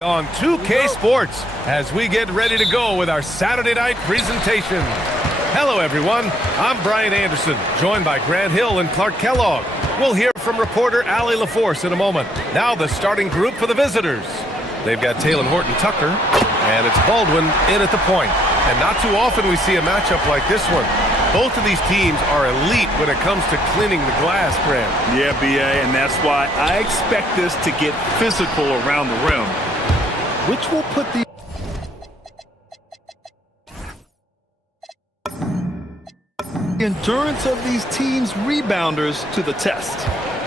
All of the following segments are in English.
On 2K Sports as we get ready to go with our Saturday night presentation. Hello everyone, I'm Brian Anderson, joined by Grant Hill and Clark Kellogg. We'll hear from reporter Allie LaForce in a moment. Now the starting group for the visitors. They've got Taylor Horton Tucker, and it's Baldwin in at the point. And not too often we see a matchup like this one. Both of these teams are elite when it comes to cleaning the glass, Grant. Yeah, BA, and that's why I expect this to get physical around the rim, which will put the endurance of these teams' rebounders to the test.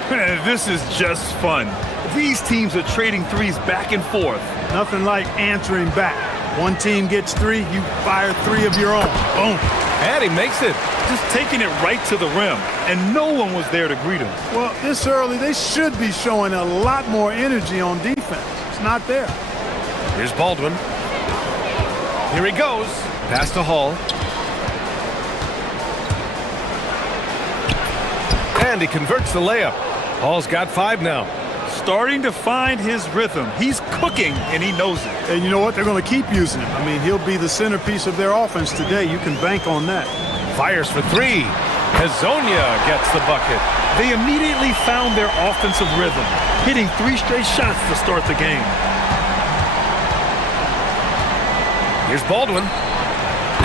This is just fun. These teams are trading threes back and forth. Nothing like answering back. One team gets three, you fire three of your own. Boom. And he makes it. Just taking it right to the rim, and no one was there to greet him. Well, this early, they should be showing a lot more energy on defense. It's not there. Here's Baldwin. Here he goes. Pass to Hall. And he converts the layup. Hall's got 5 now. Starting to find his rhythm. He's cooking, and he knows it. And you know what? They're going to keep using him. I mean, he'll be the centerpiece of their offense today. You can bank on that. Fires for 3. Hazonia gets the bucket. They immediately found their offensive rhythm, hitting 3 straight shots to start the game. Here's Baldwin.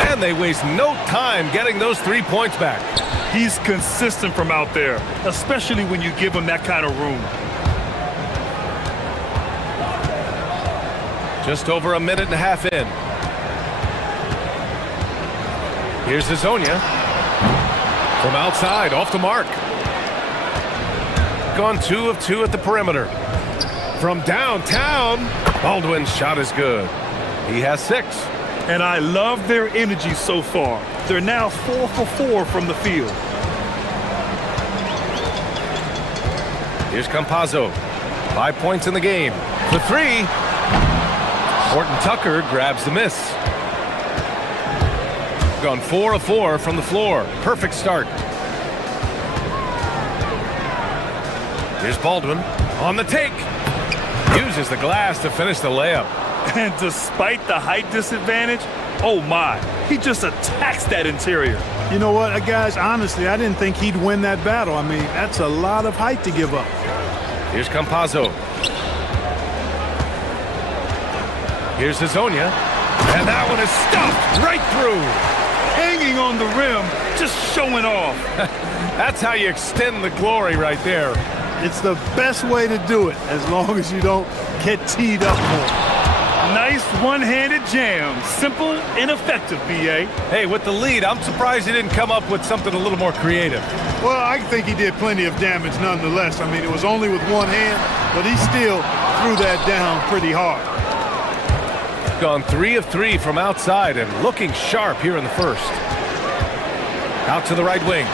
And they waste no time getting those 3 points back. He's consistent from out there, especially when you give him that kind of room. Just over a minute and a half in. Here's Hazonia. From outside, off the mark. Gone 2 of 2 at the perimeter. From downtown, Baldwin's shot is good. He has 6. And I love their energy so far. They're now 4 for 4 from the field. Here's Campazzo. 5 points in the game. For 3. Horton Tucker grabs the miss. Gone 4 of 4 from the floor. Perfect start. Here's Baldwin on the take. Uses the glass to finish the layup. And despite the height disadvantage, oh my, he just attacks that interior. You know what, guys, honestly, I didn't think he'd win that battle. I mean, that's a lot of height to give up. Here's Campazzo. Here's Hazonia. And that one is stuffed right through. Hanging on the rim, just showing off. That's how you extend the glory right there. It's the best way to do it, as long as you don't get teed up more. Nice one-handed jam. Simple and effective, B.A. Hey, with the lead, I'm surprised he didn't come up with something a little more creative. Well, I think he did plenty of damage nonetheless. I mean, it was only with one hand, but he still threw that down pretty hard. Gone 3 of 3 from outside and looking sharp here in the first. Out to the right wing.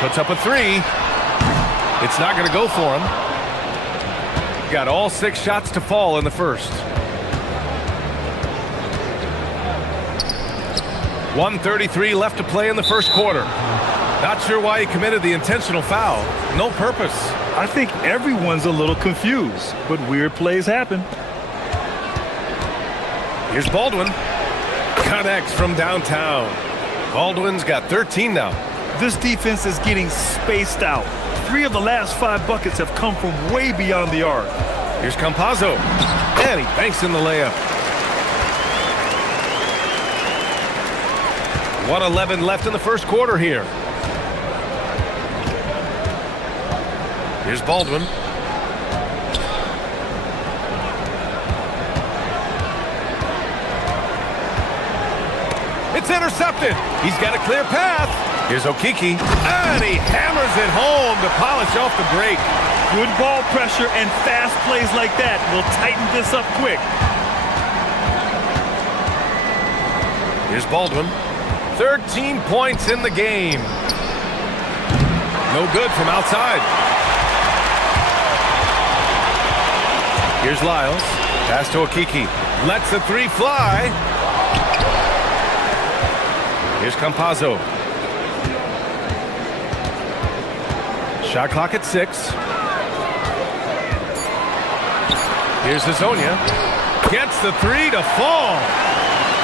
Puts up a 3. It's not going to go for him. Got all 6 shots to fall in the first. 1:33 left to play in the first quarter. Not sure why he committed the intentional foul. No purpose. I think everyone's a little confused, but weird plays happen. Here's Baldwin. Connects from downtown. Baldwin's got 13 now. This defense is getting spaced out. 3 of the last 5 buckets have come from way beyond the arc. Here's Campazzo. And he banks in the layup. 1:11 left in the first quarter here. Here's Baldwin. It's intercepted. He's got a clear path. Here's Okiki. And he hammers it home to polish off the break. Good ball pressure and fast plays like that will tighten this up quick. Here's Baldwin. 13 points in the game. No good from outside. Here's Lyles. Pass to Okiki. Lets the 3 fly. Here's Campazzo. Shot clock at 6. Here's Hazonia. Gets the three to fall.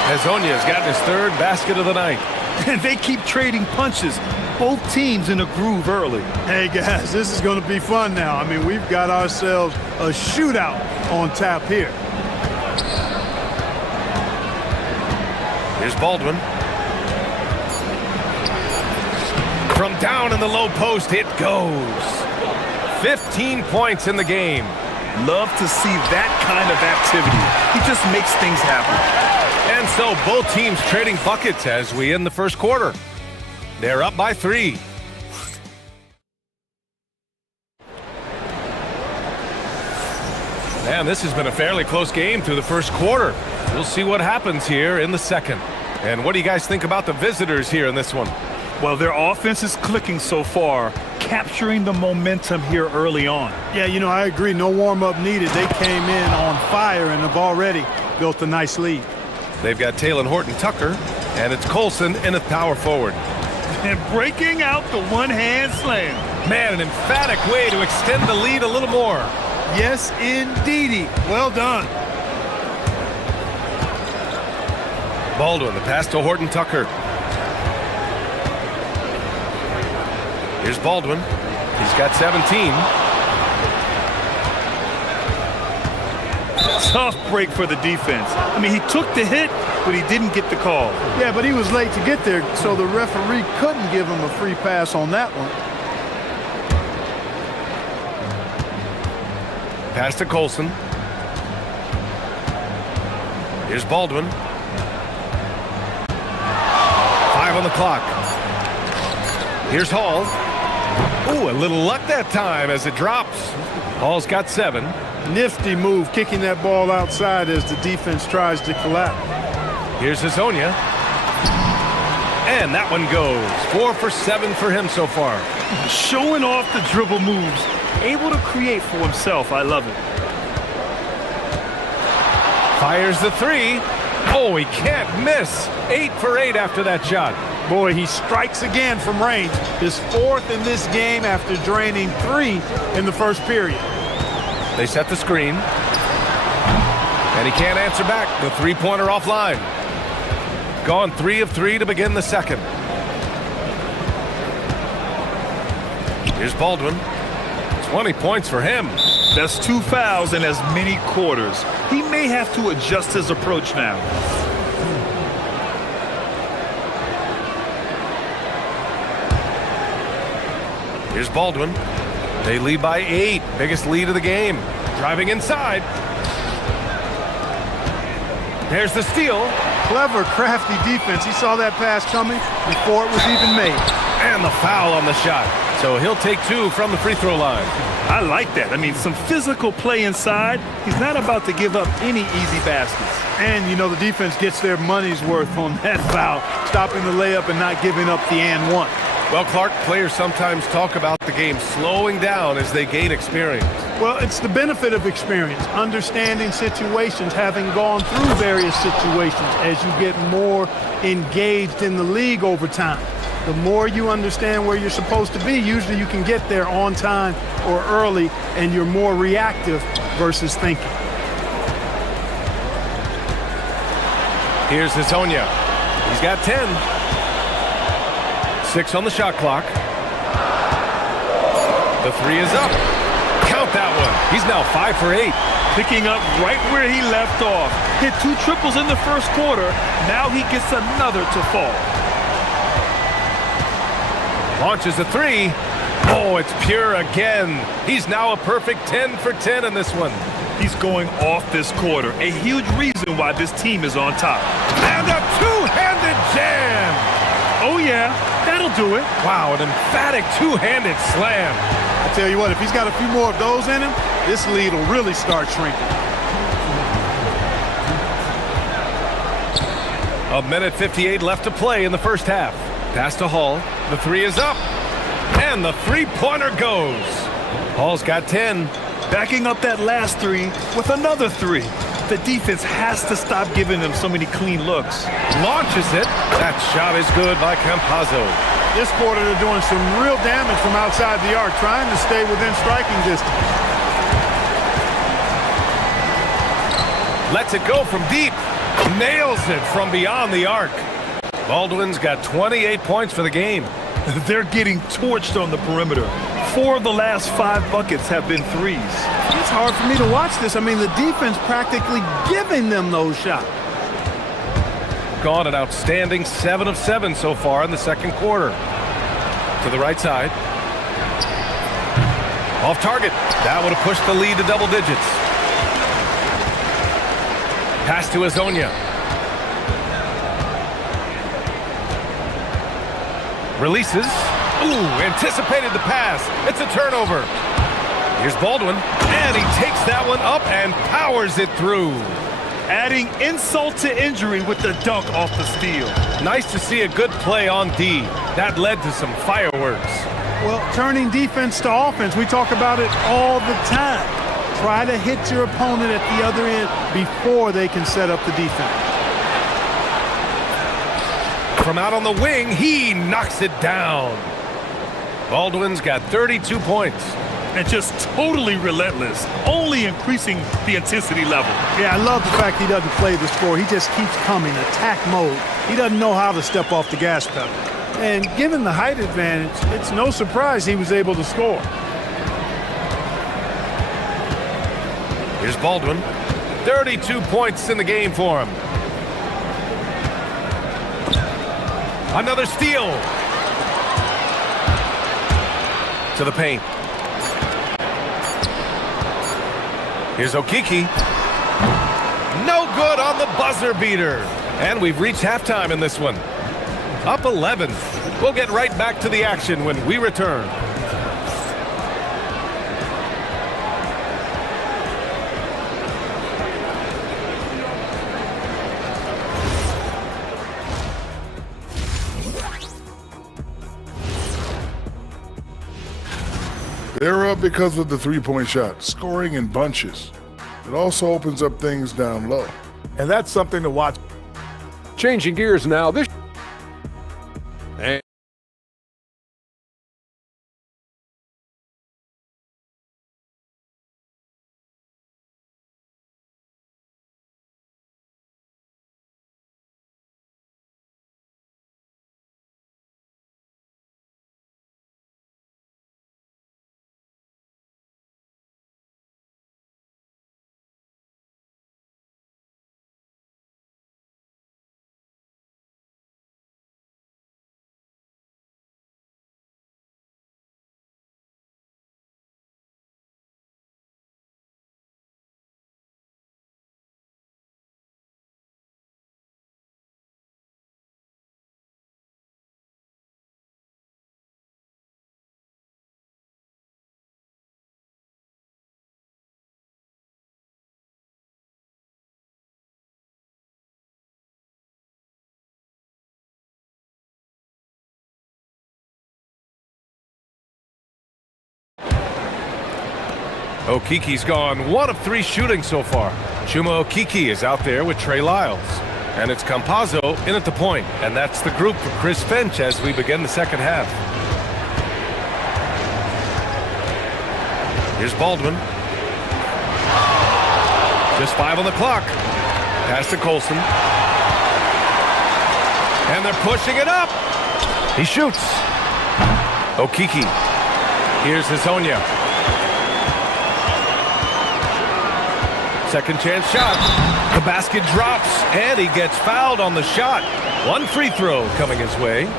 Hazonia's gotten his third basket of the night. And they keep trading punches. Both teams in a groove early. Hey, guys, this is going to be fun now. I mean, we've got ourselves a shootout on tap here. Here's Baldwin. From down in the low post, it goes. 15 points in the game. Love to see that kind of activity. He just makes things happen. And so both teams trading buckets as we end the first quarter. They're up by 3. Man, this has been a fairly close game through the first quarter. We'll see what happens here in the second. And what do you guys think about the visitors here in this one? Well, their offense is clicking so far, capturing the momentum here early on. Yeah, you know, I agree. No warm-up needed. They came in on fire and have already built a nice lead. They've got Talon Horton-Tucker, and it's Colson in a power forward. And breaking out the one-hand slam. Man, an emphatic way to extend the lead a little more. Yes, indeedy. Well done. Baldwin, the pass to Horton-Tucker. Here's Baldwin. He's got 17. Tough break for the defense. I mean, he took the hit, but he didn't get the call. Yeah, but he was late to get there, so the referee couldn't give him a free pass on that one. Pass to Colson. Here's Baldwin. 5 on the clock. Here's Hall. Ooh, a little luck that time as it drops. Hall's got 7. Nifty move, kicking that ball outside as the defense tries to collapse. Here's Hazonia. And that one goes. 4 for 7 for him so far. Showing off the dribble moves. Able to create for himself. I love it. Fires the 3. Oh, he can't miss. 8 for 8 after that shot. Boy, he strikes again from range. His 4th in this game after draining 3 in the first period. They set the screen. And he can't answer back. The three-pointer offline. Gone 3 of 3 to begin the second. Here's Baldwin. 20 points for him. That's 2 fouls in as many quarters. He may have to adjust his approach now. Here's Baldwin. They lead by 8. Biggest lead of the game. Driving inside. There's the steal. Clever, crafty defense. He saw that pass coming before it was even made. And the foul on the shot. So he'll take 2 from the free throw line. I like that. I mean, some physical play inside. He's not about to give up any easy baskets. And, you know, the defense gets their money's worth on that foul, stopping the layup and not giving up the and one. Well, Clark, players sometimes talk about the game slowing down as they gain experience. Well, it's the benefit of experience, understanding situations, having gone through various situations as you get more engaged in the league over time. The more you understand where you're supposed to be, usually you can get there on time or early, and you're more reactive versus thinking. Here's Hazonia. He's got 10. 6 on the shot clock. The 3 is up. Count that one. He's now 5 for 8. Picking up right where he left off. Hit 2 triples in the first quarter. Now he gets another to fall. Launches a 3. Oh, it's pure again. He's now a perfect 10 for 10 in this one. He's going off this quarter. A huge reason why this team is on top. And a two-handed jam. Oh, yeah. That'll do it. Wow, an emphatic two-handed slam. I tell you what, if he's got a few more of those in him, this lead will really start shrinking. A minute 58 left to play in the first half. Pass to Hall. The 3 is up. And the three-pointer goes. Hall's got 10. Backing up that last 3 with another 3. The defense has to stop giving them so many clean looks. Launches it. That shot is good by Campazzo. This quarter, they're doing some real damage from outside the arc, trying to stay within striking distance. Lets it go from deep. Nails it from beyond the arc. Baldwin's got 28 points for the game. They're getting torched on the perimeter. 4 of the last 5 buckets have been threes. It's hard for me to watch this. I mean, the defense practically giving them those shots. Gone an outstanding 7 of 7 so far in the second quarter. To the right side. Off target. That would have pushed the lead to double digits. Pass to Azonia. Releases. Ooh, anticipated the pass. It's a turnover. Here's Baldwin, and he takes that one up and powers it through. Adding insult to injury with the dunk off the steal. Nice to see a good play on D. That led to some fireworks. Well, turning defense to offense, we talk about it all the time. Try to hit your opponent at the other end before they can set up the defense. From out on the wing, he knocks it down. Baldwin's got 32 points. And just totally relentless, only increasing the intensity level. Yeah, I love the fact he doesn't play the score. He just keeps coming, attack mode. He doesn't know how to step off the gas pedal. And given the height advantage, it's no surprise he was able to score. Here's Baldwin. 32 points in the game for him. Another steal. To the paint. Here's Okiki. No good on the buzzer beater. And we've reached halftime in this one. Up 11. We'll get right back to the action when we return. They're up because of the three-point shot, scoring in bunches. It also opens up things down low. And that's something to watch. Changing gears now. This and Okiki's gone 1 of 3 shooting so far. Chuma Okiki is out there with Trey Lyles. And it's Campazzo in at the point. And that's the group for Chris Finch as we begin the second half. Here's Baldwin. Just 5 on the clock. Pass to Colson. And they're pushing it up. He shoots. Okiki. Here's Hazonia. Second chance shot. The basket drops, and he gets fouled on the shot. 1 free throw coming his way.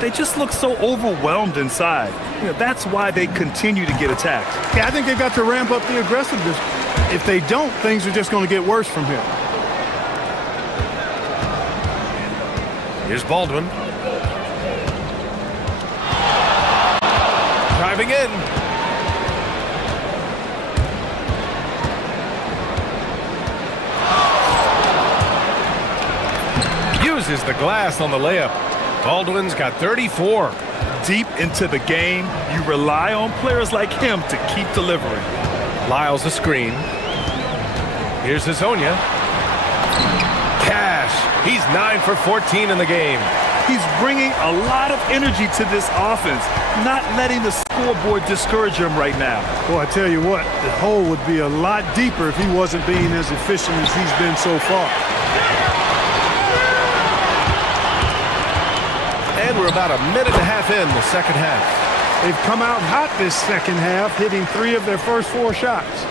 They just look so overwhelmed inside. You know, that's why they continue to get attacked. Yeah, I think they've got to ramp up the aggressiveness. If they don't, things are just going to get worse from here. Here's Baldwin. Driving in. Uses the glass on the layup. Baldwin's got 34. Deep into the game, you rely on players like him to keep delivering. Lyles a screen. Here's Hazonia. Cash. He's 9 for 14 in the game. He's bringing a lot of energy to this offense, not letting the scoreboard discourage him right now. Well, I tell you what, the hole would be a lot deeper if he wasn't being as efficient as he's been so far. And we're about a minute and a half in the second half. They've come out hot this second half, hitting 3 of their first 4 shots.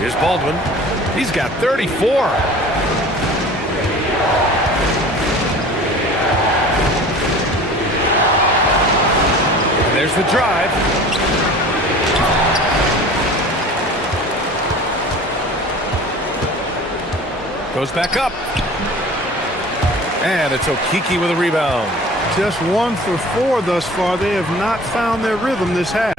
Here's Baldwin. He's got 34. And there's the drive. Goes back up. And it's Okiki with a rebound. Just 1 for 4 thus far. They have not found their rhythm this half.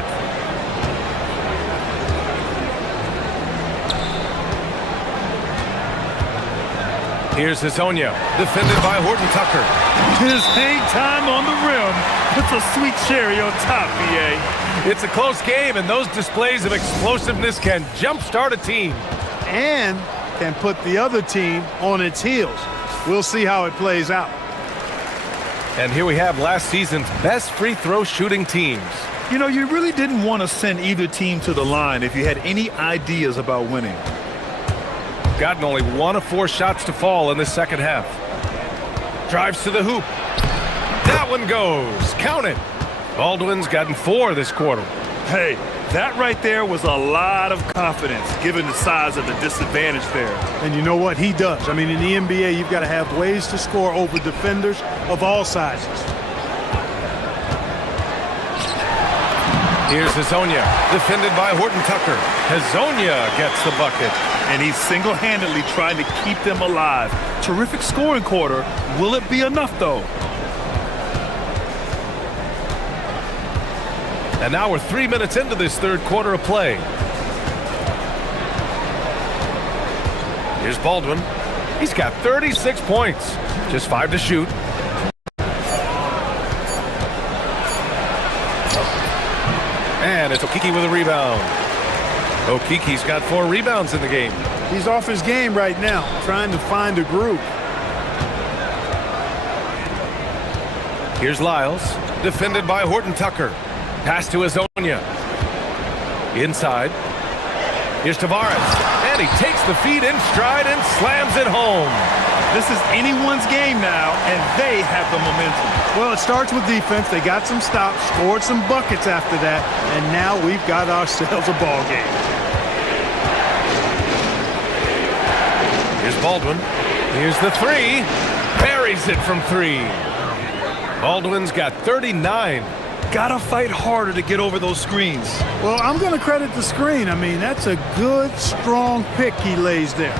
Here's Hazonia, defended by Horton Tucker. His hang time on the rim puts a sweet cherry on top, BA. It's a close game, and those displays of explosiveness can jumpstart a team. And can put the other team on its heels. We'll see how it plays out. And here we have last season's best free throw shooting teams. You know, you really didn't want to send either team to the line if you had any ideas about winning. Gotten only 1 of 4 shots to fall in the second half. Drives to the hoop. That one goes. Count it. Baldwin's gotten 4 this quarter. Hey, that right there was a lot of confidence given the size of the disadvantage there. And you know what? He does. I mean, in the NBA, you've got to have ways to score over defenders of all sizes. Here's Hazonia, defended by Horton Tucker. Hazonia gets the bucket. And he's single-handedly trying to keep them alive. Terrific scoring quarter. Will it be enough, though? And now we're 3 minutes into this third quarter of play. Here's Baldwin. He's got 36 points. Just 5 to shoot. And it's Okiki with a rebound. Okiki's got 4 rebounds in the game. He's off his game right now, trying to find a groove. Here's Lyles, defended by Horton Tucker. Pass to Hazonia. Inside. Here's Tavares. And he takes the feed in stride and slams it home. This is anyone's game now, and they have the momentum. Well, it starts with defense. They got some stops, scored some buckets after that, and now we've got ourselves a ball game. Here's Baldwin. Here's the 3. Buries it from 3. Baldwin's got 39. Gotta fight harder to get over those screens. Well, I'm going to credit the screen. I mean, that's a good, strong pick he lays there.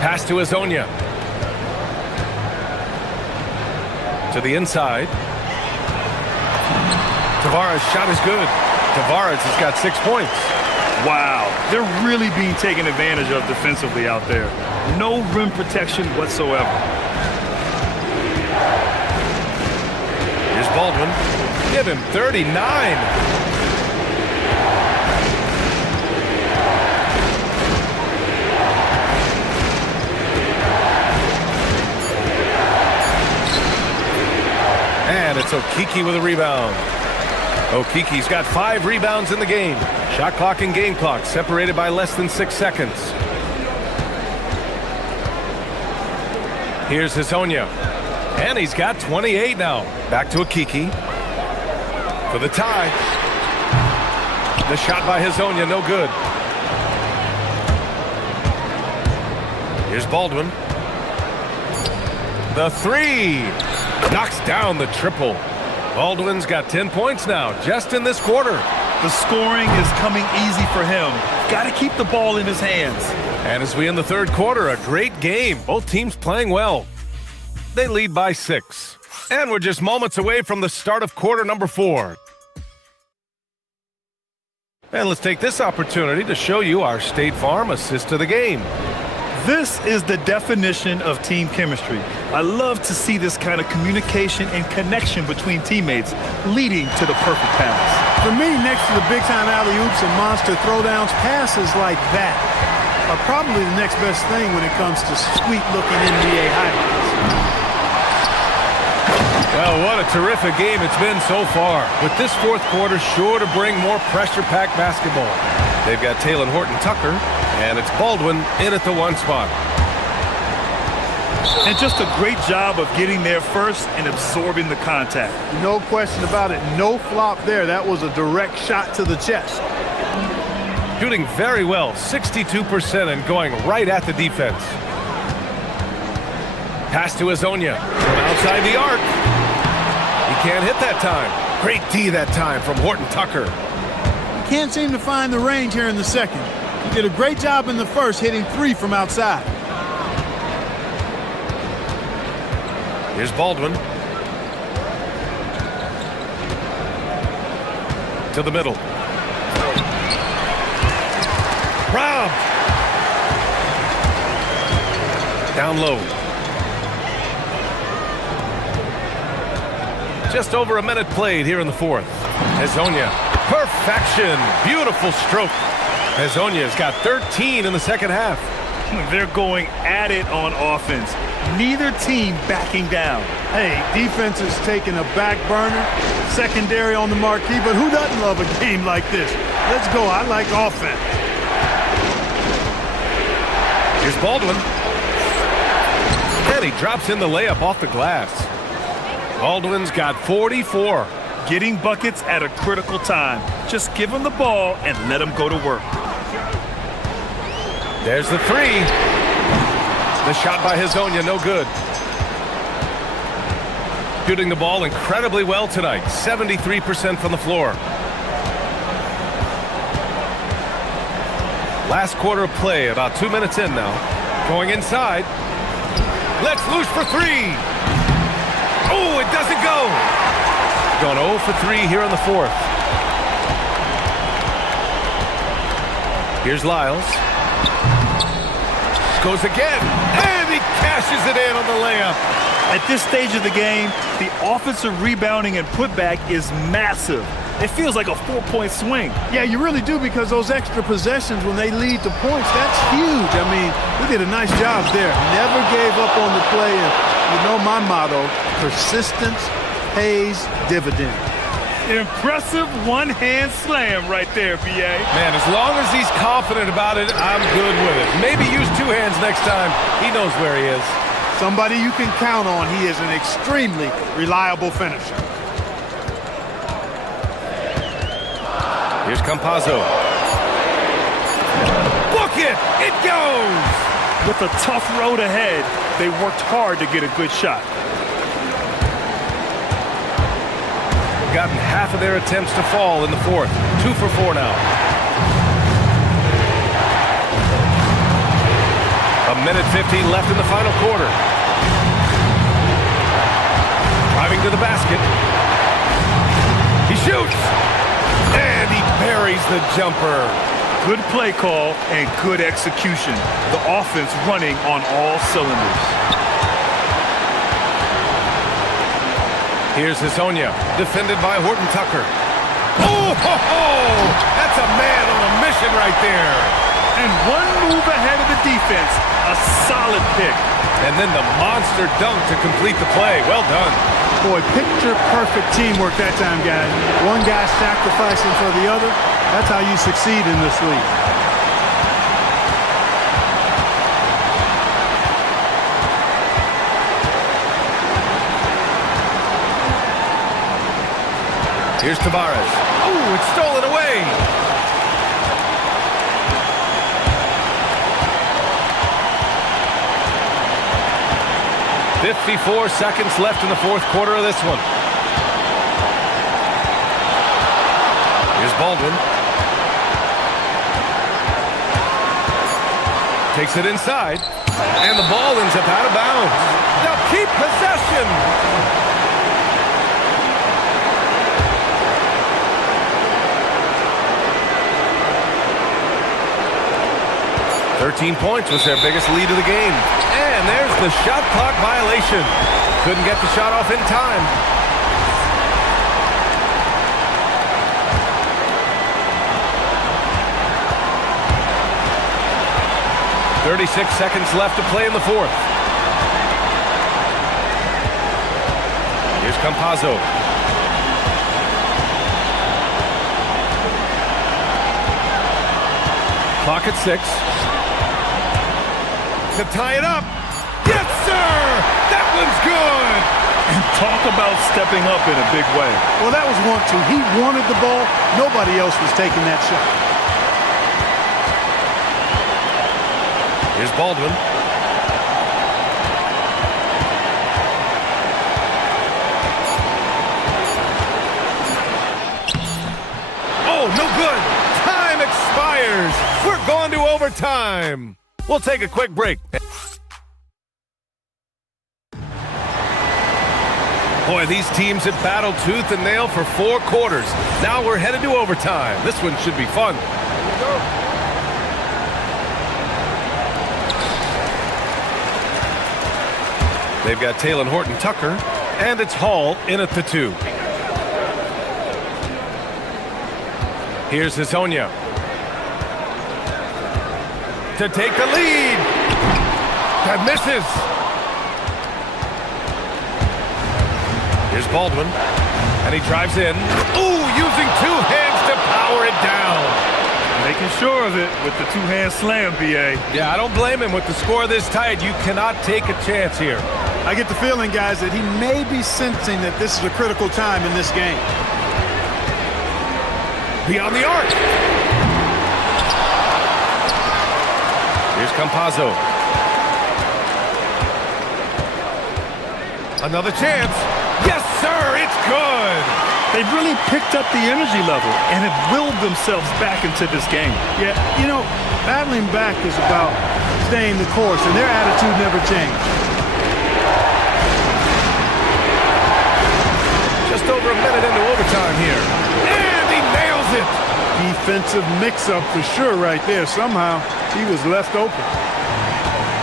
Pass to Hazonia. To the inside. Tavares' shot is good. Tavares has got 6 points. Wow, they're really being taken advantage of defensively out there. No rim protection whatsoever. Here's Baldwin. Give him 39. And it's Okiki with a rebound. Okiki's got 5 rebounds in the game. Shot clock and game clock separated by less than 6 seconds. Here's Hazonia. And he's got 28 now. Back to Okiki. For the tie. The shot by Hazonia, no good. Here's Baldwin. The 3. Knocks down the triple. Baldwin's got 10 points now, just in this quarter. The scoring is coming easy for him. Got to keep the ball in his hands. And as we end the third quarter, a great game. Both teams playing well. They lead by 6. And we're just moments away from the start of quarter number 4. And let's take this opportunity to show you our State Farm assist to the game. This is the definition of team chemistry. I love to see this kind of communication and connection between teammates leading to the perfect pass. For me, next to the big-time alley-oops and monster throwdowns, passes like that are probably the next best thing when it comes to sweet-looking NBA highlights. Well, what a terrific game it's been so far. With this fourth quarter sure to bring more pressure-packed basketball. They've got Taylor Horton-Tucker, and it's Baldwin in at the one spot. And just a great job of getting there first and absorbing the contact. No question about it. No flop there. That was a direct shot to the chest. Shooting very well, 62%, and going right at the defense. Pass to Azonia from outside the arc. He can't hit that time. Great D that time from Horton-Tucker. Can't seem to find the range here in the second. He did a great job in the first, hitting 3 from outside. Here's Baldwin. To the middle. Robbed. Down low. Just over a minute played here in the fourth. Azonia. Perfection. Beautiful stroke. Azonia's got 13 in the second half. They're going at it on offense. Neither team backing down. Hey, defense is taking a back burner, secondary on the marquee, but who doesn't love a game like this? Let's go. I like offense. Here's Baldwin. And he drops in the layup off the glass. Baldwin's got 44. Getting buckets at a critical time. Just give him the ball and let him go to work. There's the three. The shot by Azonia, no good. Shooting the ball incredibly well tonight. 73% from the floor. Last quarter of play, about 2 minutes in now. Going inside. Let's loose for three. Oh, it doesn't go. Going 0 for 3 here in the fourth. Here's Lyles. Goes again, and he cashes it in on the layup. At this stage of the game, the offensive rebounding and putback is massive. It feels like a 4-point swing. Yeah, you really do, because those extra possessions, when they lead to points, that's huge. I mean, he did a nice job there. Never gave up on the play, and you know my motto, persistence pays dividends. Impressive one-hand slam right there, B.A. Man, as long as he's confident about it, I'm good with it. Maybe use 2 hands next time. He knows where he is. Somebody you can count on. He is an extremely reliable finisher. Here's Campazzo. Book it! It goes! With a tough road ahead, they worked hard to get a good shot. Gotten half of their attempts to fall in the fourth. 2 for 4 now. A minute 15 left in the final quarter. Driving to the basket. He shoots! And he buries the jumper. Good play call and good execution. The offense running on all cylinders. Here's Azonia, defended by Horton-Tucker. Oh, ho, ho! That's a man on a mission right there. And one move ahead of the defense. A solid pick. And then the monster dunk to complete the play. Well done. Boy, picture-perfect teamwork that time, guys. One guy sacrificing for the other. That's how you succeed in this league. Here's Tavares. Oh, it's stolen away. "54 seconds left in the fourth quarter of this one. Here's Baldwin. Takes it inside. And the ball ends up out of bounds. They'll keep possession. 13 points was their biggest lead of the game. And there's the shot clock violation. Couldn't get the shot off in time. 36 seconds left to play in the fourth. Here's Campazzo. Clock at 6. To tie it up. Yes, sir! That one's good! And talk about stepping up in a big way. Well, that was 1-2. He wanted the ball. Nobody else was taking that shot. Here's Baldwin. Oh, no good! Time expires! We're going to overtime! We'll take a quick break. Boy, these teams have battled tooth and nail for 4 quarters. Now we're headed to overtime. This one should be fun. They've got Taylor Horton-Tucker, and it's Hall in at the 2. Here's Hezonja. To take the lead. That misses. Here's Baldwin, and he drives in. Ooh, using 2 hands to power it down. Making sure of it with the 2-hand slam, BA. Yeah, I don't blame him. With the score this tight, you cannot take a chance here. I get the feeling, guys, that he may be sensing that this is a critical time in this game. Beyond the arc. Here's Campazzo. Another chance. Yes, sir, it's good. They've really picked up the energy level and have willed themselves back into this game. Yeah, you know, battling back is about staying the course, and their attitude never changed. Just over a minute into overtime here. And he nails it. Defensive mix-up for sure right there. Somehow, he was left open.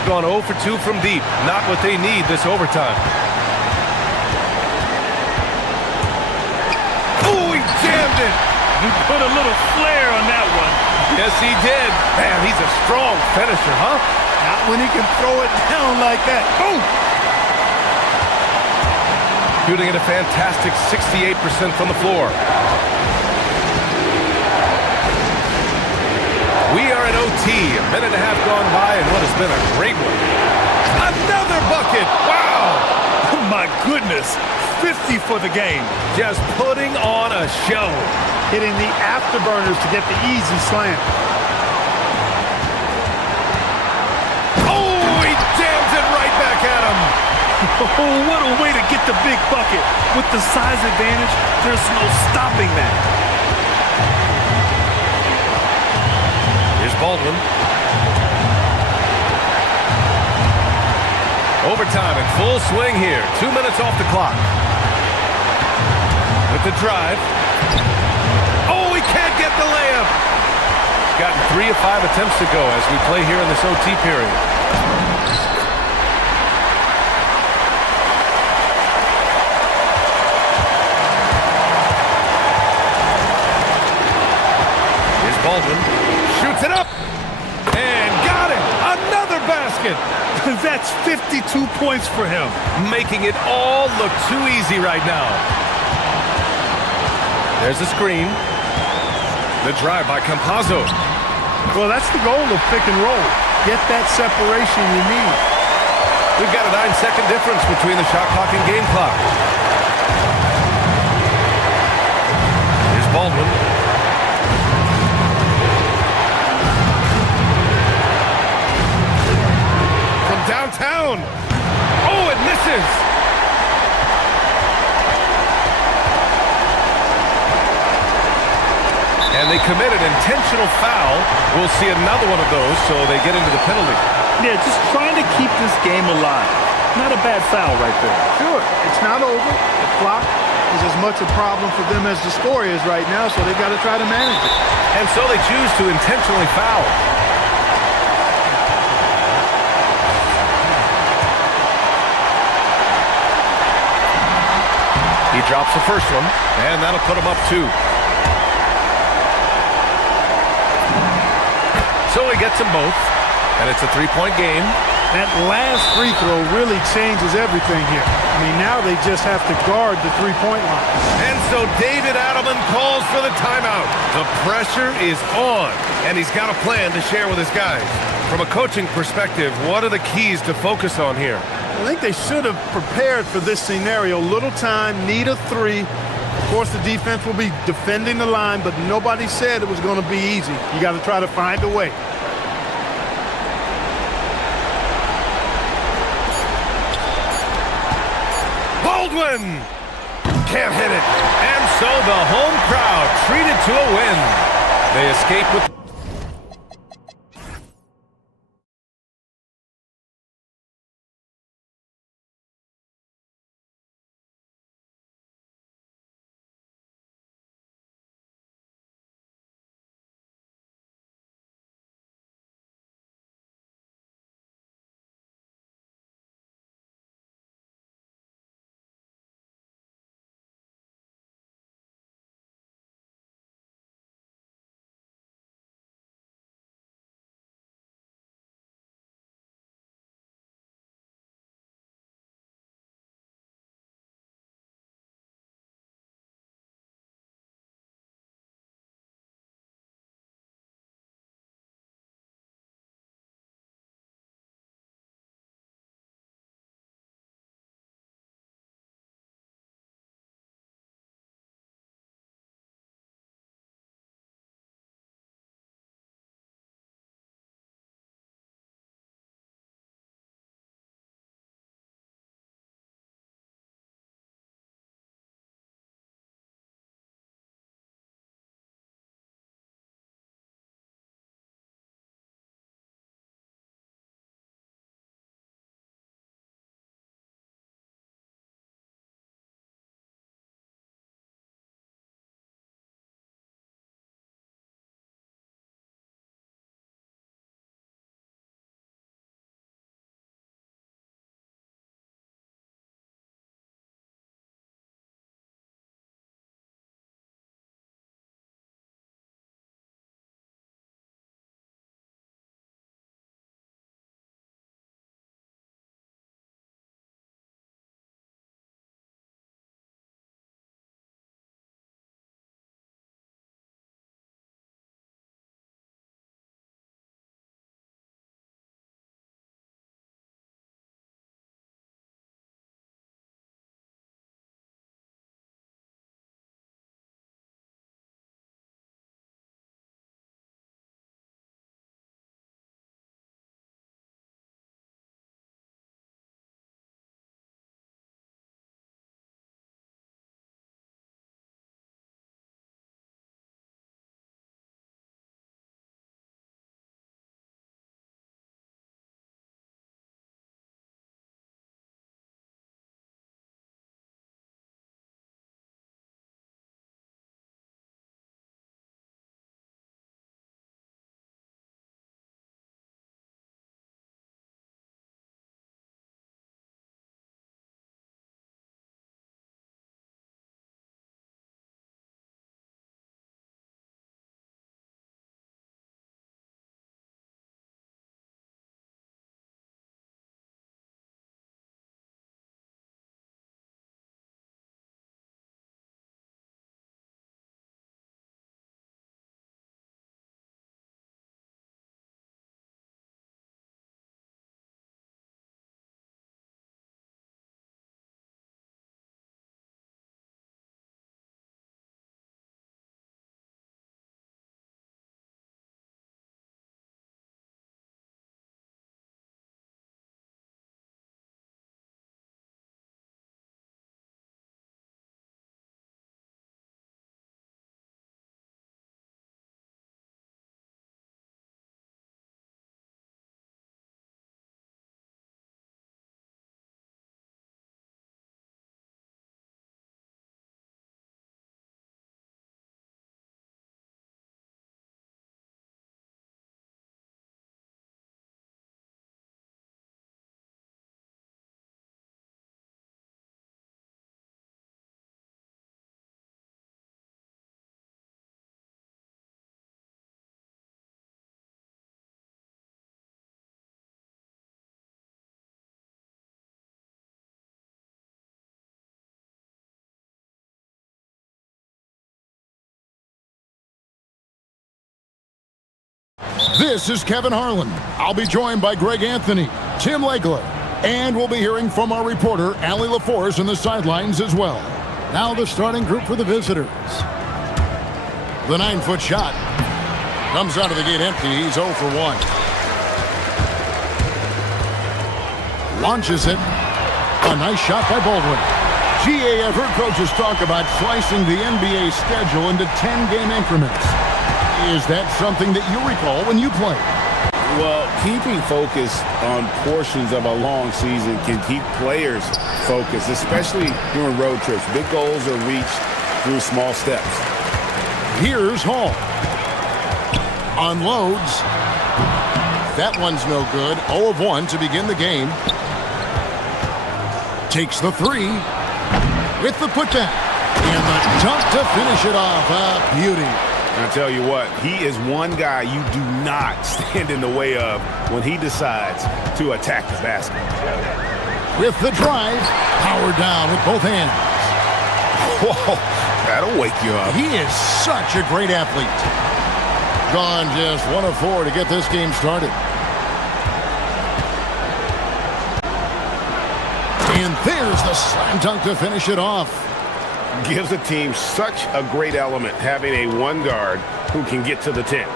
Gone 0 for 2 from deep. Not what they need this overtime. Jammed it. He put a little flair on that one. Yes, he did. Man, he's a strong finisher, huh? Not when he can throw it down like that. Boom! Shooting at a fantastic 68% from the floor. We are in OT. A minute and a half gone by and what has been a great one. Another bucket. Wow! Oh, my goodness. 50 for the game. Just putting on a show. Hitting the afterburners to get the easy slam. Oh, he jams it right back at him. Oh, what a way to get the big bucket. With the size advantage, there's no stopping that. Here's Baldwin. Overtime in full swing here. 2 minutes off the clock. With the drive. Oh, he can't get the layup. Gotten 3 of 5 attempts to go as we play here in this OT period. Here's Baldwin. Shoots it up. And got it. Another basket. That's 52 points for him. Making it all look too easy right now. There's a screen. The drive by Campazzo. Well, that's the goal of pick and roll. Get that separation you need. We've got a 9-second difference between the shot clock and game clock. Here's Baldwin. From downtown. Oh, it misses. And they commit an intentional foul. We'll see another one of those, so they get into the penalty. Yeah, just trying to keep this game alive. Not a bad foul right there. Sure, it's not over. The clock is as much a problem for them as the score is right now, so they've got to try to manage it. And so they choose to intentionally foul. He drops the first one, and that'll put him up 2. So he gets them both. And it's a three-point game. That last free throw really changes everything here. I mean, now they just have to guard the three-point line. And so David Adelman calls for the timeout. The pressure is on, and he's got a plan to share with his guys. From a coaching perspective, what are the keys to focus on here? I think they should have prepared for this scenario. Little time, need a three. Of course, the defense will be defending the line, but nobody said it was going to be easy. You got to try to find a way. Baldwin can't hit it. And so the home crowd treated to a win. They escape with This is Kevin Harlan. I'll be joined by Greg Anthony, Tim Legler, and we'll be hearing from our reporter, Allie LaForce, on the sidelines as well. Now the starting group for the visitors. The 9-foot shot comes out of the gate empty. He's 0 for 1. Launches it. A nice shot by Baldwin. GA, I've heard coaches talk about slicing the NBA schedule into 10-game increments. Is that something that you recall when you played? Well, keeping focus on portions of a long season can keep players focused, especially during road trips. Big goals are reached through small steps. Here's Hall. Unloads. That one's no good. 0 of 1 to begin the game. Takes the 3 with the putback. And the dunk to finish it off. A beauty. I tell you what, he is one guy you do not stand in the way of when he decides to attack the basket. With the drive, powered down with both hands. Whoa, that'll wake you up. He is such a great athlete. Gone just 1 of 4 to get this game started. And there's the slam dunk to finish it off. Gives a team such a great element having a one guard who can get to the 10.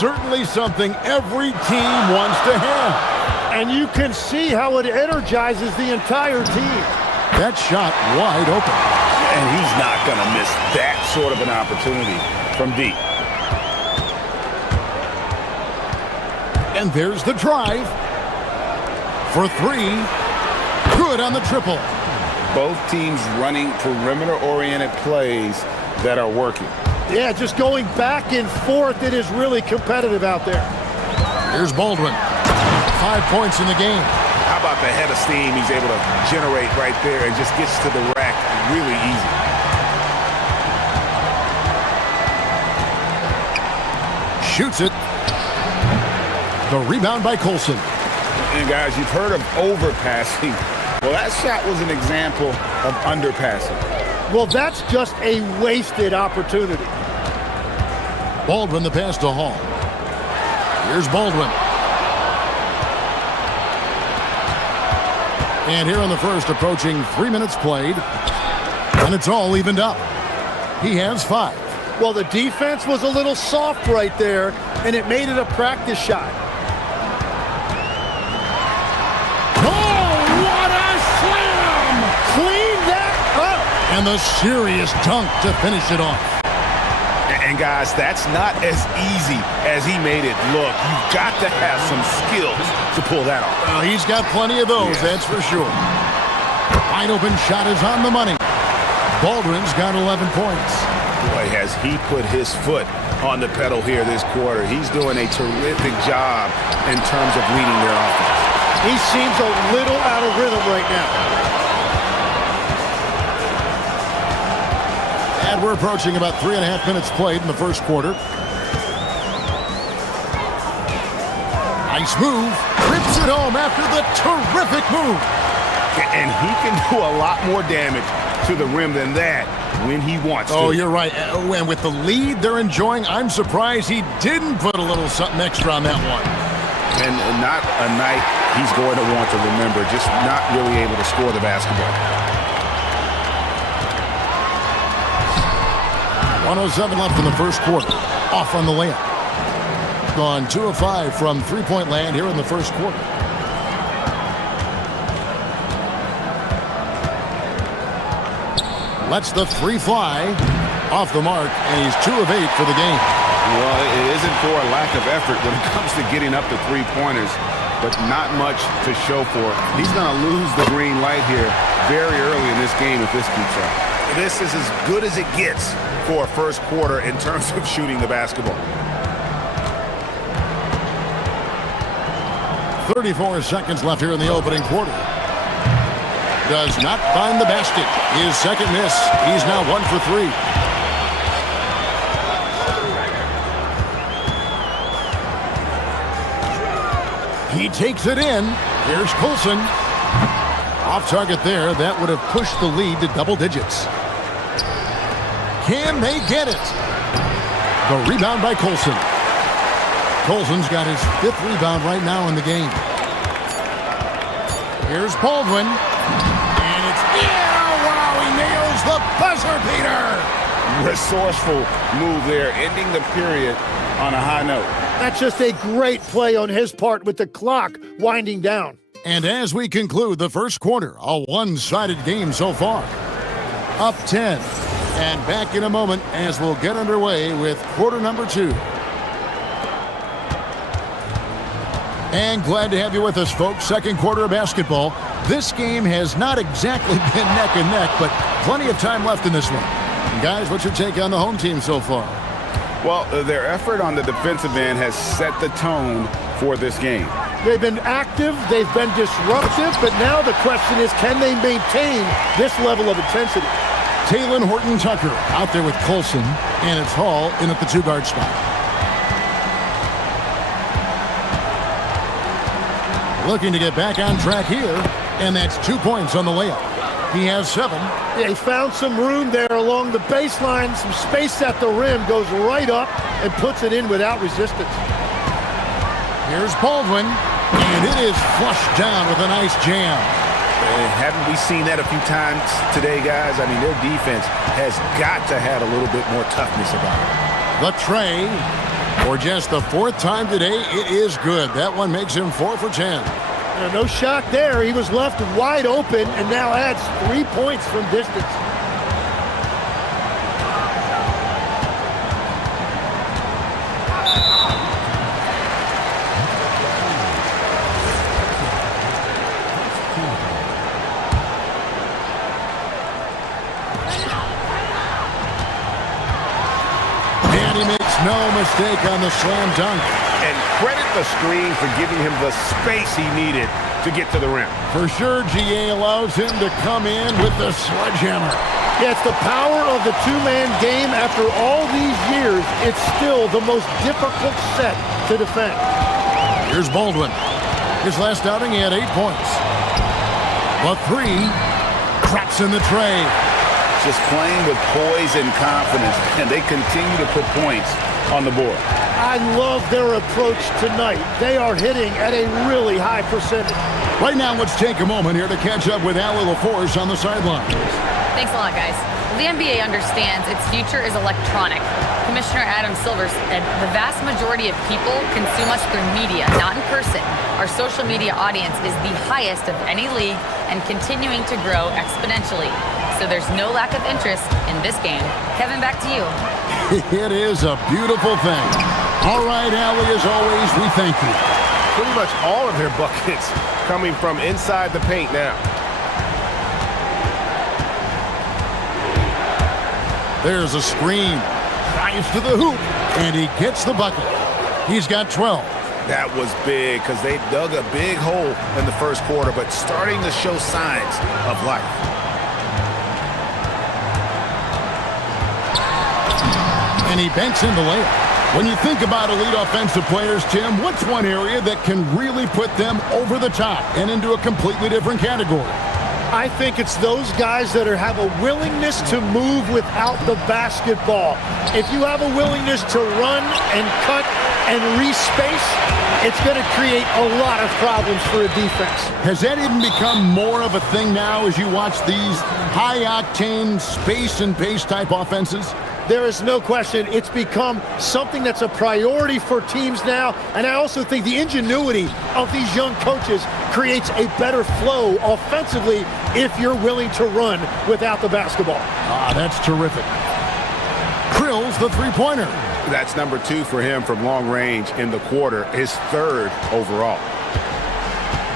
Certainly something every team wants to have. And you can see how it energizes the entire team. That shot wide open. And he's not going to miss that sort of an opportunity from deep. And there's the drive. For 3. Good on the triple. Both teams running perimeter-oriented plays that are working. Yeah, just going back and forth. It is really competitive out there. Here's Baldwin. 5 points in the game. How about the head of steam he's able to generate right there and just gets to the rack really easy. Shoots it. The rebound by Colson. And guys, you've heard of overpassing. Well, that shot was an example of underpassing. Well, that's just a wasted opportunity. Baldwin the pass to Hall. Here's Baldwin. And here in the first, approaching 3 minutes played. And it's all evened up. He has 5. Well, the defense was a little soft right there, and it made it a practice shot. Clean that up. And the serious dunk to finish it off. And guys, that's not as easy as he made it look. You've got to have some skills to pull that off. Well, he's got plenty of those, that's for sure. Wide open shot is on the money. Baldwin's got 11 points. Boy, has he put his foot on the pedal here this quarter. He's doing a terrific job in terms of leading their offense. He seems a little out of rhythm right now. And we're approaching about 3.5 minutes played in the first quarter. Nice move. Rips it home after the terrific move. And he can do a lot more damage to the rim than that when he wants to. Oh, you're right. And with the lead they're enjoying, I'm surprised he didn't put a little something extra on that one. And not a night he's going to want to remember, just not really able to score the basketball. 1:07 left in the first quarter. Off on the layup. Gone 2 of 5 from three-point land here in the first quarter. Lets the 3 fly. Off the mark, and he's 2 of 8 for the game. Well, it isn't for a lack of effort when it comes to getting up to three-pointers, but not much to show for it. He's going to lose the green light here very early in this game if this keeps up. This is as good as it gets for a first quarter in terms of shooting the basketball. 34 seconds left here in the opening quarter. Does not find the basket. His second miss. He's now 1 for 3. He takes it in. Here's Colson. Off target there. That would have pushed the lead to double digits. Can they get it? The rebound by Colson. Colson's got his 5th rebound right now in the game. Here's Baldwin. And it's wow, he nails the buzzer beater. Resourceful move there, ending the period on a high note. That's just a great play on his part with the clock winding down. And as we conclude the first quarter, a one-sided game so far. Up 10. And back in a moment as we'll get underway with quarter number 2. And glad to have you with us, folks. Second quarter of basketball. This game has not exactly been neck and neck, but plenty of time left in this one. And guys, what's your take on the home team so far? Well, their effort on the defensive end has set the tone for this game. They've been active, they've been disruptive, but now the question is, can they maintain this level of intensity? Taylor Horton-Tucker out there with Colson, and it's Hall in at the 2-guard spot. Looking to get back on track here, and that's 2 points on the layup. He has 7. Yeah, he found some room there along the baseline, some space at the rim, goes right up and puts it in without resistance. Here's Baldwin, and it is flushed down with a nice jam. Haven't we seen that a few times today, guys? I mean, their defense has got to have a little bit more toughness about it. The tray, for just the 4th time today, it is good. That one makes him 4 for 10. No shock there. He was left wide open and now adds 3 points from distance. And he makes no mistake on the slam dunk. And credit the screen for giving him the space he needed to get to the rim. For sure, GA allows him to come in with the sledgehammer. Yeah, it's the power of the two-man game. After all these years, it's still the most difficult set to defend. Here's Baldwin. His last outing, he had 8 points. The 3 drops in the tray. Just playing with poise and confidence, and they continue to put points on the board. I love their approach tonight. They are hitting at a really high percentage. Right now, let's take a moment here to catch up with Allie LaForce on the sidelines. Thanks a lot, guys. The NBA understands its future is electronic. Commissioner Adam Silver said the vast majority of people consume us through media, not in person. Our social media audience is the highest of any league and continuing to grow exponentially. So there's no lack of interest in this game. Kevin, back to you. It is a beautiful thing. All right, Allie, as always, we thank you. Pretty much all of their buckets coming from inside the paint now. There's a screen. Drives to the hoop, and he gets the bucket. He's got 12. That was big because they dug a big hole in the first quarter, but starting to show signs of life. And he banks in the layup. When you think about elite offensive players, Tim, what's one area that can really put them over the top and into a completely different category? I think it's those guys that have a willingness to move without the basketball. If you have a willingness to run and cut and respace, it's going to create a lot of problems for a defense. Has that even become more of a thing now as you watch these high-octane space and pace type offenses? There is no question. It's become something that's a priority for teams now. And I also think the ingenuity of these young coaches creates a better flow offensively if you're willing to run without the basketball. Ah, that's terrific. Krill's the three-pointer. That's number 2 for him from long range in the quarter, his 3rd overall.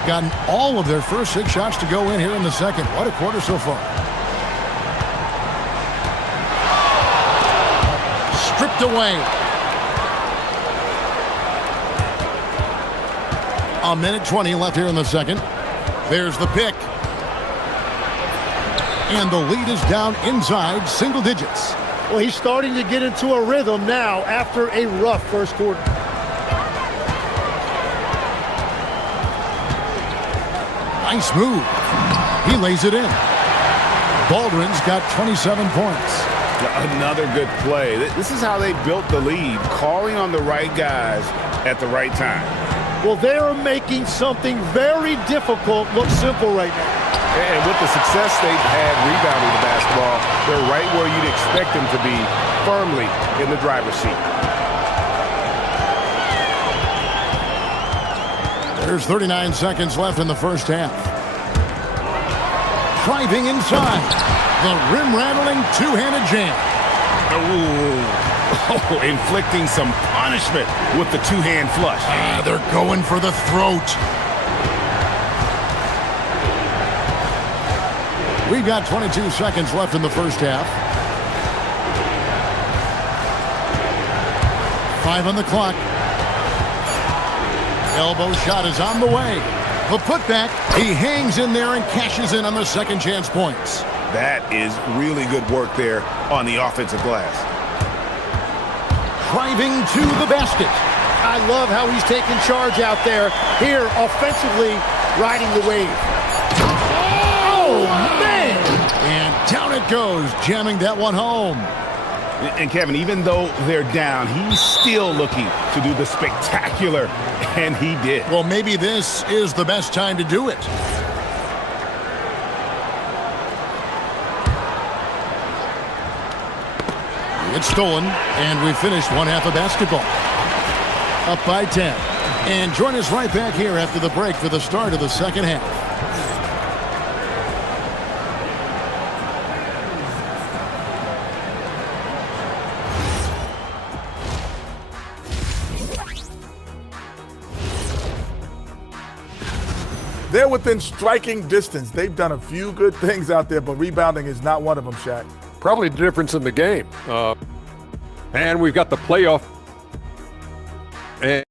Gotten all of their first 6 shots to go in here in the second. What a quarter so far. Stripped away. A minute 20 left here in the second. There's the pick. And the lead is down inside single digits. Well, he's starting to get into a rhythm now after a rough first quarter. Nice move. He lays it in. Baldwin's got 27 points. Another good play. This is how they built the lead, calling on the right guys at the right time. Well, they are making something very difficult look simple right now. And with the success they've had rebounding the basketball, they're right where you'd expect them to be, firmly in the driver's seat. There's 39 seconds left in the first half. Driving inside. The rim-rattling two-handed jam. Oh, inflicting some punishment with the two-hand flush. They're going for the throat. We've got 22 seconds left in the first half. 5 on the clock. Elbow shot is on the way. The putback, he hangs in there and cashes in on the second chance points. That is really good work there on the offensive glass. Driving to the basket. I love how he's taking charge out there. Here, offensively, riding the wave. Oh, man! And down it goes, jamming that one home. And Kevin, even though they're down, he's still looking to do the spectacular, and he did. Well, maybe this is the best time to do it. It's stolen, and we finished one half of basketball. Up by 10. And join us right back here after the break for the start of the second half. They're within striking distance. They've done a few good things out there, but rebounding is not one of them, Shaq. Probably the difference in the game. And we've got the playoff. And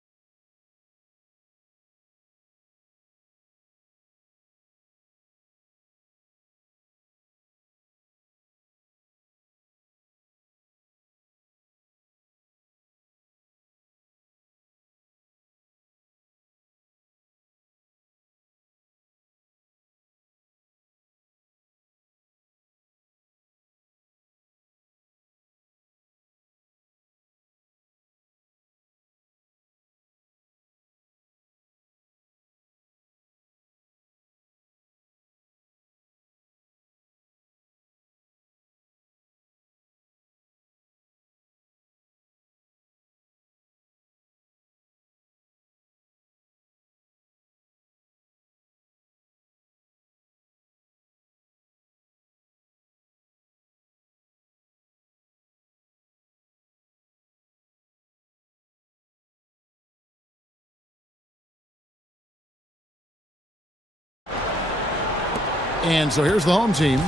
And so here's the home team.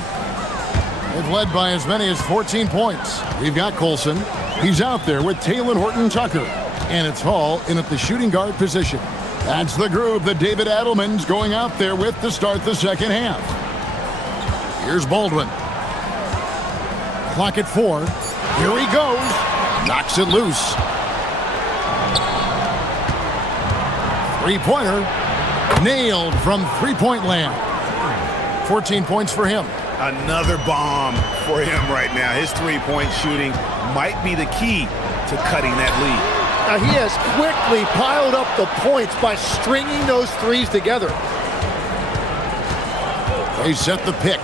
They've led by as many as 14 points. We've got Colson. He's out there with Taylor Horton-Tucker. And it's Hall in at the shooting guard position. That's the group that David Adelman's going out there with to start the second half. Here's Baldwin. Clock at 4. Here he goes. Knocks it loose. Three-pointer. Nailed from three-point land. 14 points for him. Another bomb for him right now. His three-point shooting might be the key to cutting that lead. Now he has quickly piled up the points by stringing those threes together. They set the pick.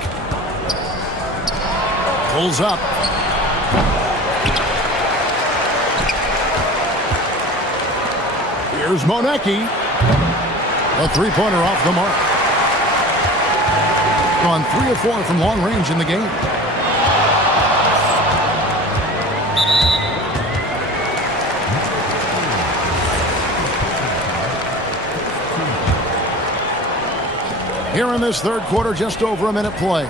Pulls up. Here's Monecki. A three-pointer off the mark. Gone 3 of 4 from long range in the game. Here in this third quarter, just over a minute play.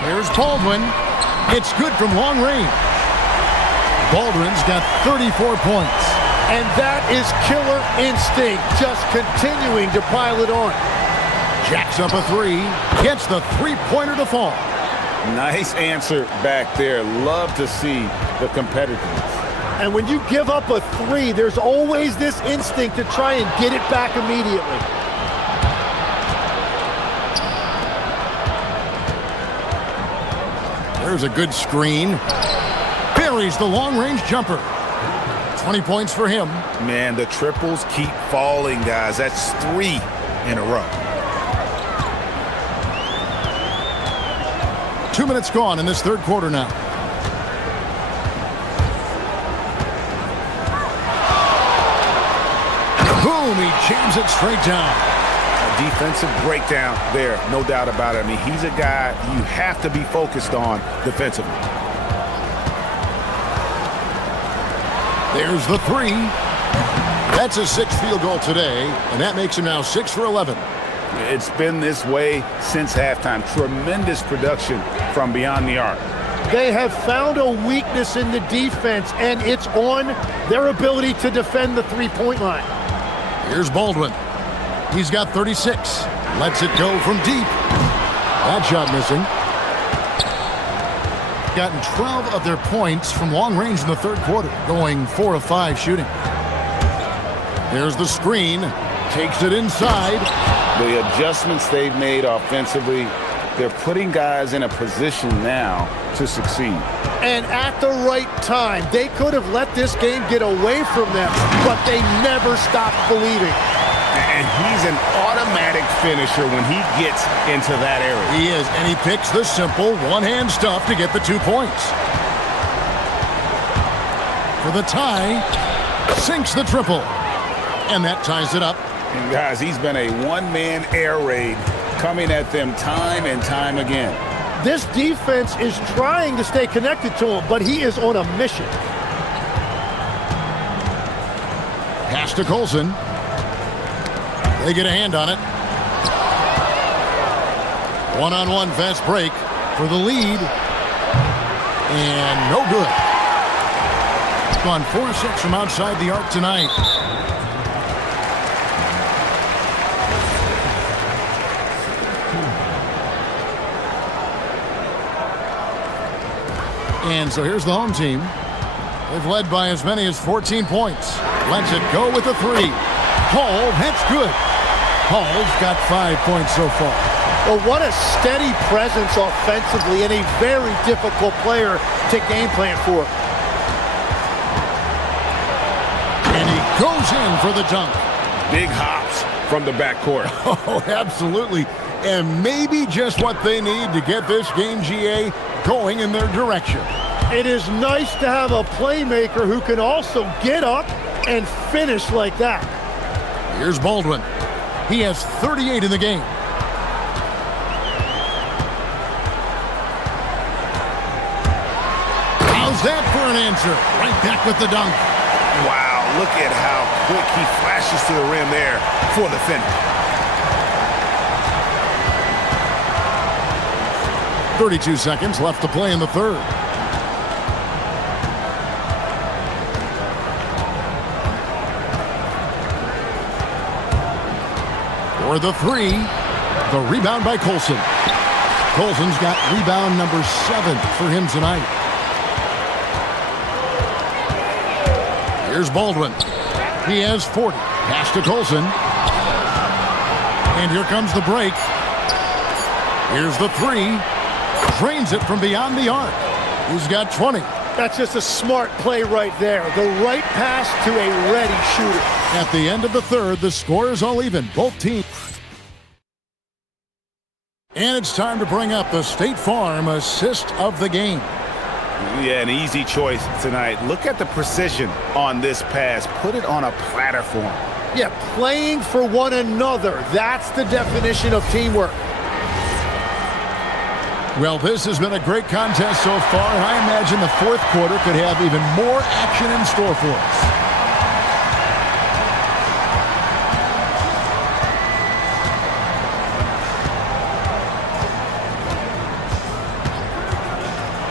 Here's Baldwin. It's good from long range. Baldwin's got 34 points. And that is killer instinct, just continuing to pile it on. Jacks up a three, gets the three-pointer to fall. Nice answer back there. Love to see the competitiveness. And when you give up a three, there's always this instinct to try and get it back immediately. There's a good screen. buries the long-range jumper. 20 points for him. Man, the triples keep falling, guys. That's 3 in a row. 2 minutes gone in this third quarter now. Boom, he jams it straight down. A defensive breakdown there, no doubt about it. I mean, he's a guy you have to be focused on defensively. There's the 3. That's his 6th field goal today, and that makes him now 6 for 11. It's been this way since halftime. Tremendous production from beyond the arc. They have found a weakness in the defense, and it's on their ability to defend the three-point line. Here's Baldwin. He's got 36. Lets it go from deep. That shot missing. Gotten 12 of their points from long range in the third quarter, going 4 of 5 shooting. There's the screen. Takes it inside. The adjustments they've made offensively, they're putting guys in a position now to succeed. And at the right time, they could have let this game get away from them, but they never stopped believing. And he's an automatic finisher when he gets into that area. He is, and he picks the simple one-hand stuff to get the 2 points. For the tie, sinks the triple. And that ties it up. And guys, he's been a one-man air raid coming at them time and time again. This defense is trying to stay connected to him, but he is on a mission. Pass to Colson. They get a hand on it. One-on-one fast break for the lead. And no good. It's gone 4-6 from outside the arc tonight. And so here's the home team. They've led by as many as 14 points. Lets it go with a 3. Hall, that's good. Hall's got 5 points so far. Well, what a steady presence offensively and a very difficult player to game plan for. And he goes in for the dunk. Big hops from the backcourt. Oh, absolutely. And maybe just what they need to get this game, GA, going in their direction. It is nice to have a playmaker who can also get up and finish like that. Here's Baldwin. He has 38 in the game. How's that for an answer? Right back with the dunk. Wow, look at how quick he flashes to the rim there for the finish. 32 seconds left to play in the third. For the 3, the rebound by Colson. Colson's got rebound number 7 for him tonight. Here's Baldwin. He has 40. Pass to Colson. And here comes the break. Here's the 3. Drains it from beyond the arc. He's got 20. That's just a smart play right there. The right pass to a ready shooter. At the end of the third, the score is all even. Both teams. And it's time to bring up the State Farm assist of the game. Yeah, an easy choice tonight. Look at the precision on this pass. Put it on a platter for him. Yeah, playing for one another. That's the definition of teamwork. Well, this has been a great contest so far, and I imagine the fourth quarter could have even more action in store for us.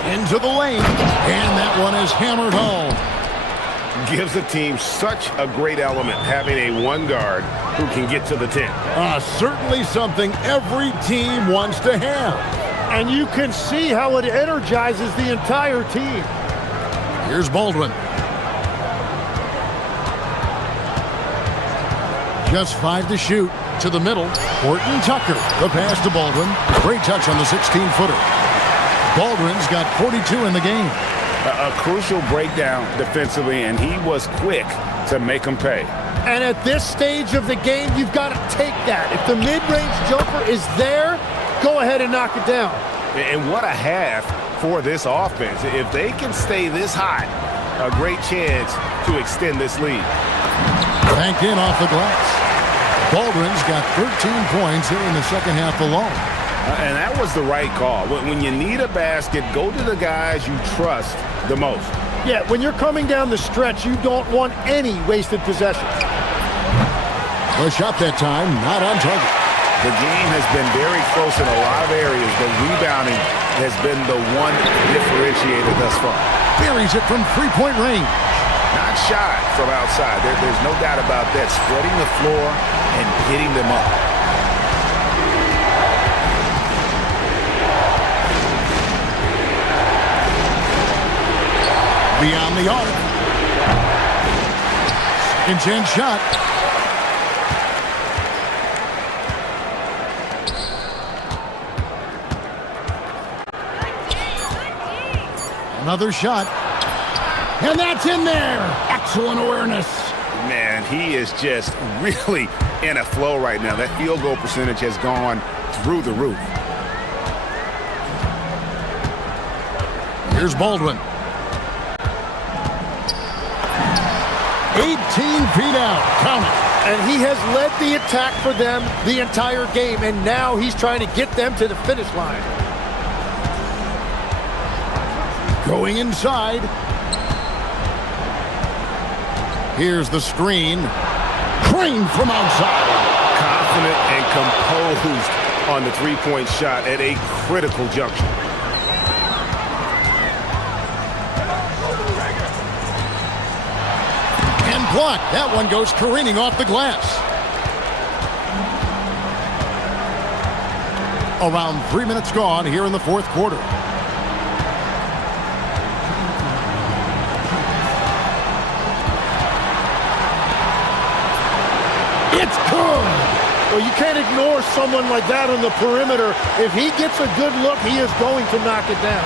Into the lane, and that one is hammered home. Gives the team such a great element having a one guard who can get to the 10. Certainly something every team wants to have. And you can see how it energizes the entire team. Here's Baldwin. Just 5 to shoot. To the middle. Horton Tucker. The pass to Baldwin. Great touch on the 16-footer. Baldwin's got 42 in the game. A crucial breakdown defensively, and he was quick to make him pay. And at this stage of the game, you've got to take that. If the mid-range jumper is there, go ahead and knock it down. And what a half for this offense. If they can stay this hot, a great chance to extend this lead. Banked in off the glass. Baldwin's got 13 points here in the second half alone. And that was the right call. When you need a basket, go to the guys you trust the most. Yeah, when you're coming down the stretch, you don't want any wasted possession. The shot that time, not on target. The game has been very close in a lot of areas, but rebounding has been the one differentiator thus far. Buries it from three-point range. Not shot from outside. There's no doubt about that. Spreading the floor and hitting them up. Beyond the arc. Second chance shot. Another shot. And that's in there. Excellent awareness. Man, he is just really in a flow right now. That field goal percentage has gone through the roof. Here's Baldwin. 18 feet out. Count it. And he has led the attack for them the entire game, and now he's trying to get them to the finish line. Going inside. Here's the screen. Crane from outside. Confident and composed on the three-point shot at a critical juncture. And blocked. That one goes careening off the glass. Around 3 minutes gone here in the fourth quarter. It's good. Well, you can't ignore someone like that on the perimeter. If he gets a good look, he is going to knock it down.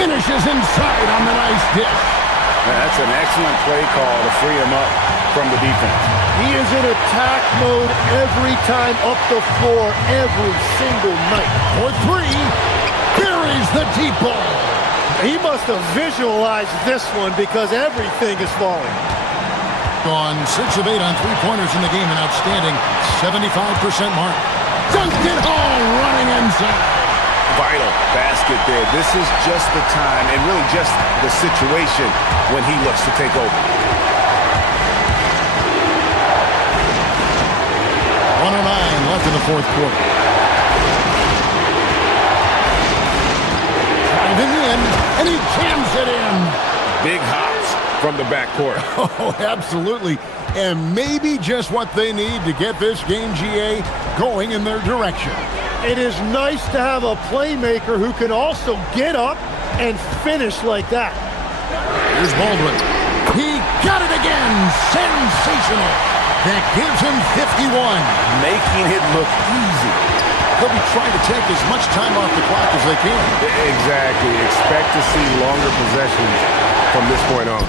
Finishes inside on the nice dish. That's an excellent play call to free him up from the defense. He is in attack mode every time up the floor, every single night. For three, buries the deep ball. He must have visualized this one because everything is falling. On 6 of 8 on three-pointers in the game, an outstanding 75% mark. Dunked it home, running inside. Vital basket there. This is just the time and really just the situation when he looks to take over. 109 left in the fourth quarter. Driving in, and he jams it in. Big hops from the backcourt. Oh, absolutely. And maybe just what they need to get this game, GA, going in their direction. It is nice to have a playmaker who can also get up and finish like that. Here's Baldwin. He got it again. Sensational. That gives him 51. Making it look easy. They'll be trying to take as much time off the clock as they can. Exactly. Expect to see longer possessions from this point on.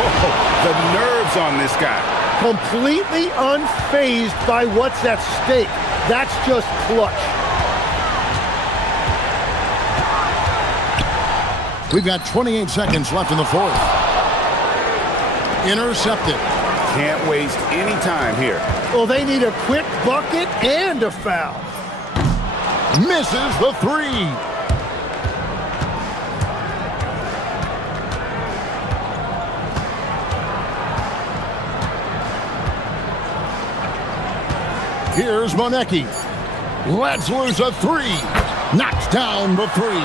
Oh, the nerves on this guy. Completely unfazed by what's at stake. That's just clutch. We've got 28 seconds left in the fourth. Intercepted. Can't waste any time here. Well, they need a quick bucket and a foul. Misses the three. Here's Monecki. Let's lose a three. Knocks down the three.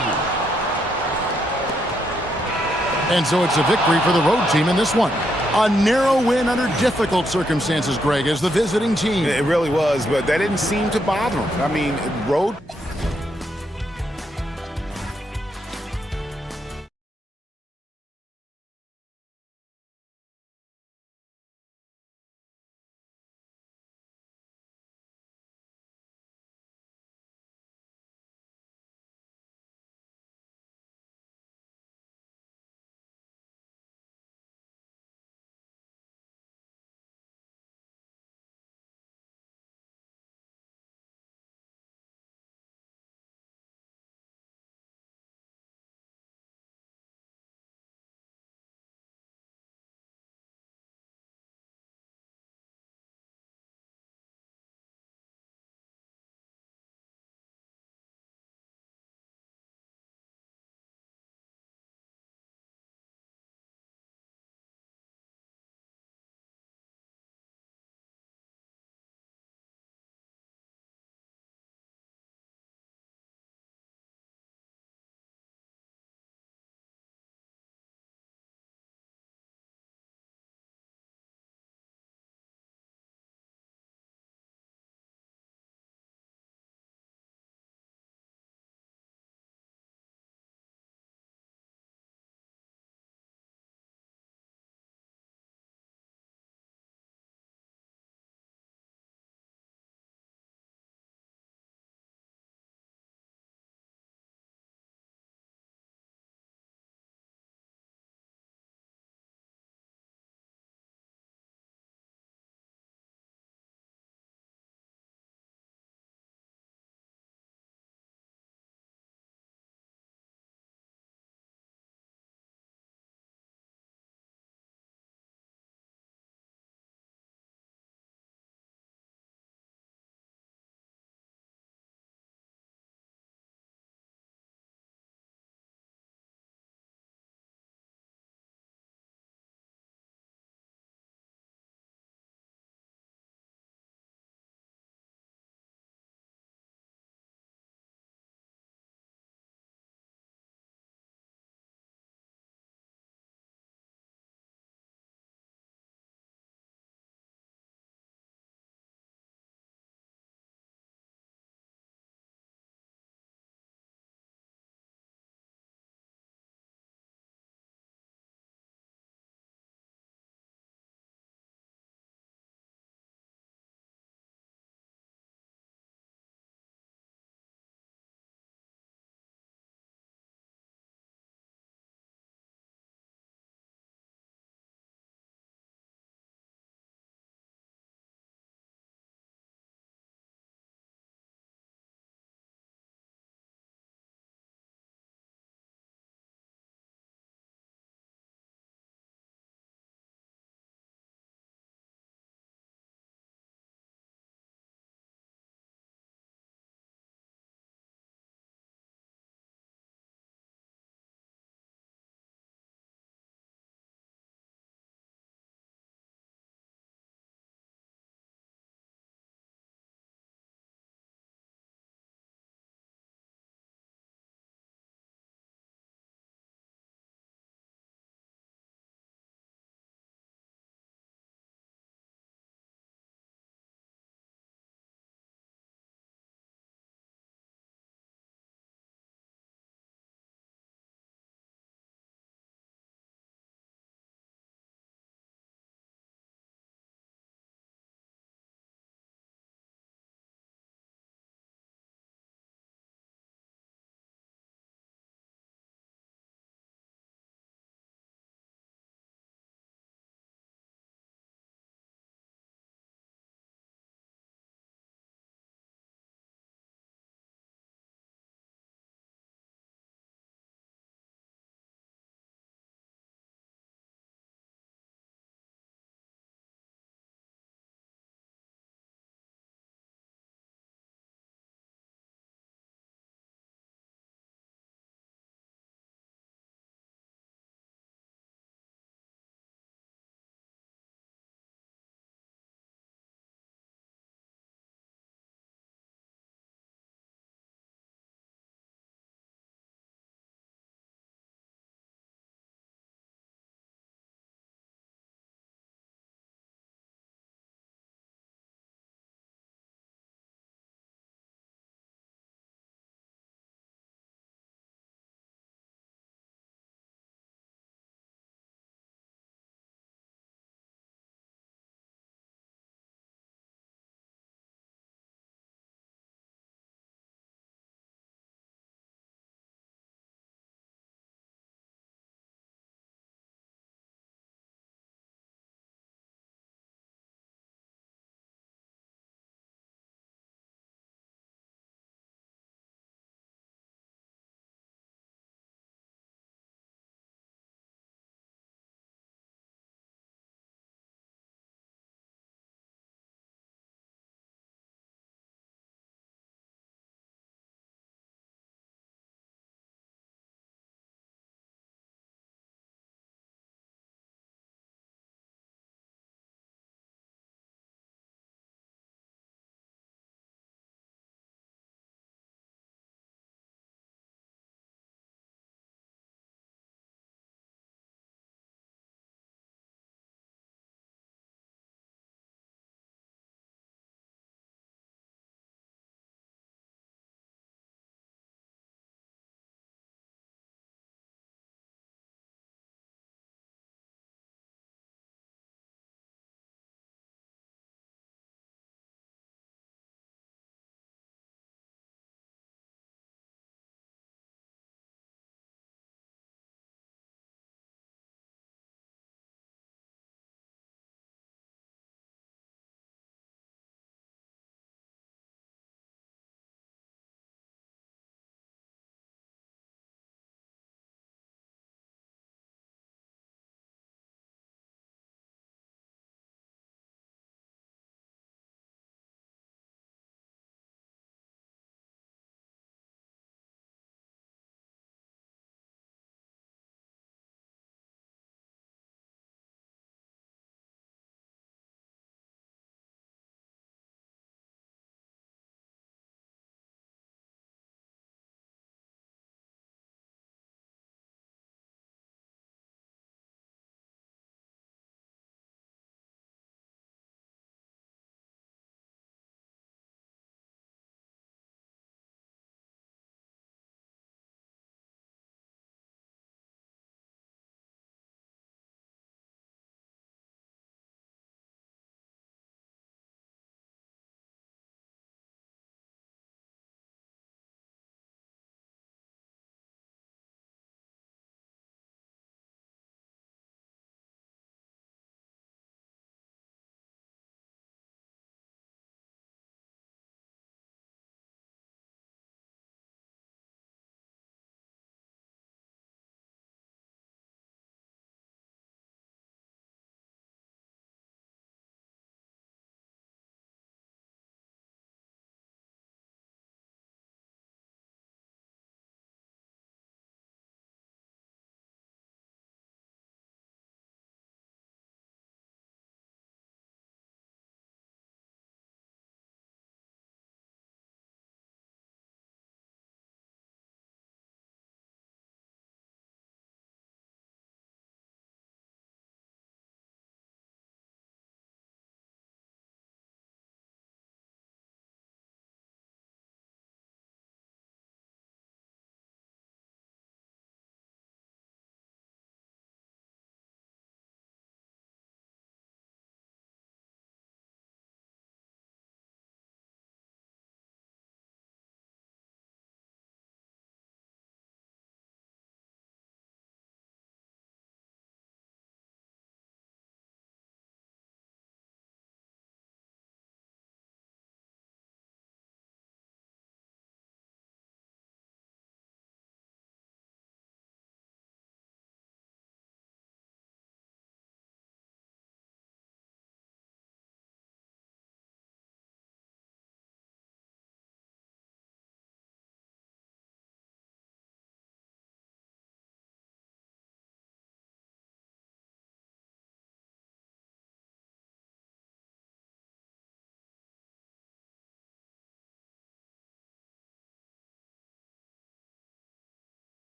And so it's a victory for the road team in this one. A narrow win under difficult circumstances, Greg, as the visiting team. It really was, but that didn't seem to bother him. I mean, road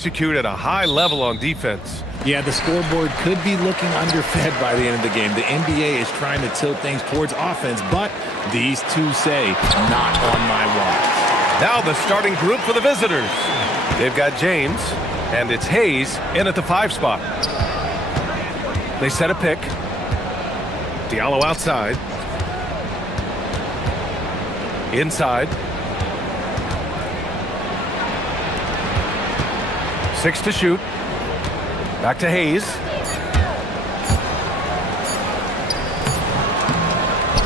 execute at a high level on defense. Yeah, the scoreboard could be looking underfed by the end of the game. The NBA is trying to tilt things towards offense, but these two say, not on my watch. Now the starting group for the visitors. They've got James, and it's Hayes in at the 5 spot. They set a pick. Diallo outside. Inside. 6 to shoot. Back to Hayes.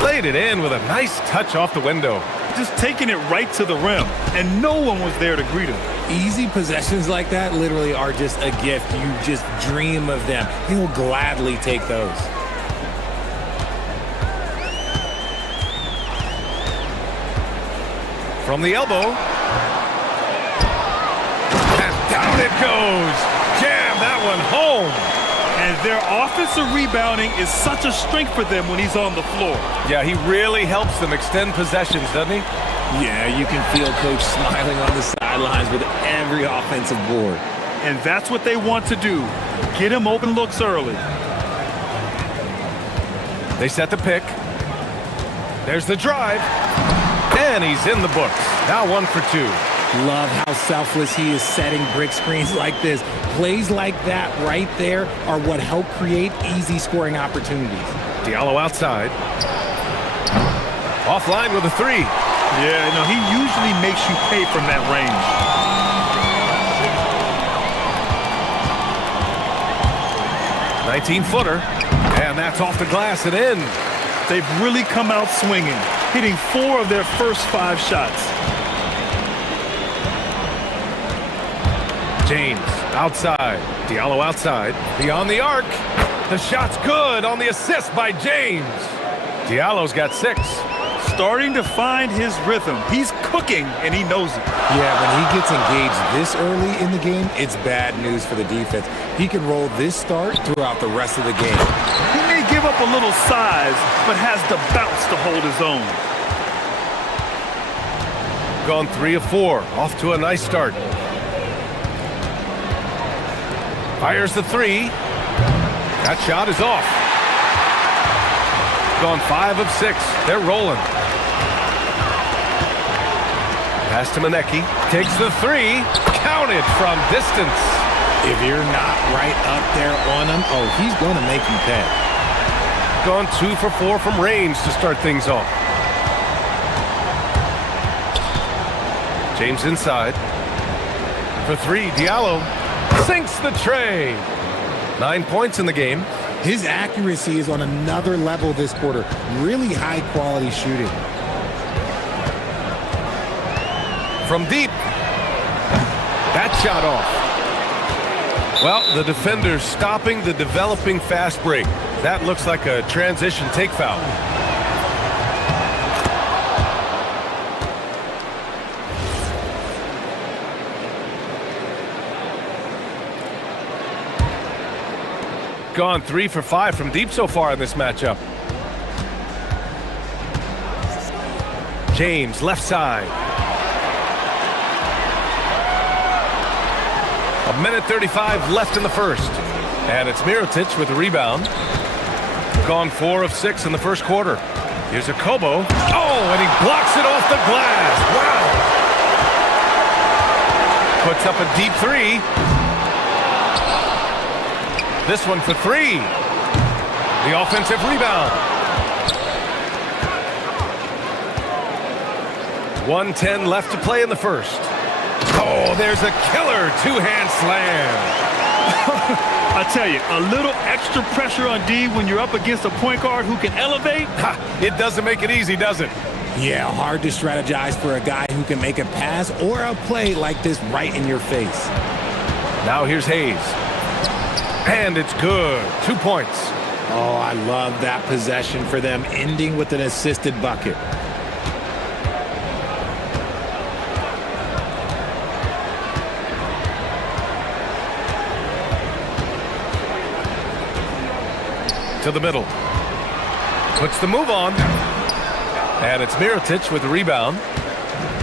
Laid it in with a nice touch off the window. Just taking it right to the rim, and no one was there to greet him. Easy possessions like that literally are just a gift. You just dream of them. He'll gladly take those. From the elbow. And down it goes. Jam that one home. And their offensive rebounding is such a strength for them when he's on the floor. Yeah, he really helps them extend possessions, doesn't he? Yeah, you can feel Coach smiling on the sidelines with every offensive board. And that's what they want to do. Get him open looks early. They set the pick. There's the drive. And he's in the books. Now 1 for 2. Love how selfless he is setting brick screens like this. Plays like that right there are what help create easy scoring opportunities. Diallo outside. Offline with a 3. Yeah, no, he usually makes you pay from that range. "19-footer. And that's off the glass and in. They've really come out swinging, hitting 4 of their first 5 shots. James outside. Diallo outside. Beyond the arc. The shot's good on the assist by James. Diallo's got 6. Starting to find his rhythm. He's cooking, and he knows it. Yeah, when he gets engaged this early in the game, it's bad news for the defense. He can roll this start throughout the rest of the game. He may give up a little size, but has the bounce to hold his own. Gone 3 of 4. Off to a nice start. Fires the 3. That shot is off. Gone 5 of 6. They're rolling. Pass to Manecki. Takes the 3. Counted from distance. If you're not right up there on him, oh, he's going to make you pay. Gone 2 for 4 from range to start things off. James inside. For 3, Diallo sinks the tray. 9 points in the game. His accuracy is on another level this quarter. Really high quality shooting. From deep. That shot off. Well, the defender's stopping the developing fast break. That looks like a transition take foul. Gone 3 for 5 from deep so far in this matchup. James left side. 1:35 left in the first. And it's Mirotic with the rebound. Gone 4 of 6 in the first quarter. Here's a Kobo. Oh, and he blocks it off the glass. Wow. Puts up a deep 3. This one for 3. The offensive rebound. 1:10 left to play in the first. Oh, there's a killer 2-hand slam. I tell you, a little extra pressure on D when you're up against a point guard who can elevate. It doesn't make it easy, does it? Yeah, hard to strategize for a guy who can make a pass or a play like this right in your face. Now here's Hayes. And it's good. 2 points. Oh, I love that possession for them, ending with an assisted bucket. To the middle. Puts the move on. And it's Mirotic with the rebound.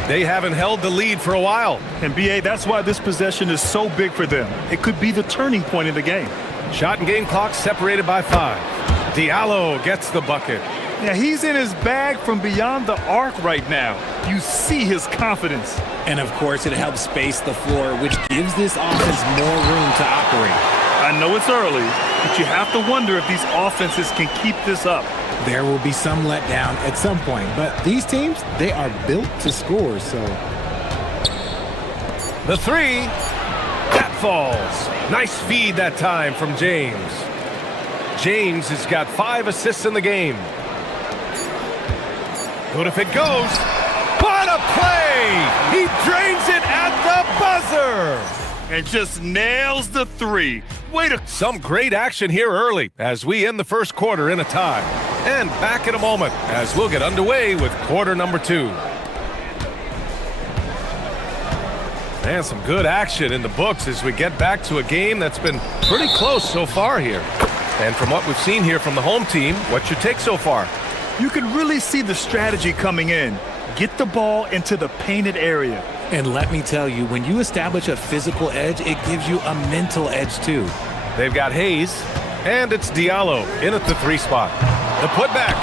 They haven't held the lead for a while. And BA, that's why this possession is so big for them. It could be the turning point in the game. Shot and game clock separated by 5. Diallo gets the bucket. Yeah, he's in his bag from beyond the arc right now. You see his confidence. And of course, it helps space the floor, which gives this offense more room to operate. I know it's early, but you have to wonder if these offenses can keep this up. There will be some letdown at some point, but these teams, they are built to score, so. The 3, that falls. Nice feed that time from James. James has got 5 assists in the game. Good if it goes. What a play! He drains it at the buzzer! And just nails the 3. Way to... Some great action here early as we end the first quarter in a tie. And back in a moment as we'll get underway with quarter number 2. And some good action in the books as we get back to a game that's been pretty close so far here. And from what we've seen here from the home team, what's your take so far? You can really see the strategy coming in. Get the ball into the painted area. And let me tell you, when you establish a physical edge, it gives you a mental edge too. They've got Hayes, and it's Diallo in at the 3 spot. The putback.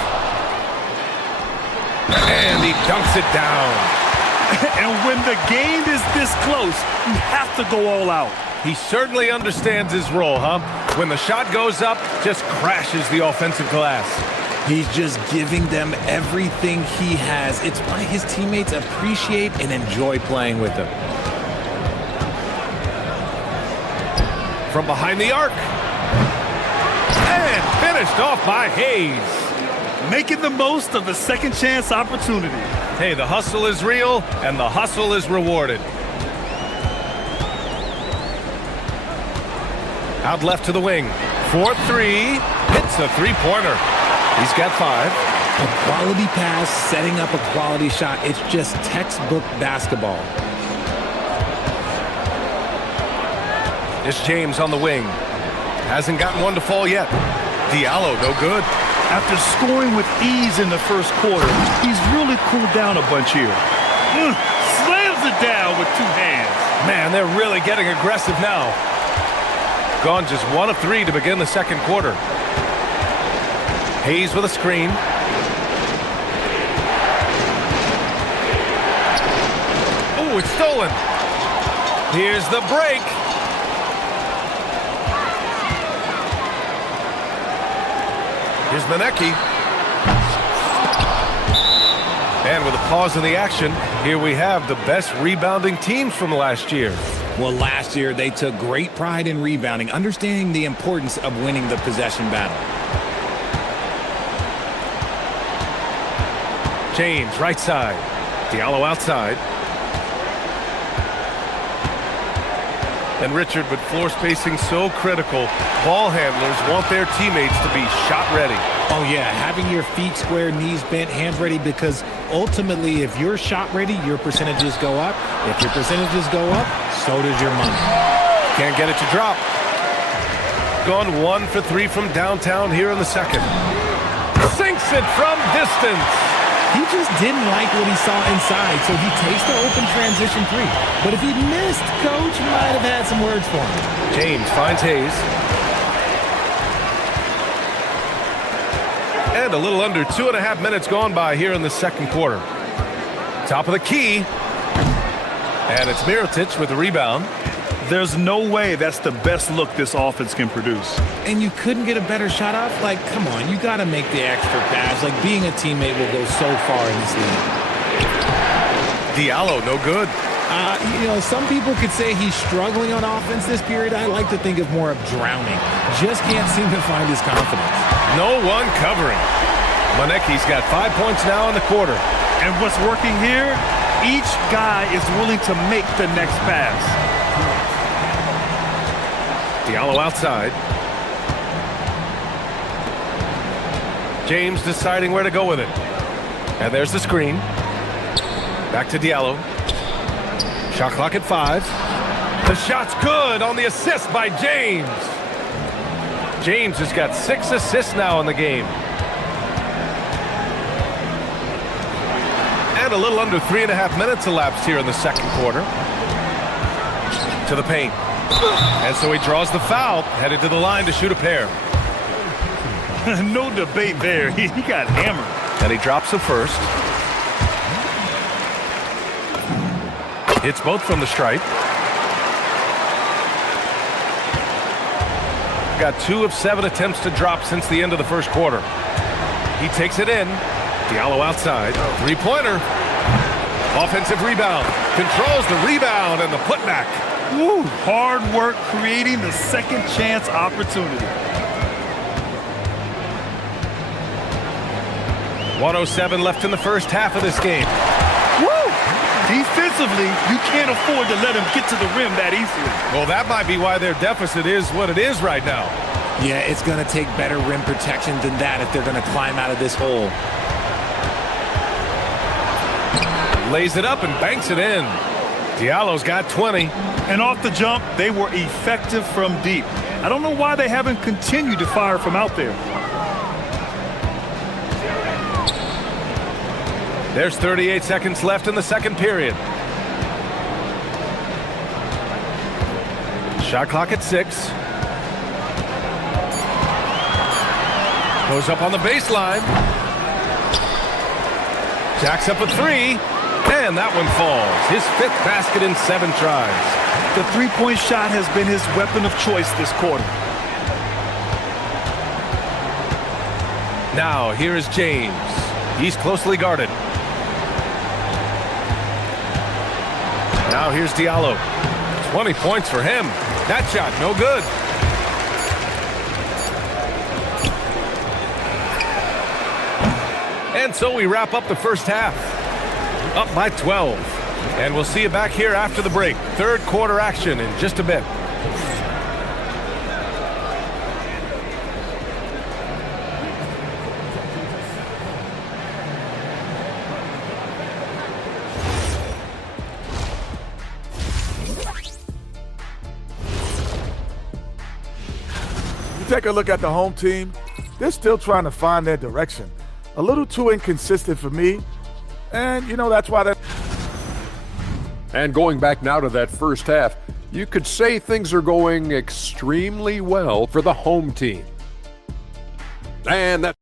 And he dunks it down. And when the game is this close, you have to go all out. He certainly understands his role, huh? When the shot goes up, just crashes the offensive glass. He's just giving them everything he has. It's why his teammates appreciate and enjoy playing with him. From behind the arc. And finished off by Hayes. Making the most of the second chance opportunity. Hey, the hustle is real, and the hustle is rewarded. Out left to the wing. 4-3. Hits a 3-pointer. He's got 5. A quality pass, setting up a quality shot. It's just textbook basketball. It's James on the wing. Hasn't gotten one to fall yet. Diallo, no good. After scoring with ease in the first quarter, he's really cooled down a bunch here. Slams it down with 2 hands. Man, they're really getting aggressive now. Gone just 1 of 3 to begin the second quarter. Hayes with a screen. Oh, it's stolen. Here's the break. Here's Manecki. And with a pause in the action, here we have the best rebounding teams from last year. Well, last year they took great pride in rebounding, understanding the importance of winning the possession battle. James, right side. Diallo outside. And Richard, with floor spacing so critical, ball handlers want their teammates to be shot ready. Oh, yeah, having your feet square, knees bent, hands ready, because ultimately, if you're shot ready, your percentages go up. If your percentages go up, so does your money. Can't get it to drop. Gone 1 for 3 from downtown here in the second. Sinks it from distance. He just didn't like what he saw inside, so he takes the open transition 3. But if he missed, Coach might have had some words for him. James finds Hayes. And a little under 2.5 minutes gone by here in the second quarter. Top of the key. And it's Mirotic with the rebound. There's no way that's the best look this offense can produce. And you couldn't get a better shot off? Like, come on, you got to make the extra pass. Like, being a teammate will go so far in this league. Diallo, no good. You know, some people could say he's struggling on offense this period. I like to think of more of drowning. Just can't seem to find his confidence. No one covering. Manecki's got 5 points now in the quarter. And what's working here, each guy is willing to make the next pass. Diallo outside. James deciding where to go with it. And there's the screen. Back to Diallo. Shot clock at 5. The shot's good on the assist by James. James has got 6 assists now in the game. And a little under 3.5 minutes elapsed here in the second quarter. To the paint. And so he draws the foul, headed to the line to shoot a pair. No debate there. He got hammered. And he drops the first. Hits both from the stripe. Got 2 of 7 attempts to drop since the end of the first quarter. He takes it in. Diallo outside. Three-pointer. Offensive rebound. Controls the rebound and the putback. Woo, hard work creating the second chance opportunity. 1:07 left in the first half of this game. Woo! Defensively, you can't afford to let him get to the rim that easily. Well, that might be why their deficit is what it is right now. Yeah, it's going to take better rim protection than that if they're going to climb out of this hole. Lays it up and banks it in. Diallo's got 20. And off the jump, they were effective from deep. I don't know why they haven't continued to fire from out there. There's 38 seconds left in the second period. Shot clock at 6. Goes up on the baseline. Jacks up a 3. And that one falls. His 5th basket in 7 tries. The three-point shot has been his weapon of choice this quarter. Now, here is James. He's closely guarded. Now here's Diallo. 20 points for him. That shot, no good. And so we wrap up the first half. Up by 12. And we'll see you back here after the break. Third quarter action in just a bit. Take a look at the home team. They're still trying to find their direction. A little too inconsistent for me. And, you know, that's why they're... And going back now to that first half, you could say things are going extremely well for the home team. And that...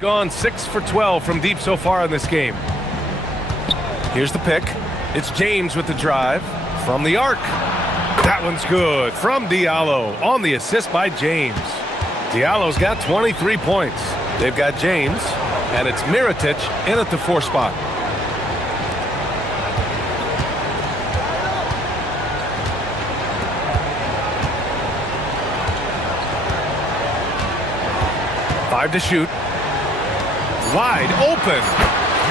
Gone 6 for 12 from deep so far in this game. Here's the pick. It's James with the drive from the arc. That one's good from Diallo on the assist by James. Diallo's got 23 points. They've got James, and it's Mirotic in at the 4 spot. Five to shoot. Wide open.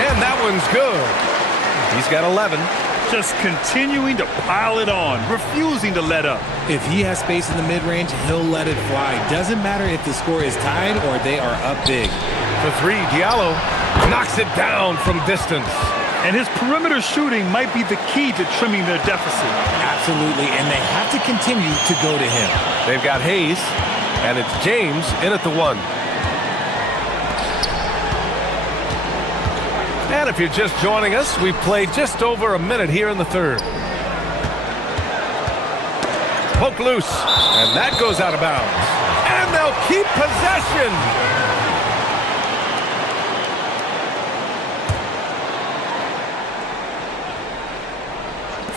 And that one's good. He's got 11. Just continuing to pile it on, refusing to let up. If he has space in the mid-range, he'll let it fly. Doesn't matter if the score is tied or they are up big. For 3, Diallo knocks it down from distance. And his perimeter shooting might be the key to trimming their deficit. Absolutely, and they have to continue to go to him. They've got Hayes, and it's James in at the 1. And if you're just joining us, we've played just over a minute here in the third. Poke loose, and that goes out of bounds. And they'll keep possession.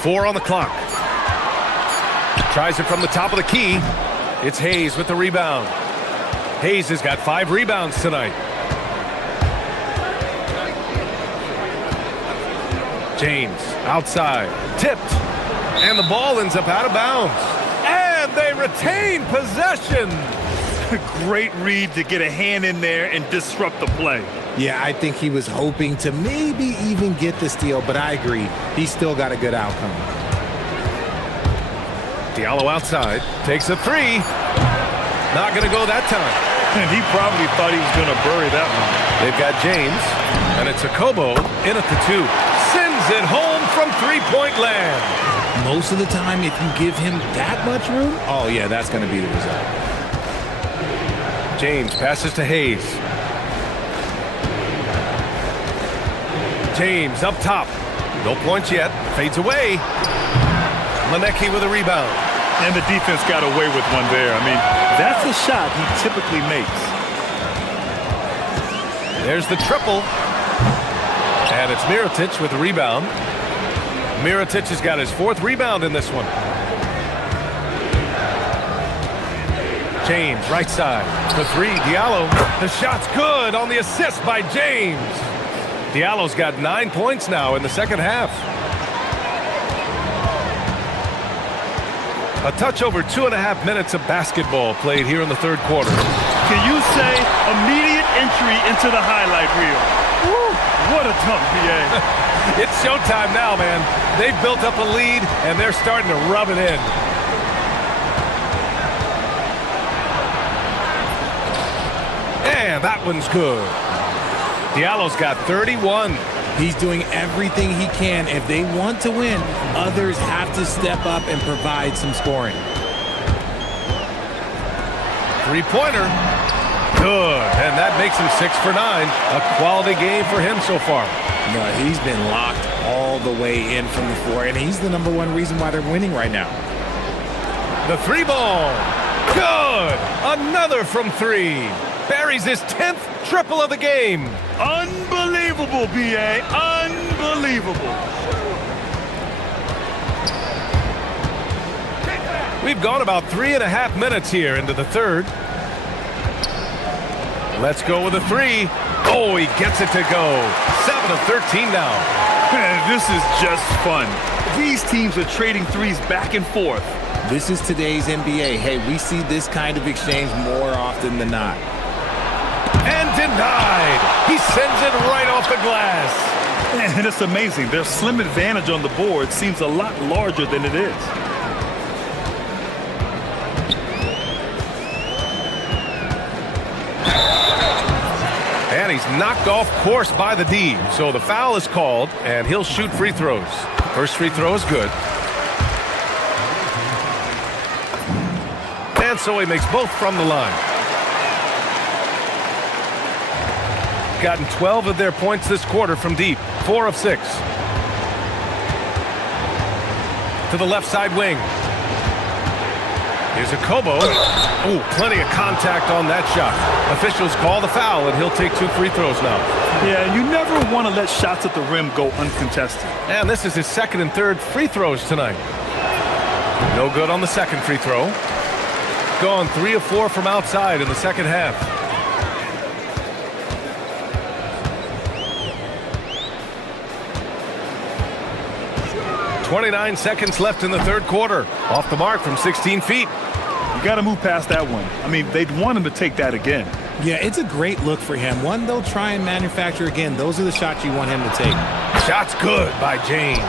Four on the clock. Tries it from the top of the key. It's Hayes with the rebound. Hayes has got 5 rebounds tonight. James outside, tipped, and the ball ends up out of bounds. And they retain possession. Great read to get a hand in there and disrupt the play. Yeah, I think he was hoping to maybe even get the steal, but I agree. He still got a good outcome. Diallo outside, takes a 3. Not going to go that time. And he probably thought he was going to bury that one. They've got James, and it's Akobo in at the 2. Sends it home from three-point land. Most of the time, if you give him that much room, oh yeah, that's going to be the result. James passes to Hayes. James up top. No points yet. Fades away. Lenecki with a rebound. And the defense got away with one there. I mean, that's a shot he typically makes. There's the triple. And it's Mirotic with the rebound. Mirotic has got his 4th rebound in this one. James, right side. The 3, Diallo. The shot's good on the assist by James. Diallo's got 9 points now in the second half. A touch over 2.5 minutes of basketball played here in the third quarter. Can you say immediate entry into the highlight reel? Woo, what a dunk, PA. It's showtime now, man. They've built up a lead, and they're starting to rub it in. And that one's good. Diallo's got 31. He's doing everything he can. If they want to win, others have to step up and provide some scoring. Three-pointer. Good. And that makes him 6 for 9. A quality game for him so far. No, he's been locked all the way in from the floor, and he's the #1 reason why they're winning right now. The 3 ball. Good. Another from 3. Buries his 10th triple of the game. Unbelievable, BA. Unbelievable. We've gone about 3.5 minutes here into the third. Let's go with a 3. Oh, he gets it to go. 7 of 13 now. Man, this is just fun. These teams are trading threes back and forth. This is today's NBA. Hey, we see this kind of exchange more often than not. And denied. He sends it right off the glass. And it's amazing. Their slim advantage on the board seems a lot larger than it is. And he's knocked off course by the D. So the foul is called, and he'll shoot free throws. First free throw is good. And so he makes both from the line. Gotten 12 of their points this quarter from deep. 4 of 6. To the left side wing. Here's Akobo. Oh, plenty of contact on that shot. Officials call the foul, and he'll take 2 free throws now. Yeah, you never want to let shots at the rim go uncontested. And this is his 2nd and 3rd free throws tonight. No good on the 2nd free throw. Gone 3 of 4 from outside in the second half. .29 seconds left in the third quarter. Off the mark from 16 feet. You got to move past that one. I mean, they'd want him to take that again. Yeah, it's a great look for him. One they'll try and manufacture again. Those are the shots you want him to take. Shot's good by James.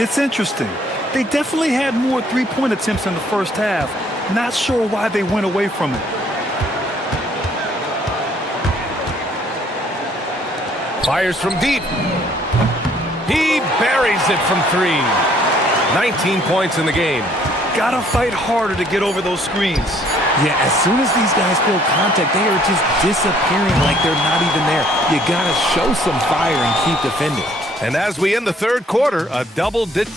It's interesting. They definitely had more three-point attempts in the first half. Not sure why they went away from it. Fires from deep. He buries it from 3. 19 points in the game. Gotta fight harder to get over those screens. Yeah, as soon as these guys feel contact, they are just disappearing like they're not even there. You gotta show some fire and keep defending. And as we end the third quarter, a double-digit.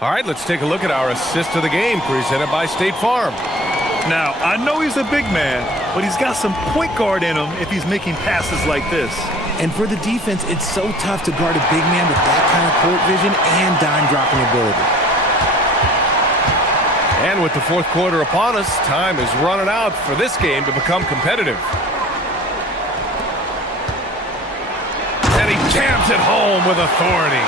All right, let's take a look at our assist of the game presented by State Farm. Now, I know he's a big man, but he's got some point guard in him if he's making passes like this. And for the defense, it's so tough to guard a big man with that kind of court vision and dime dropping ability. And with the fourth quarter upon us, time is running out for this game to become competitive. And he jams it home with authority.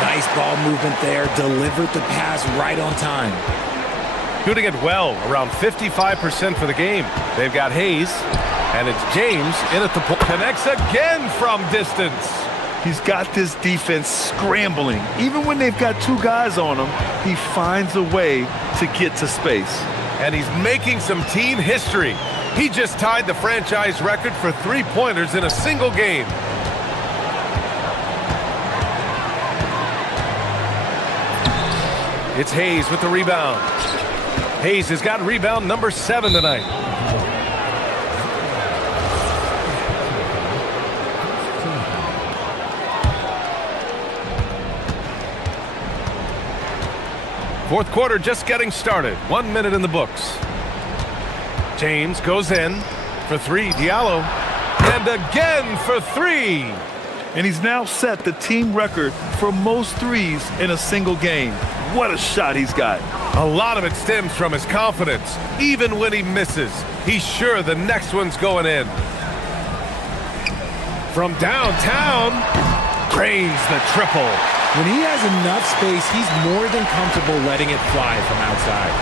Nice ball movement there. Delivered the pass right on time. Shooting it well, around 55% for the game. They've got Hayes, and it's James in at the point. Connects again from distance. He's got this defense scrambling. Even when they've got two guys on him, he finds a way to get to space. And he's making some team history. He just tied the franchise record for three-pointers in a single game. It's Hayes with the rebound. Hayes has got rebound number 7 tonight. Fourth quarter just getting started. 1 minute in the books. James goes in for 3. Diallo. And again for 3. And he's now set the team record for most threes in a single game. What a shot he's got. A lot of it stems from his confidence. Even when he misses, he's sure the next one's going in. From downtown, drains the triple. When he has enough space, he's more than comfortable letting it fly from outside.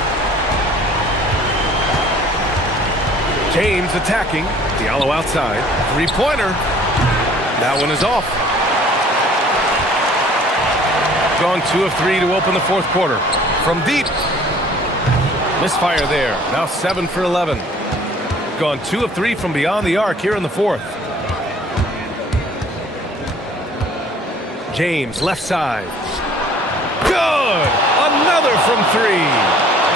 James attacking. Diallo outside. Three-pointer. That one is off. Gone 2 of 3 to open the fourth quarter. From deep. Misfire there. Now 7 for 11. Gone 2 of 3 from beyond the arc here in the fourth. James, left side. Good! Another from 3.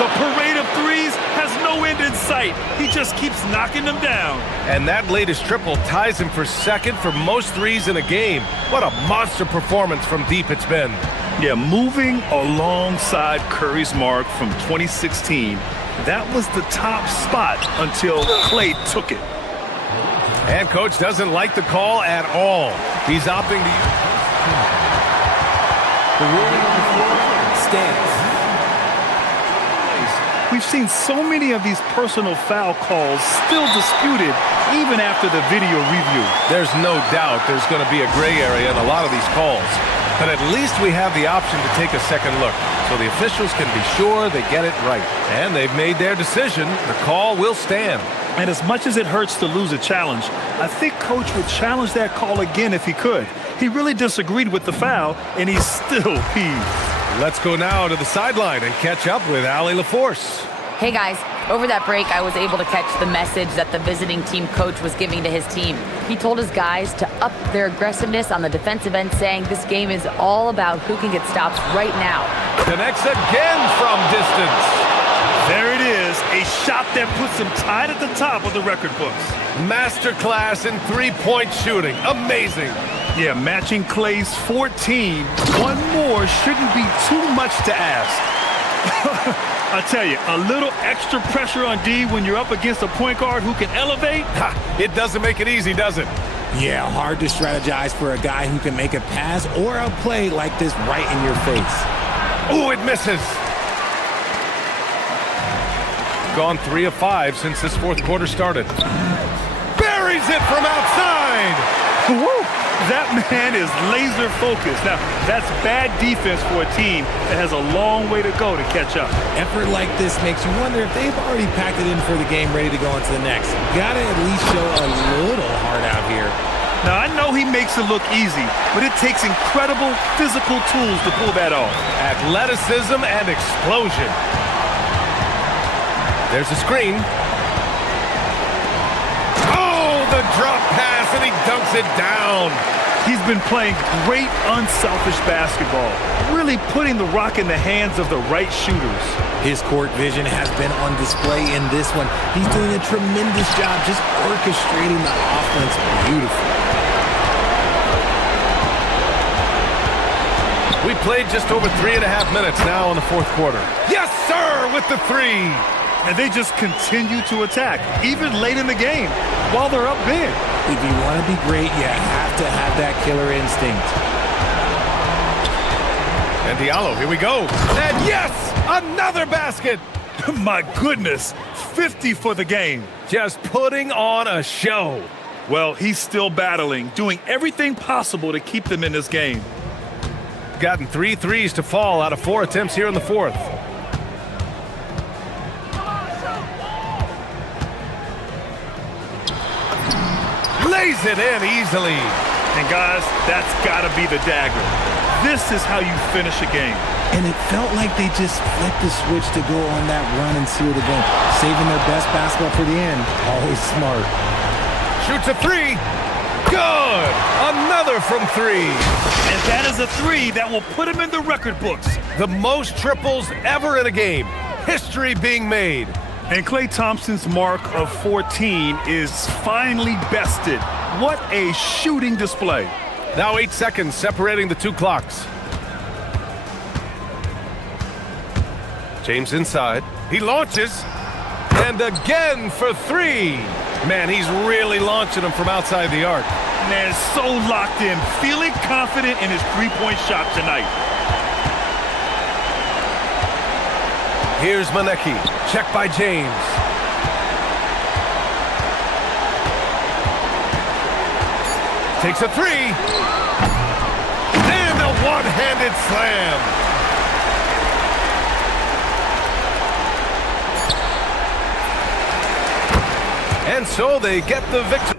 The parade of threes has no end in sight. He just keeps knocking them down. And that latest triple ties him for second for most threes in a game. What a monster performance from deep it's been. Yeah, moving alongside Curry's mark from 2016. That was the top spot until Clay took it. And coach doesn't like the call at all. He's opting to use. The ruling on the floor stands. We've seen so many of these personal foul calls still disputed even after the video review. There's no doubt there's going to be a gray area in a lot of these calls. But at least we have the option to take a second look, so the officials can be sure they get it right. And they've made their decision. The call will stand. And as much as it hurts to lose a challenge, I think Coach would challenge that call again if he could. He really disagreed with the foul, and he's still peeved. Let's go now to the sideline and catch up with Allie LaForce. Hey guys, over that break, I was able to catch the message that the visiting team coach was giving to his team. He told his guys to up their aggressiveness on the defensive end, saying this game is all about who can get stops right now. Connects again from distance. There it is, a shot that puts him tied at the top of the record books. Masterclass in three-point shooting. Amazing. Yeah, matching Clay's 14. One more shouldn't be too much to ask. I tell you, a little extra pressure on D when you're up against a point guard who can elevate. It doesn't make it easy, does it? Yeah, hard to strategize for a guy who can make a pass or a play like this right in your face. Oh, it misses. Gone 3 of 5 since this fourth quarter started. Buries it from outside. Woo! That man is laser focused. Now, that's bad defense for a team that has a long way to go to catch up. Effort like this makes you wonder if they've already packed it in for the game ready to go into the next. Gotta at least show a little heart out here. Now, I know he makes it look easy, but it takes incredible physical tools to pull that off. Athleticism and explosion. There's a screen. Oh, the drop pass, and he dunks it down. He's been playing great, unselfish basketball, really putting the rock in the hands of the right shooters. His court vision has been on display in this one. He's doing a tremendous job just orchestrating the offense beautifully. We played just over 3.5 minutes now in the fourth quarter. Yes, sir, with the 3. And they just continue to attack, even late in the game, while they're up big. If you want to be great, you have to have that killer instinct. And Diallo, here we go. And yes, another basket. My goodness, 50 for the game. Just putting on a show. Well, he's still battling, doing everything possible to keep them in this game. Gotten 3 threes to fall out of 4 attempts here in the fourth. Lays it in easily. And guys, that's got to be the dagger. This is how you finish a game. And it felt like they just flipped the switch to go on that run and seal the game. Saving their best basketball for the end. Always smart. Shoots a 3. Good. Another from 3. And that is a 3 that will put him in the record books. The most triples ever in a game. History being made. And Klay Thompson's mark of 14 is finally bested. What a shooting display. Now 8 seconds separating the 2 clocks. James inside. He launches. And again for 3. Man, he's really launching them from outside the arc. Man, so locked in, feeling confident in his three-point shot tonight. Here's Maneki. Check by James. Takes a 3. And a one-handed slam. And so they get the victory.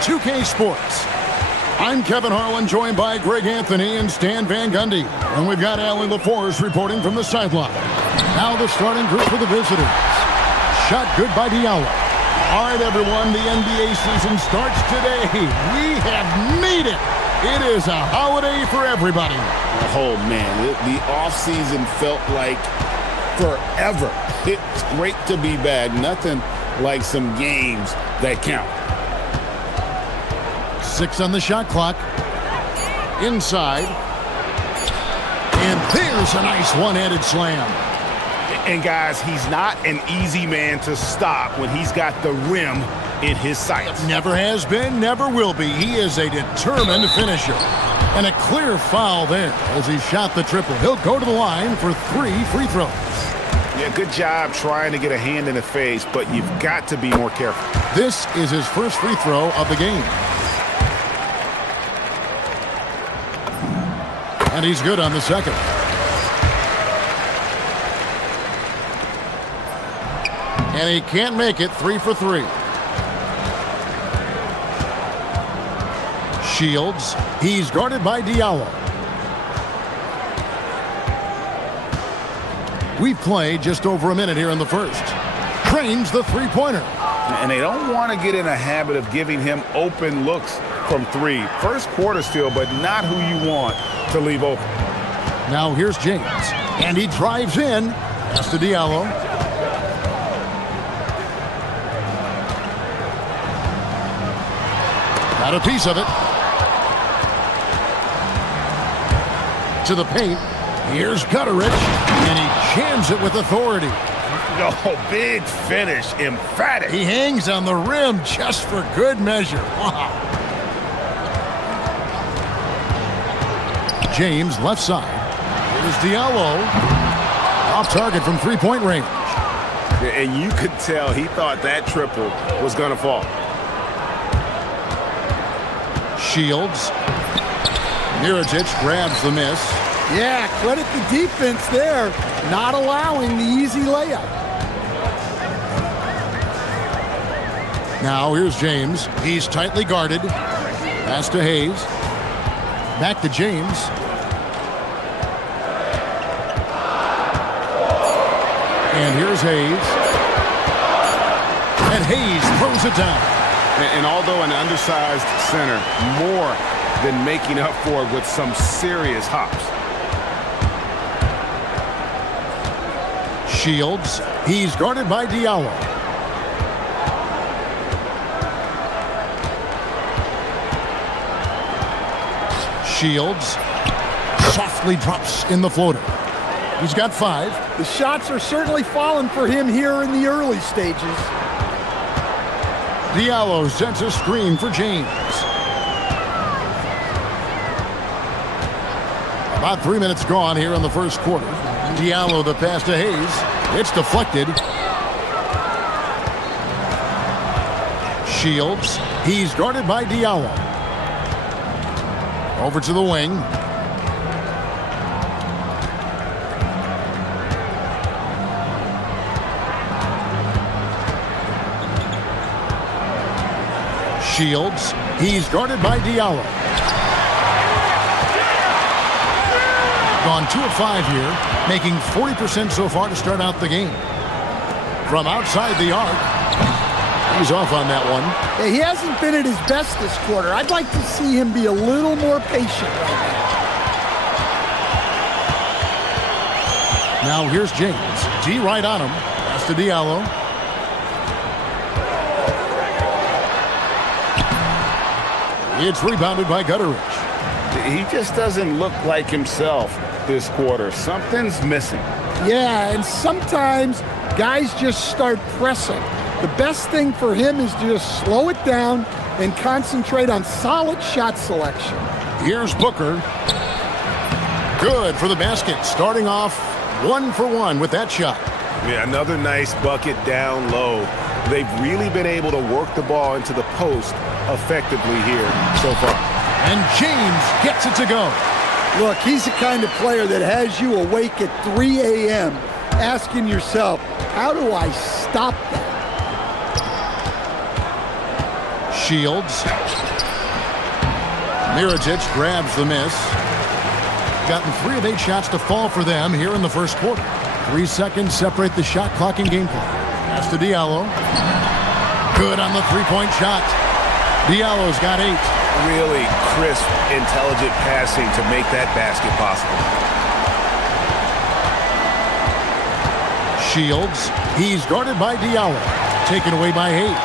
2K Sports. I'm Kevin Harlan, joined by Greg Anthony and Stan Van Gundy. And we've got Allie LaForce reporting from the sideline. Now the starting group for the visitors. Shot good by Diallo. All right, everyone, the NBA season starts today. We have made it. It is a holiday for everybody. Oh, man, the offseason felt like forever. It's great to be back. Nothing like some games that count. 6 on the shot clock. Inside. And there's a nice one-handed slam. And guys, he's not an easy man to stop when he's got the rim in his sights. Never has been, never will be. He is a determined finisher. And a clear foul there as he shot the triple. He'll go to the line for 3 free throws. Yeah, good job trying to get a hand in the face, but you've got to be more careful. This is his first free throw of the game. And he's good on the second. And he can't make it. 3 for 3. Shields. He's guarded by Diallo. We've played just over a minute here in the first. Trains the three-pointer. And they don't want to get in a habit of giving him open looks from 3. First quarter still, but not who you want to leave open. Now here's James. And he drives in. Pass to Diallo. Got a piece of it. To the paint. Here's Gutteridge. And he jams it with authority. Oh, big finish. Emphatic. He hangs on the rim just for good measure. Wow. James, left side. Here's Diallo. Off target from three-point range. And you could tell he thought that triple was going to fall. Shields. Mirotic grabs the miss. Yeah, credit the defense there, not allowing the easy layup. Now here's James. He's tightly guarded. Pass to Hayes. Back to James. And here's Hayes. And Hayes throws it down. And although an undersized center, more than making up for it with some serious hops. Shields. He's guarded by Diallo. Shields softly drops in the floater. He's got 5. The shots are certainly falling for him here in the early stages. Diallo sends a screen for James. About 3 minutes gone here in the first quarter. Diallo the pass to Hayes. It's deflected. Shields. He's guarded by Diallo. Over to the wing. Shields. He's guarded by Diallo. Gone 2 of 5 here, making 40% so far to start out the game. From outside the arc, he's off on that one. Yeah, he hasn't been at his best this quarter. I'd like to see him be a little more patient right now. Now here's James. G right on him. Pass to Diallo. It's rebounded by Gutteridge. He just doesn't look like himself this quarter. Something's missing. Yeah, and sometimes guys just start pressing. The best thing for him is to just slow it down and concentrate on solid shot selection. Here's Booker. Good for the basket. Starting off 1 for 1 with that shot. Yeah, another nice bucket down low. They've really been able to work the ball into the post effectively here so far. And James gets it to go. Look, he's the kind of player that has you awake at 3 a.m. asking yourself, how do I stop that? Shields. Mirotic grabs the miss. Gotten 3 of 8 shots to fall for them here in the first quarter. 3 seconds separate the shot clock and game clock. Pass to Diallo. Good on the three-point shot. Diallo's got 8. Really crisp, intelligent passing to make that basket possible. Shields. He's guarded by Diallo. Taken away by Hayes.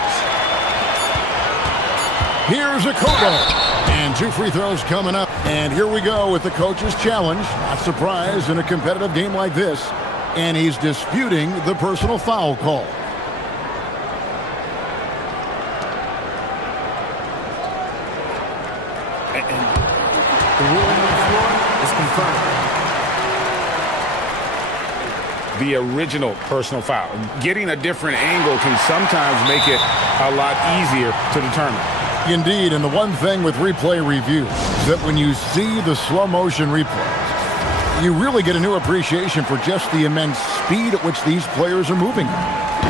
Here's a Kobo. And 2 free throws coming up. And here we go with the coach's challenge. Not surprised in a competitive game like this. And he's disputing the personal foul call. The ruling on the floor is confirmed. The original personal foul. Getting a different angle can sometimes make it a lot easier to determine. Indeed, and the one thing with replay review is that when you see the slow motion replays, you really get a new appreciation for just the immense speed at which these players are moving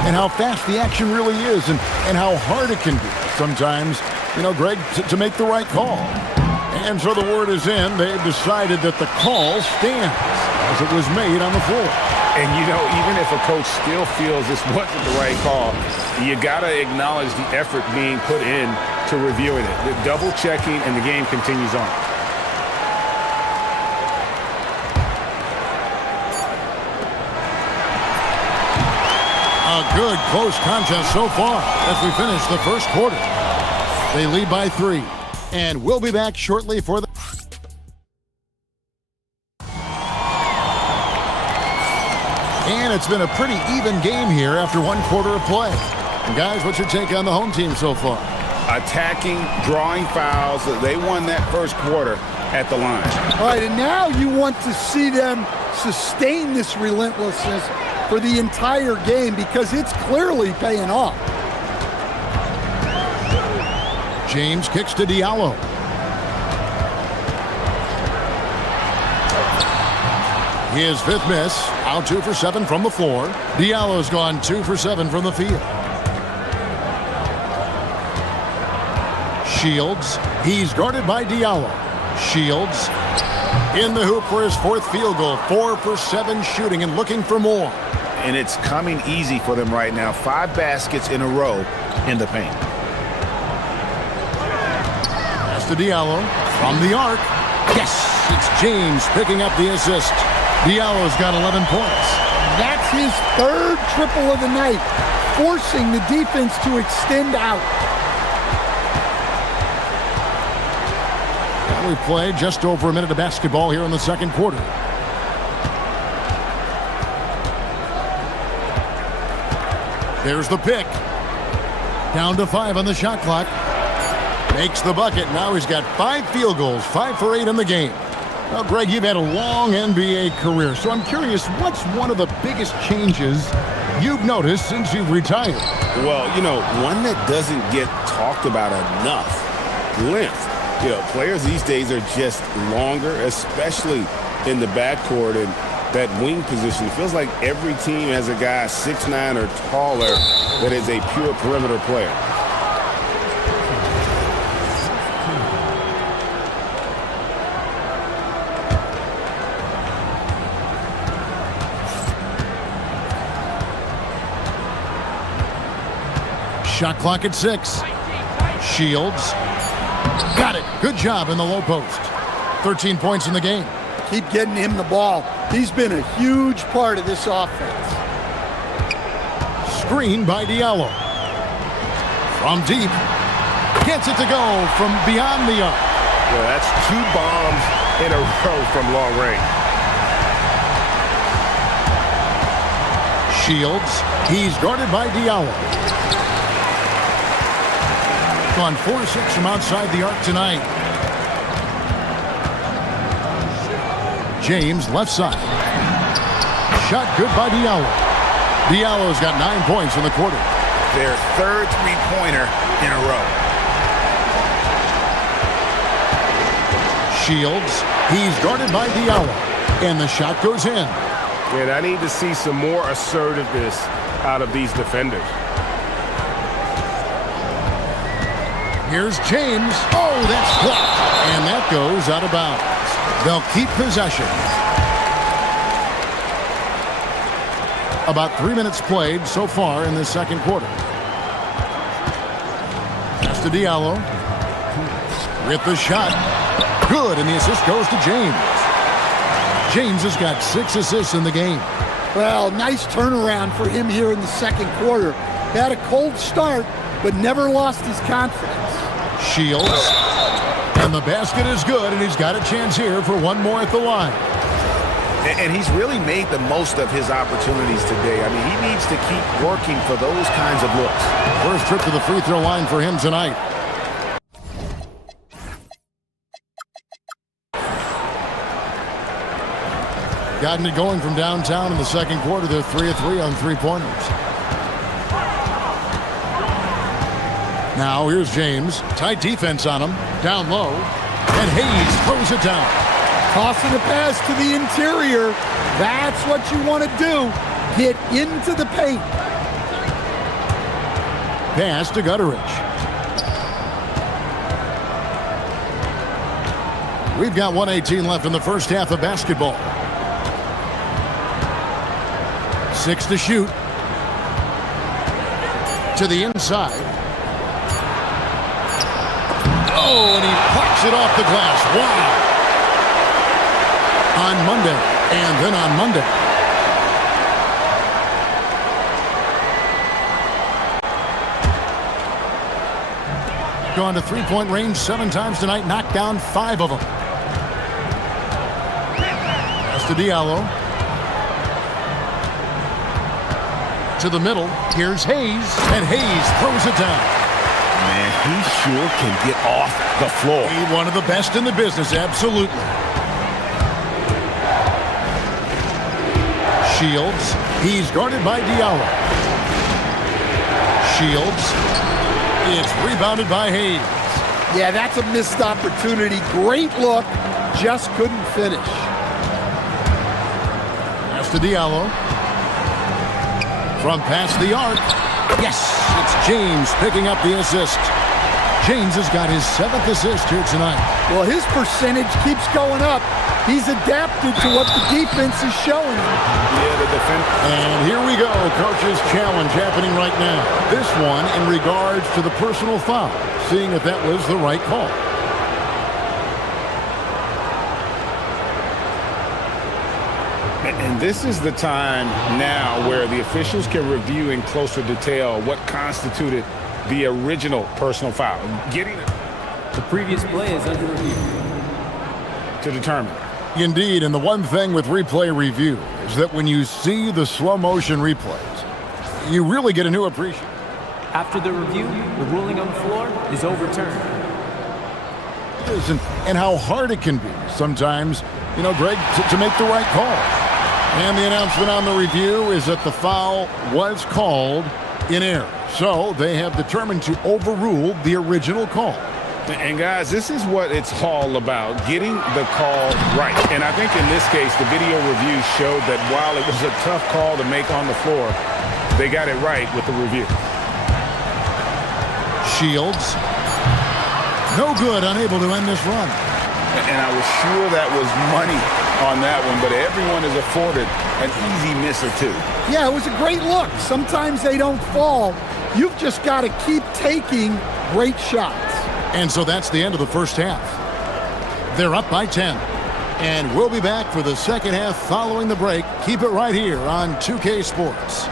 and how fast the action really is and how hard it can be sometimes, Greg, to make the right call. And so the word is in. They've decided that the call stands as it was made on the floor. And, even if a coach still feels this wasn't the right call, you got to acknowledge the effort being put in to reviewing it. The double checking, and the game continues on. A good close contest so far as we finish the first quarter. They lead by 3. And we'll be back shortly for the... And it's been a pretty even game here after 1 quarter of play. And guys, what's your take on the home team so far? Attacking, drawing fouls. They won that first quarter at the line. All right, and now you want to see them sustain this relentlessness for the entire game because it's clearly paying off. James kicks to Diallo. His 5th miss. Out 2 for 7 from the floor. Diallo's gone 2 for 7 from the field. Shields. He's guarded by Diallo. Shields in the hoop for his 4th field goal. 4 for 7 shooting and looking for more. And it's coming easy for them right now. 5 baskets in a row in the paint. Pass to Diallo from the arc. Yes, it's James picking up the assist. Diallo's got 11 points. That's his 3rd triple of the night, forcing the defense to extend out. We played just over a minute of basketball here in the second quarter. There's the pick. Down to 5 on the shot clock. Makes the bucket. Now he's got 5 field goals, 5 for 8 in the game. Well, Greg, you've had a long NBA career, so I'm curious, what's one of the biggest changes you've noticed since you've retired? Well, one that doesn't get talked about enough, length. Players these days are just longer, especially in the backcourt and that wing position. It feels like every team has a guy 6'9" or taller that is a pure perimeter player. Shot clock at 6. Shields. Got it. Good job in the low post. 13 points in the game. Keep getting him the ball. He's been a huge part of this offense. Screen by Diallo. From deep. Gets it to go from beyond the arc. Yeah, that's 2 bombs in a row from long range. Shields. He's guarded by Diallo. Gone 4-6 from outside the arc tonight. James left side. Shot good by Diallo. Diallo's got 9 points in the quarter. Their 3rd three-pointer in a row. Shields. He's guarded by Diallo. And the shot goes in. And I need to see some more assertiveness out of these defenders. Here's James. Oh, that's blocked. And that goes out of bounds. They'll keep possession. About 3 minutes played so far in the second quarter. Pass to Diallo. With the shot. Good, and the assist goes to James. James has got 6 assists in the game. Well, nice turnaround for him here in the second quarter. He had a cold start, but never lost his confidence. Shields. And the basket is good, and he's got a chance here for one more at the line. And he's really made the most of his opportunities today. I mean, he needs to keep working for those kinds of looks. First trip to the free throw line for him tonight. Gotten it going from downtown in the second quarter. They're 3 of 3 on three-pointers. Now here's James. Tight defense on him. Down low. And Hayes throws it down. Tossing a pass to the interior. That's what you want to do. Get into the paint. Pass to Gutteridge. We've got 1:18 left in the first half of basketball. 6 to shoot. To the inside. Oh, and he pops it off the glass. Wow. On Monday, and then on Monday. Gone to three-point range 7 times tonight, knocked down 5 of them. Pass to Diallo. To the middle, here's Hayes, and Hayes throws it down. Man, he sure can get off the floor. He's one of the best in the business, absolutely. Shields. He's guarded by Diallo. Shields. It's rebounded by Hayes. Yeah, that's a missed opportunity. Great look. Just couldn't finish. Pass to Diallo. From past the arc. Yes, it's James picking up the assist. James has got his 7th assist here tonight. Well, his percentage keeps going up. He's adapted to what the defense is showing him. Yeah, the defense. And here we go, coach's challenge happening right now. This one in regards to the personal foul, seeing if that was the right call. And this is the time now where the officials can review in closer detail what constituted the original personal foul. Getting it. The previous play is under review. To determine. Indeed, and the one thing with replay review is that when you see the slow motion replays, you really get a new appreciation. After the review, the ruling on the floor is overturned. And how hard it can be sometimes, Greg, to make the right call. And the announcement on the review is that the foul was called in error. So they have determined to overrule the original call. And guys, this is what it's all about, getting the call right. And I think in this case, the video review showed that while it was a tough call to make on the floor, they got it right with the review. Shields. No good, unable to end this run. And I was sure that was money on that one, but everyone is afforded an easy miss or two. Yeah, it was a great look. Sometimes they don't fall. You've just got to keep taking great shots. And so that's the end of the first half. They're up by 10. And we'll be back for the second half following the break. Keep it right here on 2K Sports.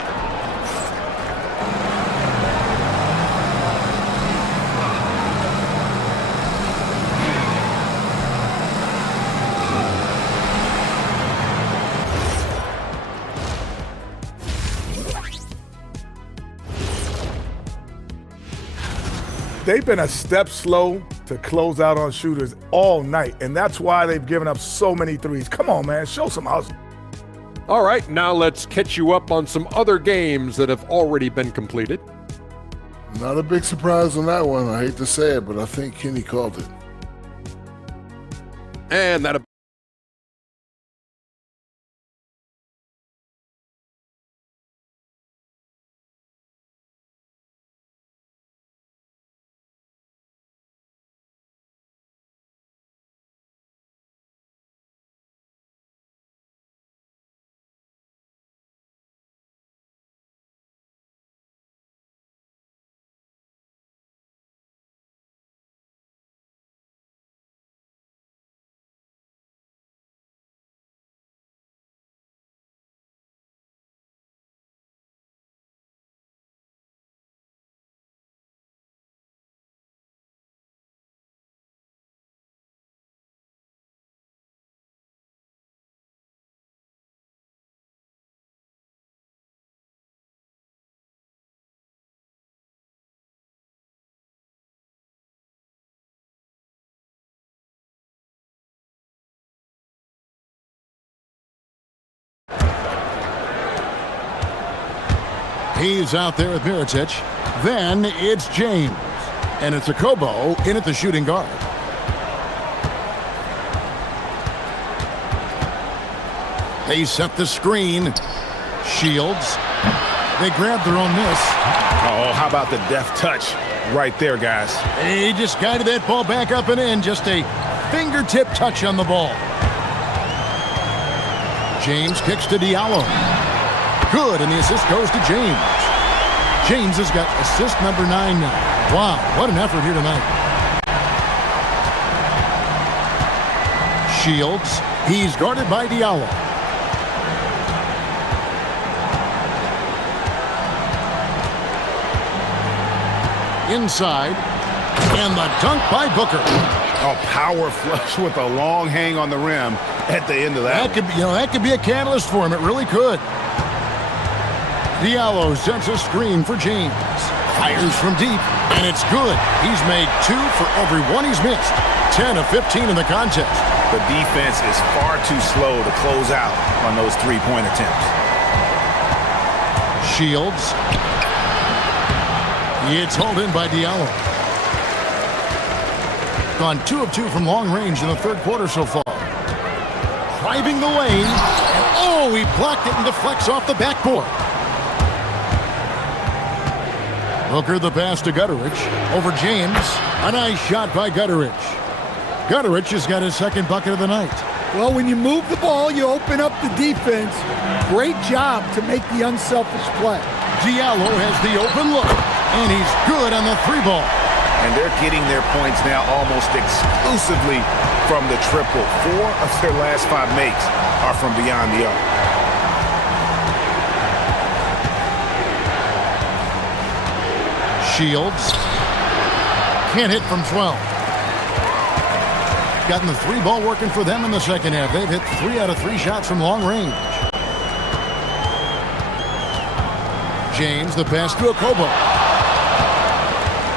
They've been a step slow to close out on shooters all night, and that's why they've given up so many threes. Come on, man, show some hustle. All right, now let's catch you up on some other games that have already been completed. Not a big surprise on that one. I hate to say it, but I think Kenny called it. And that He's out there with Mirotic. Then it's James. And it's Akobo in at the shooting guard. They set the screen. Shields. They grab their own miss. Oh, how about the deft touch right there, guys? He just guided that ball back up and in. Just a fingertip touch on the ball. James kicks to Diallo. Good, and the assist goes to James. James has got assist number 9 now. Wow, what an effort here tonight. Shields. He's guarded by Diallo. Inside, and the dunk by Booker. A power flush with a long hang on the rim at the end of that. That could be a catalyst for him. It really could. Diallo sends a screen for James. Fires from deep, and it's good. He's made 2 for every one he's missed. 10 of 15 in the contest. The defense is far too slow to close out on those three-point attempts. Shields. It's hauled in by Diallo. Gone 2 of 2 from long range in the third quarter so far. Driving the lane, and he blocked it and deflects off the backboard. Booker the pass to Gutteridge. Over James. A nice shot by Gutteridge. Gutteridge has got his second bucket of the night. Well, when you move the ball, you open up the defense. Great job to make the unselfish play. Diallo has the open look, and he's good on the 3-ball. And they're getting their points now almost exclusively from the triple. 4 of their last 5 makes are from beyond the arc. Shields. Can't hit from 12. Gotten the 3-ball working for them in the second half. They've hit 3 out of 3 shots from long range. James, the pass to Akobo.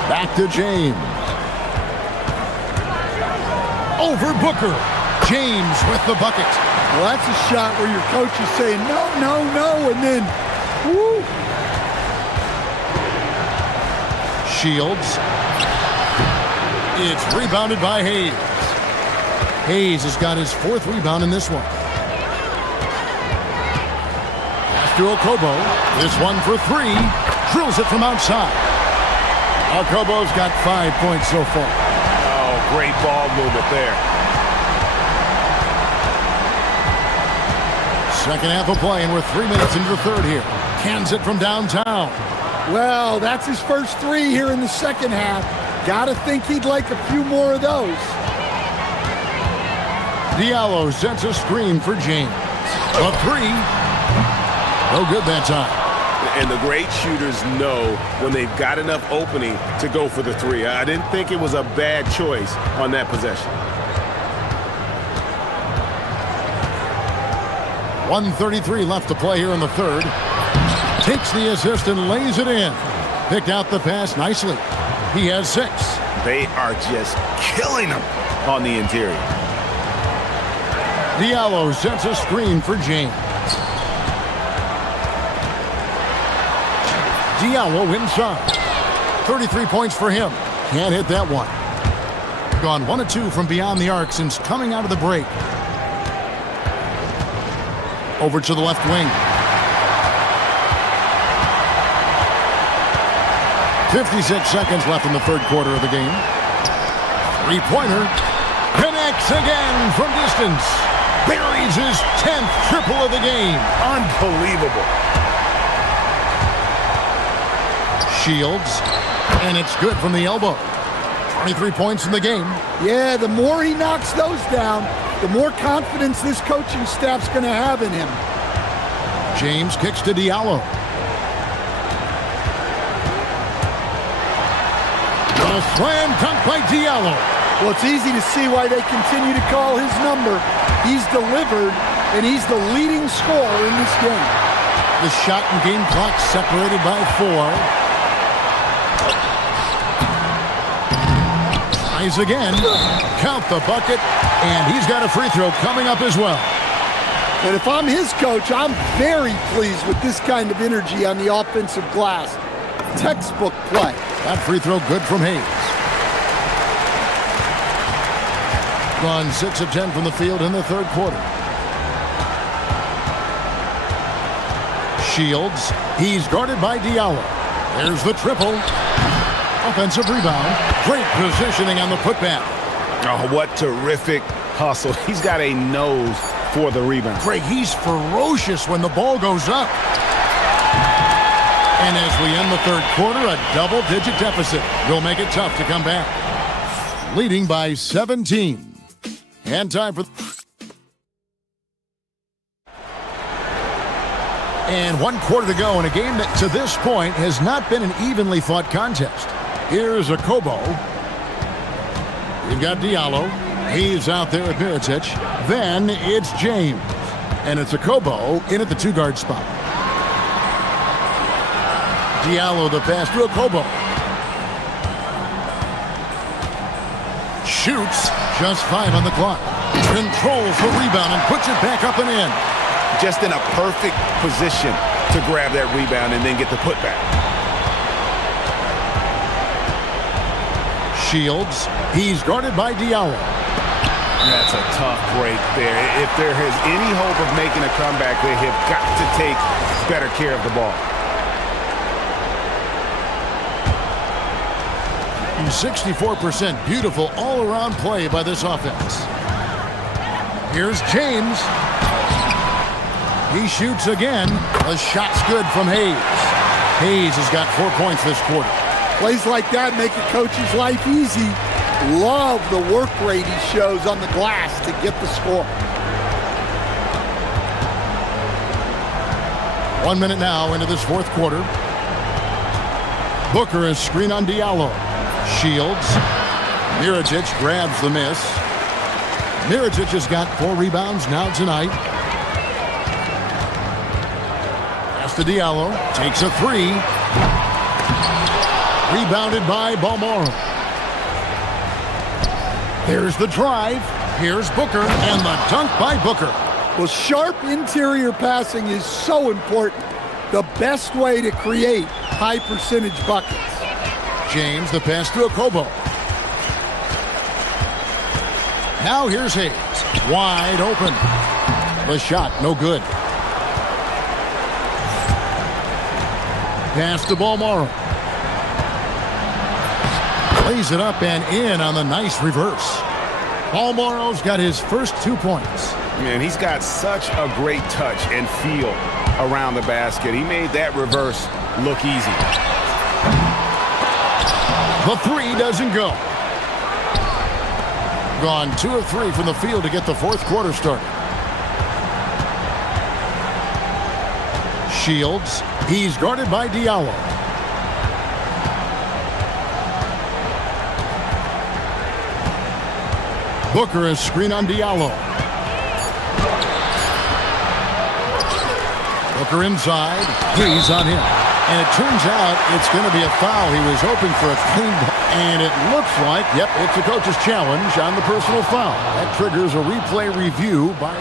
Back to James. Over Booker. James with the bucket. Well, that's a shot where your coach is saying, no, no, no, and then, woo. Shields. It's rebounded by Hayes. Hayes has got his 4th rebound in this one. Pass to Akobo. This one for 3. Drills it from outside. Akobo's got 5 points so far. Oh, great ball movement there. Second half of play, and we're 3 minutes into the third here. Cans it from downtown. Well, that's his first 3 here in the second half. Gotta think he'd like a few more of those. Diallo sets a screen for James. A 3. No good that time. And the great shooters know when they've got enough opening to go for the 3. I didn't think it was a bad choice on that possession. 1:33 left to play here in the third. Takes the assist and lays it in. Picked out the pass nicely. He has 6. They are just killing him on the interior. Diallo sets a screen for James. Diallo inside. 33 points for him. Can't hit that one. Gone 1 of 2 from beyond the arc since coming out of the break. Over to the left wing. 56 seconds left in the third quarter of the game. 3-pointer. Connects again from distance. Buries his 10th triple of the game. Unbelievable. Shields. And it's good from the elbow. 23 points in the game. Yeah, the more he knocks those down, the more confidence this coaching staff's going to have in him. James kicks to Diallo. A slam dunk by Diallo. Well, it's easy to see why they continue to call his number. He's delivered, and he's the leading scorer in this game. The shot and game clock separated by 4. Tries again. Count the bucket, and he's got a free throw coming up as well. And if I'm his coach, I'm very pleased with this kind of energy on the offensive glass. Textbook play. That free throw good from Hayes. Gone 6 of 10 from the field in the third quarter. Shields. He's guarded by Diallo. There's the triple. Offensive rebound. Great positioning on the putback. Oh, what terrific hustle. He's got a nose for the rebound. Greg, he's ferocious when the ball goes up. And as we end the third quarter, a double-digit deficit will make it tough to come back. Leading by 17. And time for... And 1 quarter to go in a game that, to this point, has not been an evenly fought contest. Here's a Kobo. You've got Diallo. He's out there at Mirotic. Then it's James. And it's a Kobo in at the 2-guard spot. Diallo the pass to a Kobo. Shoots. Just 5 on the clock. Controls the rebound and puts it back up and in. Just in a perfect position to grab that rebound and then get the putback. Shields. He's guarded by Diallo. That's a tough break there. If there is any hope of making a comeback, they have got to take better care of the ball. 64% beautiful all-around play by this offense. Here's James. He shoots again. The shot's good from Hayes. Hayes has got 4 points this quarter. Plays like that make a coach's life easy. Love the work rate he shows on the glass to get the score. 1 minute now into this fourth quarter. Booker is screen on Diallo. Shields. Mirotic grabs the miss. Mirotic has got 4 rebounds now tonight. Pass to Diallo. Takes a 3. Rebounded by Balmoro. There's the drive. Here's Booker, and the dunk by Booker. Well, sharp interior passing is so important. The best way to create high percentage buckets. James, the pass to a Kobo. Now here's Hayes. Wide open. The shot, no good. Pass to Balmoro. Lays it up and in on the nice reverse. Balmoro's got his first 2 points. Man, he's got such a great touch and feel around the basket. He made that reverse look easy. The 3 doesn't go. Gone 2 of 3 from the field to get the fourth quarter started. Shields. He's guarded by Diallo. Booker is screen on Diallo. Booker inside. He's on him. And it turns out it's going to be a foul. He was hoping for a clean ball. And it looks like, yep, it's a coach's challenge on the personal foul. That triggers a replay review by...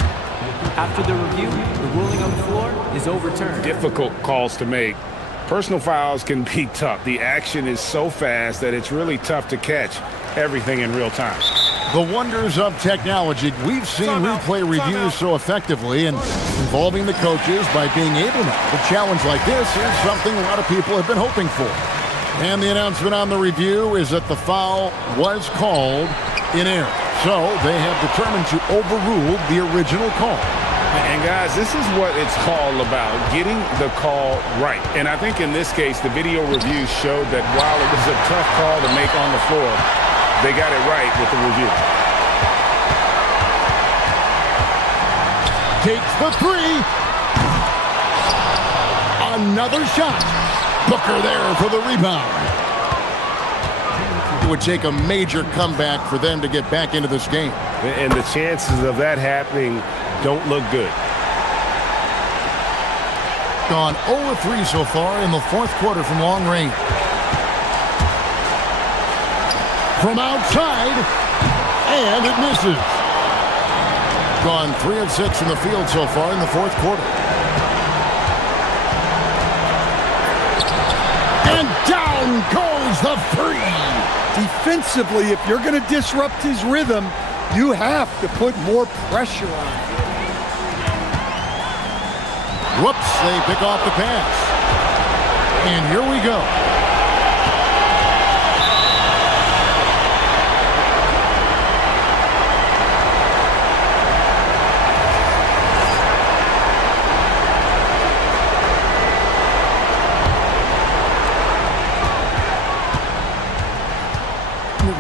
After the review, the ruling on the floor is overturned. Difficult calls to make. Personal fouls can be tough. The action is so fast that it's really tough to catch everything in real time. The wonders of technology. We've seen replay reviews so effectively and involving the coaches by being able to. A challenge like this is something a lot of people have been hoping for. And the announcement on the review is that the foul was called in error. So they have determined to overrule the original call. And guys, this is what it's all about, getting the call right. And I think in this case, the video review showed that while it was a tough call to make on the floor, they got it right with the review. Takes the 3. Another shot. Booker there for the rebound. It would take a major comeback for them to get back into this game. And the chances of that happening don't look good. Gone 0-3 so far in the fourth quarter from long range. From outside, and it misses. Gone 3 of 6 from the field so far in the fourth quarter. And down goes the three. Defensively, if you're going to disrupt his rhythm, you have to put more pressure on him. Whoops, they pick off the pass. And here we go.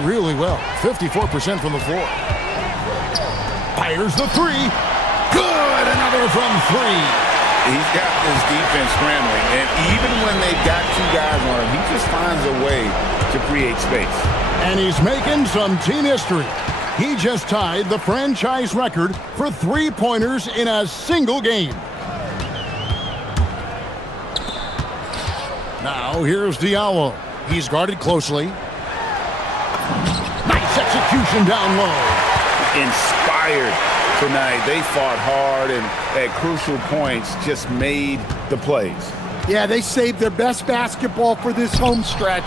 Really well. 54% from the floor. Fires the three. Good! Another from three. He's got this defense scrambling, and even when they've got 2 guys on him, he just finds a way to create space. And he's making some team history. He just tied the franchise record for 3-pointers in a single game. Now here's Diallo. He's guarded closely. Nice execution down low. Inspired tonight. They fought hard and at crucial points just made the plays. Yeah, they saved their best basketball for this home stretch,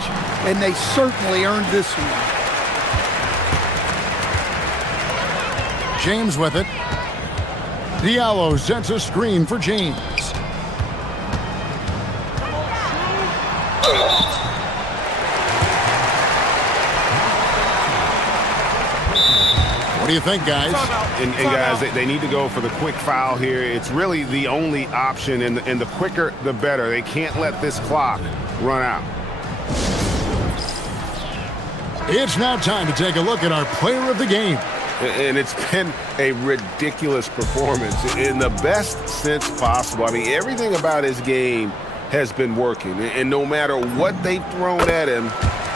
and they certainly earned this one. James with it. Diallo sets a screen for James. What do you think, guys? And guys, they need to go for the quick foul here. It's really the only option, and the quicker, the better. They can't let this clock run out. It's now time to take a look at our player of the game. And it's been a ridiculous performance in the best sense possible. I mean, everything about his game has been working. And no matter what they've thrown at him,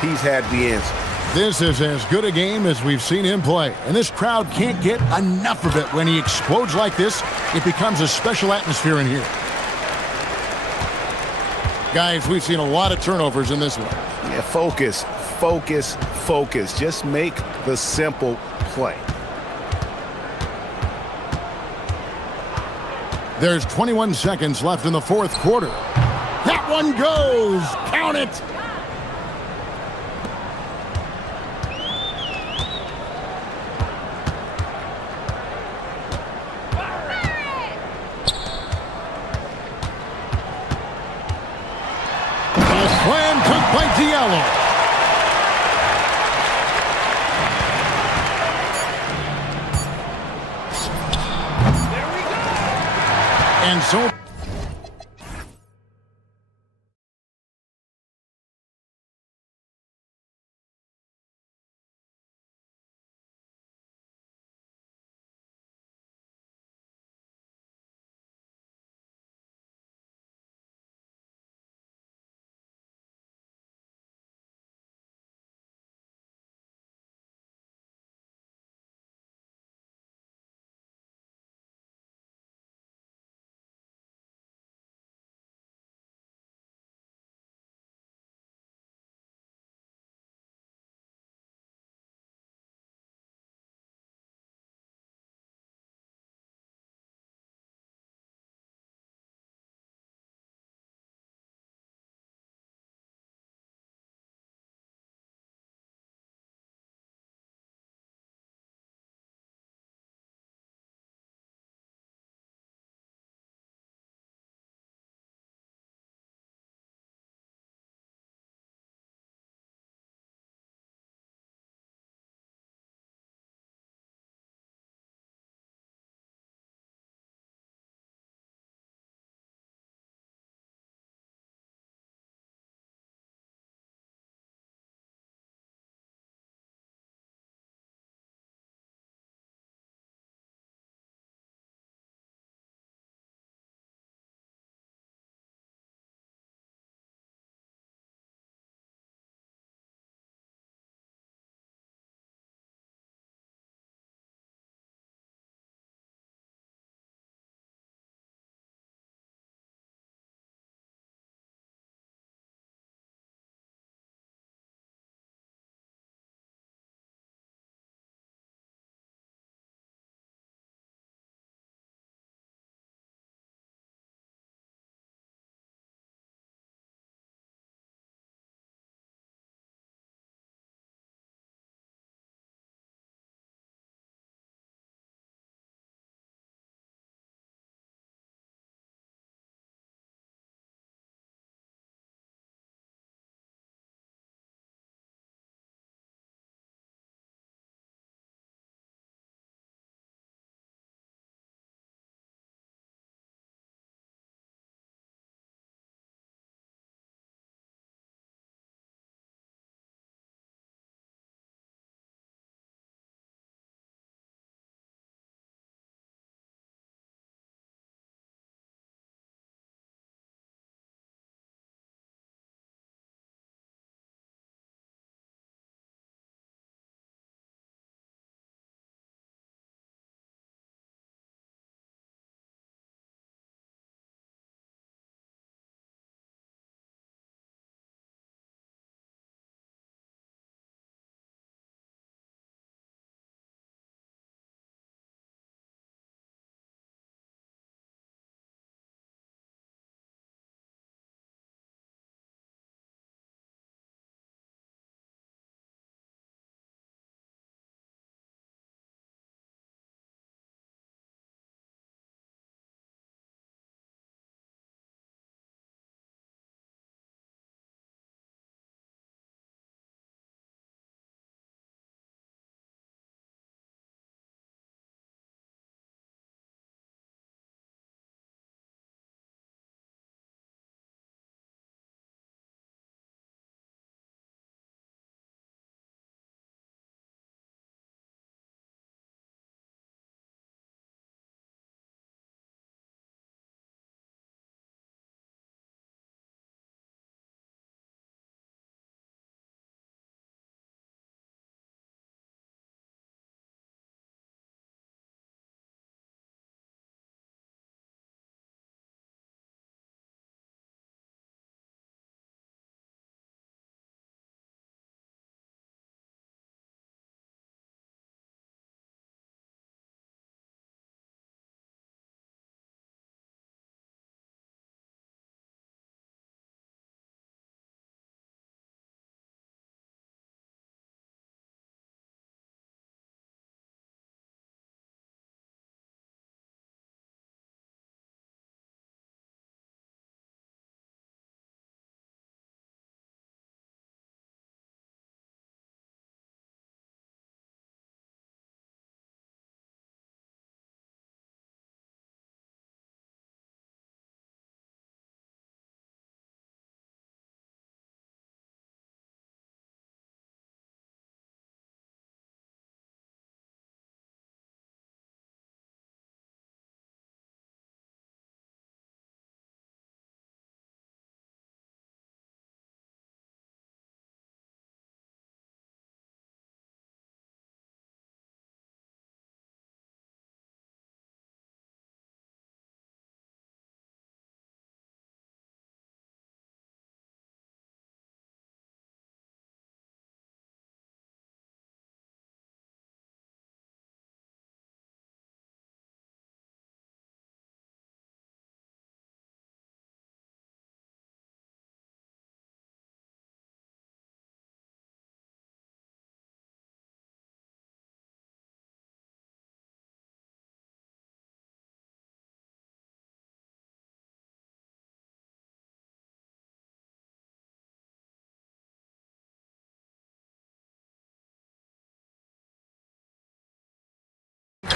he's had the answer. This is as good a game as we've seen him play. And this crowd can't get enough of it. When he explodes like this, it becomes a special atmosphere in here. Guys, we've seen a lot of turnovers in this one. Yeah, focus, focus, focus. Just make the simple play. There's 21 seconds left in the fourth quarter. That one goes. Count it. Slam took by Diallo. And so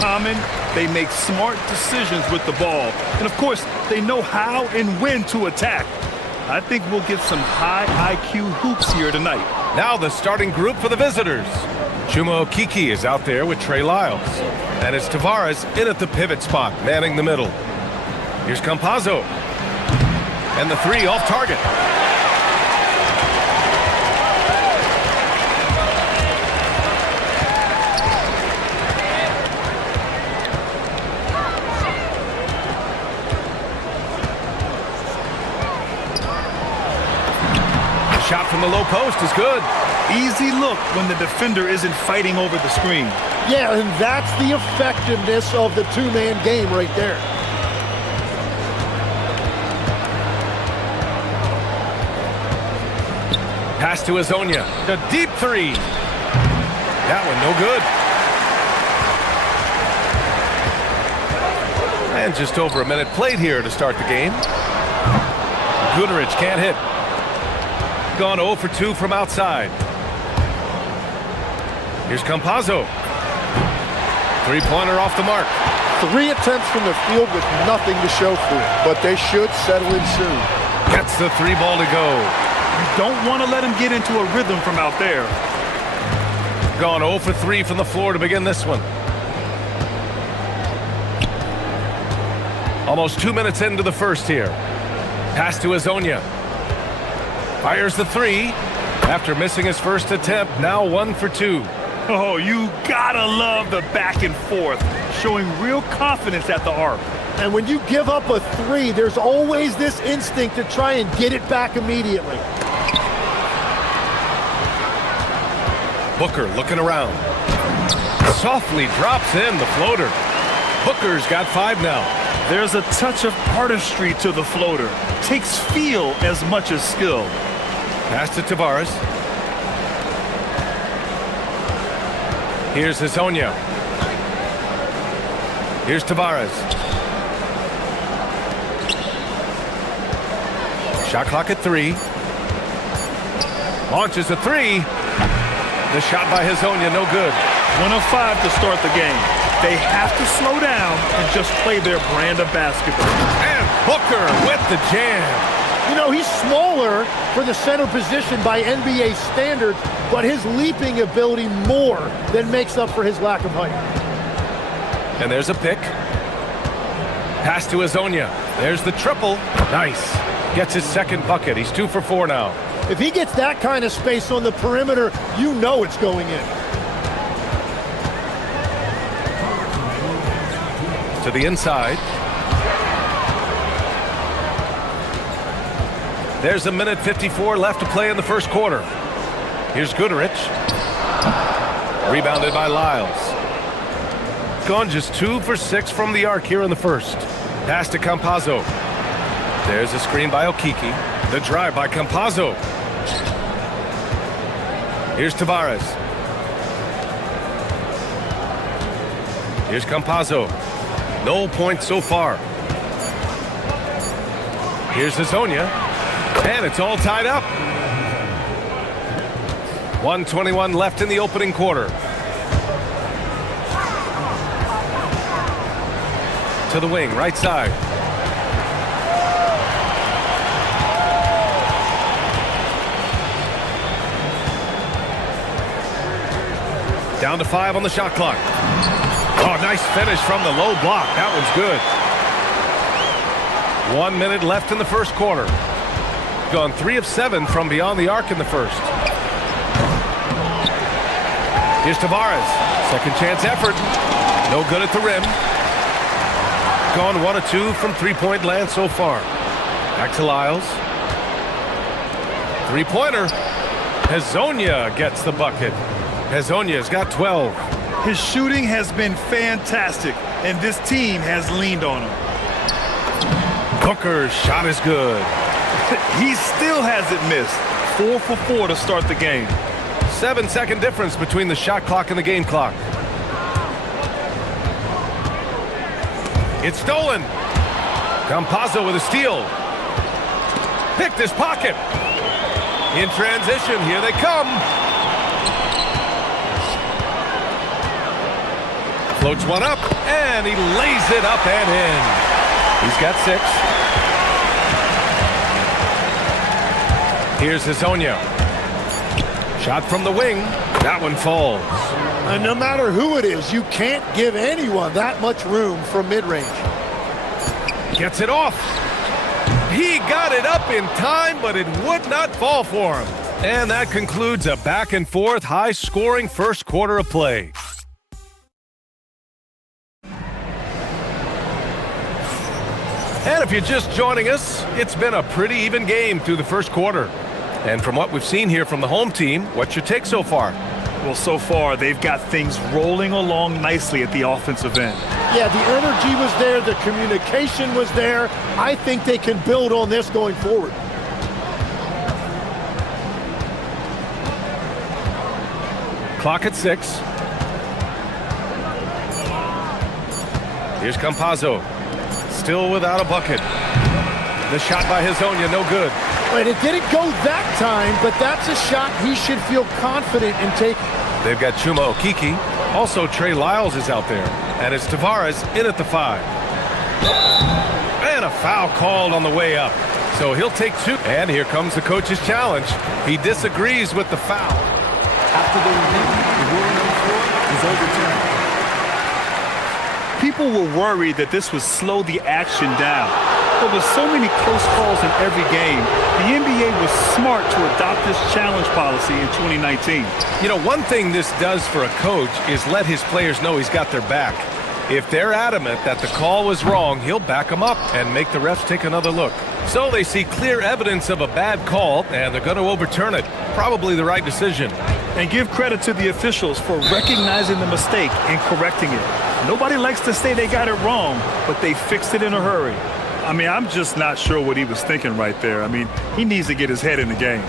common. They make smart decisions with the ball. And, of course, they know how and when to attack. I think we'll get some high IQ hoops here tonight. Now the starting group for the visitors. Chuma Okiki is out there with Trey Lyles. And it's Tavares in at the pivot spot, manning the middle. Here's Campazzo. And the three off target. Shot from the low post is good. Easy look when the defender isn't fighting over the screen. Yeah, and that's the effectiveness of the two-man game right there. Pass to Azonia. A deep three. That one no good. And just over a minute played here to start the game. Guterich can't hit. Gone 0 for 2 from outside. Here's Campazzo. Three-pointer off the mark. 3 attempts from the field with nothing to show for it, but they should settle in soon. Gets the 3 ball to go. You don't want to let him get into a rhythm from out there. Gone 0 for 3 from the floor to begin this one. Almost 2 minutes into the first here. Pass to Azonia. Fires the 3 after missing his first attempt. Now 1 for 2. Oh, you gotta love the back and forth, showing real confidence at the arc. And when you give up a 3, there's always this instinct to try and get it back immediately. Booker looking around. Softly drops in the floater. Booker's got 5 now. There's a touch of artistry to the floater. Takes feel as much as skill. Pass to Tavares. Here's Azonia. Here's Tavares. Shot clock at 3. Launches a 3. The shot by Azonia, no good. 1 of 5 to start the game. They have to slow down and just play their brand of basketball. And Booker with the jam. You know, he's smaller for the center position by NBA standards, but his leaping ability more than makes up for his lack of height. And there's a pick. Pass to Azonia. There's the triple. Nice. Gets his second bucket. He's 2 for 4 now. If he gets that kind of space on the perimeter, you know it's going in. To the inside. There's 1:54 left to play in the first quarter. Here's Guterich. Rebounded by Lyles. Gone just 2 for 6 from the arc here in the first. Pass to Campazzo. There's a screen by Okiki. The drive by Campazzo. Here's Tavares. Here's Campazzo. No points so far. Here's Azonia. And it's all tied up. 1:21 left in the opening quarter. To the wing, right side. Down to 5 on the shot clock. Oh, nice finish from the low block. That one's good. 1 minute left in the first quarter. Gone 3 of 7 from beyond the arc in the first. Here's Tavares. Second chance effort. No good at the rim. Gone 1 of 2 from three-point land so far. Back to Lyles. Three-pointer. Azonia gets the bucket. Azonia's got 12. His shooting has been fantastic, and this team has leaned on him. Booker's shot is good. He still hasn't missed. 4 for 4 to start the game. 7-second difference between the shot clock and the game clock. It's stolen. Campazzo with a steal. Picked his pocket. In transition, here they come. Floats one up, and he lays it up and in. He's got 6. Here's Hazonia. Shot from the wing. That one falls. And no matter who it is, you can't give anyone that much room from mid-range. Gets it off. He got it up in time, but it would not fall for him. And that concludes a back-and-forth, high-scoring first quarter of play. And if you're just joining us, it's been a pretty even game through the first quarter. And from what we've seen here from the home team, what's your take so far? Well, so far, they've got things rolling along nicely at the offensive end. Yeah, the energy was there, the communication was there. I think they can build on this going forward. Clock at 6. Here's Campazzo. Still without a bucket. The shot by Hazonia, no good. But it didn't go that time, but that's a shot he should feel confident in taking. They've got Chuma Okiki. Also, Trey Lyles is out there. And it's Tavares in at the 5. And a foul called on the way up. So he'll take 2. And here comes the coach's challenge. He disagrees with the foul. After the review, the ruling on the floor is overturned. People were worried that this would slow the action down. But with so many close calls in every game, the NBA was smart to adopt this challenge policy in 2019. You know, one thing this does for a coach is let his players know he's got their back. If they're adamant that the call was wrong, he'll back them up and make the refs take another look. So they see clear evidence of a bad call, and they're going to overturn it. Probably the right decision. And give credit to the officials for recognizing the mistake and correcting it. Nobody likes to say they got it wrong, but they fixed it in a hurry. I mean, I'm just not sure what he was thinking right there. I mean, he needs to get his head in the game.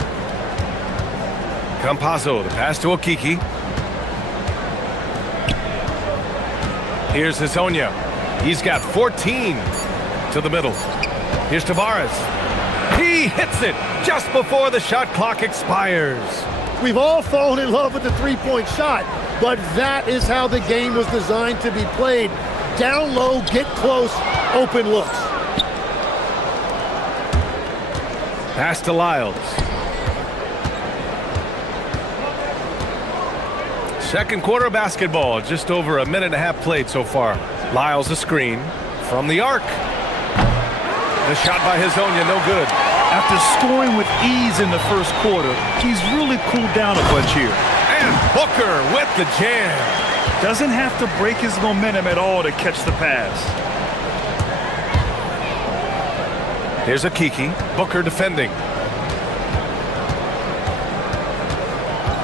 Campazzo, the pass to Okiki. Here's Hazonia. He's got 14 to the middle. Here's Tavares. He hits it just before the shot clock expires. We've all fallen in love with the three-point shot, but that is how the game was designed to be played. Down low, get close, open looks. Pass to Lyles. Second quarter basketball, just over a minute and a half played so far. Lyles a screen from the arc. The shot by Hazonia, no good. After scoring with ease in the first quarter, he's really cooled down a bunch here. And Booker with the jam. Doesn't have to break his momentum at all to catch the pass. Here's Okiki. Booker defending.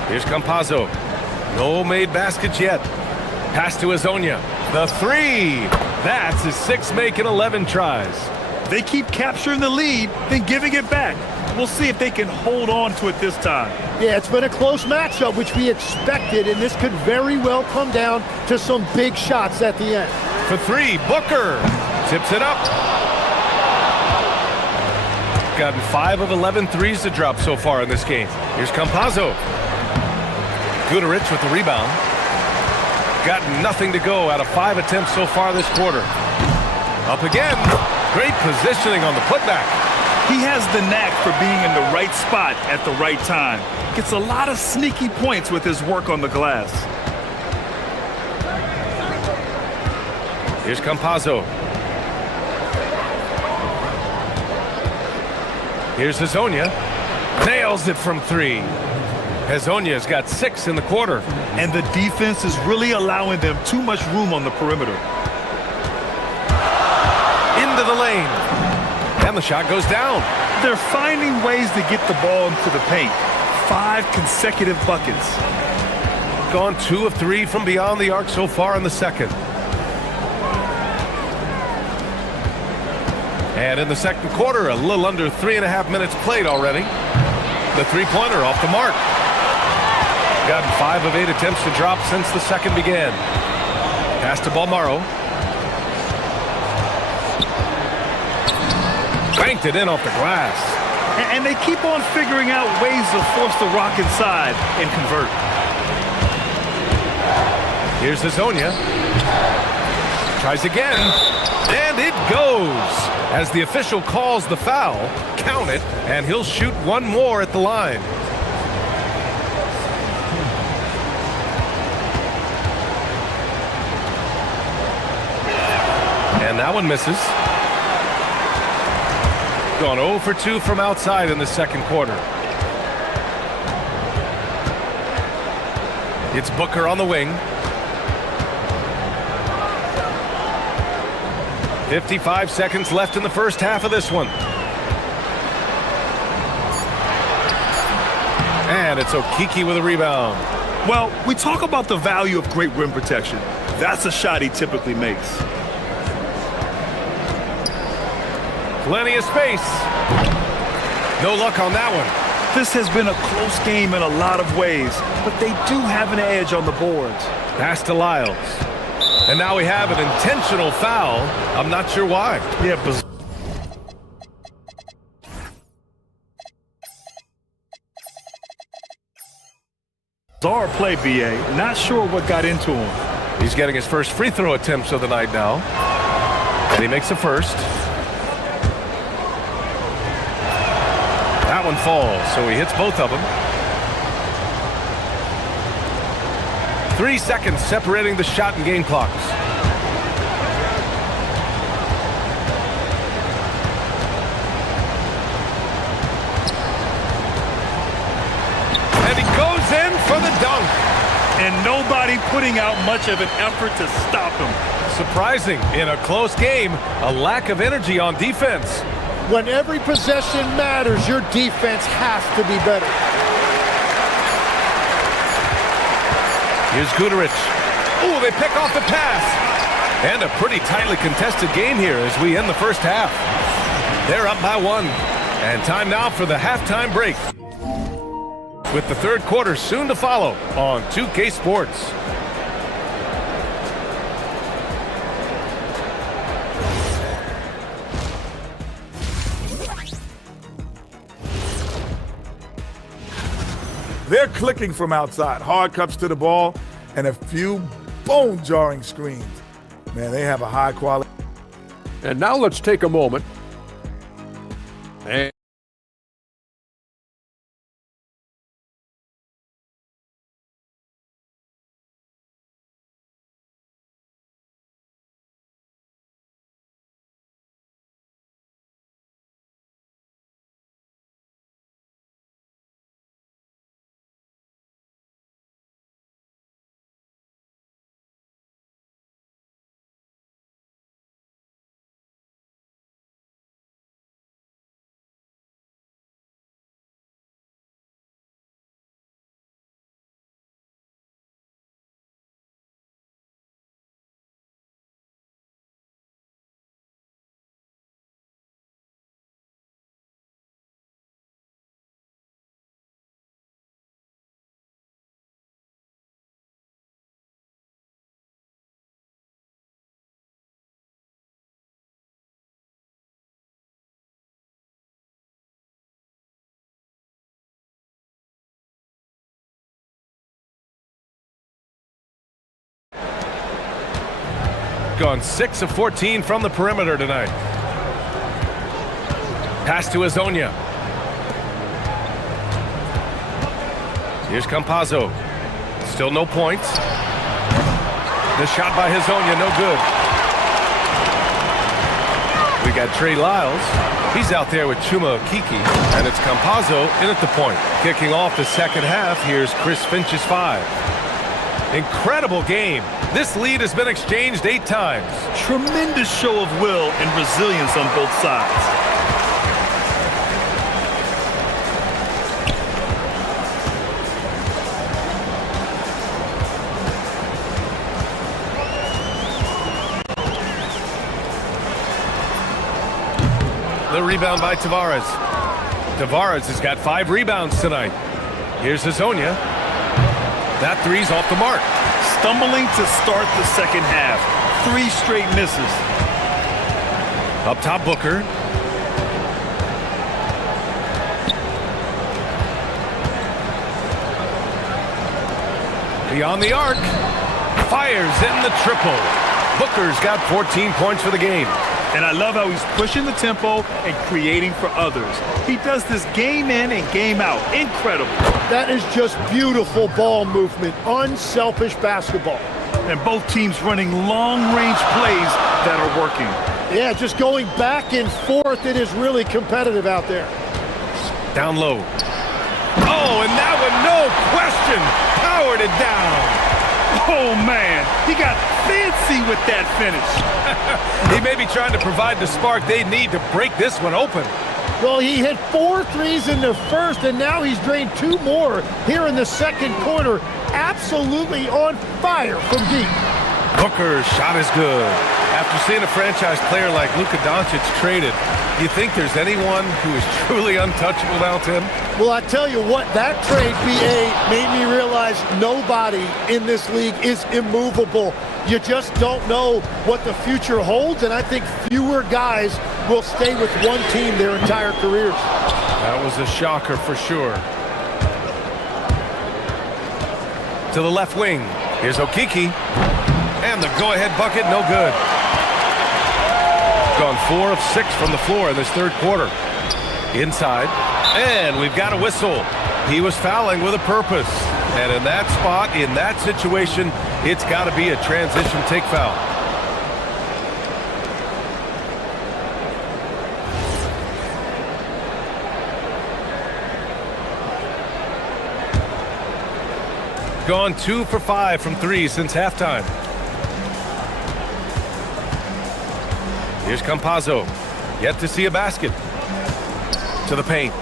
Here's Campazzo. No made baskets yet. Pass to Hazonia. The 3. That's his 6 make in 11 tries. They keep capturing the lead, then giving it back. We'll see if they can hold on to it this time. Yeah, it's been a close matchup, which we expected, and this could very well come down to some big shots at the end. For 3, Booker tips it up. Gotten 5 of 11 threes to drop so far in this game. Here's Campazzo. Guterich with the rebound. Got nothing to go out of 5 attempts so far this quarter. Up again. Great positioning on the putback. He has the knack for being in the right spot at the right time. Gets a lot of sneaky points with his work on the glass. Here's Campazzo. Here's Hazonia. Nails it from 3. Hazonia's got 6 in the quarter. And the defense is really allowing them too much room on the perimeter. Into the lane. And the shot goes down. They're finding ways to get the ball into the paint. 5 consecutive buckets. Gone 2 of 3 from beyond the arc so far in the second. And in the second quarter, a little under 3.5 minutes played already. The three-pointer off the mark. Gotten 5 of 8 attempts to drop since the second began. Pass to Balmaro. Banked it in off the glass. And they keep on figuring out ways to force the rock inside and convert. Here's Hazonia. Tries again, and it goes. As the official calls the foul, count it, and he'll shoot one more at the line. And that one misses. Gone 0 for 2 from outside in the second quarter. It's Booker on the wing. 55 seconds left in the first half of this one. And it's Okiki with a rebound. Well, we talk about the value of great rim protection. That's a shot he typically makes. Plenty of space. No luck on that one. This has been a close game in a lot of ways, but they do have an edge on the boards. Pass to Lyles. And now we have an intentional foul. I'm not sure why. Yeah, bizarre play, BA. Not sure what got into him. He's getting his first free throw attempts of the night now. And he makes the first. That one falls, so he hits both of them. 3 seconds separating the shot and game clocks. And he goes in for the dunk. And nobody putting out much of an effort to stop him. Surprising, in a close game, a lack of energy on defense. When every possession matters, your defense has to be better. Here's Guterich. Ooh, they pick off the pass. And a pretty tightly contested game here as we end the first half. They're up by 1. And time now for the halftime break. With the third quarter soon to follow on 2K Sports. They're clicking from outside. Hard cuts to the ball and a few bone-jarring screens. Man, they have a high quality. And now let's take a moment and Gone 6 of 14 from the perimeter tonight. Pass to Hazonia. Here's Campazzo. Still no points. The shot by Hazonia, no good. We got Trey Lyles. He's out there with Chuma Okiki. And it's Campazzo in at the point. Kicking off the second half, here's Chris Finch's 5. Incredible game. This lead has been exchanged 8 times. Tremendous show of will and resilience on both sides. The rebound by Tavares. Tavares has got 5 rebounds tonight. Here's Hazonia. That three's off the mark. Stumbling to start the second half. 3 straight misses. Up top, Booker. Beyond the arc. Fire. fires in the triple. Booker's got 14 points for the game. And I love how he's pushing the tempo and creating for others. He does this game in and game out. Incredible. That is just beautiful ball movement, unselfish basketball. And both teams running long-range plays that are working. Yeah, just going back and forth. It is really competitive out there. Down low. Oh, and that one, no question, powered it down. Oh, man, he got fancy with that finish. He may be trying to provide the spark they need to break this one open. Well, he hit 4 threes in the first, and now he's drained 2 more here in the second quarter. Absolutely on fire from deep. Booker's shot is good. After seeing a franchise player like Luka Doncic traded, do you think there's anyone who is truly untouchable now, Tim? Well, I tell you what, that trade, BA, made me realize nobody in this league is immovable. You just don't know what the future holds, and I think fewer guys will stay with one team their entire careers. That was a shocker for sure. To the left wing. Here's Okiki. And the go-ahead bucket, no good. Gone 4 of 6 from the floor in this third quarter. Inside. And we've got a whistle. He was fouling with a purpose. And in that spot, in that situation, it's got to be a transition take foul. Gone 2 for 5 from 3 since halftime. Here's Campazzo. Yet to see a basket. To the paint.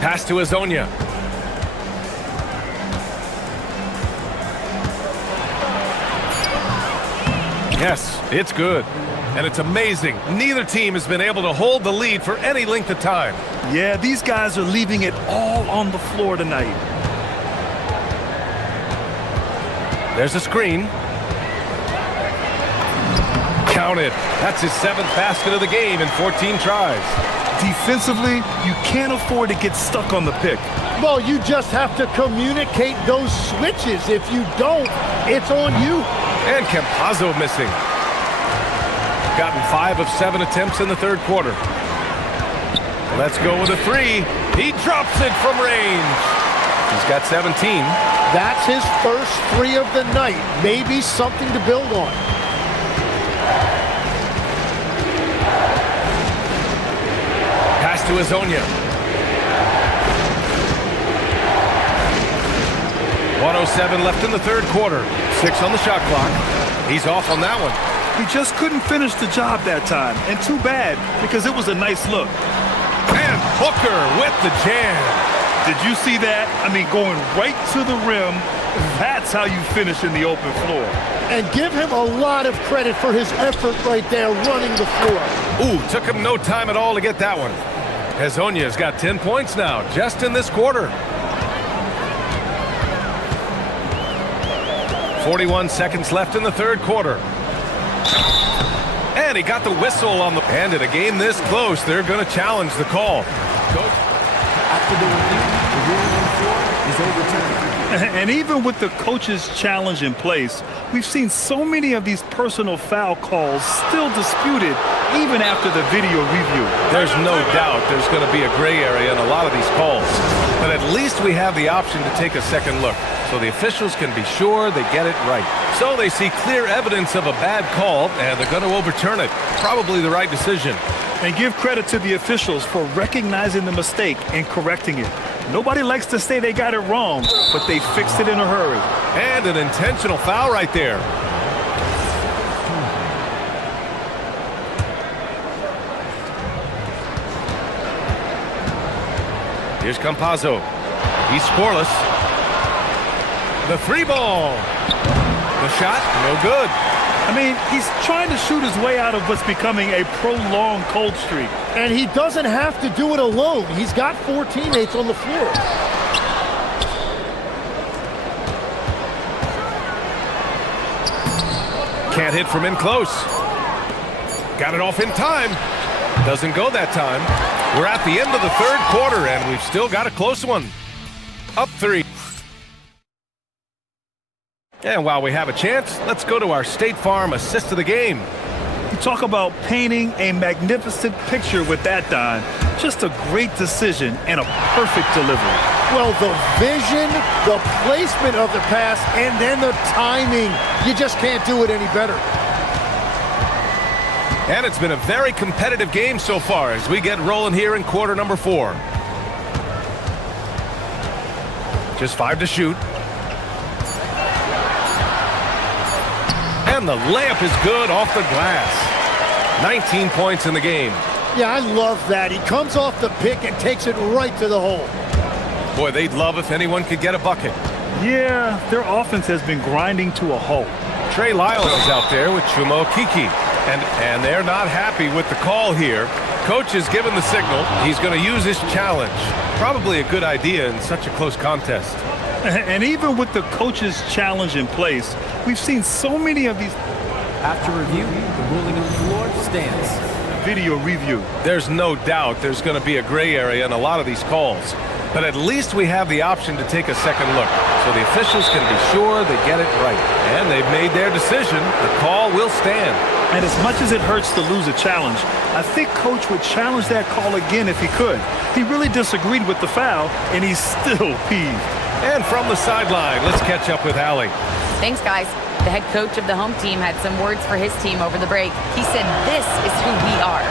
Pass to Azonia. Yes, it's good. And it's amazing. Neither team has been able to hold the lead for any length of time. Yeah, these guys are leaving it all on the floor tonight. There's a screen. Counted. That's his 7th basket of the game in 14 tries. Defensively, you can't afford to get stuck on the pick. Well, you just have to communicate those switches. If you don't, it's on you. And Campazzo missing. Gotten 5 of 7 attempts in the third quarter. Let's go with a 3. He drops it from range. He's got 17. That's his first 3 of the night. Maybe something to build on. Pass to Azonia. 1:07 left in the third quarter. 6 on the shot clock. He's off on that one. He just couldn't finish the job that time. And too bad, because it was a nice look. And Booker with the jam. Did you see that? I mean, going right to the rim. That's how you finish in the open floor. And give him a lot of credit for his effort right there running the floor. Ooh, took him no time at all to get that one. Azonia's got 10 points now, just in this quarter. 41 seconds left in the third quarter. And he got the whistle on the... And in a game this close, they're going to challenge the call. Coach. After the review, the ruling on the floor is overturned. And even with the coach's challenge in place, we've seen so many of these personal foul calls still disputed even after the video review. There's no doubt there's going to be a gray area in a lot of these calls. But at least we have the option to take a second look, so the officials can be sure they get it right. So they see clear evidence of a bad call, and they're going to overturn it. Probably the right decision. And give credit to the officials for recognizing the mistake and correcting it. Nobody likes to say they got it wrong, but they fixed it in a hurry. And an intentional foul right there. Here's Campazzo. He's scoreless. The 3 ball. The shot, no good. I mean, he's trying to shoot his way out of what's becoming a prolonged cold streak. And he doesn't have to do it alone. He's got 4 teammates on the floor. Can't hit from in close. Got it off in time. Doesn't go that time. We're at the end of the third quarter, and we've still got a close one. Up 3. And while we have a chance, let's go to our State Farm assist of the game. You talk about painting a magnificent picture with that, Don. Just a great decision and a perfect delivery. Well, the vision, the placement of the pass, and then the timing. You just can't do it any better. And it's been a very competitive game so far as we get rolling here in quarter number 4. Just 5 to shoot. And the layup is good off the glass. 19 points in the game. Yeah, I love that. He comes off the pick and takes it right to the hole. Boy, they'd love if anyone could get a bucket. Yeah, their offense has been grinding to a halt. Trey Lyles is out there with Chuma Okeke. And they're not happy with the call here. Coach has given the signal. He's going to use his challenge. Probably a good idea in such a close contest. And even with the coach's challenge in place, we've seen so many of these. After review, the ruling on the floor stands. Video review. There's no doubt there's going to be a gray area in a lot of these calls. But at least we have the option to take a second look, so the officials can be sure they get it right. And they've made their decision. The call will stand. And as much as it hurts to lose a challenge, I think Coach would challenge that call again if he could. He really disagreed with the foul, and he's still peeved. And from the sideline, let's catch up with Allie. Thanks, guys. The head coach of the home team had some words for his team over the break. He said, "This is who we are.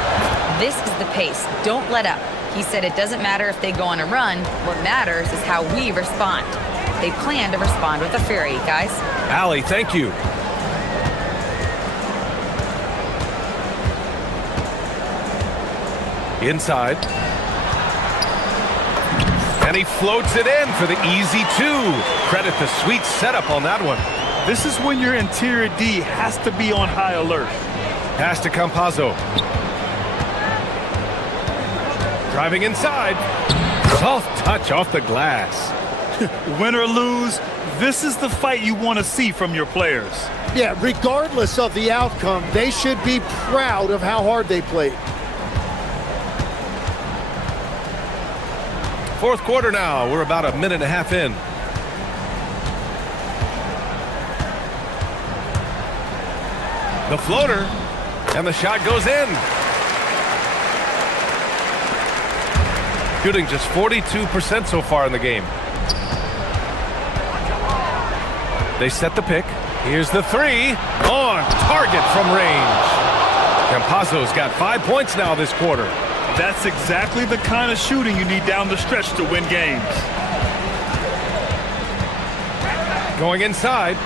This is the pace. Don't let up." He said it doesn't matter if they go on a run. What matters is how we respond. They plan to respond with a fury, guys. Allie, thank you. Inside. And he floats it in for the easy 2. Credit the sweet setup on that one. This is when your interior D has to be on high alert. Pass to Campazzo. Driving inside. Soft touch off the glass. Win or lose, this is the fight you want to see from your players. Yeah, regardless of the outcome, they should be proud of how hard they played. Fourth quarter now. We're about a minute and a half in. The floater, and the shot goes in. Shooting just 42% so far in the game. They set the pick. Here's the 3. On target from range. Campazzo's got 5 points now this quarter. That's exactly the kind of shooting you need down the stretch to win games. Going inside.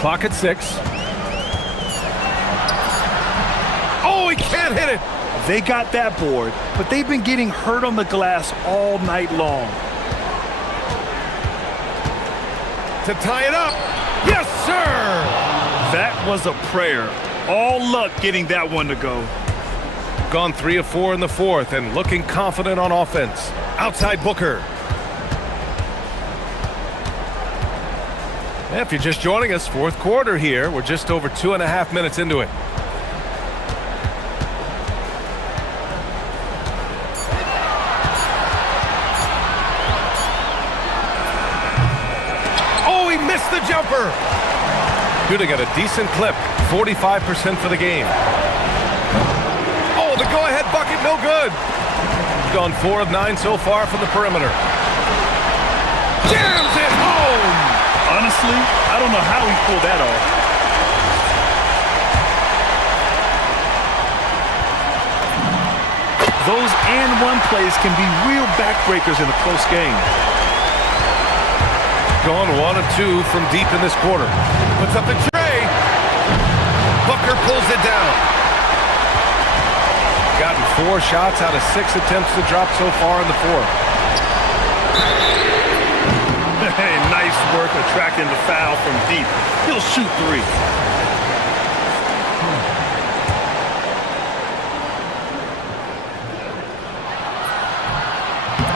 Clock at 6. Oh, he can't hit it. They got that board, but they've been getting hurt on the glass all night long. To tie it up. Yes, sir. That was a prayer. All luck getting that one to go. Gone 3 of 4 in the fourth and looking confident on offense. Outside Booker. If you're just joining us, fourth quarter here. We're just over 2.5 minutes into it. Oh, he missed the jumper. Shooting at a decent clip, 45% for the game. Oh, the go-ahead bucket, no good. Gone 4 of 9 so far from the perimeter. Jams it home. Honestly, I don't know how he pulled that off. Those and one plays can be real backbreakers in a close game. Gone 1 of 2 from deep in this quarter. Puts up the tray. Booker pulls it down. Gotten 4 shots out of 6 attempts to drop so far in the fourth. Hey, nice work attracting the foul from deep. He'll shoot 3.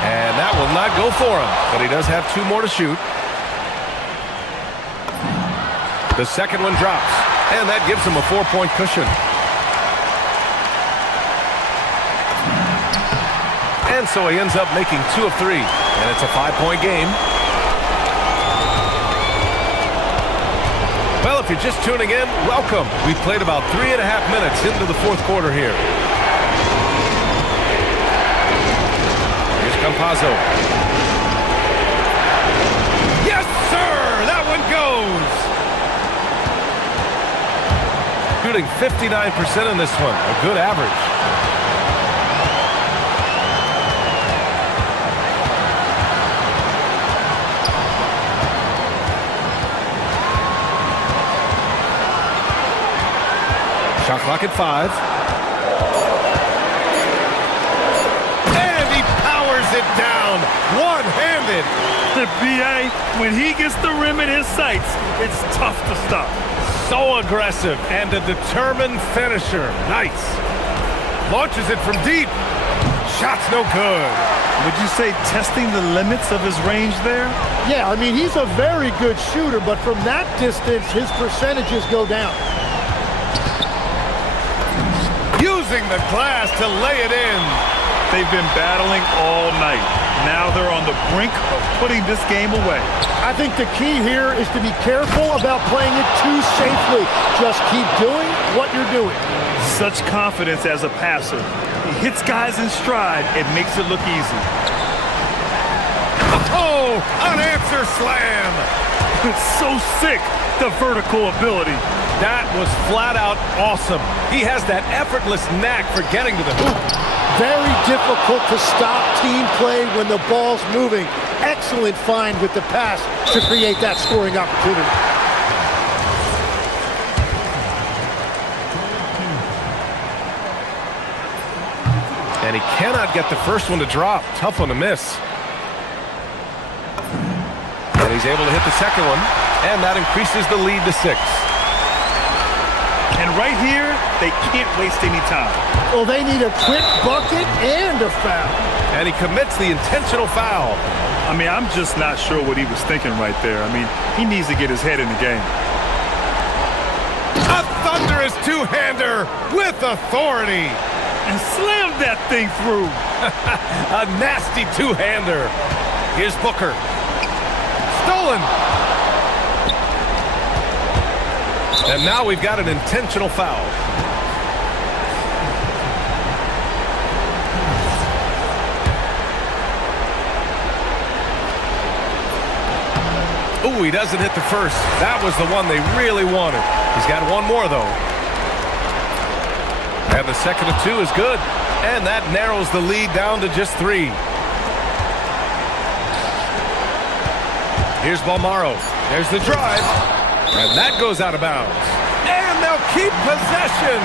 And that will not go for him, but he does have 2 more to shoot. The second one drops, and that gives him a 4-point cushion. And so he ends up making 2 of 3. And it's a 5-point game. Well, if you're just tuning in, welcome. We've played about 3.5 minutes into the fourth quarter here. Here's Campazzo. Yes, sir! That one goes! Shooting 59% in this one. A good average. Shot clock at 5. And he powers it down, one-handed. The BA, when he gets the rim in his sights, it's tough to stop. So aggressive and a determined finisher. Nice. Launches it from deep. Shot's no good. Would you say testing the limits of his range there? Yeah, I mean, he's a very good shooter, but from that distance, his percentages go down. Using the glass to lay it in. They've been battling all night. Now they're on the brink of putting this game away. I think the key here is to be careful about playing it too safely. Just keep doing what you're doing. Such confidence as a passer. He hits guys in stride and makes it look easy. Oh, unanswered slam. It's so sick, the vertical ability. That was flat out awesome. He has that effortless knack for getting to the hoop. Very difficult to stop team play when the ball's moving. Excellent find with the pass to create that scoring opportunity. And he cannot get the first one to drop. Tough one to miss. And he's able to hit the second one. And that increases the lead to 6. And right here, they can't waste any time. Well, they need a quick bucket and a foul. And he commits the intentional foul. I mean, I'm just not sure what he was thinking right there. I mean, he needs to get his head in the game. A thunderous two-hander with authority. And slammed that thing through. A nasty two-hander. Here's Booker. Stolen. And now we've got an intentional foul. Ooh, he doesn't hit the first. That was the one they really wanted. He's got one more, though. And the second of 2 is good. And that narrows the lead down to just 3. Here's Balmaro. There's the drive. And that goes out of bounds. And they'll keep possession.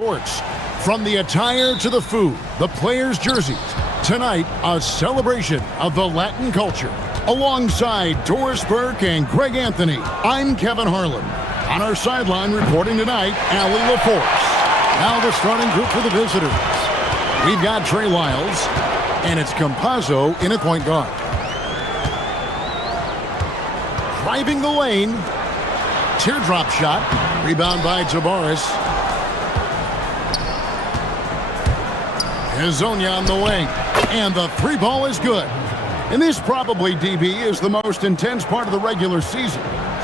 Sports. From the attire to the food, the players' jerseys. Tonight, a celebration of the Latin culture. Alongside Doris Burke and Greg Anthony, I'm Kevin Harlan. On our sideline reporting tonight, Allie LaForce. Now the starting group for the visitors. We've got Trey Lyles, and it's Campazzo in at point guard. Driving the lane. Teardrop shot. Rebound by Tabares. Hazonia on the wing. And the three ball is good. And this probably, DB, is the most intense part of the regular season.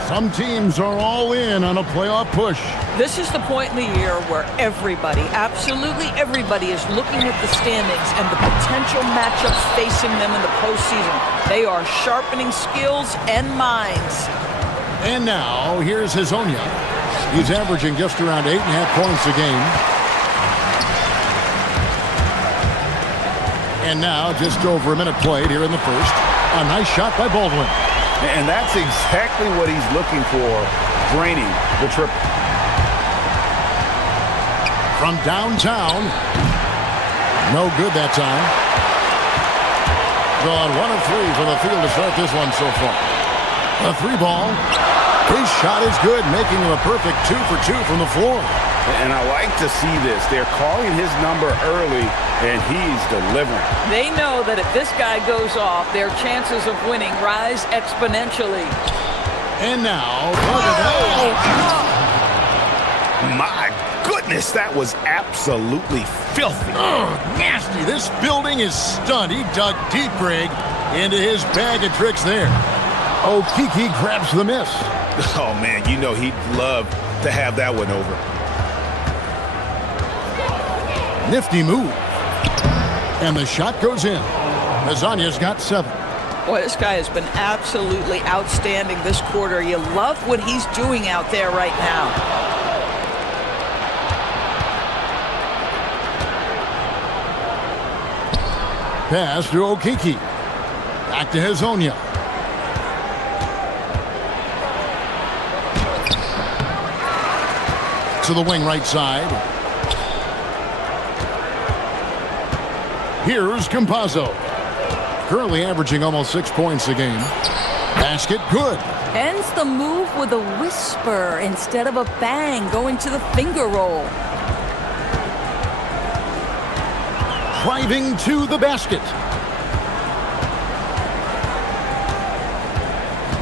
Some teams are all in on a playoff push. This is the point in the year where everybody, absolutely everybody, is looking at the standings and the potential matchups facing them in the postseason. They are sharpening skills and minds. And now, here's Hazonia. He's averaging just around 8.5 points a game. And now, just over a minute played here in the first. A nice shot by Baldwin. And that's exactly what he's looking for, draining the triple. From downtown. No good that time. Gone 1 of 3 from the field to start this one so far. A three ball. His shot is good, making him a perfect 2 for 2 from the floor. And I like to see this. They're calling his number early, and he's delivering. They know that if this guy goes off, their chances of winning rise exponentially. And now, my goodness, that was absolutely filthy. Nasty. This building is stunned. He dug deep, Greg, into his bag of tricks there. Okeke grabs the miss. Oh, man, you know he'd love to have that one over. Nifty move. And the shot goes in. Hazzania's got 7. Boy, this guy has been absolutely outstanding this quarter. You love what he's doing out there right now. Pass to Okeke. Back to Hazonia. To the wing right side. Here's Campazzo. Currently averaging almost 6 points a game. Basket good. Ends the move with a whisper instead of a bang, going to the finger roll. Driving to the basket.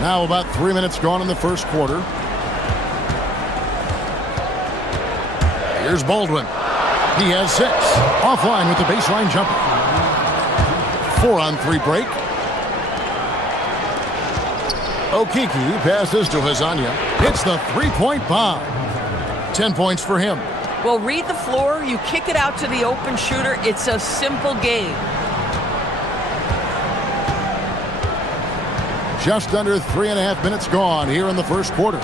Now about 3 minutes gone in the first quarter. Here's Baldwin. He has 6. Offline with the baseline jumper. 4-on-3 break. Okeke passes to Hazonia. Hits the three-point bomb. 10 points for him. Well, read the floor. You kick it out to the open shooter. It's a simple game. Just under 3.5 minutes gone here in the first quarter.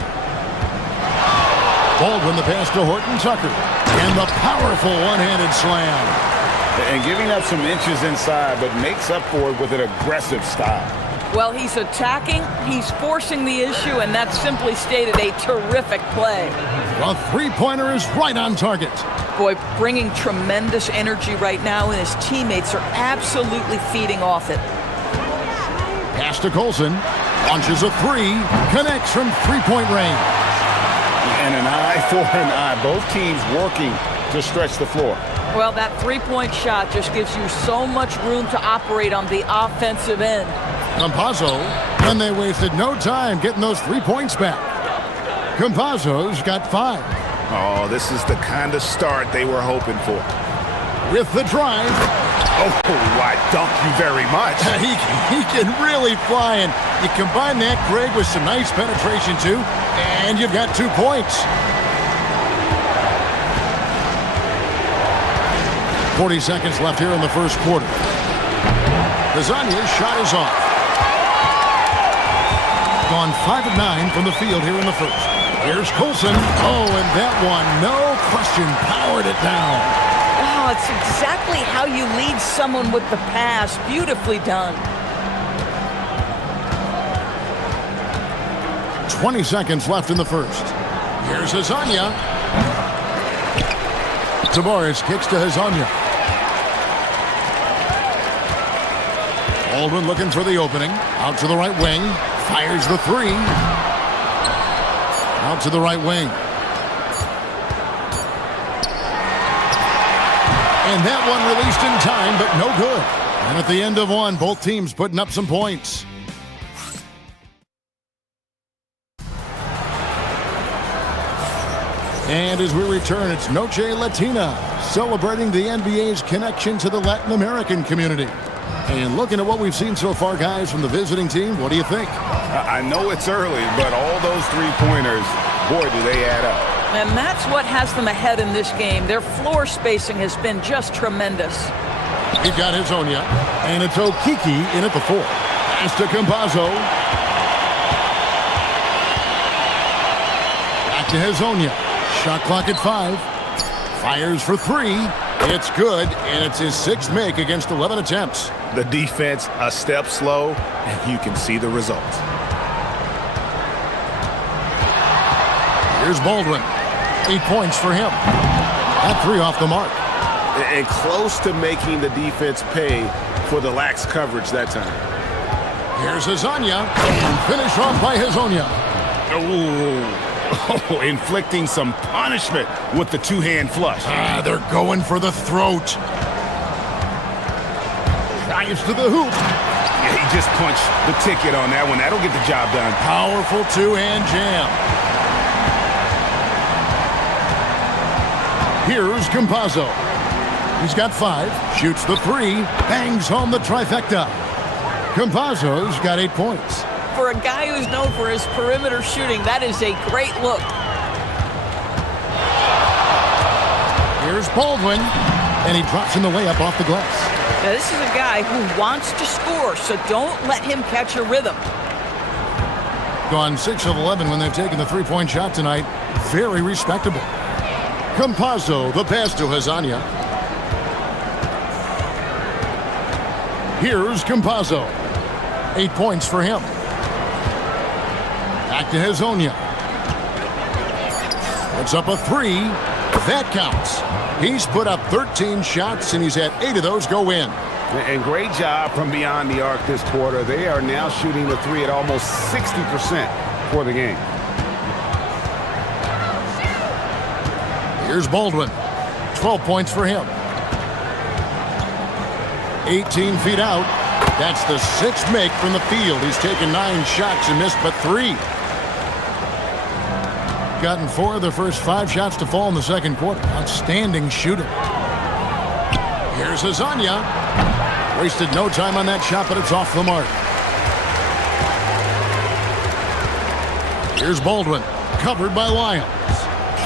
Baldwin the pass to Horton Tucker. And the powerful one-handed slam. And giving up some inches inside, but makes up for it with an aggressive style. Well, he's attacking, he's forcing the issue, and that's simply stated a terrific play. The three-pointer is right on target. Boy, bringing tremendous energy right now, and his teammates are absolutely feeding off it. Pass to Colson. Launches a 3. Connects from three-point range. And an eye for an eye. Both teams working to stretch the floor. Well, that three-point shot just gives you so much room to operate on the offensive end. Campazzo, and they wasted no time getting those 3 points back. Campazzo's got 5. Oh, this is the kind of start they were hoping for. With the drive. Oh, I dunk you very much. He can really fly, and you combine that, Greg, with some nice penetration, too, and you've got 2 points. 40 seconds left here in the first quarter. Hazzania's shot is off. Gone 5 of 9 from the field here in the first. Here's Colson. Oh, and that one, no question, powered it down. Oh, it's exactly how you lead someone with the pass. Beautifully done. 20 seconds left in the first. Here's Hazonia. Tavares kicks to Hezonja. Baldwin looking for the opening. Out to the right wing. Fires the three. Out to the right wing. And that one released in time, but no good. And at the end of one, both teams putting up some points. And as we return, it's Noche Latina, celebrating the NBA's connection to the Latin American community. And looking at what we've seen so far, guys, from the visiting team, what do you think? I know it's early, but all those three-pointers, boy, do they add up. And that's what has them ahead in this game. Their floor spacing has been just tremendous. He's got Hezonja, and it's Okiki in at the 4. Pass to Campazzo. Back to Hezonja. Shot clock at 5. Fires for 3. It's good, and it's his 6th make against 11 attempts. The defense a step slow, and you can see the results. Here's Baldwin. 8 points for him. That 3 off the mark. And close to making the defense pay for the lax coverage that time. Here's Hezonja. Finish off by Hezonja. Oh, inflicting some punishment with the two-hand flush. They're going for the throat. Drives to the hoop. Yeah, he just punched the ticket on that one. That'll get the job done. Powerful two-hand jam. Here's Campazzo. He's got 5. Shoots the 3. Bangs home the trifecta. Campazzo's got 8 points. For a guy who's known for his perimeter shooting, that is a great look. Here's Baldwin, and he drops in the layup off the glass. Now, this is a guy who wants to score, so don't let him catch a rhythm. Gone 6 of 11 when they've taken the three-point shot tonight. Very respectable. Campazzo, the pass to Hezonja. Here's Campazzo. 8 points for him. Back to Hezonja. It's up a 3. That counts. He's put up 13 shots, and he's had 8 of those go in. And great job from beyond the arc this quarter. They are now shooting the 3 at almost 60% for the game. Here's Baldwin. 12 points for him. 18 feet out. That's the 6th make from the field. He's taken 9 shots and missed but 3. Gotten 4 of the first 5 shots to fall in the second quarter. Outstanding shooter. Here's Hezonja. Wasted no time on that shot, but it's off the mark. Here's Baldwin. Covered by Lyons.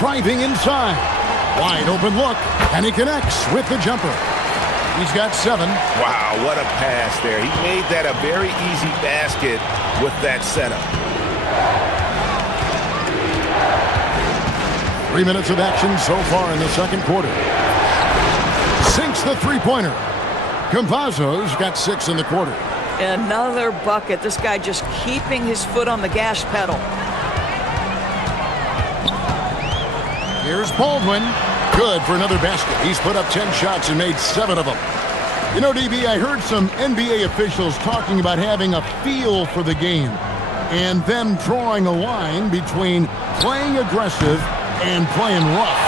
Driving inside. Wide open look. And he connects with the jumper. He's got 7. Wow, what a pass there. He made that a very easy basket with that setup. 3 minutes of action so far in the second quarter. Sinks the three-pointer. Campazzo's got 6 in the quarter. Another bucket. This guy just keeping his foot on the gas pedal. Here's Baldwin. Good for another basket. He's put up 10 shots and made 7 of them. You know, DB, I heard some NBA officials talking about having a feel for the game and them drawing a line between playing aggressive and playing rough.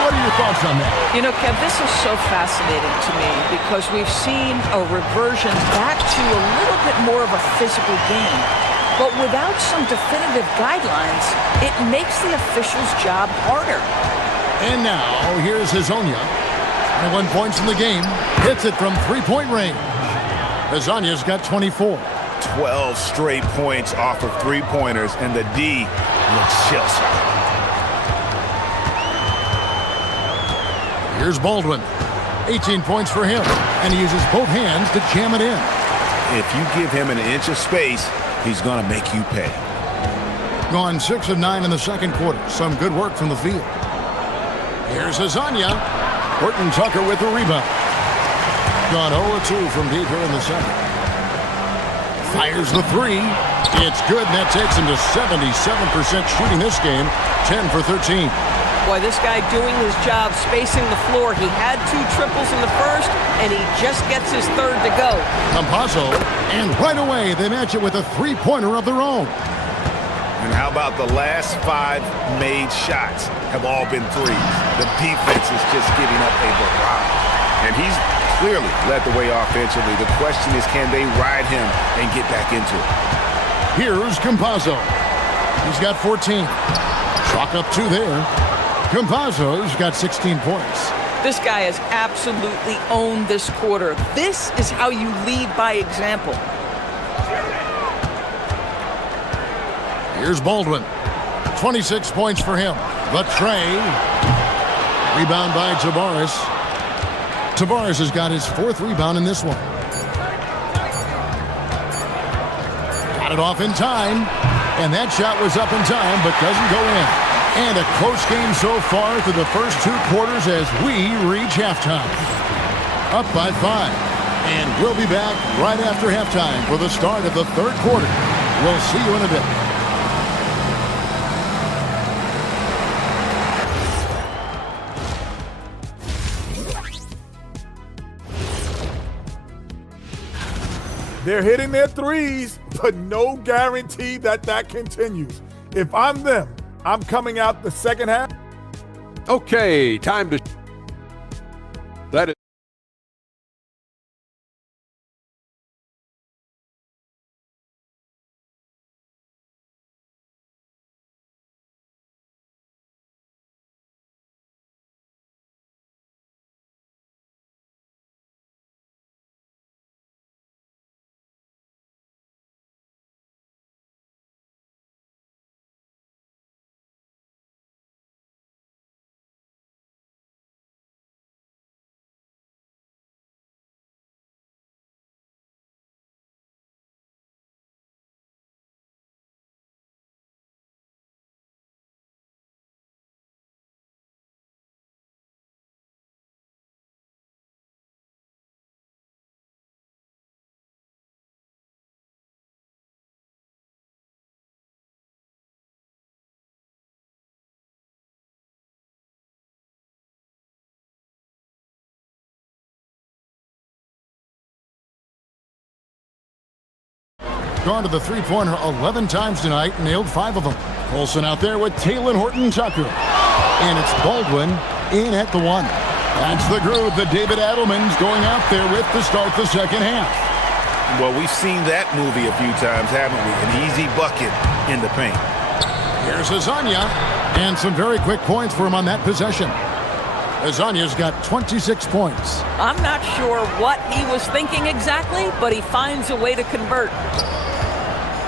What are your thoughts on that? You know, Kev, this is so fascinating to me because we've seen a reversion back to a little bit more of a physical game. But without some definitive guidelines, it makes the officials' job harder. And now, here's Hezonja. 21 points in the game. Hits it from three-point range. Hezonja's got 24. 12 straight points off of three-pointers, and the D looks shell-shocked. Here's Baldwin. 18 points for him, and he uses both hands to jam it in. If you give him an inch of space, he's going to make you pay. Gone 6 of 9 in the second quarter. Some good work from the field. Here's Hezonja. Horton Tucker with the rebound. Gone 0-2 from deep here in the second. Fires the 3. It's good, and that takes him to 77% shooting this game. 10 for 13. Boy, this guy doing his job, spacing the floor. He had 2 triples in the first, and he just gets his third to go. Campazzo, and right away they match it with a three-pointer of their own. And how about the last 5 made shots have all been threes? The defense is just giving up a barrage. And he's clearly led the way offensively. The question is, can they ride him and get back into it? Here's Campazzo. He's got 14. Chalk up 2 there. Campazzo's got 16 points. This guy has absolutely owned this quarter. This is how you lead by example. Here's Baldwin. 26 points for him. The tray. Rebound by Tavares. Tavares has got his 4th rebound in this one. Got it off in time. And that shot was up in time, but doesn't go in. And a close game so far through the first 2 quarters as we reach halftime. Up by 5. And we'll be back right after halftime for the start of the 3rd quarter. We'll see you in a bit. They're hitting their threes, but no guarantee that that continues. If I'm them, I'm coming out the second half. Okay, time to... That is... Gone to the three-pointer 11 times tonight, nailed 5 of them. Colson out there with Taylor Horton-Tucker. And it's Baldwin in at the 1. That's the groove that David Adelman's going out there with to start the second half. Well, we've seen that movie a few times, haven't we? An easy bucket in the paint. Here's Azania, and some very quick points for him on that possession. Azania's got 26 points. I'm not sure what he was thinking exactly, but he finds a way to convert.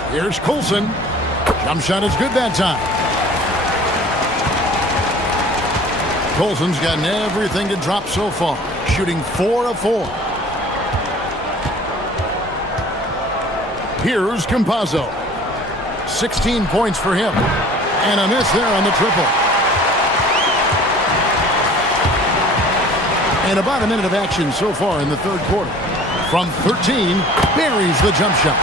Here's Colson. Jump shot is good that time. Colson's gotten everything to drop so far, shooting 4 of 4. Here's Campazzo. 16 points for him. And a miss there on the triple. And about a minute of action so far in the 3rd quarter. From 13, buries the jump shot.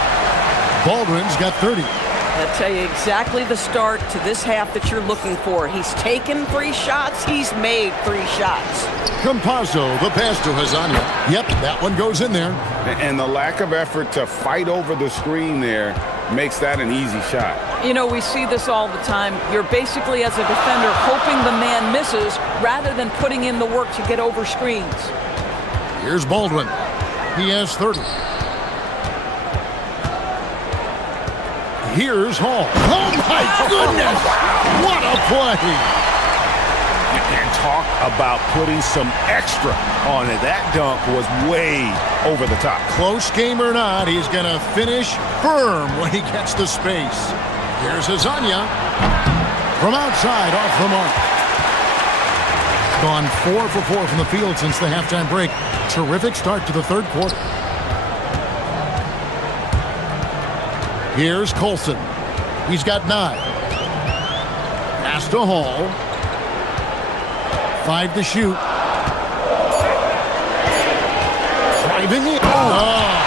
Baldwin's got 30. I'll tell you exactly the start to this half that you're looking for. He's taken 3 shots. He's made 3 shots. Campazzo, the pass to Hazania. Yep, that one goes in there. And the lack of effort to fight over the screen there makes that an easy shot. You know, we see this all the time. You're basically, as a defender, hoping the man misses rather than putting in the work to get over screens. Here's Baldwin. He has 30. Here's Hall. Oh, my goodness! What a play! And talk about putting some extra on it. That dunk was way over the top. Close game or not, he's going to finish firm when he gets the space. Here's Azania. From outside, off the mark. Gone 4 for 4 from the field since the halftime break. Terrific start to the 3rd quarter. Here's Colson. He's got 9. Pass to Hall. 5 to shoot. Driving in. Oh.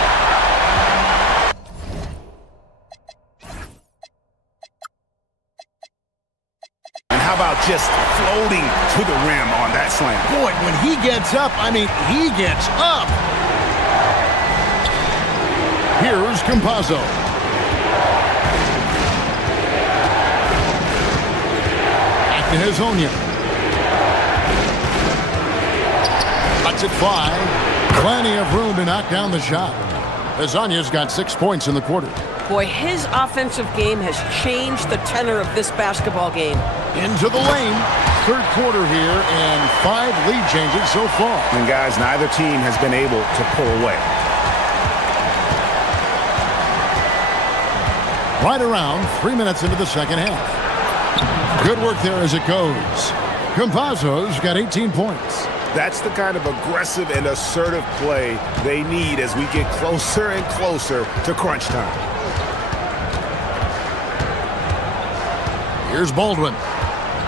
And how about just floating to the rim on that slam. Boy, when he gets up, I mean, he gets up. Here's Campazzo. Back to Hazonia. Lets it fly. Plenty of room to knock down the shot. Hazonia's got 6 points in the quarter. Boy, his offensive game has changed the tenor of this basketball game. Into the lane. Third quarter here, and 5 lead changes so far. And guys, neither team has been able to pull away. Right around 3 minutes into the second half. Good work there as it goes. Campazzo's got 18 points. That's the kind of aggressive and assertive play they need as we get closer and closer to crunch time. Here's Baldwin.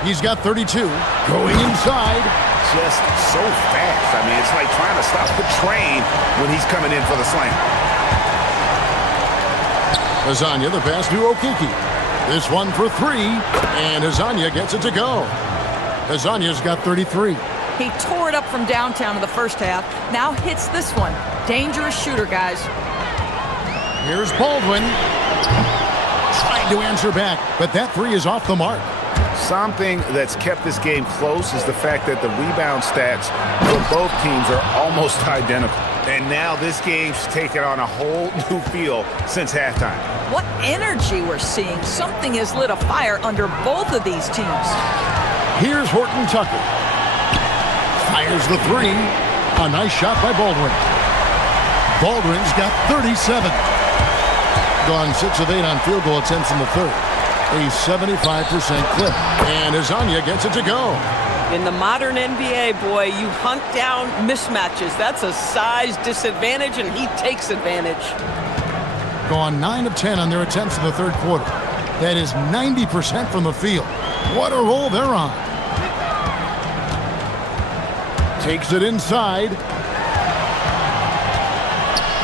He's got 32. Going inside. Just so fast. I mean, it's like trying to stop the train when he's coming in for the slam. Hazonia, the pass to Okiki. This one for 3, and Hazonia gets it to go. Hazonia's got 33. He tore it up from downtown in the first half. Now hits this one. Dangerous shooter, guys. Here's Baldwin. Trying to answer back, but that 3 is off the mark. Something that's kept this game close is the fact that the rebound stats for both teams are almost identical. And now this game's taken on a whole new feel since halftime. What energy we're seeing. Something has lit a fire under both of these teams. Here's Horton Tucker. Fires the 3. A nice shot by Baldwin. Baldwin's got 37. Gone 6 of 8 on field goal attempts in the third. A 75% clip. And Hazonia gets it to go. In the modern NBA, boy, you hunt down mismatches. That's a size disadvantage, and he takes advantage. Gone 9 of 10 on their attempts in the third quarter. That is 90% from the field. What a roll they're on. Takes it inside.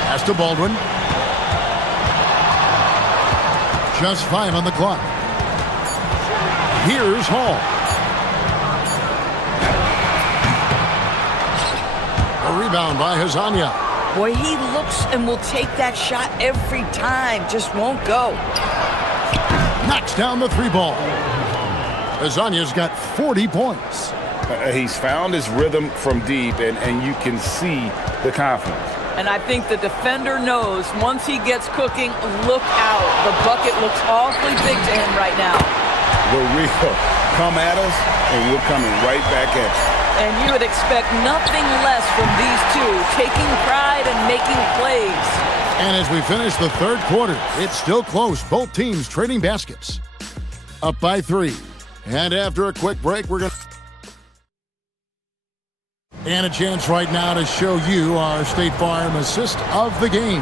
Pass to Baldwin. Just 5 on the clock. Here's Hall. A rebound by Hazonia. Boy, he looks and will take that shot every time. Just won't go. Knocks down the 3 ball. Hazonia's got 40 points. He's found his rhythm from deep, and you can see the confidence. And I think the defender knows once he gets cooking, look out. The bucket looks awfully big to him right now. The real come at us, and we're coming right back at you. And you would expect nothing less from these two, taking pride and making plays. And as we finish the third quarter, it's still close. Both teams trading baskets. Up by 3. And after a quick break, we're going to... And a chance right now to show you our State Farm assist of the game.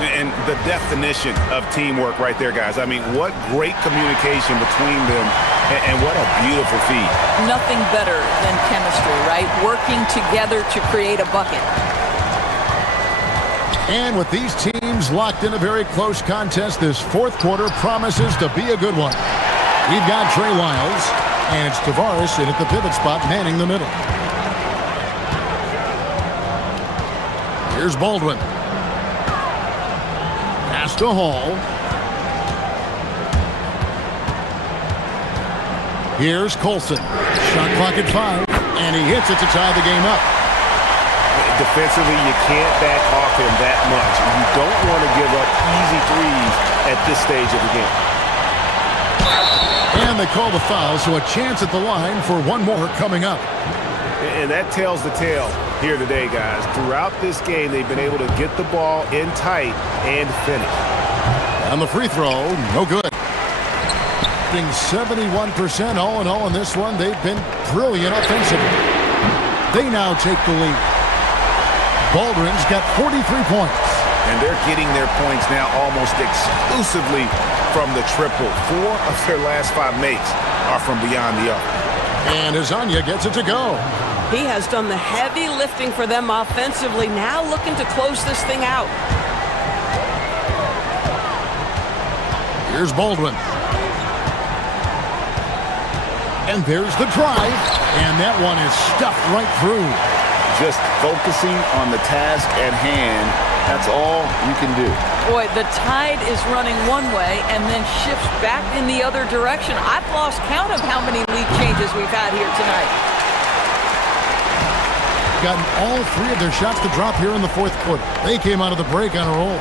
And the definition of teamwork right there, guys. I mean, what great communication between them, and what a beautiful feed. Nothing better than chemistry, right? Working together to create a bucket. And with these teams locked in a very close contest, this fourth quarter promises to be a good one. We've got Trey Lyles, and it's Tavares in at the pivot spot, manning the middle. Here's Baldwin. Pass to Hall. Here's Colson. Shot clock at 5, and he hits it to tie the game up. Defensively, you can't back off him that much. You don't want to give up easy threes at this stage of the game. And they call the foul, so a chance at the line for one more coming up. And that tells the tale here today, guys. Throughout this game, they've been able to get the ball in tight and finish. On the free throw, no good. 71% all in all in this one. They've been brilliant offensively. They now take the lead. Baldwin's got 43 points. And they're getting their points now almost exclusively from the triple. 4 of their last 5 makes are from beyond the arc. And Hazonia gets it to go. He has done the heavy lifting for them offensively, now looking to close this thing out. Here's Baldwin. And there's the drive. And that one is stuffed right through. Just focusing on the task at hand. That's all you can do. Boy, the tide is running one way and then shifts back in the other direction. I've lost count of how many lead changes we've had here tonight. Gotten all three of their shots to drop here in the fourth quarter. They came out of the break on a roll.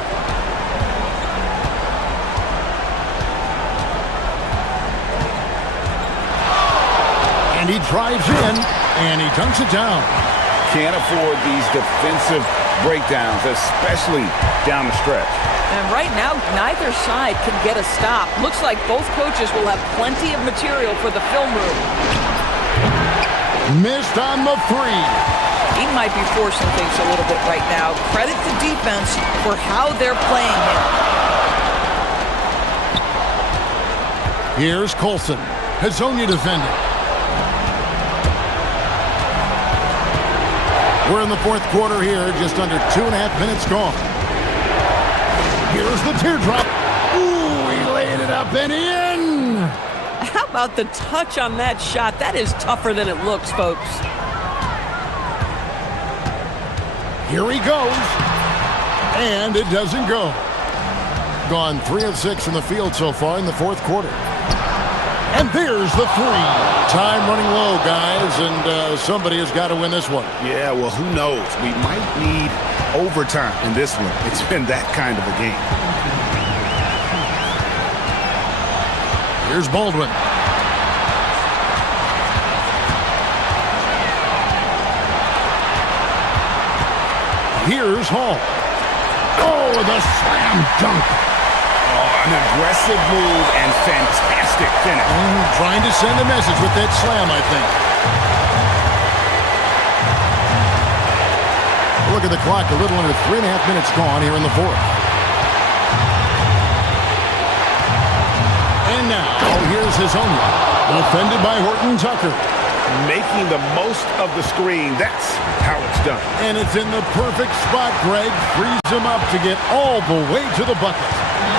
And he drives in, and he dunks it down. Can't afford these defensive breakdowns, especially down the stretch. And right now, neither side can get a stop. Looks like both coaches will have plenty of material for the film room. Missed on the three. He might be forcing things a little bit right now. Credit the defense for how they're playing him. Here's Colson. Hazonia defending. We're in the fourth quarter here, just under 2.5 minutes gone. Here's the teardrop. Ooh, he laid it up and in. How about the touch on that shot? That is tougher than it looks, folks. Here he goes. And it doesn't go. Gone 3 of 6 in the field so far in the fourth quarter. And there's the three. Time running low, guys, and somebody has got to win this one. Yeah, well, who knows? We might need overtime in this one. It's been that kind of a game. Here's Baldwin. Here's Hall. Oh, the slam dunk. Oh, an aggressive move and fantastic finish. Trying to send a message with that slam, I think. Look at the clock, a little under 3.5 minutes gone here in the fourth. And now, here's Hazonia, defended by Horton Tucker. Making the most of the screen, that's how it's done. And it's in the perfect spot, Greg. Frees him up to get all the way to the bucket.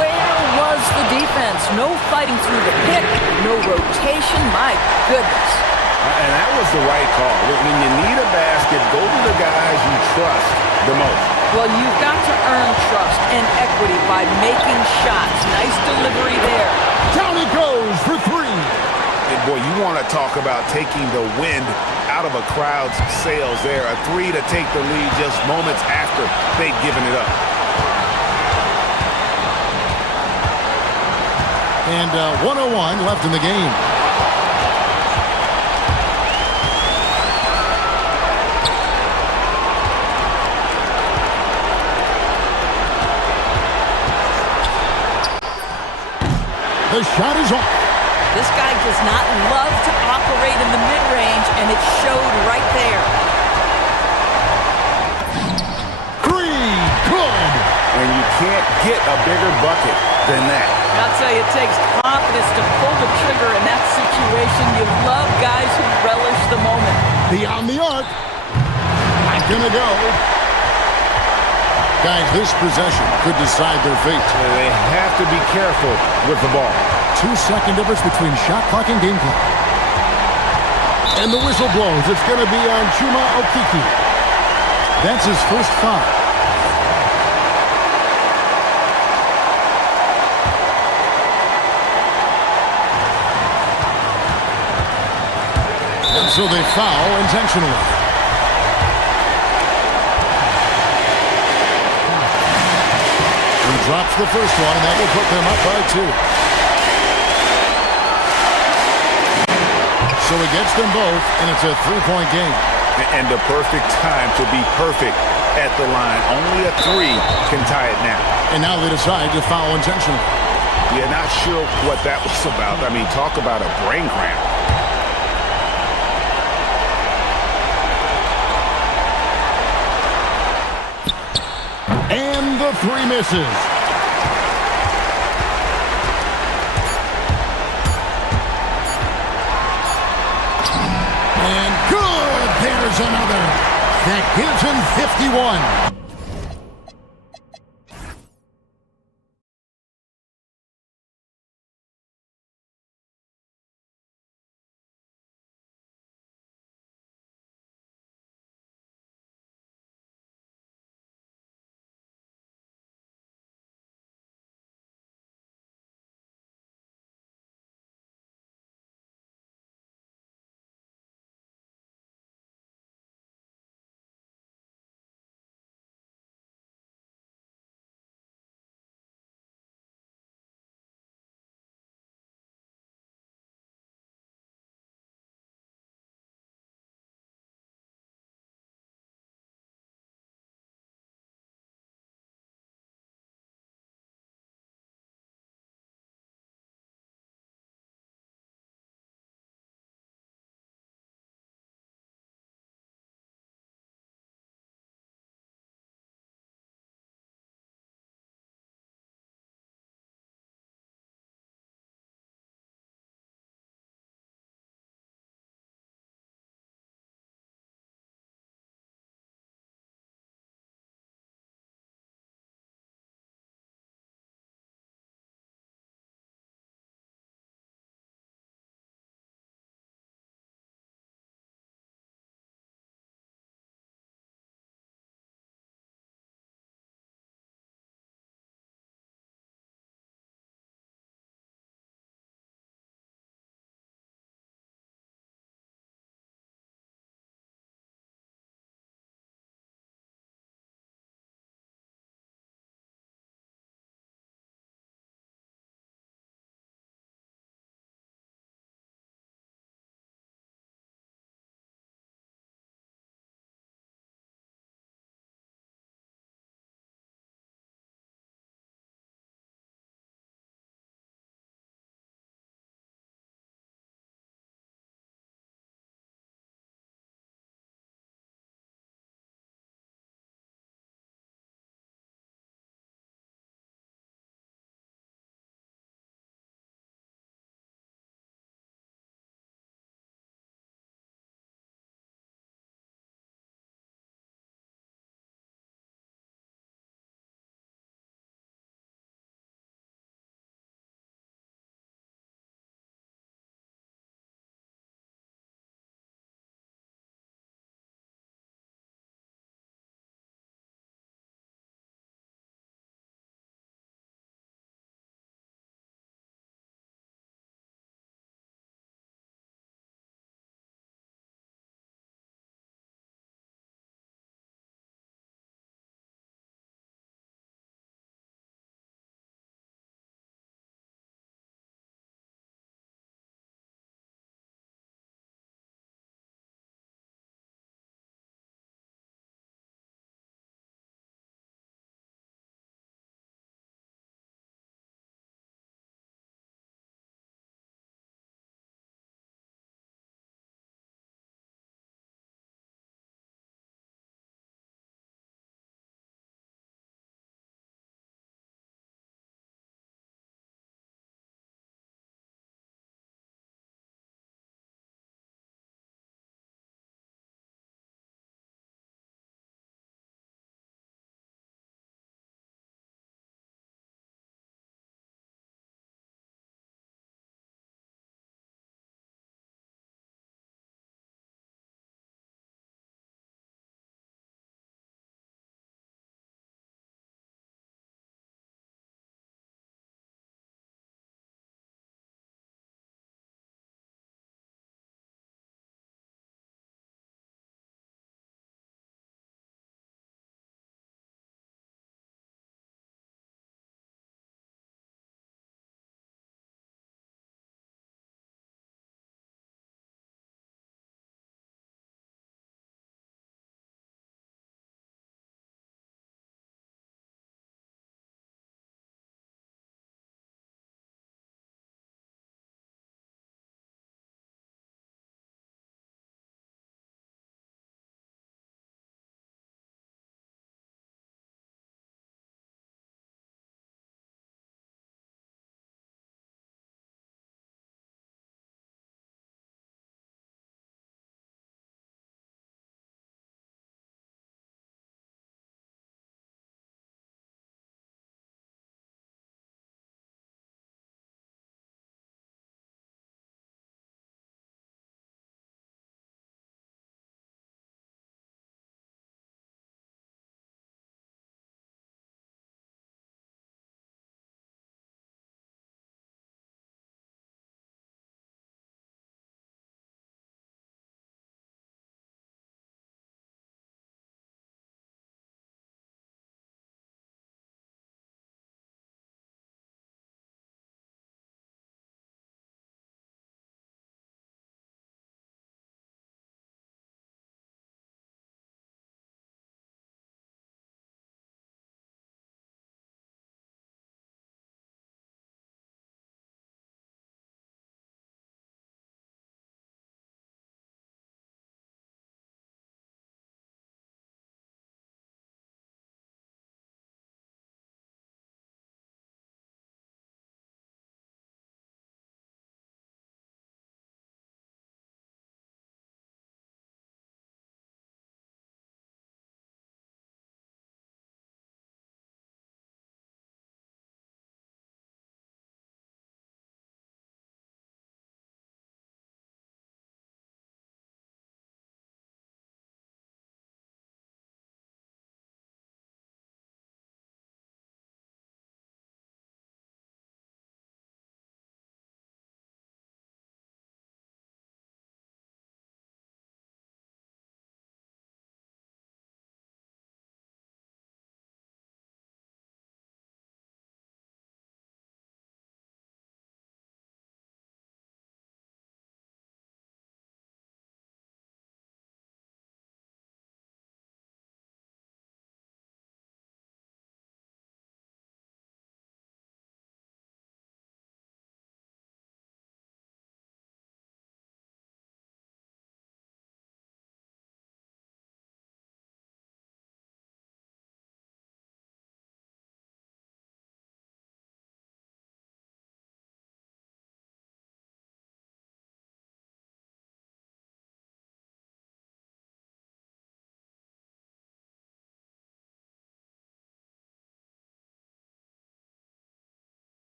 Where was the defense? No fighting through the pick, no rotation. My goodness. And that was the right call. When you need a basket, go to the guys you trust the most. Well, you've got to earn trust and equity by making shots. Nice delivery there. Down it goes for three. And boy, you want to talk about taking the wind out of a crowd's sails there. A three to take the lead just moments after they'd given it up. And 1:01 left in the game. The shot is off. This guy does not love to operate in the mid-range, and it showed right there. Three, good. And you can't get a bigger bucket than that. I'll tell you, it takes confidence to pull the trigger in that situation. You love guys who relish the moment. Beyond the arc. Not gonna go. Guys, this possession could decide their fate. They have to be careful with the ball. 2-second difference between shot clock and game clock. And the whistle blows. It's going to be on Chuma Okiki. That's his first foul. And so they foul intentionally. He drops the first one, and that will put them up by 2. So he gets them both, and it's a 3-point game. And the perfect time to be perfect at the line. Only a 3 can tie it now. And now they decide to foul intentionally. Yeah, not sure what that was about. I mean, talk about a brain cramp. And the 3 misses. And good! There's another. That gives him 51.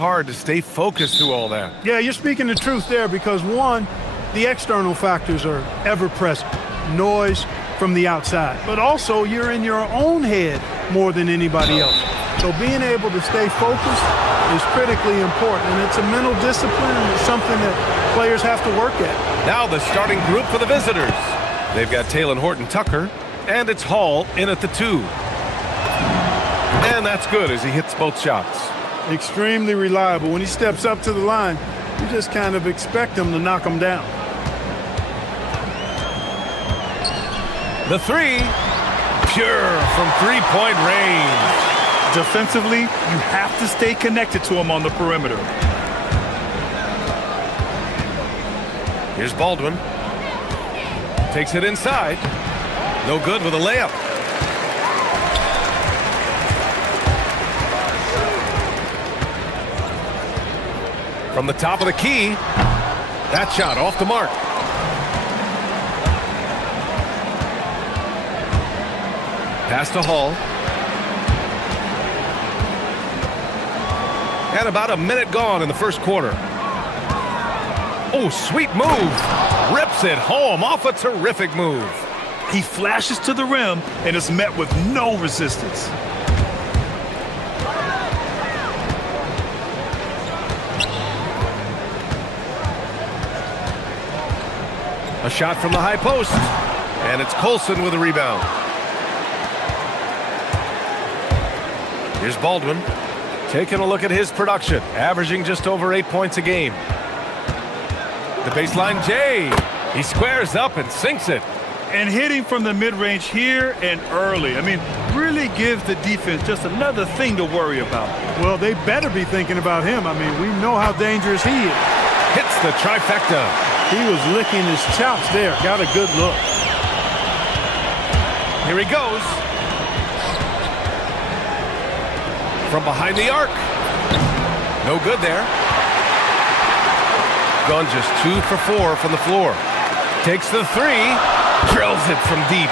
hard to stay focused through all that. Yeah, you're speaking the truth there because, one, the external factors are ever present. Noise from the outside. But also, you're in your own head more than anybody else. So being able to stay focused is critically important. And it's a mental discipline and it's something that players have to work at. Now the starting group for the visitors. They've got Talon Horton-Tucker, and it's Hall in at the 2. And that's good as he hits both shots. Extremely reliable. When he steps up to the line, you just kind of expect him to knock him down. The 3, pure from three-point range. Defensively, you have to stay connected to him on the perimeter. Here's Baldwin. Takes it inside. No good with a layup. From the top of the key, that shot off the mark. Pass to Hall. And about a minute gone in the first quarter. Oh, sweet move. Rips it home off a terrific move. He flashes to the rim and is met with no resistance. A shot from the high post. And it's Colson with a rebound. Here's Baldwin. Taking a look at his production. Averaging just over 8 points a game. The baseline J. He squares up and sinks it. And hitting from the mid-range here and early. I mean, really gives the defense just another thing to worry about. Well, they better be thinking about him. I mean, we know how dangerous he is. Hits the trifecta. He was licking his chops there. Got a good look. Here he goes. From behind the arc. No good there. Gone just 2 for 4 from the floor. Takes the 3. Drills it from deep.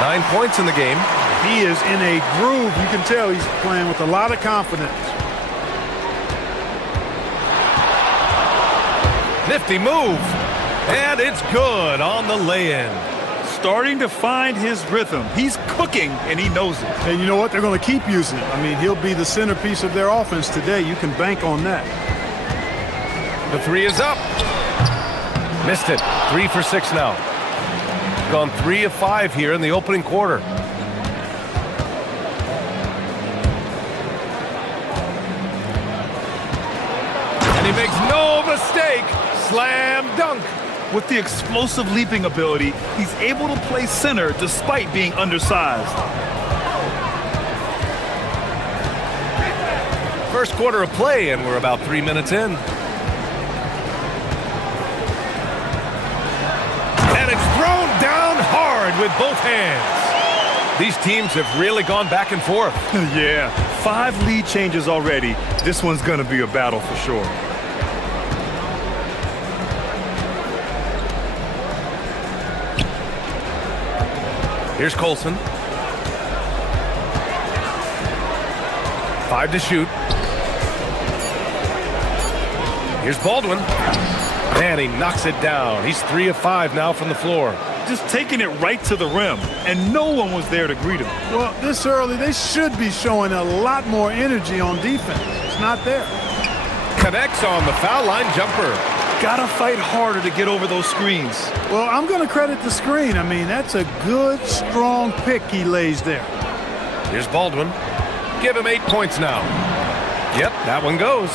9 points in the game. He is in a groove. You can tell he's playing with a lot of confidence. Nifty move. And it's good on the lay-in. Starting to find his rhythm. He's cooking, and he knows it. And you know what? They're going to keep using it. I mean, he'll be the centerpiece of their offense today. You can bank on that. The 3 is up. Missed it. 3 for 6 now. Gone 3 of 5 here in the opening quarter. And he makes no mistake. Slam dunk. With the explosive leaping ability, he's able to play center despite being undersized. First quarter of play, and we're about 3 minutes in. And it's thrown down hard with both hands. These teams have really gone back and forth. Yeah, 5 lead changes already. This one's going to be a battle for sure. Here's Colson. 5 to shoot. Here's Baldwin. And he knocks it down. He's 3 of 5 now from the floor. Just taking it right to the rim, and no one was there to greet him. Well, this early, they should be showing a lot more energy on defense. It's not there. Connects on the foul line jumper. Gotta fight harder to get over those screens. Well, I'm going to credit the screen. I mean, that's a good, strong pick he lays there. Here's Baldwin. Give him 8 points now. Yep, that one goes.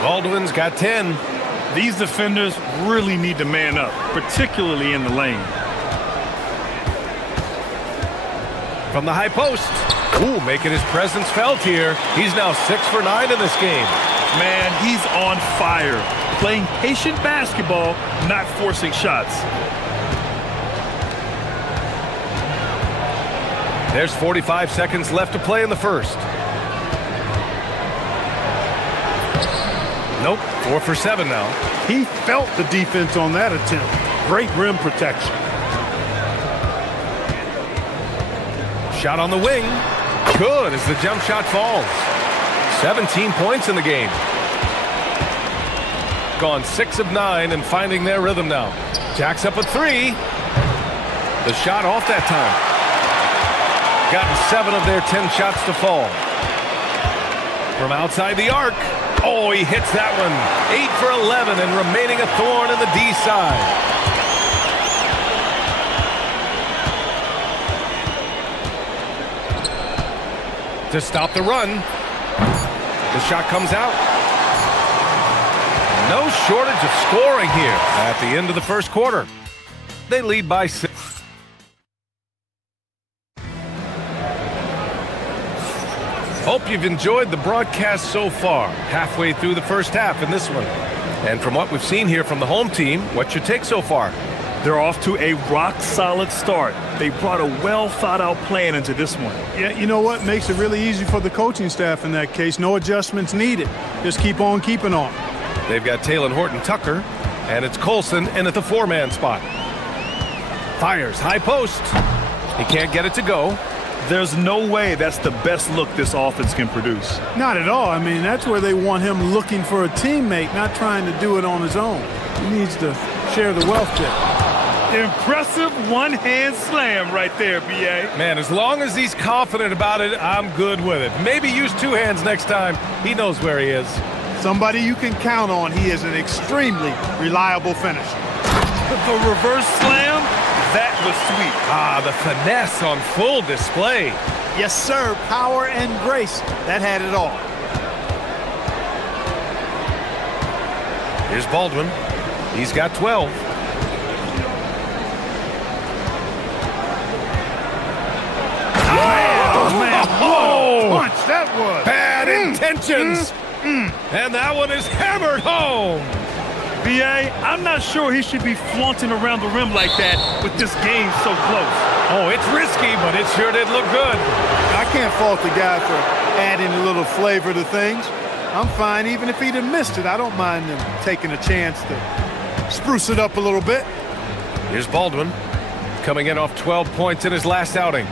Baldwin's got 10. These defenders really need to man up, particularly in the lane. From the high post. Ooh, making his presence felt here. He's now 6 for 9 in this game. Man, he's on fire. Playing patient basketball, not forcing shots. There's 45 seconds left to play in the first. Nope, 4 for 7 now. He felt the defense on that attempt. Great rim protection. Shot on the wing. Good as the jump shot falls. 17 points in the game. Gone 6 of 9 and finding their rhythm now. Jacks up a 3. The shot off that time. Gotten 7 of their 10 shots to fall. From outside the arc. Oh, he hits that one. 8 for 11 and remaining a thorn in the D side. To stop the run. The shot comes out. No shortage of scoring here at the end of the first quarter. They lead by 6. Hope you've enjoyed the broadcast so far, halfway through the first half in this one. And from what we've seen here from the home team, what's your take so far? They're off to a rock-solid start. They brought a well-thought-out plan into this one. Yeah, you know what? Makes it really easy for the coaching staff in that case. No adjustments needed. Just keep on keeping on. They've got Talon Horton-Tucker, and it's Colson in at the 4-man spot. Fires, high post. He can't get it to go. There's no way that's the best look this offense can produce. Not at all. I mean, that's where they want him looking for a teammate, not trying to do it on his own. He needs to share the wealth there. Impressive one-hand slam right there, B.A. Man, as long as he's confident about it, I'm good with it. Maybe use 2 hands next time. He knows where he is. Somebody you can count on. He is an extremely reliable finisher. The reverse slam, that was sweet. Ah, the finesse on full display. Yes, sir. Power and grace. That had it all. Here's Baldwin. He's got 12. Punch, that was. Bad intentions. And that one is hammered home. B.A., I'm not sure he should be flaunting around the rim like that with this game so close. Oh, it's risky, but it sure did look good. I can't fault the guy for adding a little flavor to things. I'm fine even if he'd have missed it. I don't mind him taking a chance to spruce it up a little bit. Here's Baldwin, coming in off 12 points in his last outing.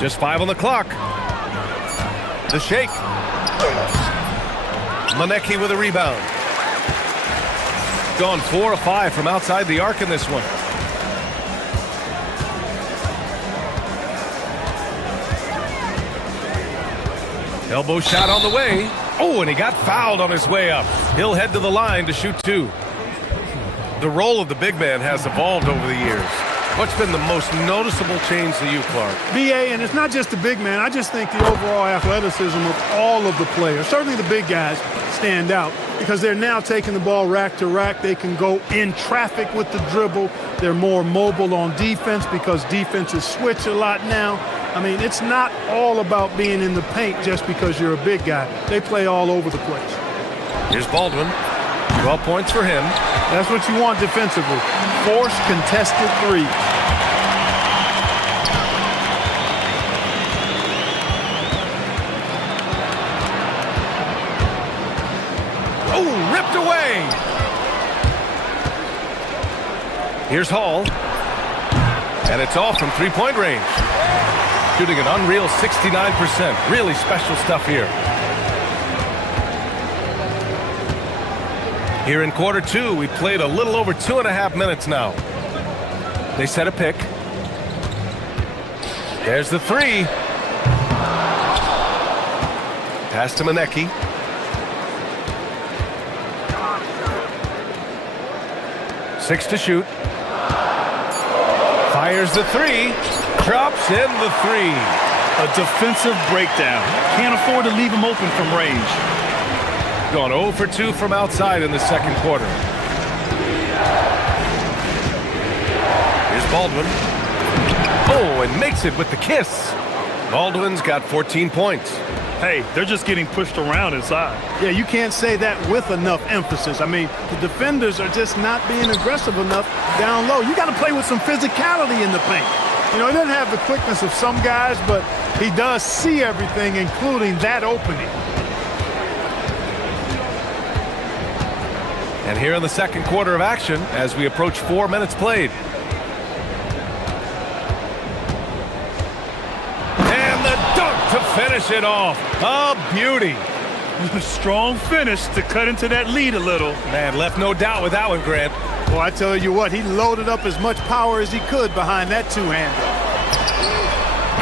Just 5 on the clock. The shake. Manecki with a rebound. Gone 4 of 5 from outside the arc in this one. Elbow shot on the way. Oh, and he got fouled on his way up. He'll head to the line to shoot 2. The role of the big man has evolved over the years. What's been the most noticeable change to you, Clark? B.A., and it's not just the big man. I just think the overall athleticism of all of the players, certainly the big guys, stand out because they're now taking the ball rack to rack. They can go in traffic with the dribble. They're more mobile on defense because defenses switch a lot now. I mean, it's not all about being in the paint just because you're a big guy. They play all over the place. Here's Baldwin. 12 points for him. That's what you want defensively. Force contested 3. Oh, ripped away. Here's Hall. And it's off from 3-point range. Shooting an unreal 69%. Really special stuff here. Here in quarter 2, we played a little over 2.5 minutes now. They set a pick. There's the 3. Pass to Manecki. Six to shoot. Fires the 3. Drops in the 3. A defensive breakdown. Can't afford to leave him open from range. Gone 0 for 2 from outside in the second quarter. Here's Baldwin. Oh, and makes it with the kiss. Baldwin's got 14 points. Hey, they're just getting pushed around inside. Yeah, you can't say that with enough emphasis. I mean, the defenders are just not being aggressive enough down low. You got to play with some physicality in the paint. You know, he doesn't have the quickness of some guys, but he does see everything, including that opening. And here in the second quarter of action as we approach 4 minutes played. And the dunk to finish it off. A beauty. Strong finish to cut into that lead a little. Man, left no doubt with that one, Grant. Well, I tell you what, he loaded up as much power as he could behind that two-hander.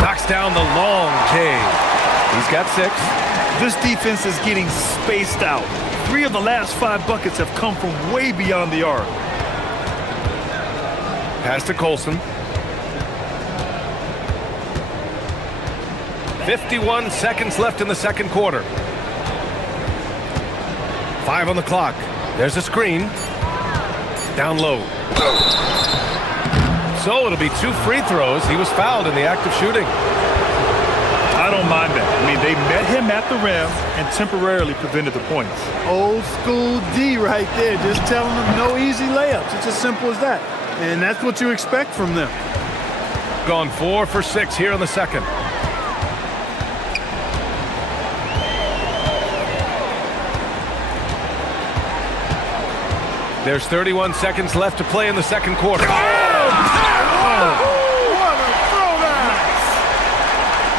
Knocks down the long J. He's got 6. This defense is getting spaced out. 3 of the last 5 buckets have come from way beyond the arc. Pass to Colson. 51 seconds left in the second quarter. 5 on the clock. There's a screen. Down low. So it'll be 2 free throws. He was fouled in the act of shooting. I don't mind that. I mean, they met him at the rim and temporarily prevented the points. Old school D right there, just telling them no easy layups. It's as simple as that. And that's what you expect from them. Gone 4 for 6 here in the second. There's 31 seconds left to play in the second quarter. What a throwdown!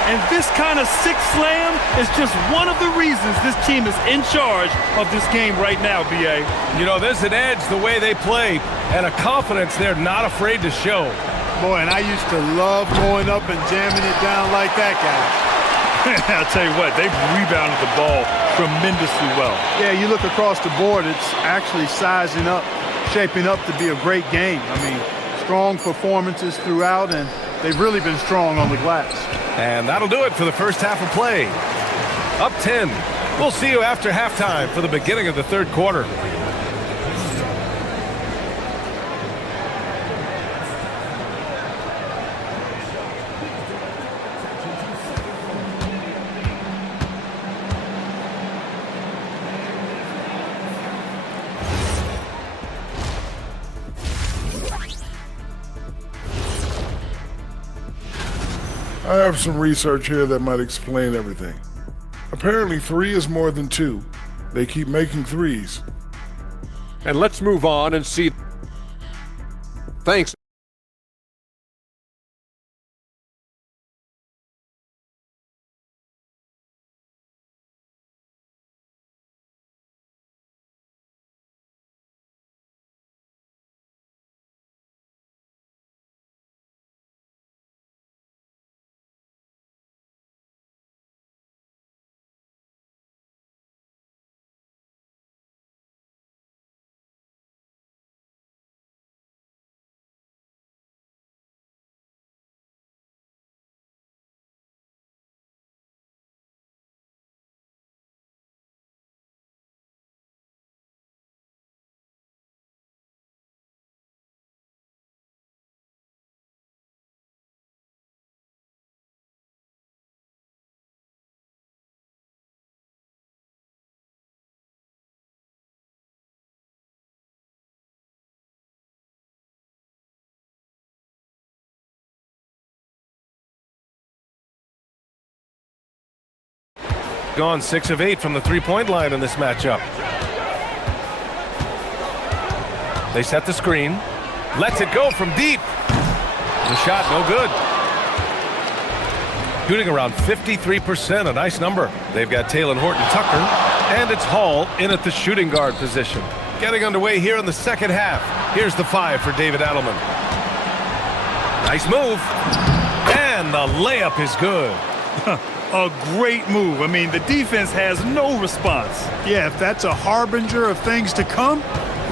And this kind of six slam is just one of the reasons this team is in charge of this game right now, B.A. You know, there's an edge the way they play and a confidence they're not afraid to show. Boy, and I used to love going up and jamming it down like that, guys. I'll tell you what, they've rebounded the ball tremendously well. Yeah, you look across the board, it's actually sizing up, shaping up to be a great game. I mean, strong performances throughout, and they've really been strong on the glass. And that'll do it for the first half of play. Up 10. We'll see you after halftime for the beginning of the third quarter. I have some research here that might explain everything. Apparently 3 is more than 2. They keep making 3s. And let's move on and see. Thanks. Gone 6 of 8 from the three-point line in this matchup. They set the screen. Lets it go from deep. The shot no good. Shooting around 53%, a nice number. They've got Taylor Horton-Tucker, and it's Hall in at the shooting guard position. Getting underway here in the second half. Here's the 5 for David Adelman. Nice move. And the layup is good. A great move. I mean, the defense has no response. Yeah, if that's a harbinger of things to come,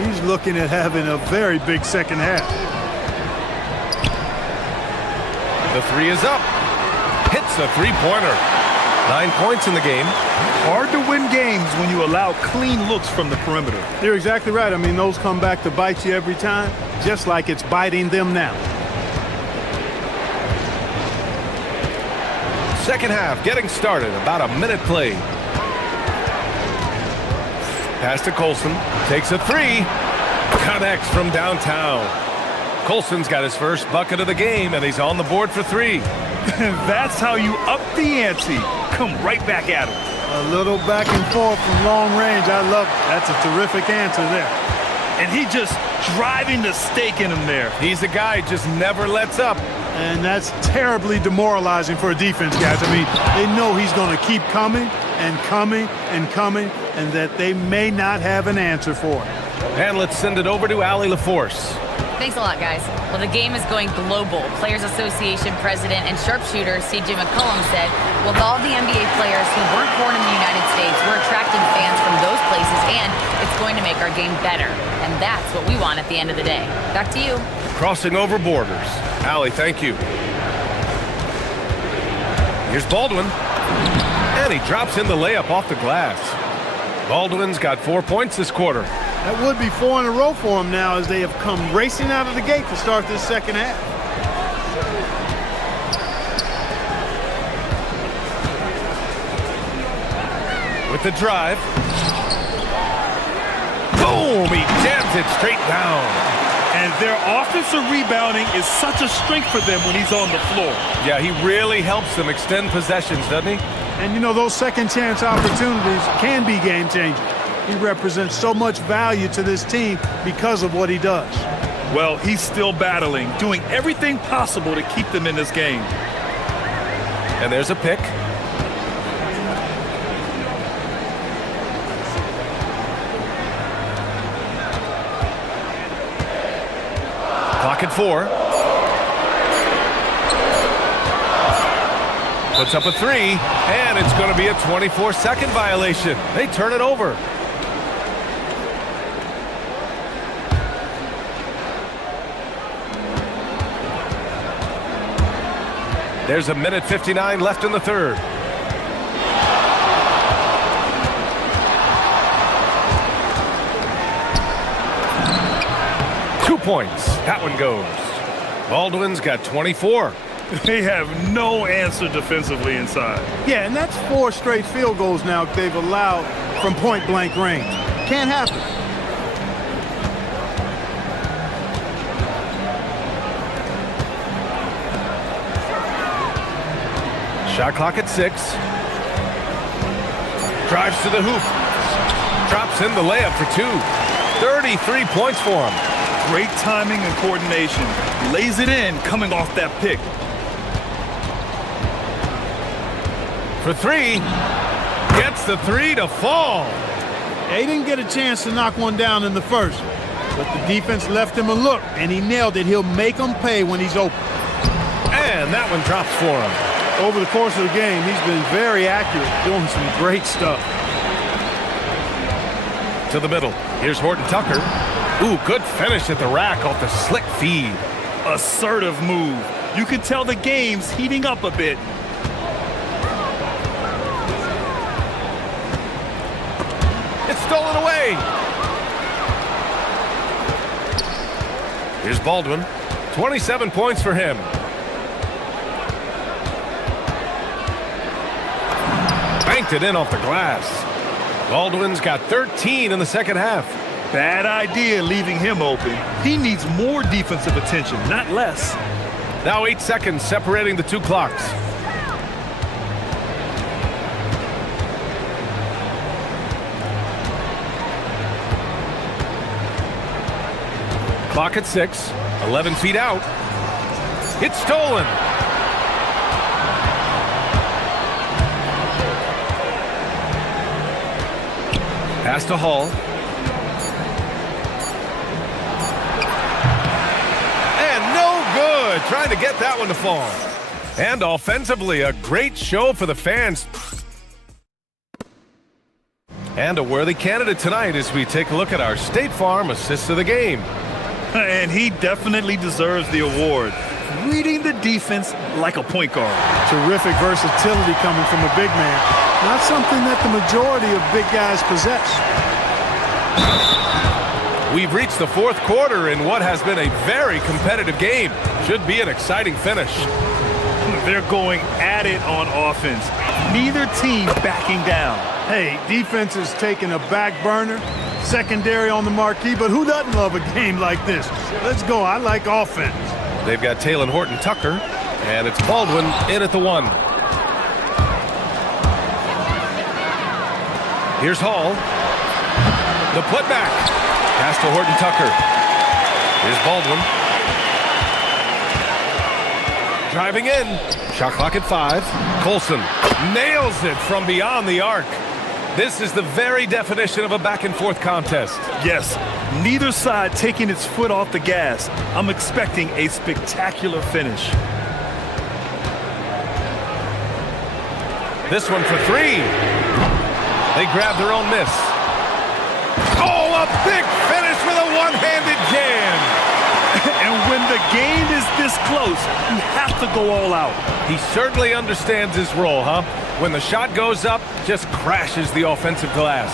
he's looking at having a very big second half. The 3 is up. Hits a three-pointer. 9 points in the game. Hard to win games when you allow clean looks from the perimeter. You're exactly right. I mean, those come back to bite you every time, just like it's biting them now. Second half getting started. About a minute played. Pass to Colson. Takes a 3. Connects from downtown. Colson's got his first bucket of the game, and he's on the board for 3. That's how you up the ante. Come right back at him. A little back and forth from long range. I love it. That's a terrific answer there. And he just driving the stake in him there. He's a guy who just never lets up. And that's terribly demoralizing for a defense, guys. I mean, they know he's going to keep coming and coming and coming, and that they may not have an answer for it. And let's send it over to Allie LaForce. Thanks a lot, guys. Well, the game is going global. Players Association President and sharpshooter C.J. McCollum said, with all the NBA players who weren't born in the United States, we're attracting fans from those places, and it's going to make our game better. And that's what we want at the end of the day. Back to you. Crossing over borders. Allie, thank you. Here's Baldwin. And he drops in the layup off the glass. Baldwin's got 4 points this quarter. That would be 4 in a row for them now, as they have come racing out of the gate to start this second half. With the drive. Boom! He jams it straight down. And their offensive rebounding is such a strength for them when he's on the floor. Yeah, he really helps them extend possessions, doesn't he? And you know, those second chance opportunities can be game changing. He represents so much value to this team because of what he does. Well, he's still battling, doing everything possible to keep them in this game. And there's a pick. Clock at 4. Puts up a 3, and it's going to be a 24-second violation. They turn it over. There's a minute 59 left in the third. Two points. That one goes. Baldwin's got 24. They have no answer defensively inside. Yeah, and that's 4 straight field goals now they've allowed from point-blank range. Can't happen. Shot clock at 6. Drives to the hoop. Drops in the layup for 2. 33 points for him. Great timing and coordination. Lays it in coming off that pick. For 3. Gets the 3 to fall. They didn't get a chance to knock one down in the first, but the defense left him a look, and he nailed it. He'll make them pay when he's open. And that one drops for him. Over the course of the game, he's been very accurate, doing some great stuff. To the middle. Here's Horton Tucker. Ooh, good finish at the rack off the slick feed. Assertive move. You can tell the game's heating up a bit. It's stolen away. Here's Baldwin. 27 points for him. Banked it in off the glass. Baldwin's got 13 in the second half. Bad idea leaving him open. He needs more defensive attention, not less. Now 8 seconds separating the two clocks. Clock at 6. 11 feet out. It's stolen. Pass to Hall. And no good. Trying to get that one to fall. And offensively, a great show for the fans. And a worthy candidate tonight as we take a look at our State Farm Assist of the Game. And he definitely deserves the award. Reading the defense like a point guard. Terrific versatility coming from a big man. Not something that the majority of big guys possess. We've reached the fourth quarter in what has been a very competitive game. Should be an exciting finish. They're going at it on offense. Neither team backing down. Hey, defense is taking a back burner. Secondary on the marquee, but who doesn't love a game like this? Let's go. I like offense. They've got Taylor Horton Tucker, and it's Baldwin in at the 1. Here's Hall. The putback. Pass to Horton Tucker. Here's Baldwin. Driving in. Shot clock at 5. Colson nails it from beyond the arc. This is the very definition of a back-and-forth contest. Yes, neither side taking its foot off the gas. I'm expecting a spectacular finish. This one for 3. They grab their own miss. Oh, a big finish with a one-handed jam. And when the game is this close, you have to go all out. He certainly understands his role, huh? When the shot goes up, just crashes the offensive glass.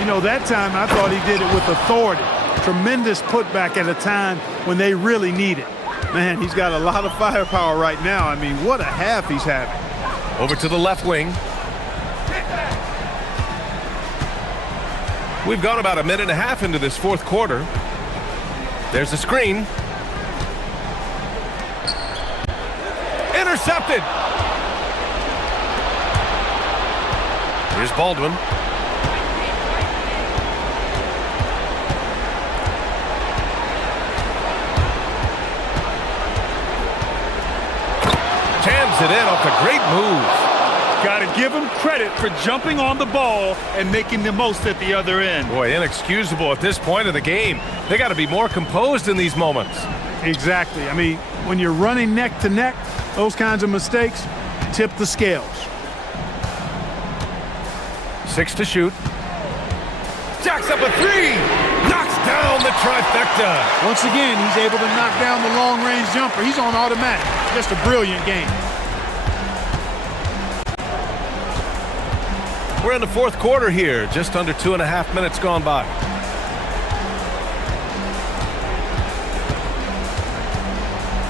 You know, that time I thought he did it with authority. Tremendous putback at a time when they really need it. Man, he's got a lot of firepower right now. I mean, what a half he's having. Over to the left wing. We've gone about a minute and a half into this fourth quarter. There's a screen. Intercepted. Here's Baldwin. Jams it in off a great move. Got to give him credit for jumping on the ball and making the most at the other end. Boy, inexcusable at this point of the game. They got to be more composed in these moments. Exactly. I mean, when you're running neck to neck, those kinds of mistakes tip the scales. 6 to shoot. Jacks up a 3. Knocks down the trifecta. Once again, he's able to knock down the long-range jumper. He's on automatic. Just a brilliant game. We're in the fourth quarter here. Just under 2.5 minutes gone by.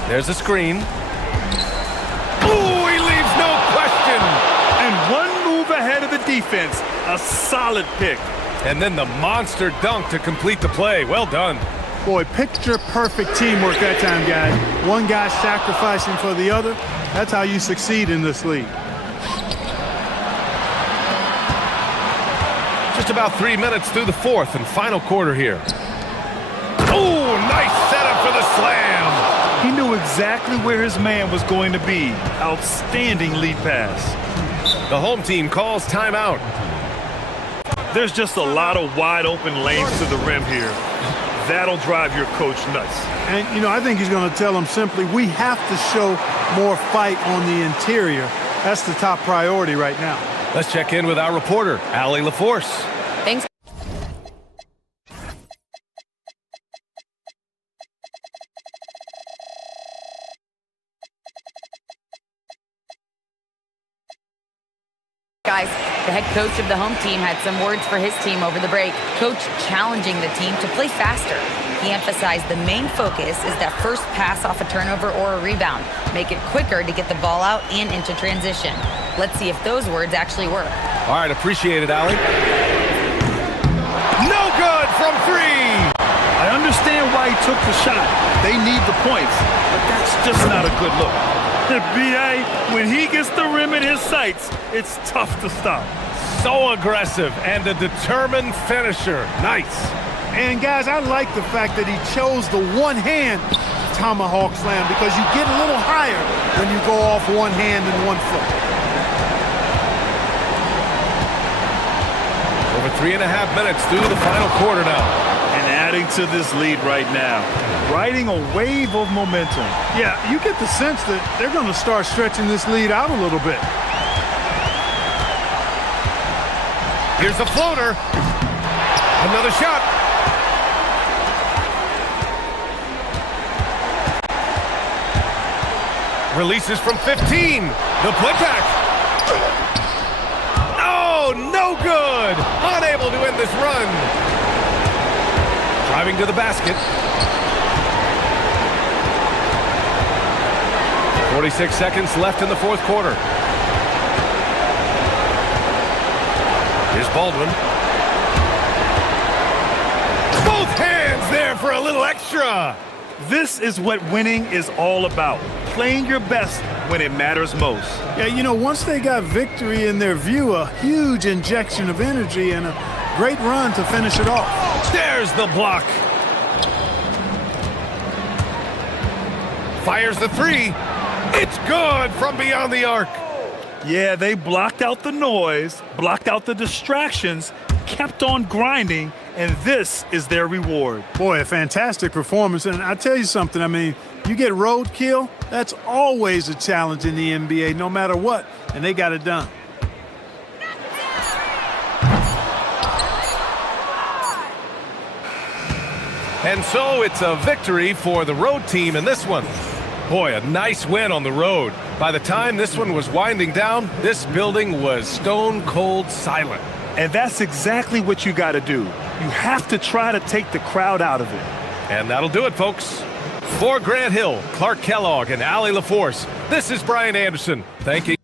There's a screen. Ooh, he leaves no question. And one move ahead of the defense. A solid pick. And then the monster dunk to complete the play. Well done. Boy, picture-perfect teamwork that time, guys. One guy sacrificing for the other. That's how you succeed in this league. Just about 3 minutes through the fourth and final quarter here. Oh, nice setup for the slam. He knew exactly where his man was going to be. Outstanding lead pass. The home team calls timeout. There's just a lot of wide open lanes to the rim here. That'll drive your coach nuts. And, you know, I think he's going to tell them simply, we have to show more fight on the interior. That's the top priority right now. Let's check in with our reporter, Allie LaForce. Thanks. Guys, the head coach of the home team had some words for his team over the break. Coach challenging the team to play faster. He emphasized the main focus is that first pass off a turnover or a rebound. Make it quicker to get the ball out and into transition. Let's see if those words actually work. All right, appreciate it, Allie. No good from 3. I understand why he took the shot. They need the points, but that's just not a good look. B.A., when he gets the rim in his sights, it's tough to stop. So aggressive and a determined finisher. Nice. And, guys, I like the fact that he chose the one-hand tomahawk slam because you get a little higher when you go off one hand and 1 foot. Over 3.5 minutes through the final quarter now. And adding to this lead right now. Riding a wave of momentum. Yeah, you get the sense that they're going to start stretching this lead out a little bit. Here's a floater. Another shot. Releases from 15. The putback. Oh, no good. Unable to end this run. Driving to the basket. 46 seconds left in the fourth quarter. Here's Baldwin. Both hands there for a little extra. This is what winning is all about. Playing your best when it matters most. Yeah, you know, once they got victory in their view, a huge injection of energy and a Great run to finish it off. There's the block. Fires the three. It's good from beyond the arc. Yeah, they blocked out the noise, blocked out the distractions, kept on grinding, and this is their reward. Boy, a fantastic performance. And I tell you something, I mean, you get roadkill, that's always a challenge in the NBA, no matter what, and they got it done. And so it's a victory for the road team in this one. Boy, a nice win on the road. By the time this one was winding down, this building was stone cold silent. And that's exactly what you got to do. You have to try to take the crowd out of it. And that'll do it, folks. For Grant Hill, Clark Kellogg, and Allie LaForce, this is Brian Anderson. Thank you.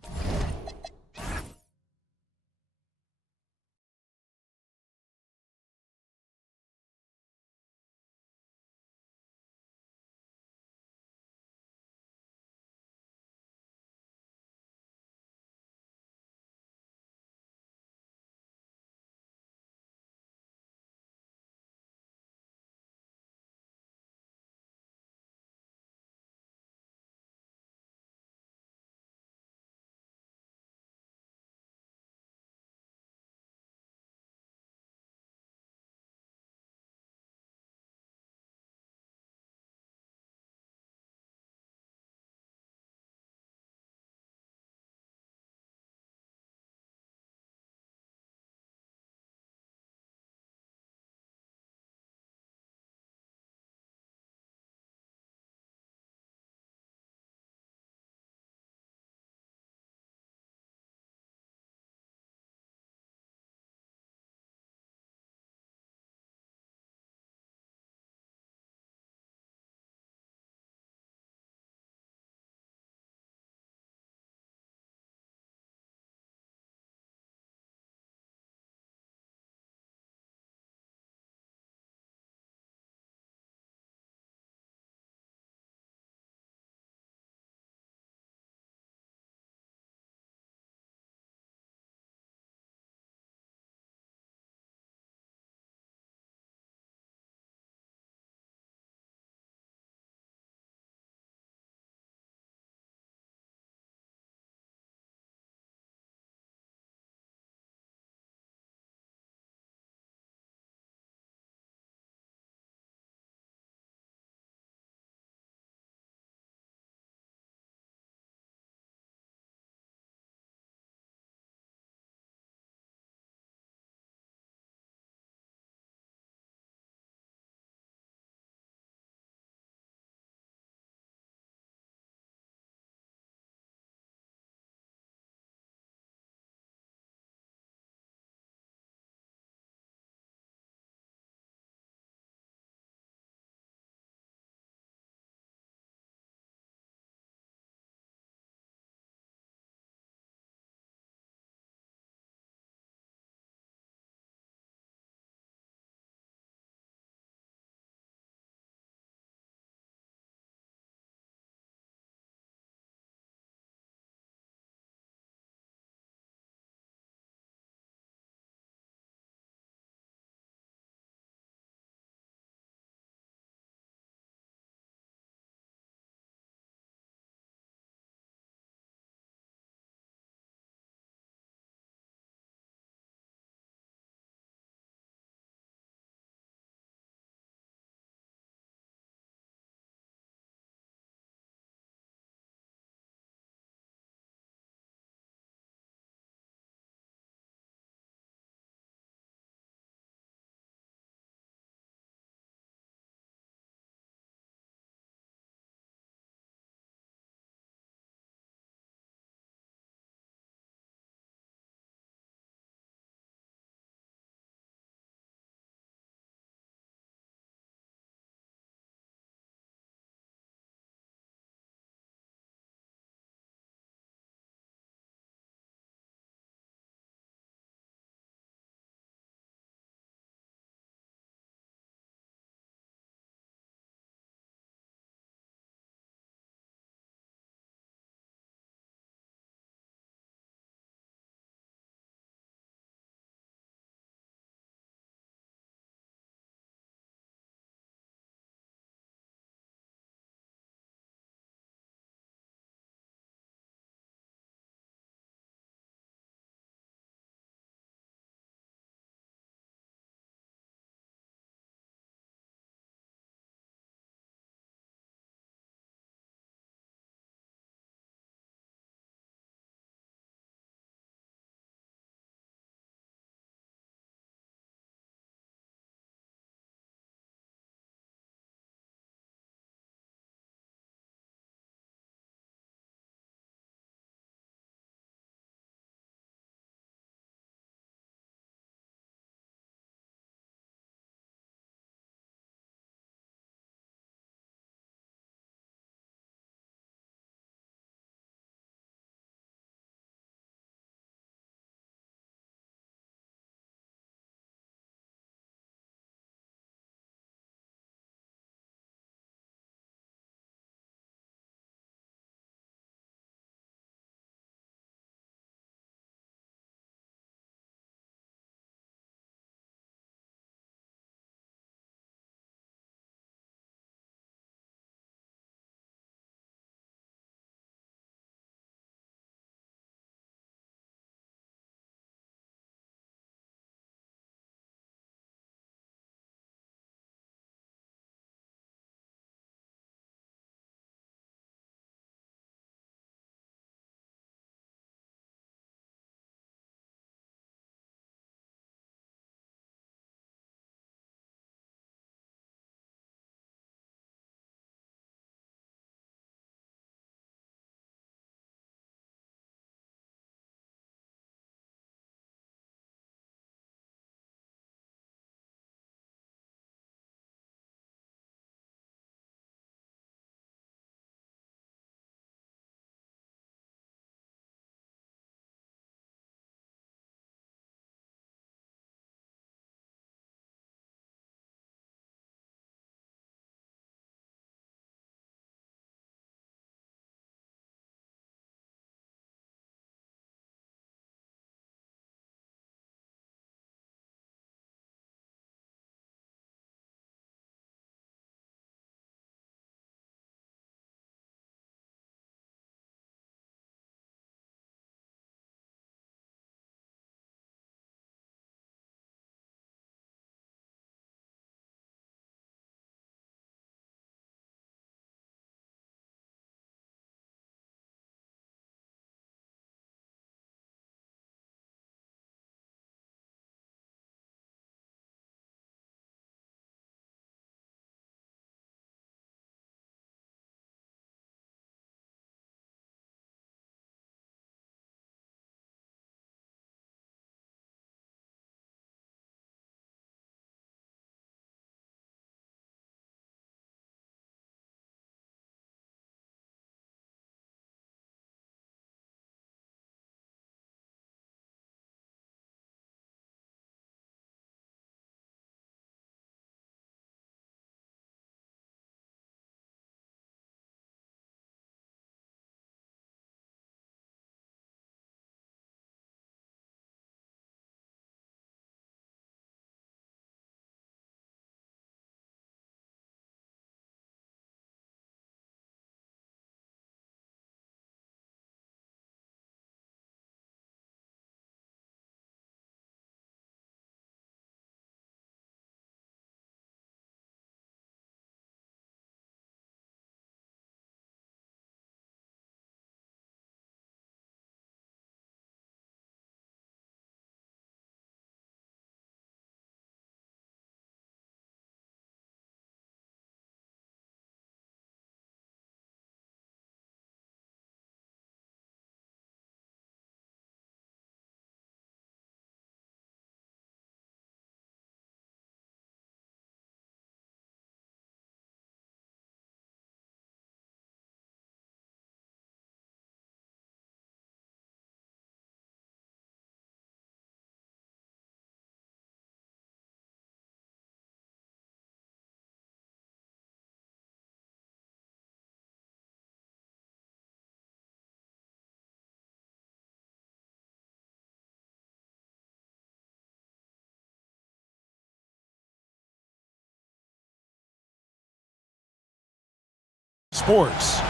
Sports.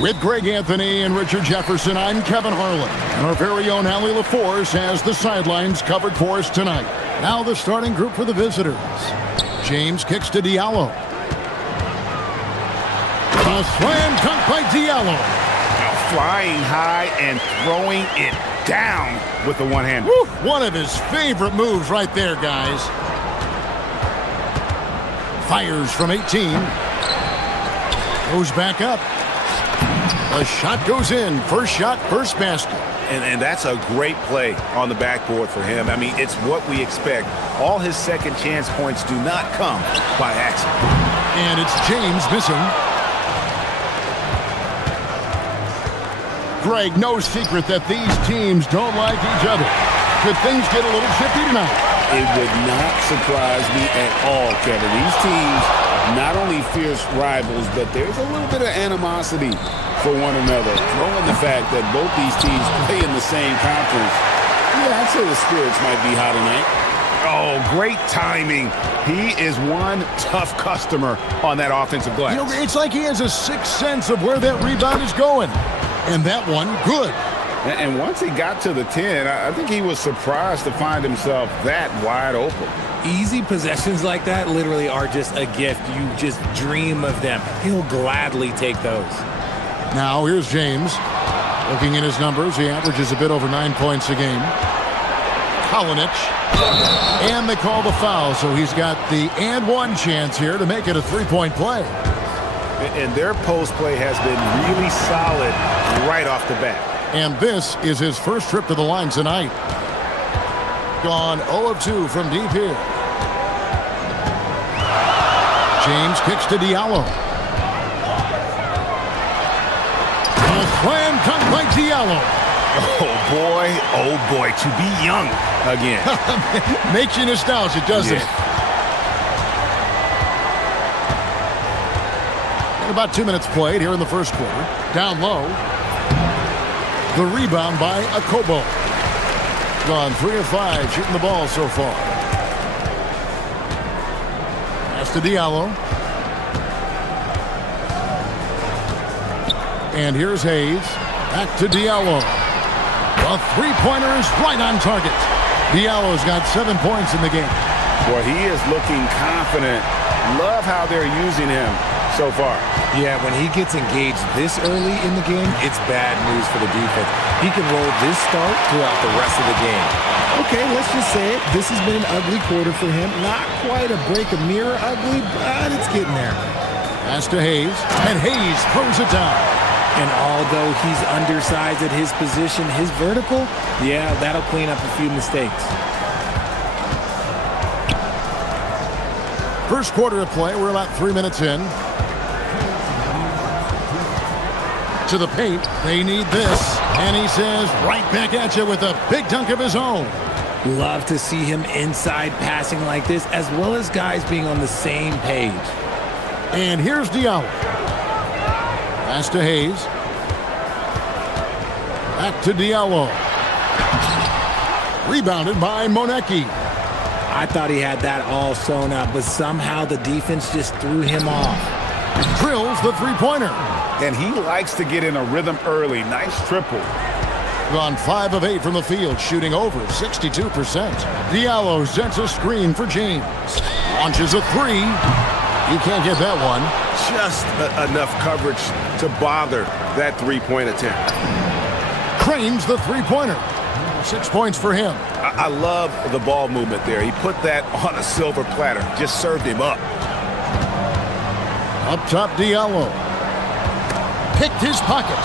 With Greg Anthony and Richard Jefferson, I'm Kevin Harlan. And our very own Allie LaForce has the sidelines covered for us tonight. Now the starting group for the visitors. James kicks to Diallo. A slam dunk by Diallo. Flying high and throwing it down with the one-hander. One of his favorite moves right there, guys. Fires from 18. Goes back up. A shot goes in. First shot, first basket. And that's a great play on the backboard for him. I mean, it's what we expect. All his second chance points do not come by accident. And it's James missing. Greg, no secret that these teams don't like each other. Could things get a little chippy tonight? It would not surprise me at all, Kevin. These teams, not only fierce rivals, but there's a little bit of animosity for one another. Throw in the fact that both these teams play in the same conference. Yeah, I'd say the spirits might be high tonight. Oh, great timing. He is one tough customer on that offensive glass. You know, it's like he has a sixth sense of where that rebound is going. And that one, good. And once he got to the 10, I think he was surprised to find himself that wide open. Easy possessions like that literally are just a gift. You just dream of them. He'll gladly take those. Now here's James. Looking at his numbers, he averages a bit over 9 points a game. Kalinic. And they call the foul, so he's got the and one chance here to make it a three-point play. And their post play has been really solid right off the bat. And this is his first trip to the line tonight. Gone 0 of 2 from deep here. James kicks to Diallo. A slam dunk by Diallo. Oh boy, to be young again. Makes you nostalgic, doesn't it? And about 2 minutes played here in the first quarter. Down low. The rebound by Akobo. Gone 3 of 5 shooting the ball so far. Pass to Diallo. And here's Hayes. Back to Diallo. A three-pointer is right on target. Diallo's got 7 points in the game. Well, he is looking confident. Love how they're using him so far. Yeah, when he gets engaged this early in the game, it's bad news for the defense. He can roll this start throughout the rest of the game. Okay, let's just say it. This has been an ugly quarter for him. Not quite a break of mirror ugly, but it's getting there. Pass to Hayes, and Hayes throws it down. And although he's undersized at his position, his vertical, yeah, that'll clean up a few mistakes. First quarter of play, we're about 3 minutes in. To the paint, they need this. And he says, right back at you with a big dunk of his own. Love to see him inside passing like this, as well as guys being on the same page. And here's Diallo. Pass to Hayes. Back to Diallo. Rebounded by Monecki. I thought he had that all sewn up, but somehow the defense just threw him off. Drills the three-pointer. And he likes to get in a rhythm early. Nice triple. Gone 5 of 8 from the field, shooting over 62%. Diallo sets a screen for James. Launches a three. You can't get that one. Just enough coverage to bother that three-point attempt. Cranes the three-pointer. 6 points for him. I love the ball movement there. He put that on a silver platter. Just served him up. Up top, Diallo. Picked his pocket.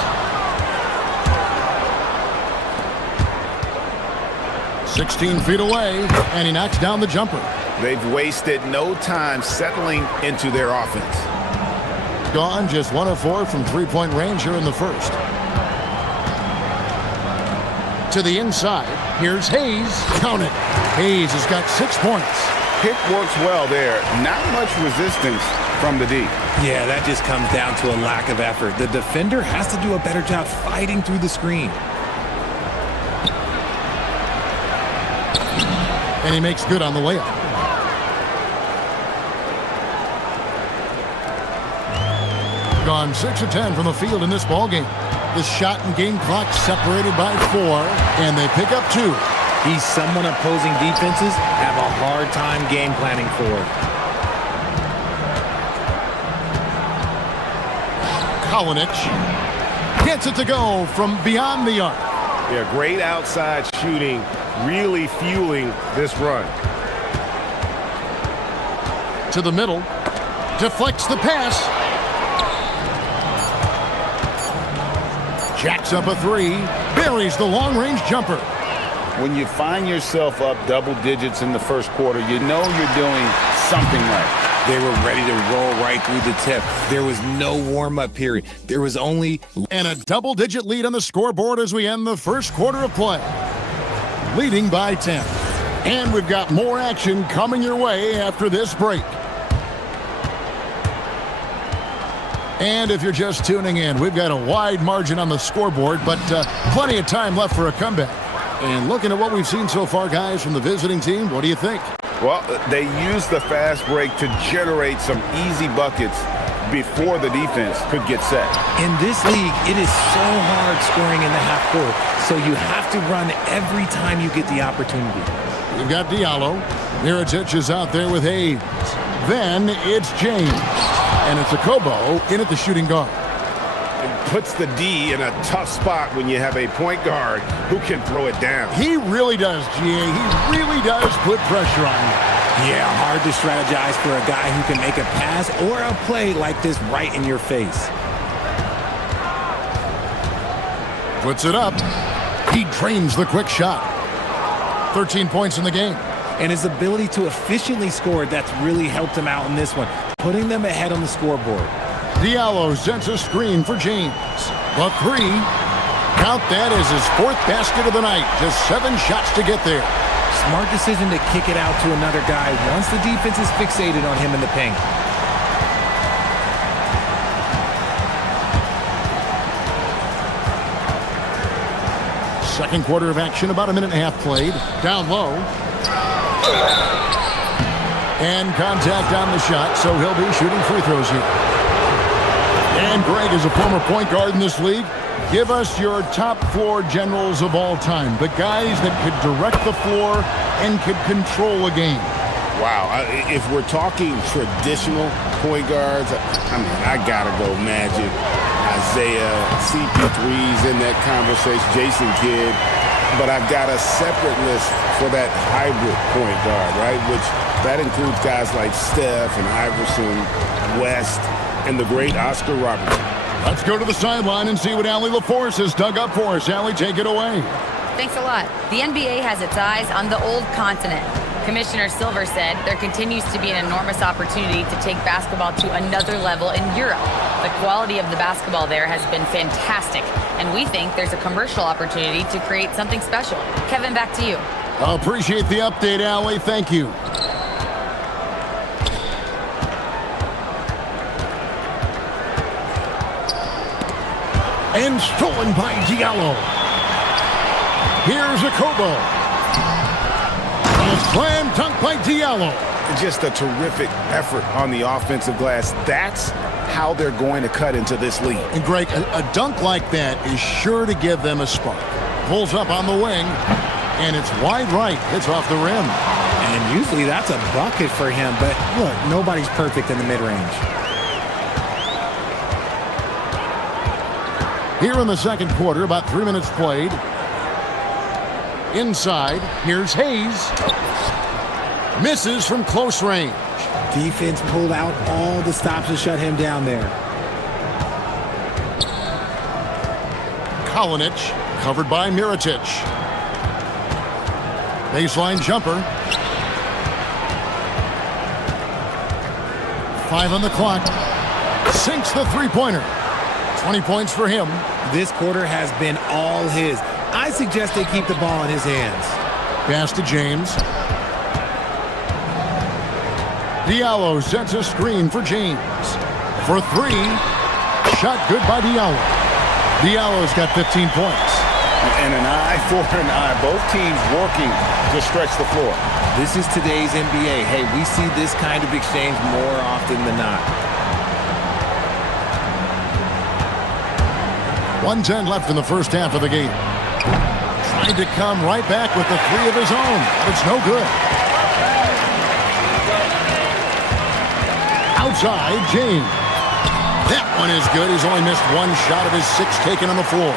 16 feet away, and he knocks down the jumper. They've wasted no time settling into their offense. Gone just 1 of 4 from three-point range here in the first. To the inside, here's Hayes. Count it. Hayes has got 6 points. Pick works well there. Not much resistance from the D. Yeah, that just comes down to a lack of effort. The defender has to do a better job fighting through the screen. And he makes good on the layup. Gone 6 of 10 from the field in this ballgame. The shot and game clock separated by 4, and they pick up 2. He's someone opposing defenses have a hard time game planning for. Kalinic gets it to go from beyond the arc. Yeah, great outside shooting, really fueling this run. To the middle, deflects the pass. Jacks up a 3, buries the long-range jumper. When you find yourself up double digits in the first quarter, you know you're doing something right. They were ready to roll right through the tip. There was no warm-up period. There was only... And a double-digit lead on the scoreboard as we end the first quarter of play. Leading by 10. And we've got more action coming your way after this break. And if you're just tuning in, we've got a wide margin on the scoreboard, but plenty of time left for a comeback. And looking at what we've seen so far, guys, from the visiting team, what do you think? Well, they used the fast break to generate some easy buckets before the defense could get set. In this league, it is so hard scoring in the half court, so you have to run every time you get the opportunity. We've got Diallo. Mirotic is out there with Hayes. Then it's James. And it's Akobo in at the shooting guard. It puts the D in a tough spot when you have a point guard who can throw it down. He really does, GA. He really does put pressure on you. Yeah, hard to strategize for a guy who can make a pass or a play like this right in your face. Puts it up. He drains the quick shot. 13 points in the game. And his ability to efficiently score, that's really helped him out in this one, putting them ahead on the scoreboard. Diallo sends a screen for James. The 3. Count that as his 4th basket of the night. Just 7 shots to get there. Smart decision to kick it out to another guy once the defense is fixated on him in the paint. Second quarter of action, about a minute and a half played. Down low. And contact on the shot, so he'll be shooting free throws here. And Greg is a former point guard in this league. Give us your top floor generals of all time, the guys that could direct the floor and could control a game. Wow, if we're talking traditional point guards, I mean, I gotta go Magic, Isaiah, CP3's in that conversation, Jason Kidd. But I've got a separate list for that hybrid point guard, right? Which that includes guys like Steph and Iverson, West, and the great Oscar Robertson. Let's go to the sideline and see what Allie LaForce has dug up for us. Allie, take it away. Thanks a lot. The NBA has its eyes on the old continent. Commissioner Silver said there continues to be an enormous opportunity to take basketball to another level in Europe. The quality of the basketball there has been fantastic, and we think there's a commercial opportunity to create something special. Kevin, back to you. I appreciate the update, Allie. Thank you. And stolen by Diallo. Here's Akobo. A slam dunk by Diallo. Just a terrific effort on the offensive glass. That's how they're going to cut into this lead. And Greg, a dunk like that is sure to give them a spark. Pulls up on the wing, and it's wide right. It's off the rim. And usually that's a bucket for him, but look, nobody's perfect in the mid-range. Here in the second quarter, about 3 minutes played. Inside, here's Hayes. Misses from close range. Defense pulled out all the stops to shut him down there. Kalinic, covered by Mirotic. Baseline jumper. 5 on the clock. Sinks the three-pointer. 20 points for him. This quarter has been all his. I suggest they keep the ball in his hands. Pass to James. Diallo sets a screen for James. For 3. Shot good by Diallo. Diallo's got 15 points. And an eye for an eye. Both teams working to stretch the floor. This is today's NBA. Hey, we see this kind of exchange more often than not. 1:10 left in the first half of the game. Trying to come right back with the three of his own, but it's no good. Outside, James. That one is good. He's only missed one shot of his 6 taken on the floor.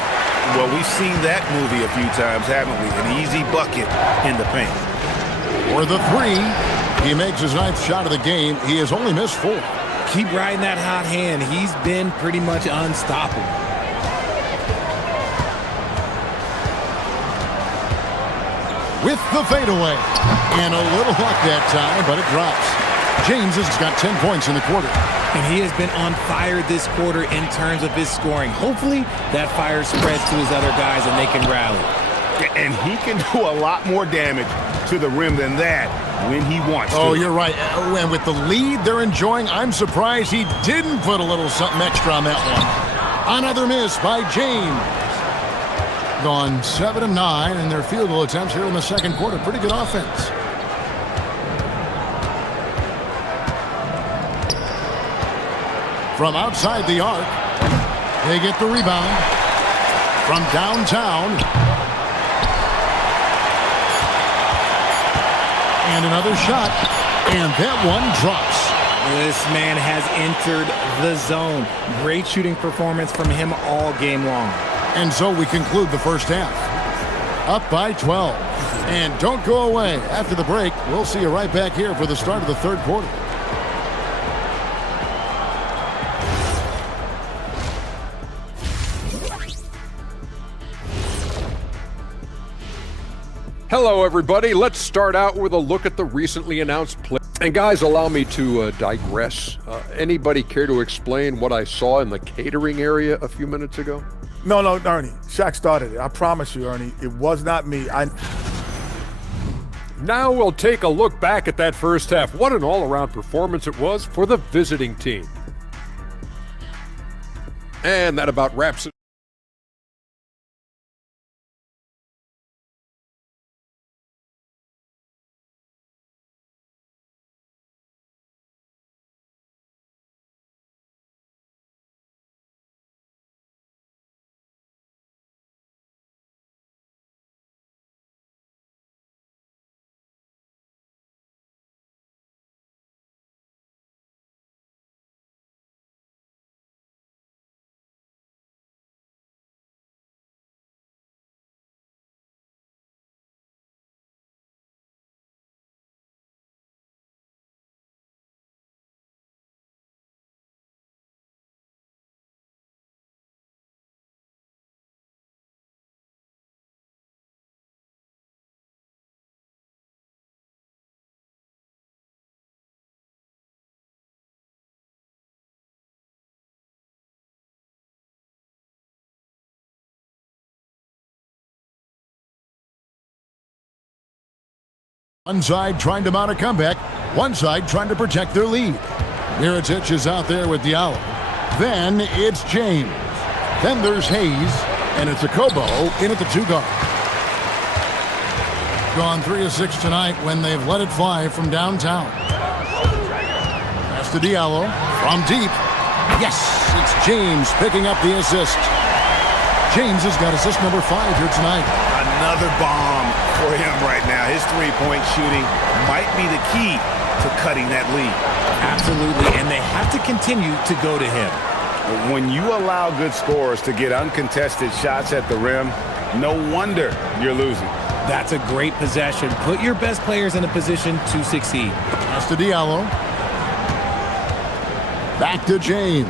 Well, we've seen that movie a few times, haven't we? An easy bucket in the paint. For the 3, he makes his 9th shot of the game. He has only missed 4. Keep riding that hot hand. He's been pretty much unstoppable. With the fadeaway. And a little luck that time, but it drops. James has got 10 points in the quarter. And he has been on fire this quarter in terms of his scoring. Hopefully, that fire spreads to his other guys and they can rally. And he can do a lot more damage to the rim than that when he wants to. Oh, you're right. And with the lead they're enjoying, I'm surprised he didn't put a little something extra on that one. Another miss by James. Gone 7 of 9 in their field goal attempts here in the second quarter. Pretty good offense. From outside the arc, they get the rebound. From downtown. And another shot. And that one drops. This man has entered the zone. Great shooting performance from him all game long. And so we conclude the first half. Up by 12. And don't go away. After the break, we'll see you right back here for the start of the third quarter. Hello, everybody. Let's start out with a look at the recently announced play. And guys, allow me to digress. Anybody care to explain what I saw in the catering area a few minutes ago? No, Ernie. Shaq started it. I promise you, Ernie. It was not me. Now we'll take a look back at that first half. What an all-around performance it was for the visiting team. And that about wraps it. One side trying to mount a comeback. One side trying to protect their lead. Miritich is out there with Diallo. Then it's James. Then there's Hayes. And it's Akobo in at the 2 guard. Gone 3 of 6 tonight when they've let it fly from downtown. Pass to Diallo from deep. Yes, it's James picking up the assist. James has got assist number 5 here tonight. Another bomb for him right now. His three-point shooting might be the key to cutting that lead. Absolutely, and they have to continue to go to him. When you allow good scorers to get uncontested shots at the rim, no wonder you're losing. That's a great possession. Put your best players in a position to succeed. Pass to Diallo. Back to James.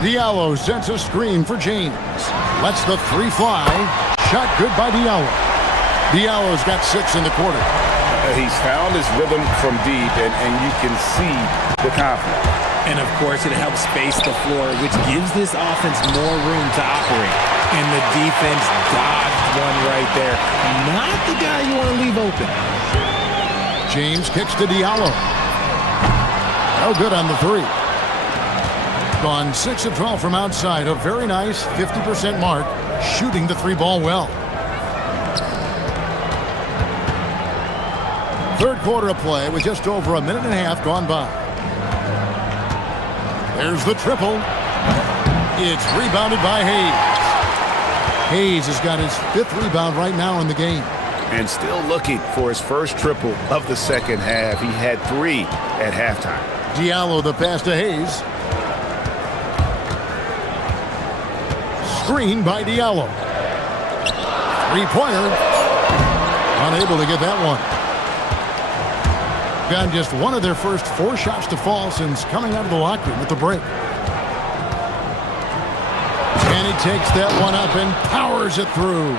Diallo sends a screen for James. Lets the 3 fly. Shot good by Diallo. Diallo's got 6 in the quarter. He's found his rhythm from deep, and you can see the confidence. And, of course, it helps space the floor, which gives this offense more room to operate. And the defense dodged one right there. Not the guy you want to leave open. James kicks to Diallo. No good on the 3. Gone 6 of 12 from outside. A very nice 50% mark. Shooting the 3 ball well. Third quarter of play with just over a minute and a half gone by. There's the triple. It's rebounded by Hayes. Hayes has got his 5th rebound right now in the game. And still looking for his first triple of the second half. He had 3 at halftime. Diallo the pass to Hayes. Screen by Diallo. 3-pointer. Unable to get that one. Got just one of their first 4 shots to fall since coming out of the locker room at the break. And he takes that one up and powers it through.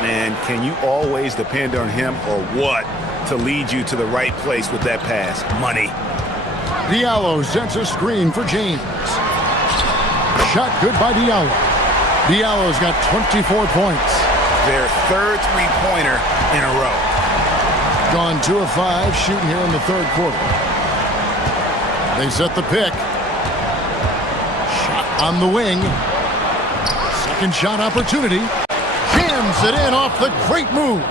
Man, can you always depend on him or what to lead you to the right place with that pass? Money. Diallo sets a screen for James. Shot good by Diallo. Diallo's got 24 points. Their 3rd 3-pointer in a row. Gone 2 of 5 shooting here in the 3rd quarter. They set the pick. Shot on the wing. Second shot opportunity. Jams it in off the great move.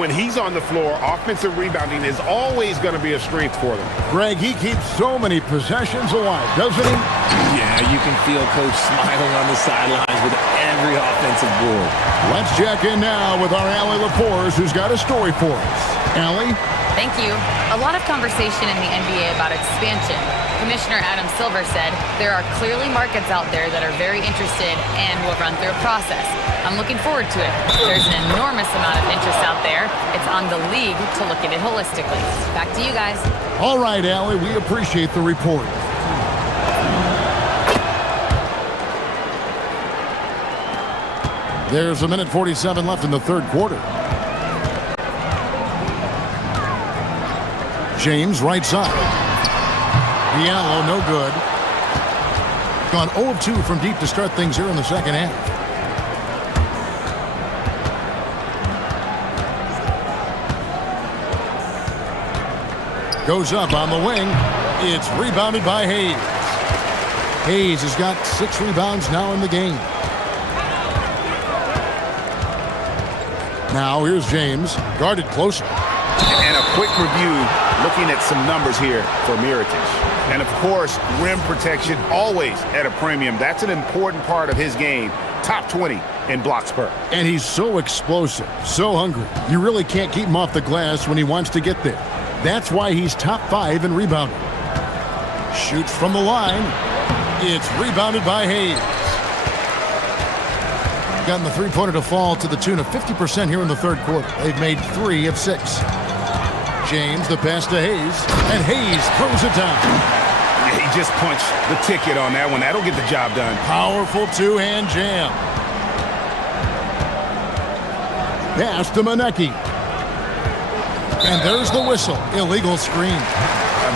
When he's on the floor, offensive rebounding is always going to be a strength for them. Greg, he keeps so many possessions alive, doesn't he? Yeah, you can feel Coach smiling on the sidelines with every offensive board. Let's check in now with our Allie LaForce, who's got a story for us. Allie? Thank you. A lot of conversation in the NBA about expansion. Commissioner Adam Silver said there are clearly markets out there that are very interested and will run through a process. I'm looking forward to it. There's an enormous amount of interest out there. It's on the league to look at it holistically. Back to you guys. All right, Allie, we appreciate the report. There's 1:47 left in the 3rd quarter. James, right side. Diallo, no good. Gone 0 of 2 from deep to start things here in the second half. Goes up on the wing. It's rebounded by Hayes. Hayes has got 6 rebounds now in the game. Now here's James, guarded closer. And a quick review, looking at some numbers here for Mirotic. And of course, rim protection always at a premium. That's an important part of his game. Top 20 in blocks per. And he's so explosive, so hungry. You really can't keep him off the glass when he wants to get there. That's why he's top 5 in rebounding. Shoots from the line. It's rebounded by Hayes. Gotten the 3-pointer to fall to the tune of 50% here in the 3rd quarter. They've made 3 of 6. James, the pass to Hayes, and Hayes throws it down. Yeah, he just punched the ticket on that one. That'll get the job done. Powerful 2-hand jam. Pass to Monecki. And there's the whistle. Illegal screen.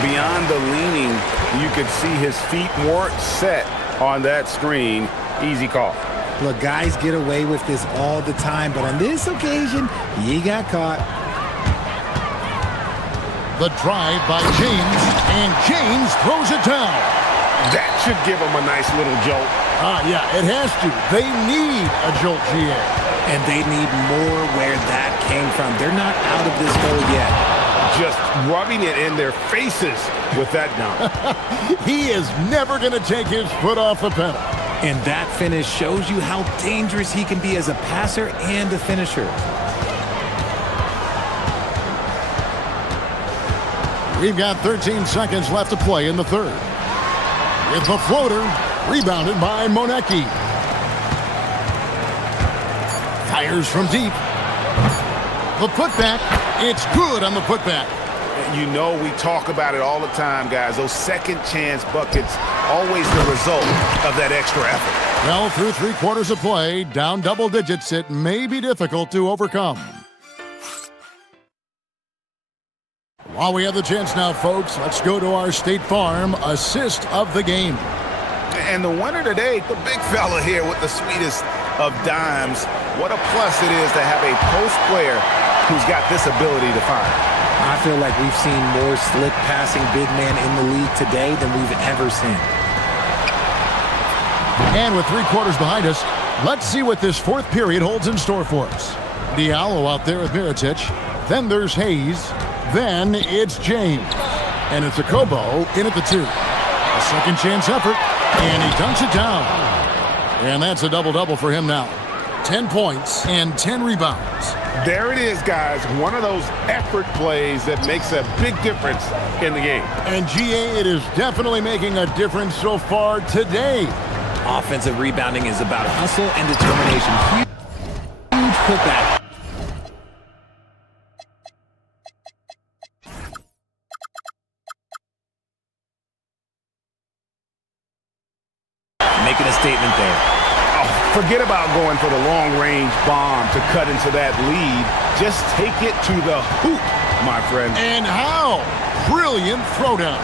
Beyond the leaning, you could see his feet weren't set on that screen. Easy call. Look, guys get away with this all the time, but on this occasion, he got caught. The drive by James, and James throws it down. That should give him a nice little jolt. Yeah, it has to. They need a jolt, GA. And they need more where that came from. They're not out of this hole yet. Just rubbing it in their faces with that dunk. He is never going to take his foot off the pedal. And that finish shows you how dangerous he can be as a passer and a finisher. We've got 13 seconds left to play in the 3rd. With the floater, rebounded by Monecki. Fires from deep. The putback, it's good on the putback. You know we talk about it all the time, guys. Those second chance buckets, always the result of that extra effort. Well, through 3 quarters of play, down double digits, it may be difficult to overcome. While we have the chance now, folks, let's go to our State Farm assist of the game. And the winner today, the big fella here with the sweetest of dimes. What a plus it is to have a post player who's got this ability to find. I feel like we've seen more slick passing big man in the league today than we've ever seen. And with 3 quarters behind us, let's see what this 4th period holds in store for us. Diallo out there with Mirotic. Then there's Hayes. Then it's James. And it's a Kobo in at the 2. A second chance effort, and he dunks it down. And that's a double-double for him now. 10 points and 10 rebounds. There it is, guys. One of those effort plays that makes a big difference in the game. And GA, it is definitely making a difference so far today. Offensive rebounding is about hustle and determination. Huge putback. Making a statement there. Oh, forget about going for the long-range bomb to cut into that lead. Just take it to the hoop, my friend. And how? Brilliant throwdown.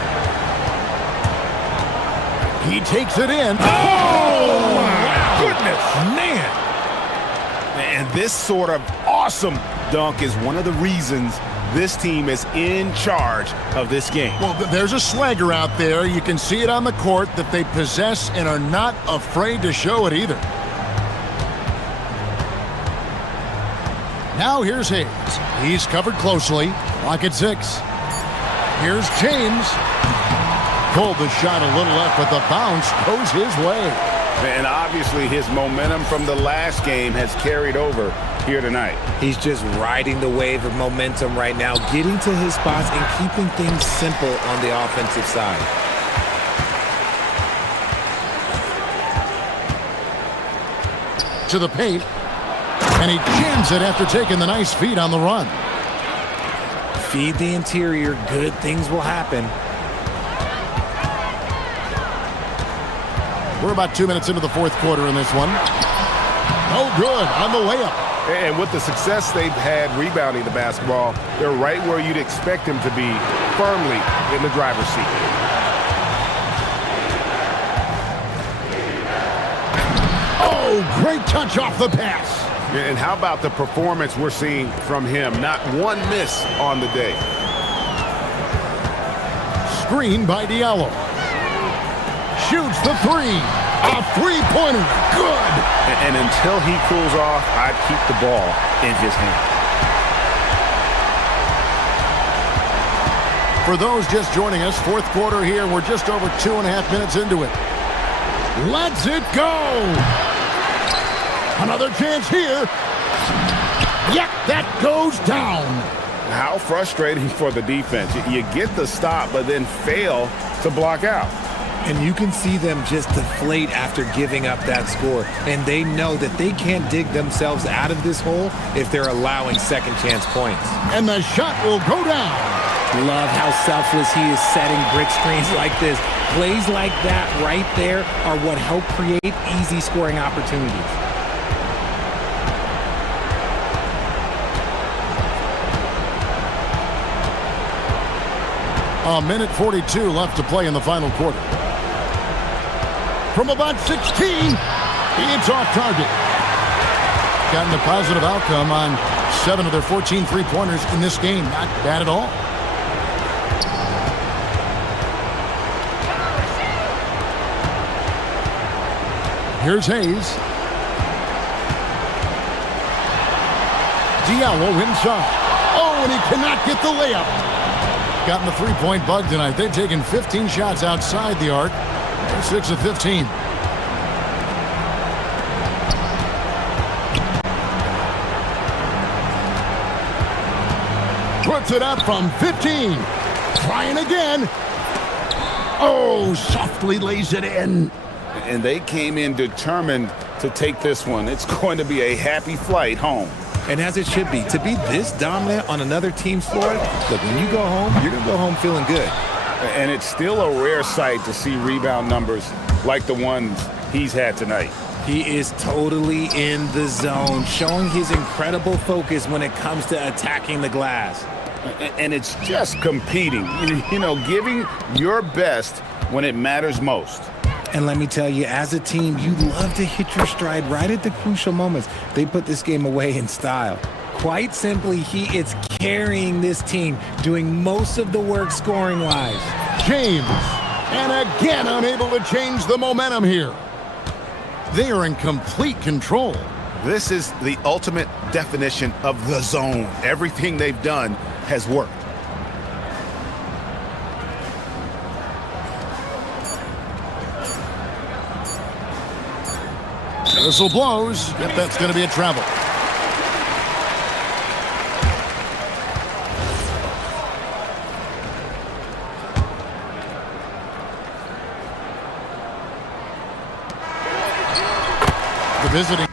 He takes it in. Oh, my goodness. Man. And this sort of awesome dunk is one of the reasons this team is in charge of this game. Well, there's a swagger out there. You can see it on the court that they possess and are not afraid to show it either. Now here's Hayes. He's covered closely. Lock at 6. Here's James. Pulled the shot a little left, but the bounce goes his way. And obviously his momentum from the last game has carried over here tonight. He's just riding the wave of momentum right now, getting to his spots and keeping things simple on the offensive side. To the paint, and he jams it after taking the nice feed on the run. Feed the interior, good things will happen. We're about 2 minutes into the fourth quarter in this one. No good on the layup. And with the success they've had rebounding the basketball, they're right where you'd expect them to be, firmly in the driver's seat. Oh, great touch off the pass. And how about the performance we're seeing from him? Not one miss on the day. Screen by Diallo. Shoots the 3. A three-pointer. Good. And until he cools off, I'd keep the ball in his hand. For those just joining us, fourth quarter here. We're just over 2.5 minutes into it. Let's it go. Another chance here. Yep, that goes down. How frustrating for the defense. You get the stop, but then fail to block out. And you can see them just deflate after giving up that score. And they know that they can't dig themselves out of this hole if they're allowing second chance points. And the shot will go down. Love how selfless he is setting brick screens like this. Plays like that right there are what help create easy scoring opportunities. A minute 42 left to play in the final quarter. From about 16, it's off target. Gotten a positive outcome on 7 of their 14 three-pointers in this game. Not bad at all. Here's Hayes. Diallo inside. Oh, and he cannot get the layup. Gotten the three-point bug tonight. They've taken 15 shots outside the arc. They're 6 of 15. Puts it up from 15. Trying again. Oh, softly lays it in. And they came in determined to take this one. It's going to be a happy flight home. And as it should be, to be this dominant on another team's floor, look, when you go home, you're going to go home feeling good. And it's still a rare sight to see rebound numbers like the ones he's had tonight. He is totally in the zone, showing his incredible focus when it comes to attacking the glass. And it's just competing, you know, giving your best when it matters most. And let me tell you, as a team, you love to hit your stride right at the crucial moments. They put this game away in style. Quite simply, he is carrying this team, doing most of the work scoring-wise. James, and again unable to change the momentum here. They are in complete control. This is the ultimate definition of the zone. Everything they've done has worked. Whistle blows. Yep, that's going to be a travel. The visiting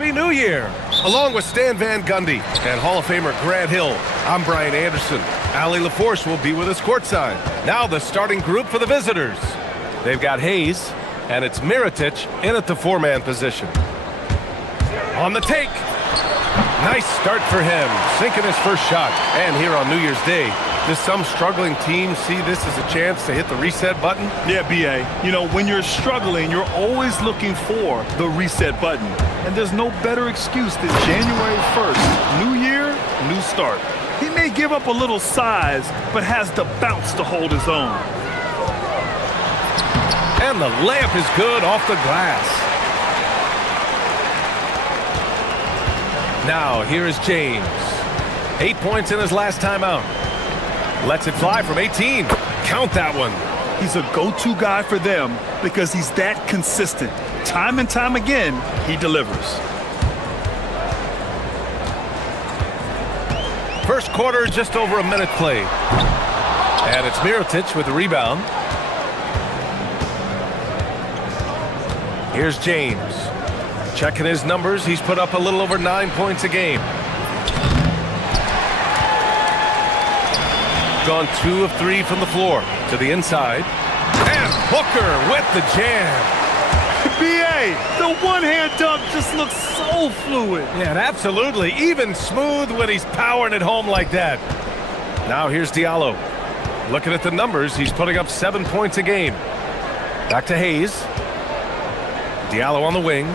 Happy New Year! Along with Stan Van Gundy and Hall of Famer Grant Hill, I'm Brian Anderson. Allie LaForce will be with us courtside. Now the starting group for the visitors. They've got Hayes, and it's Mirotic in at the four-man position. On the take. Nice start for him, sinking his first shot. And here on New Year's Day, does some struggling team see this as a chance to hit the reset button? Yeah, B.A. You know, when you're struggling, you're always looking for the reset button. And there's no better excuse than January 1st. New year, new start. He may give up a little size, but has the bounce to hold his own. And the layup is good off the glass. Now, here is James. 8 points in his last timeout. Lets it fly from 18. Count that one. He's a go-to guy for them because he's that consistent. Time and time again, he delivers. First quarter, just over a minute played. And it's Mirotic with the rebound. Here's James. Checking his numbers, he's put up a little over 9 points a game. Gone 2 of 3 from the floor to the inside. And Booker with the jam. B.A., the one-hand dunk just looks so fluid. Yeah, absolutely. Even smooth when he's powering it home like that. Now here's Diallo. Looking at the numbers, he's putting up 7 points a game. Back to Hayes. Diallo on the wing.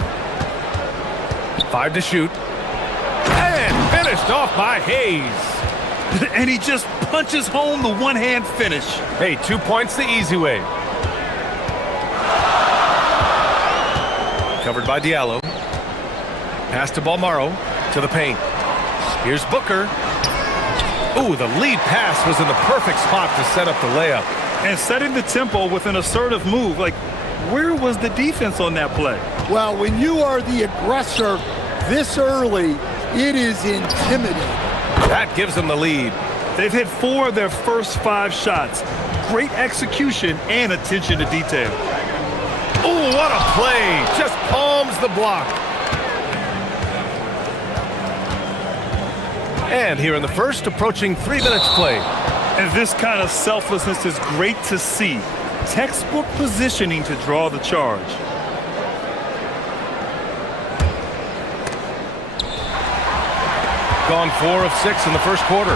5 to shoot. And finished off by Hayes. And he just punches home the one-hand finish. Hey, 2 points the easy way. Covered by Diallo. Pass to Balmaro. To the paint. Here's Booker. Ooh, the lead pass was in the perfect spot to set up the layup. And setting the tempo with an assertive move. Like, where was the defense on that play? Well, when you are the aggressor this early, it is intimidating. That gives them the lead. They've hit 4 of their first 5 shots. Great execution and attention to detail. Ooh, what a play. Just palms the block. And here in the first, approaching 3 minutes played. And this kind of selflessness is great to see. Textbook positioning to draw the charge. Gone 4 of 6 in the first quarter.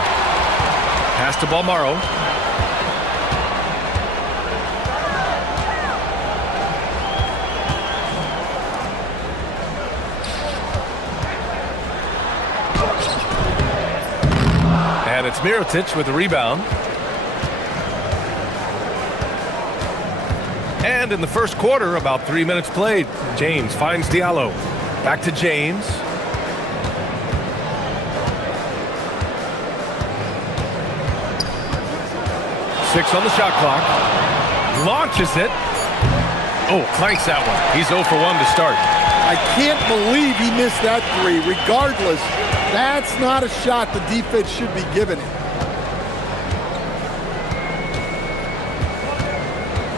Pass to Balmaro. And it's Mirotic with the rebound. And in the first quarter, about 3 minutes played. James finds Diallo. Back to James. Six on the shot clock. Launches it. Oh, clanks that one. He's 0 for 1 to start. I can't believe he missed that 3. Regardless, that's not a shot the defense should be giving him.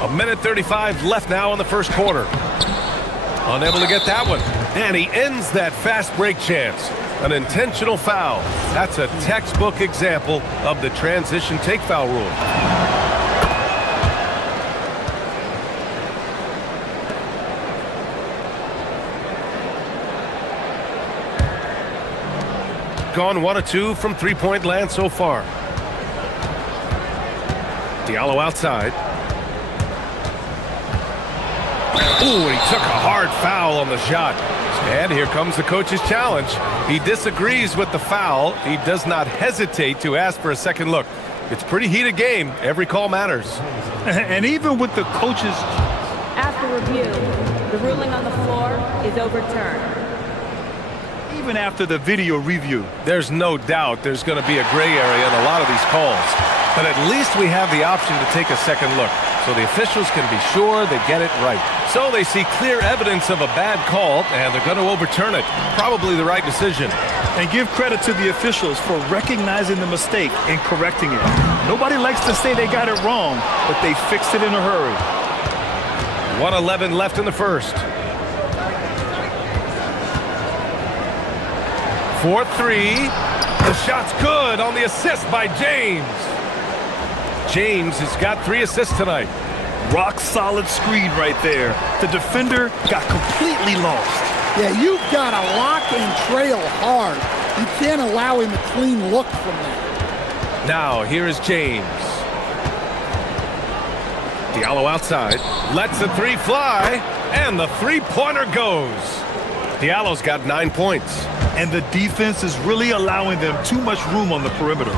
A minute 35 left now in the first quarter. Unable to get that one. And he ends that fast break chance. An intentional foul. That's a textbook example of the transition take foul rule. Gone 1 of 2 from three-point land so far. Diallo outside. Ooh, and he took a hard foul on the shot. And here comes the coach's challenge. He disagrees with the foul. He does not hesitate to ask for a second look. It's a pretty heated game. Every call matters. And even with the coach's... After review, the ruling on the floor is overturned. Even after the video review. There's no doubt there's going to be a gray area in a lot of these calls. But at least we have the option to take a second look, so the officials can be sure they get it right. So they see clear evidence of a bad call, and they're going to overturn it. Probably the right decision. And give credit to the officials for recognizing the mistake and correcting it. Nobody likes to say they got it wrong, but they fixed it in a hurry. 1:11 left in the first. for three. The shot's good on the assist by James. James has got 3 assists tonight. Rock solid screen right there. The defender got completely lost. Yeah, you've got to lock and trail hard. You can't allow him a clean look from that. Now, here is James. Diallo outside, lets the 3 fly, and the 3-pointer goes. Diallo's got 9 points. And the defense is really allowing them too much room on the perimeter.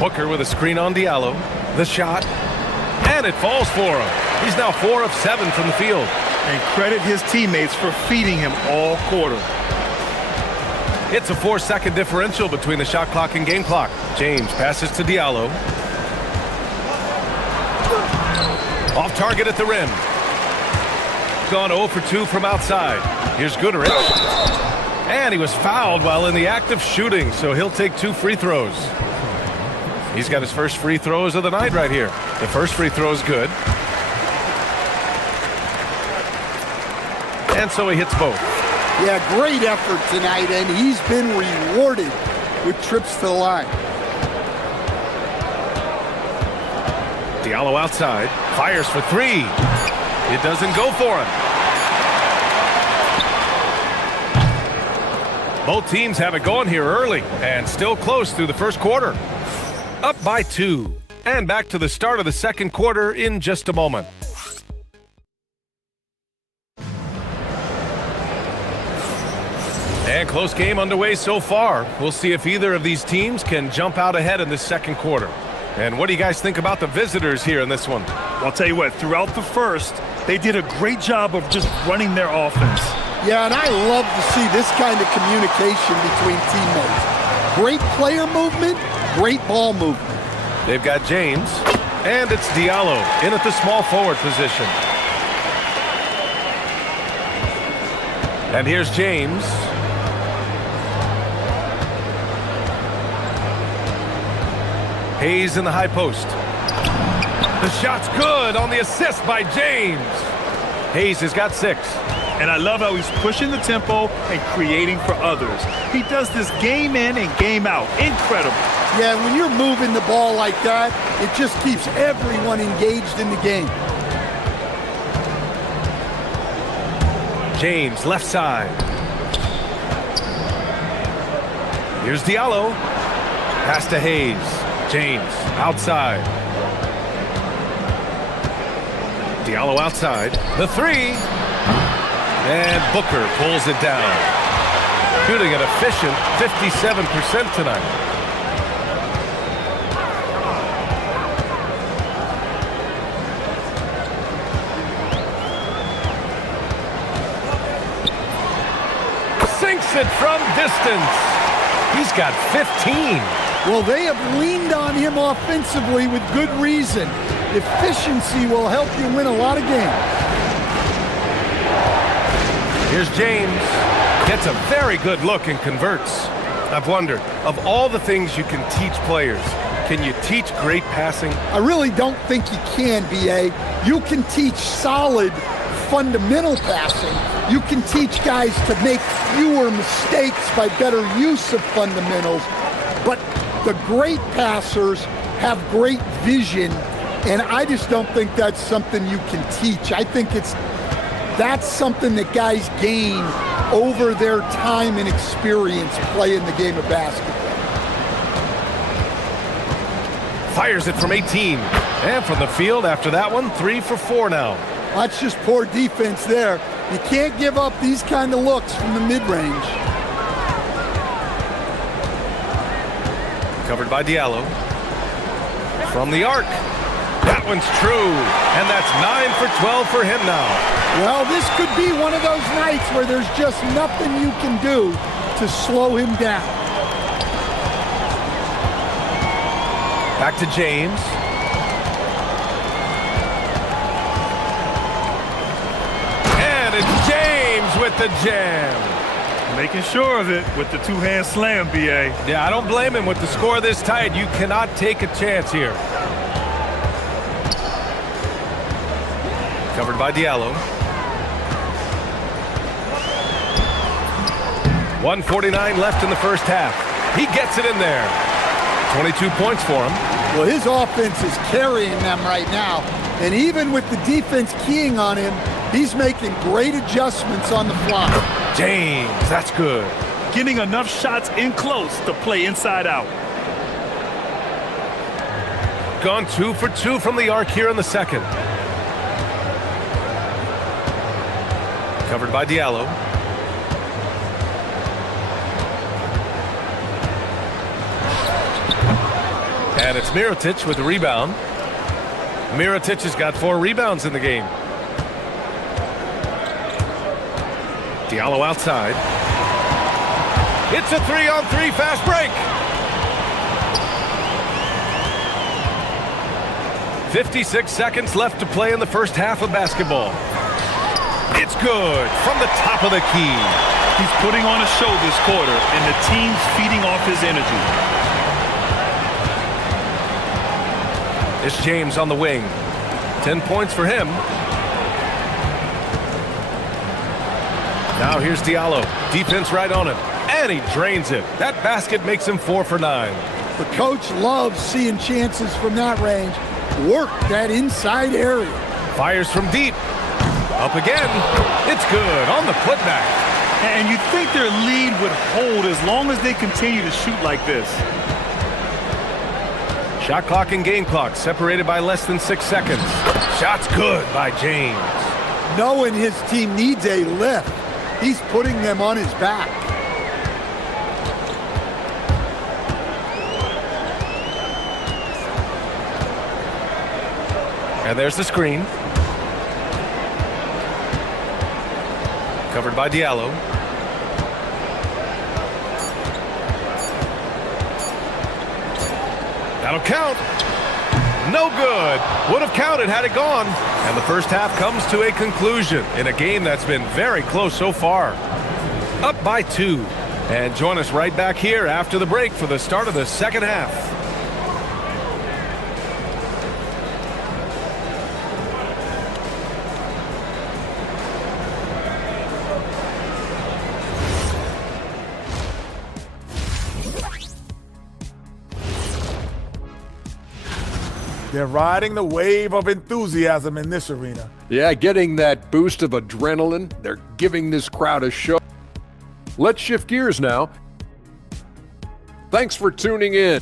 Booker with a screen on Diallo. The shot, and it falls for him. He's now 4 of 7 from the field. And credit his teammates for feeding him all quarter. It's a 4-second differential between the shot clock and game clock. James passes to Diallo. Off target at the rim. Gone 0 for 2 from outside. Here's Goodrich. And he was fouled while in the act of shooting, so he'll take 2 free throws. He's got his first free throws of the night right here. The first free throw is good. And so he hits both. Yeah, great effort tonight, and he's been rewarded with trips to the line. Diallo outside, fires for 3. It doesn't go for him. Both teams have it going here early and still close through the first quarter. Up by 2. And back to the start of the second quarter in just a moment. And close game underway so far. We'll see if either of these teams can jump out ahead in the second quarter. And what do you guys think about the visitors here in this one? I'll tell you what, throughout the first, they did a great job of just running their offense. Yeah, and I love to see this kind of communication between teammates. Great player movement, great ball movement. They've got James, and it's Diallo in at the small forward position. And here's James. Hayes in the high post. The shot's good on the assist by James. Hayes has got 6. And I love how he's pushing the tempo and creating for others. He does this game in and game out. Incredible. Yeah, when you're moving the ball like that, it just keeps everyone engaged in the game. James, left side. Here's Diallo. Pass to Hayes. James, outside. Diallo outside. The 3. And Booker pulls it down. Shooting an efficient 57% tonight. Sinks it from distance. He's got 15. Well, they have leaned on him offensively with good reason. Efficiency will help you win a lot of games. Here's James. Gets a very good look and converts. I've wondered, of all the things you can teach players, can you teach great passing? I really don't think you can, B.A. You can teach solid fundamental passing. You can teach guys to make fewer mistakes by better use of fundamentals. But the great passers have great vision, and I just don't think that's something you can teach. I think that's something that guys gain over their time and experience playing the game of basketball. Fires it from 18. And from the field after that one, 3 for 4 now. That's just poor defense there. You can't give up these kind of looks from the mid-range. Covered by Diallo. From the arc. That one's true. And that's 9 for 12 for him now. Well, this could be one of those nights where there's just nothing you can do to slow him down. Back to James. And it's James with the jam. Making sure of it with the two-hand slam, B.A. Yeah, I don't blame him with the score this tight. You cannot take a chance here. Covered by Diallo. 1:49 left in the first half. He gets it in there. 22 points for him. Well, his offense is carrying them right now. And even with the defense keying on him, he's making great adjustments on the fly. James, that's good. Getting enough shots in close to play inside out. Gone 2 for 2 from the arc here in the second. Covered by Diallo. And it's Mirotic with the rebound. Mirotic has got 4 rebounds in the game. Diallo outside. It's a 3-on-3 fast break. 56 seconds left to play in the first half of basketball. It's good from the top of the key. He's putting on a show this quarter, and the team's feeding off his energy. It's James on the wing. 10 points for him. Now here's Diallo. Defense right on him. And he drains it. That basket makes him 4 for 9. The coach loves seeing chances from that range. Work that inside area. Fires from deep. Up again. It's good on the putback. And you think their lead would hold as long as they continue to shoot like this. Shot clock and game clock separated by less than 6 seconds. Shot's good by James. Knowing his team needs a lift, he's putting them on his back. And there's the screen. Covered by Diallo. That'll count. No good. Would have counted had it gone. And the first half comes to a conclusion in a game that's been very close so far. Up by 2. And join us right back here after the break for the start of the second half. They're riding the wave of enthusiasm in this arena. Yeah, getting that boost of adrenaline. They're giving this crowd a show. Let's shift gears now. Thanks for tuning in.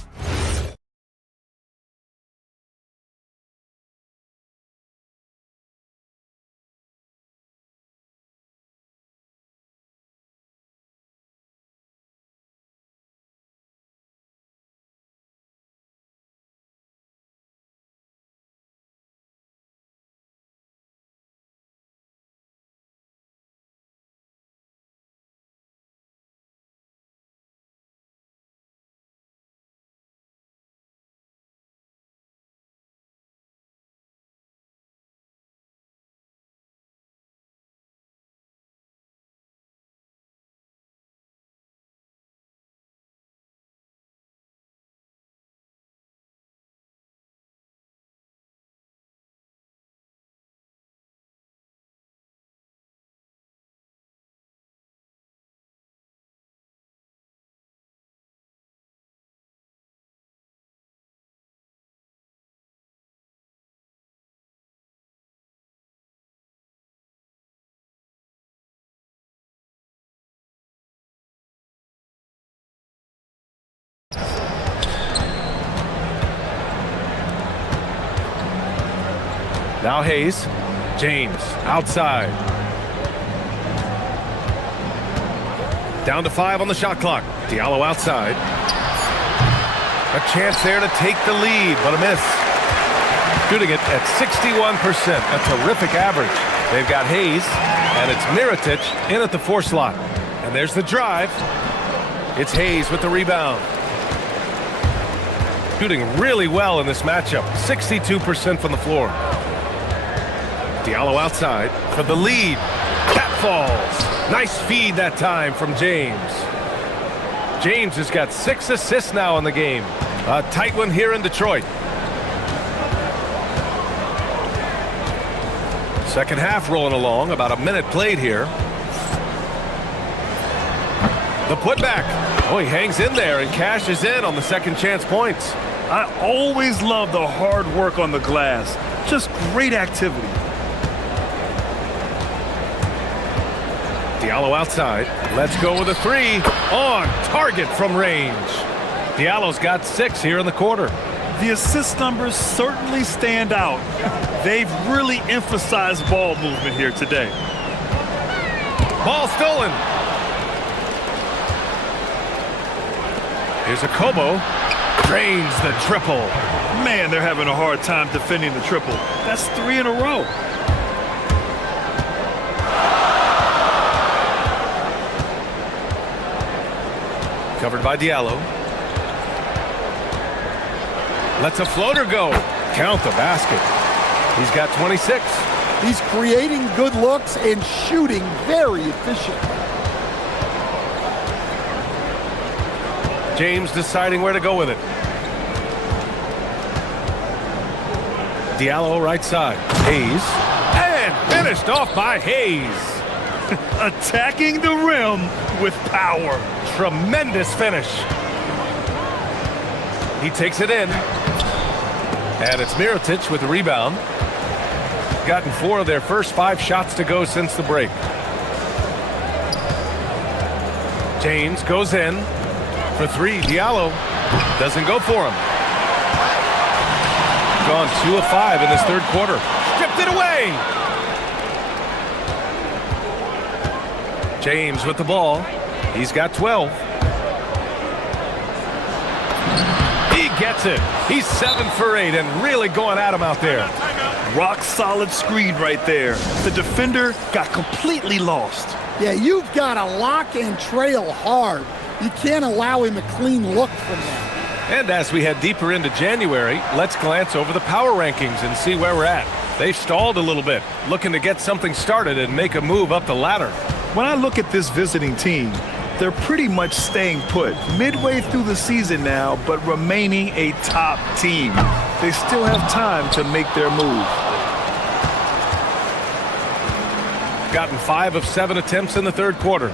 Now Hayes. James outside. Down to 5 on the shot clock. Diallo outside. A chance there to take the lead, but a miss. Shooting it at 61%, a terrific average. They've got Hayes, and it's Mirotic in at the 4 slot. And there's the drive. It's Hayes with the rebound. Shooting really well in this matchup, 62% from the floor. Diallo outside for the lead. That falls. Nice feed that time from James. James has got 6 assists now in the game. A tight one here in Detroit. Second half rolling along, about a minute played here. The putback. Oh, he hangs in there and cashes in on the second chance points. I always love the hard work on the glass. Just great activity. Diallo outside. Let's go with a three. On target from range. Diallo's got 6 here in the quarter. The assist numbers certainly stand out. They've really emphasized ball movement here today. Ball stolen. Here's a Kobo. Drains the triple. Man, they're having a hard time defending the triple. That's 3 in a row. Covered by Diallo. Lets a floater go. Count the basket. He's got 26. He's creating good looks and shooting very efficient. James deciding where to go with it. Diallo right side. Hayes. And finished off by Hayes. Attacking the rim with power. Tremendous finish. He takes it in. And it's Mirotic with the rebound. Gotten 4 of their first 5 shots to go since the break. James goes in for 3. Diallo doesn't go for him. Gone 2 of 5 in this third quarter. Stripped it away. James with the ball. He's got 12. He gets it. He's 7 for 8 and really going at him out there. Rock solid screen right there. The defender got completely lost. Yeah, you've got to lock and trail hard. You can't allow him a clean look from that. And as we head deeper into January, let's glance over the power rankings and see where we're at. They've stalled a little bit, looking to get something started and make a move up the ladder. When I look at this visiting team, they're pretty much staying put. Midway through the season now, but remaining a top team. They still have time to make their move. Gotten 5 of 7 attempts in the third quarter.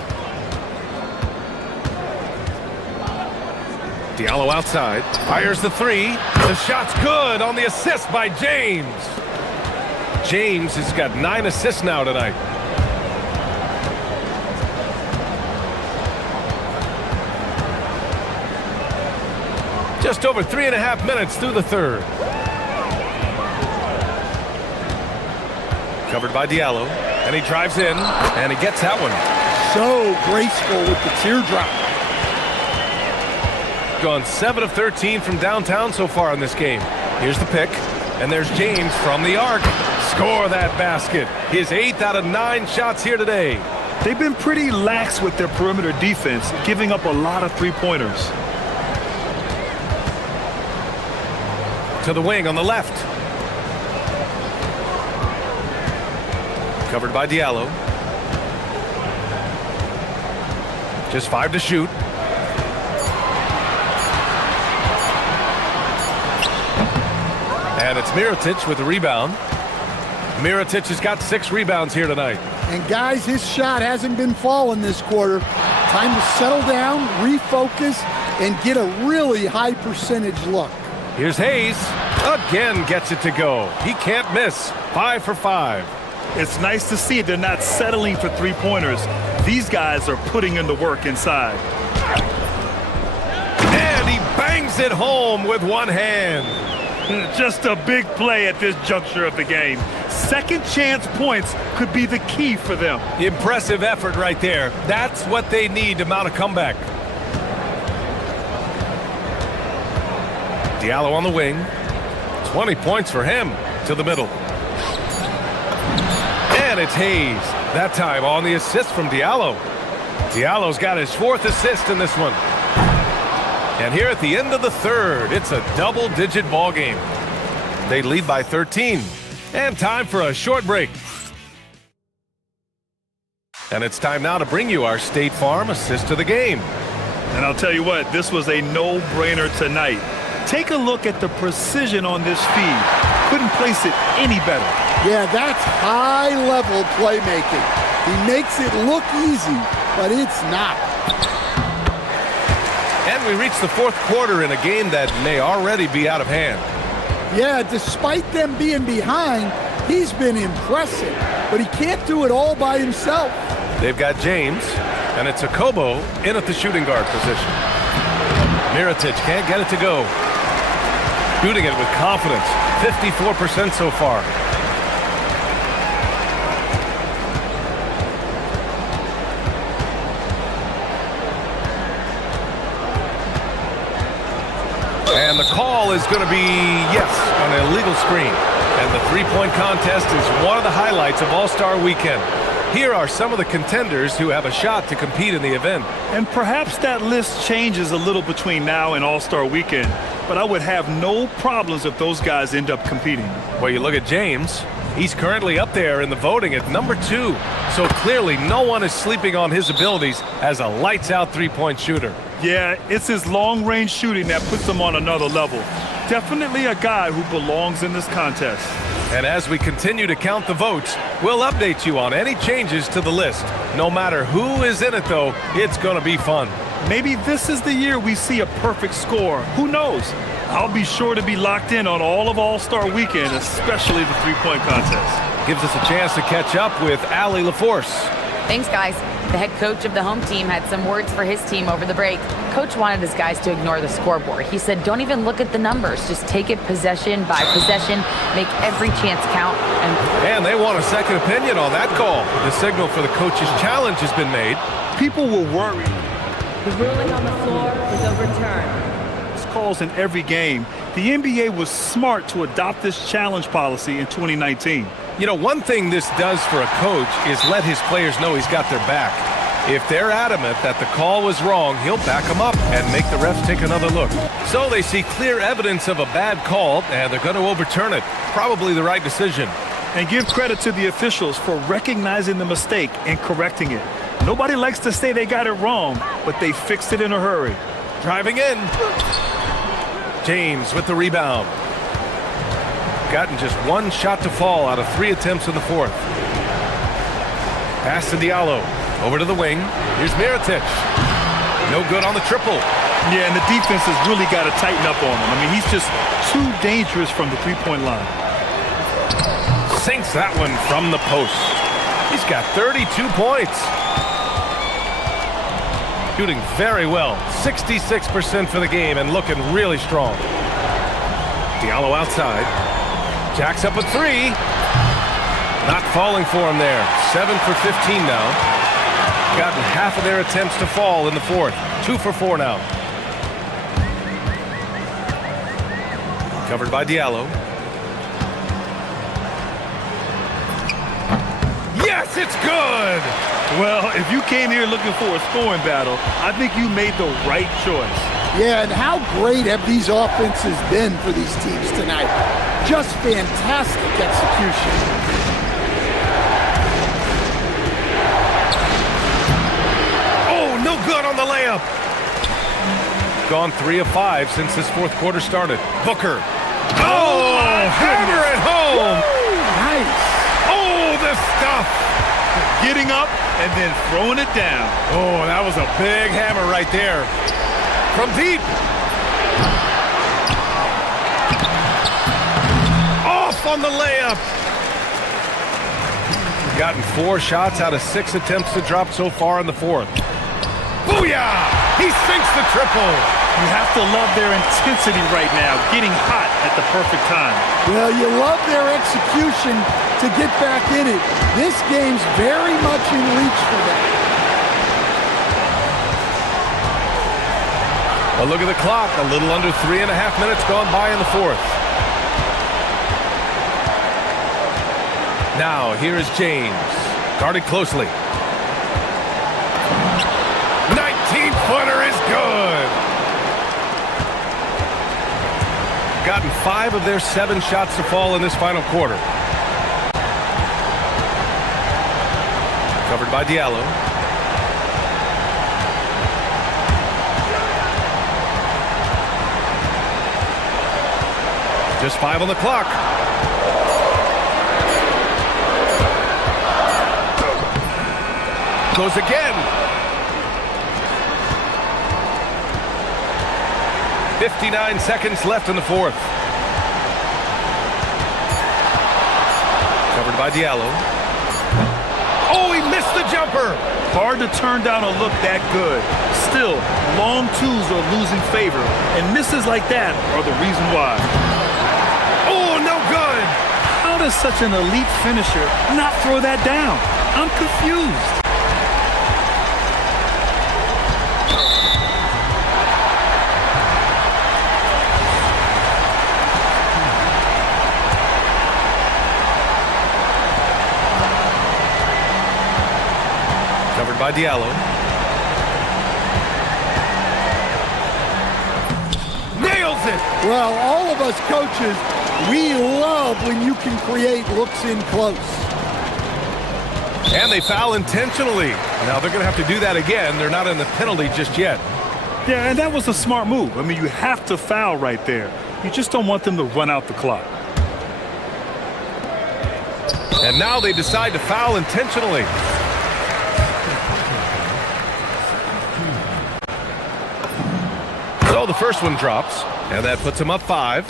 Diallo outside. Fires the 3. The shot's good on the assist by James. James has got 9 assists now tonight. Just over 3.5 minutes through the third. Covered by Diallo. And he drives in, and he gets that one. So graceful with the teardrop. Gone 7 of 13 from downtown so far in this game. Here's the pick, and there's James from the arc. Score that basket. His 8th out of 9 shots here today. They've been pretty lax with their perimeter defense, giving up a lot of three-pointers. To the wing on the left. Covered by Diallo. Just 5 to shoot. And it's Mirotic with the rebound. Mirotic has got 6 rebounds here tonight. And guys, his shot hasn't been falling this quarter. Time to settle down, refocus, and get a really high percentage look. Here's Hayes. Again gets it to go. He can't miss. 5 for 5. It's nice to see they're not settling for three-pointers. These guys are putting in the work inside. And he bangs it home with one hand. Just a big play at this juncture of the game. Second chance points could be the key for them. Impressive effort right there. That's what they need to mount a comeback. Diallo on the wing. 20 points for him to the middle. And it's Hayes. That time on the assist from Diallo. Diallo's got his 4th assist in this one. And here at the end of the third, it's a double-digit ball game. They lead by 13. And time for a short break. And it's time now to bring you our State Farm assist of the game. And I'll tell you what, this was a no-brainer tonight. Take a look at the precision on this feed. Couldn't place it any better. Yeah, that's high-level playmaking. He makes it look easy, but it's not. And we reach the fourth quarter in a game that may already be out of hand. Yeah, despite them being behind, he's been impressive, but he can't do it all by himself. They've got James, and it's Akobo in at the shooting guard position. Mirotic can't get it to go. Shooting it with confidence, 54% so far. And the call is going to be, yes, an illegal screen. And the three-point contest is one of the highlights of All-Star Weekend. Here are some of the contenders who have a shot to compete in the event. And perhaps that list changes a little between now and All-Star Weekend, but I would have no problems if those guys end up competing. Well, you look at James. He's currently up there in the voting at number 2. So clearly no one is sleeping on his abilities as a lights-out three-point shooter. Yeah, it's his long-range shooting that puts him on another level. Definitely a guy who belongs in this contest. And as we continue to count the votes, we'll update you on any changes to the list. No matter who is in it, though, it's going to be fun. Maybe this is the year we see a perfect score. Who knows? I'll be sure to be locked in on all of All-Star Weekend, especially the three-point contest. Gives us a chance to catch up with Allie LaForce. Thanks, guys. The head coach of the home team had some words for his team over the break. Coach wanted his guys to ignore the scoreboard. He said, don't even look at the numbers. Just take it possession by possession. Make every chance count. And they want a second opinion on that call. The signal for the coach's challenge has been made. People were worried. The ruling on the floor is overturned. There's calls in every game. The NBA was smart to adopt this challenge policy in 2019. You know, one thing this does for a coach is let his players know he's got their back. If they're adamant that the call was wrong, he'll back them up and make the refs take another look. So they see clear evidence of a bad call, and they're going to overturn it. Probably the right decision. And give credit to the officials for recognizing the mistake and correcting it. Nobody likes to say they got it wrong, but they fixed it in a hurry. Driving in. James with the rebound. Gotten just one shot to fall out of 3 attempts in the fourth. Pass to Diallo. Over to the wing. Here's Mirotic. No good on the triple. Yeah, and the defense has really got to tighten up on him. I mean, he's just too dangerous from the three-point line. Sinks that one from the post. He's got 32 points. Shooting very well. 66% for the game and looking really strong. Diallo outside. Jacks up a 3. Not falling for him there. 7 for 15 now. Gotten half of their attempts to fall in the fourth. 2 for 4 now. Covered by Diallo. Yes, it's good! Well, if you came here looking for a scoring battle, I think you made the right choice. Yeah, and how great have these offenses been for these teams tonight? Just fantastic execution. Oh, no good on the layup. Gone 3 of 5 since this fourth quarter started. Booker. Oh, hammer it home. Woo, nice. Oh, the stuff. Getting up and then throwing it down. Oh, that was a big hammer right there. From deep. Off on the layup. Gotten 4 shots out of 6 attempts to drop so far in the fourth. Booyah! He sinks the triple. You have to love their intensity right now, getting hot at the perfect time. Well, you love their execution to get back in it. This game's very much in reach for them. A look at the clock. A little under 3.5 minutes gone by in the fourth. Now, here is James. Guarded closely. 19-footer is good. Gotten 5 of their 7 shots to fall in this final quarter. Covered by Diallo. Just 5 on the clock. goes again. 59 seconds left in the fourth. Covered by Diallo. Oh, he missed the jumper. Hard to turn down a look that good. Still, long twos are losing favor, and misses like that are the reason why. Oh, no good. How does such an elite finisher not throw that down? I'm confused. Covered by Diallo. Nails it! Well, all of us coaches, we love when you can create looks in close. And they foul intentionally. Now they're going to have to do that again. They're not in the penalty just yet. Yeah, and that was a smart move. I mean, you have to foul right there. You just don't want them to run out the clock. And now they decide to foul intentionally. So the first one drops, and that puts him up 5.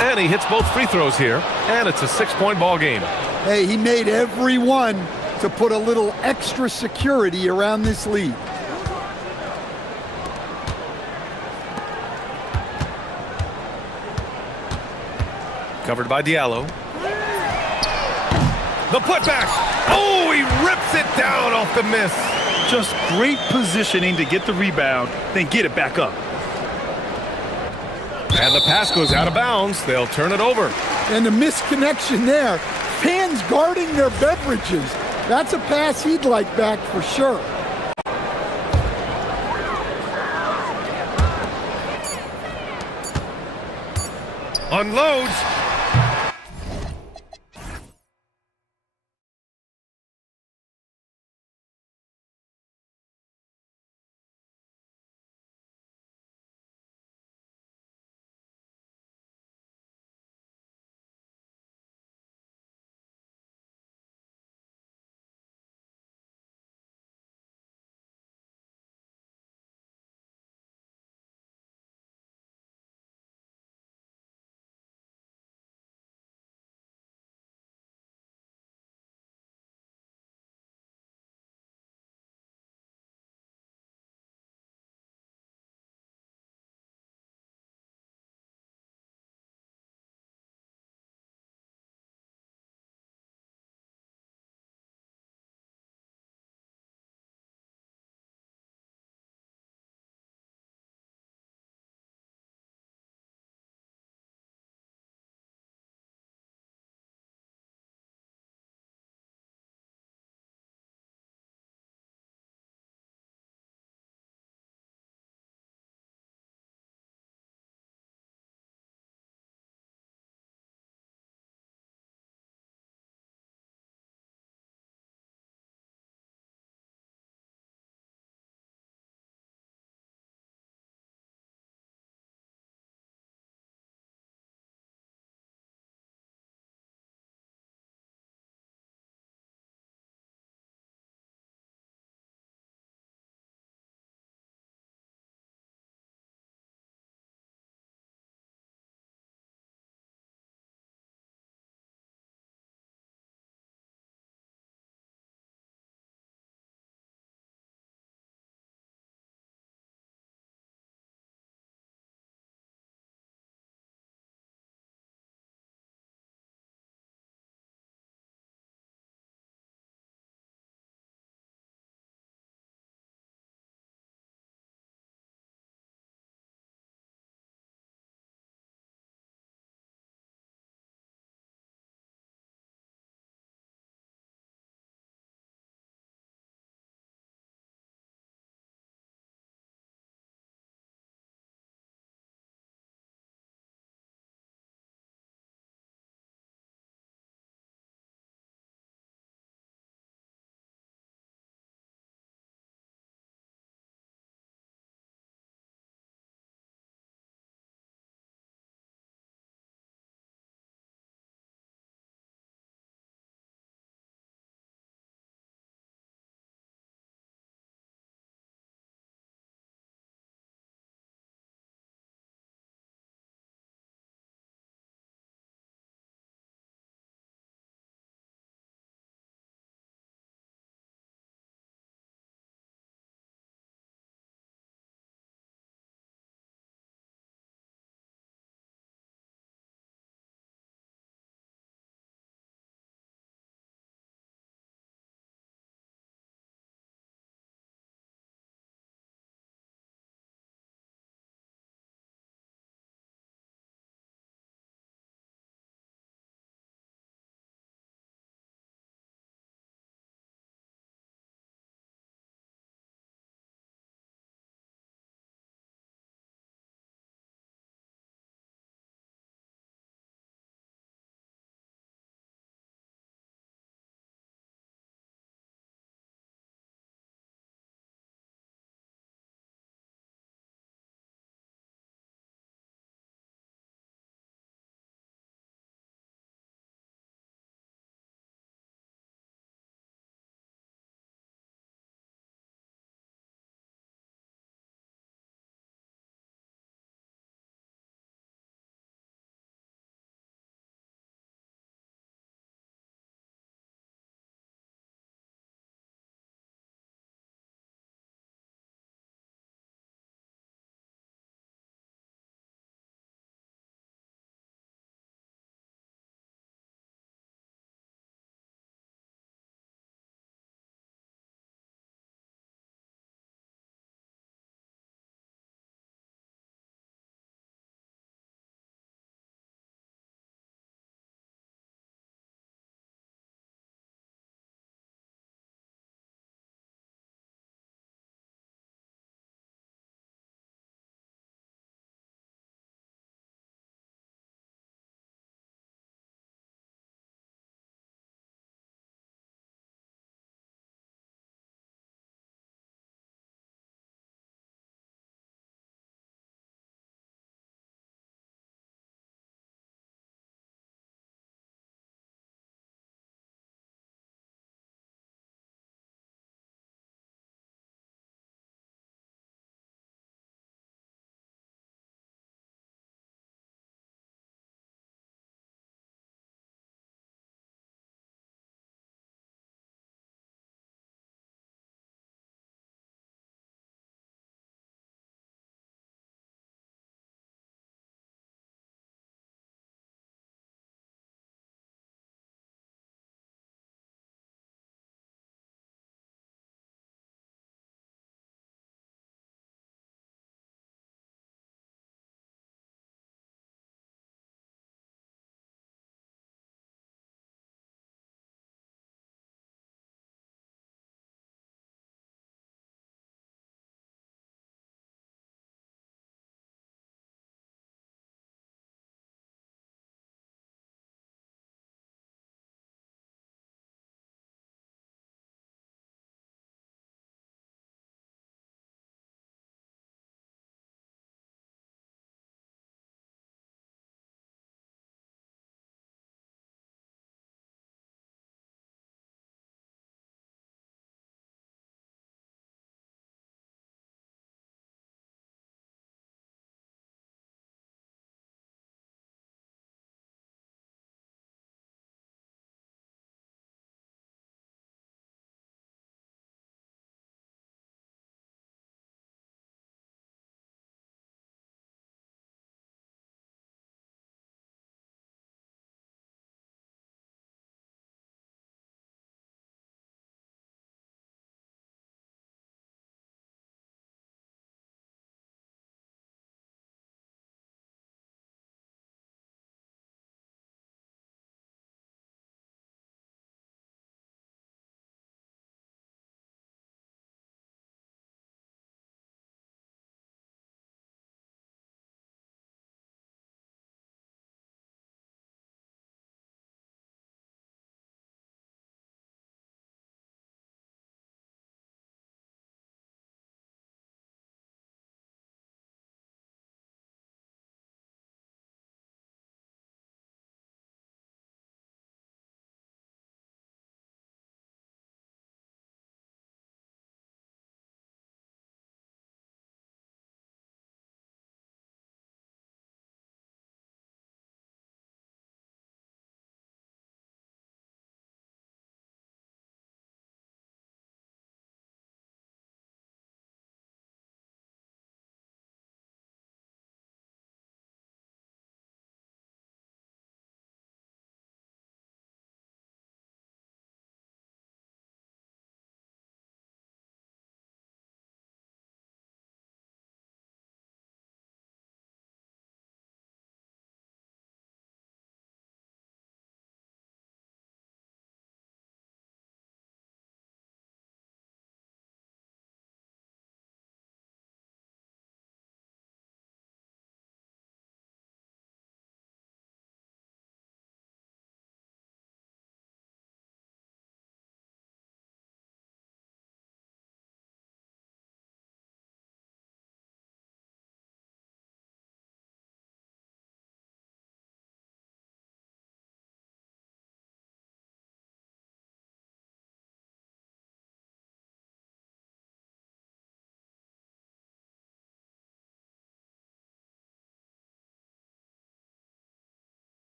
And he hits both free throws here, and it's a 6-point ball game. Hey, he made every one to put a little extra security around this lead. Covered by Diallo. The putback. Oh, he rips it down off the miss. Just great positioning to get the rebound, then get it back up. And the pass goes out of bounds. They'll turn it over. And the misconnection there. Fans guarding their beverages. That's a pass he'd like back for sure. Unloads.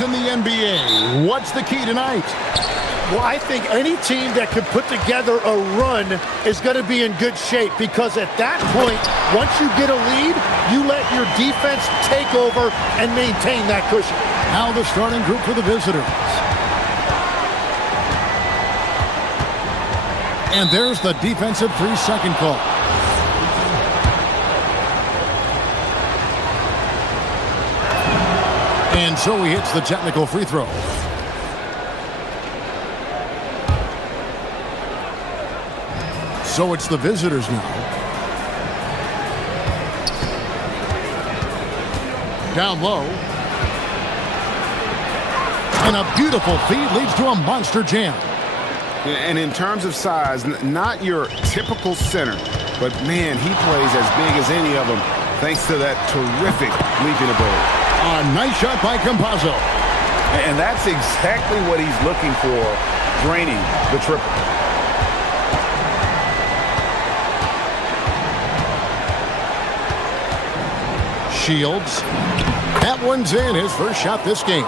In the NBA, what's the key tonight? Well, I think any team that can put together a run is going to be in good shape, because at that point, once you get a lead, you let your defense take over and maintain that cushion. Now the starting group for the visitors. And there's the defensive 3-second call. And so he hits the technical free throw. So it's the visitors now. Down low. And a beautiful feed leads to a monster jam. And in terms of size, not your typical center, but man, he plays as big as any of them thanks to that terrific leaping ability. A nice shot by Campazzo. And that's exactly what he's looking for, draining the triple. Shields. That one's in, his first shot this game.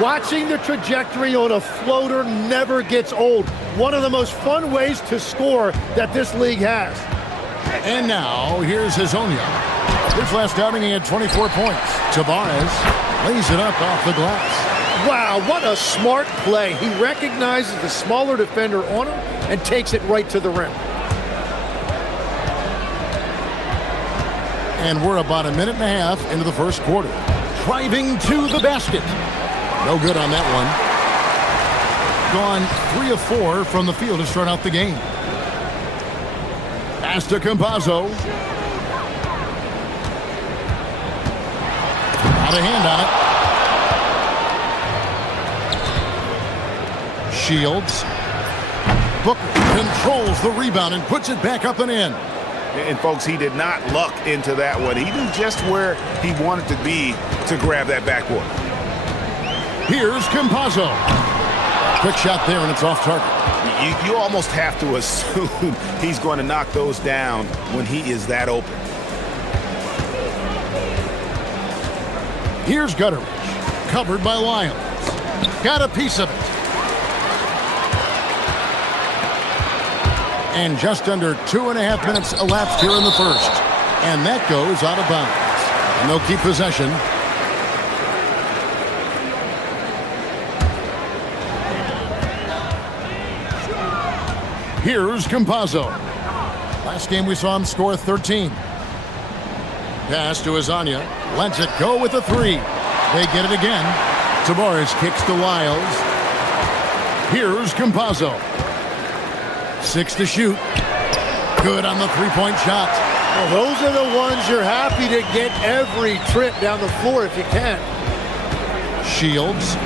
Watching the trajectory on a floater never gets old. One of the most fun ways to score that this league has. And now, here's Hazonia. His last outing, he had 24 points. Tavares lays it up off the glass. Wow, what a smart play. He recognizes the smaller defender on him and takes it right to the rim. And we're about a minute and a half into the first quarter. Driving to the basket. No good on that one. Gone 3 of 4 from the field to start out the game. Pass to Campazzo. Out of hand on it. Shields. Booker controls the rebound and puts it back up and in. And folks, he did not luck into that one. He knew just where he wanted to be to grab that backboard. Here's Campazzo. Quick shot there, and it's off target. You almost have to assume he's going to knock those down when he is that open. Here's Gutteridge. Covered by Lyons. Got a piece of it. And just under 2.5 minutes elapsed here in the first. And that goes out of bounds. And they'll keep possession. Here's Campazzo. Last game we saw him score 13. Pass to Hazonia. Lets it go with a 3. They get it again. Tavares kicks to Lyles. Here's Campazzo. 6 to shoot. Good on the 3-point shot. Well, those are the ones you're happy to get every trip down the floor if you can. Shields.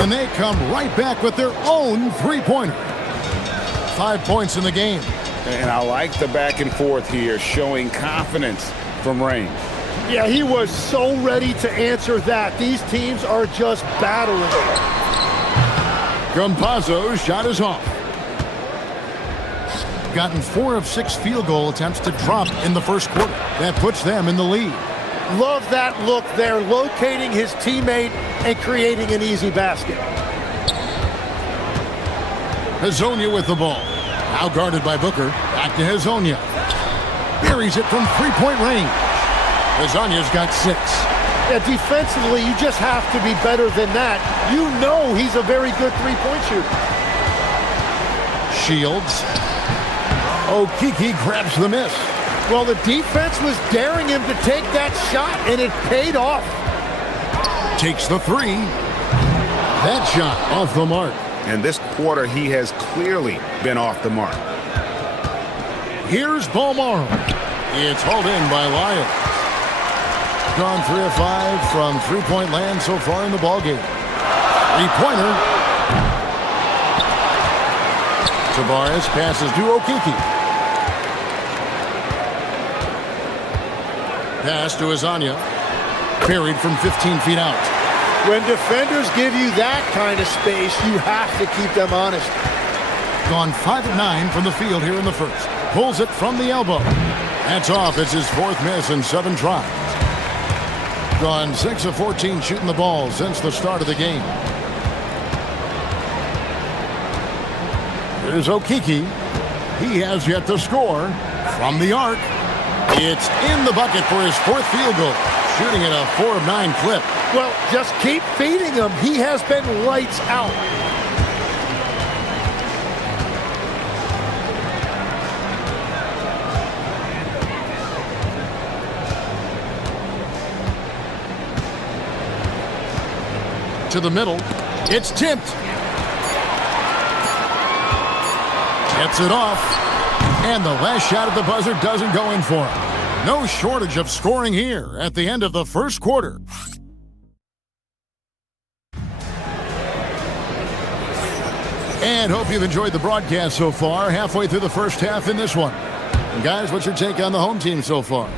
And they come right back with their own 3-pointer. 5 points in the game. And I like the back and forth here, showing confidence from range. Yeah, he was so ready to answer that. These teams are just battling. Campazzo's shot is off. Gotten 4 of 6 field goal attempts to drop in the first quarter. That puts them in the lead. Love that look there, locating his teammate and creating an easy basket. Hazonia with the ball. Now guarded by Booker. Back to Hazonia. Buries it from 3-point range. Hazonia's got 6. Yeah, defensively, you just have to be better than that. You know he's a very good 3-point shooter. Shields. Okeke grabs the miss. Well, the defense was daring him to take that shot, and it paid off. Takes the 3. That shot off the mark. And this quarter, he has clearly been off the mark. Here's Balmaro. It's hauled in by Lyons. Gone 3 of 5 from 3-point land so far in the ballgame. 3-pointer. Tavares passes to Okeke. Pass to Hazonia. Buried from 15 feet out. When defenders give you that kind of space, you have to keep them honest. Gone 5 of 9 from the field here in the first. Pulls it from the elbow. That's off. It's his 4th miss in 7 tries. Gone 6 of 14 shooting the ball since the start of the game. Here's Okiki. He has yet to score. From the arc, it's in the bucket for his 4th field goal. Shooting at a 4 of 9 clip. Well, just keep feeding him. He has been lights out. To the middle. It's tipped. Gets it off. And the last shot at the buzzer doesn't go in for him. No shortage of scoring here at the end of the first quarter. And hope you've enjoyed the broadcast so far. Halfway through the first half in this one. And guys, what's your take on the home team so far?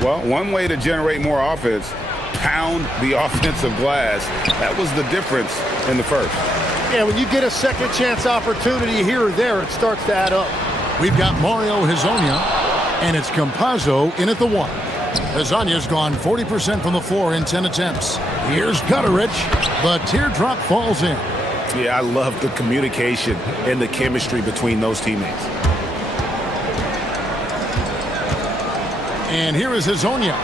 Well, one way to generate more offense, pound the offensive glass. That was the difference in the first. Yeah, when you get a second chance opportunity here or there, it starts to add up. We've got Mario Hezonja, and it's Campazzo in at the 1. Hezonja's gone 40% from the floor in 10 attempts. Here's Gutterich. The teardrop falls in. Yeah, I love the communication and the chemistry between those teammates. And here is Hezonja.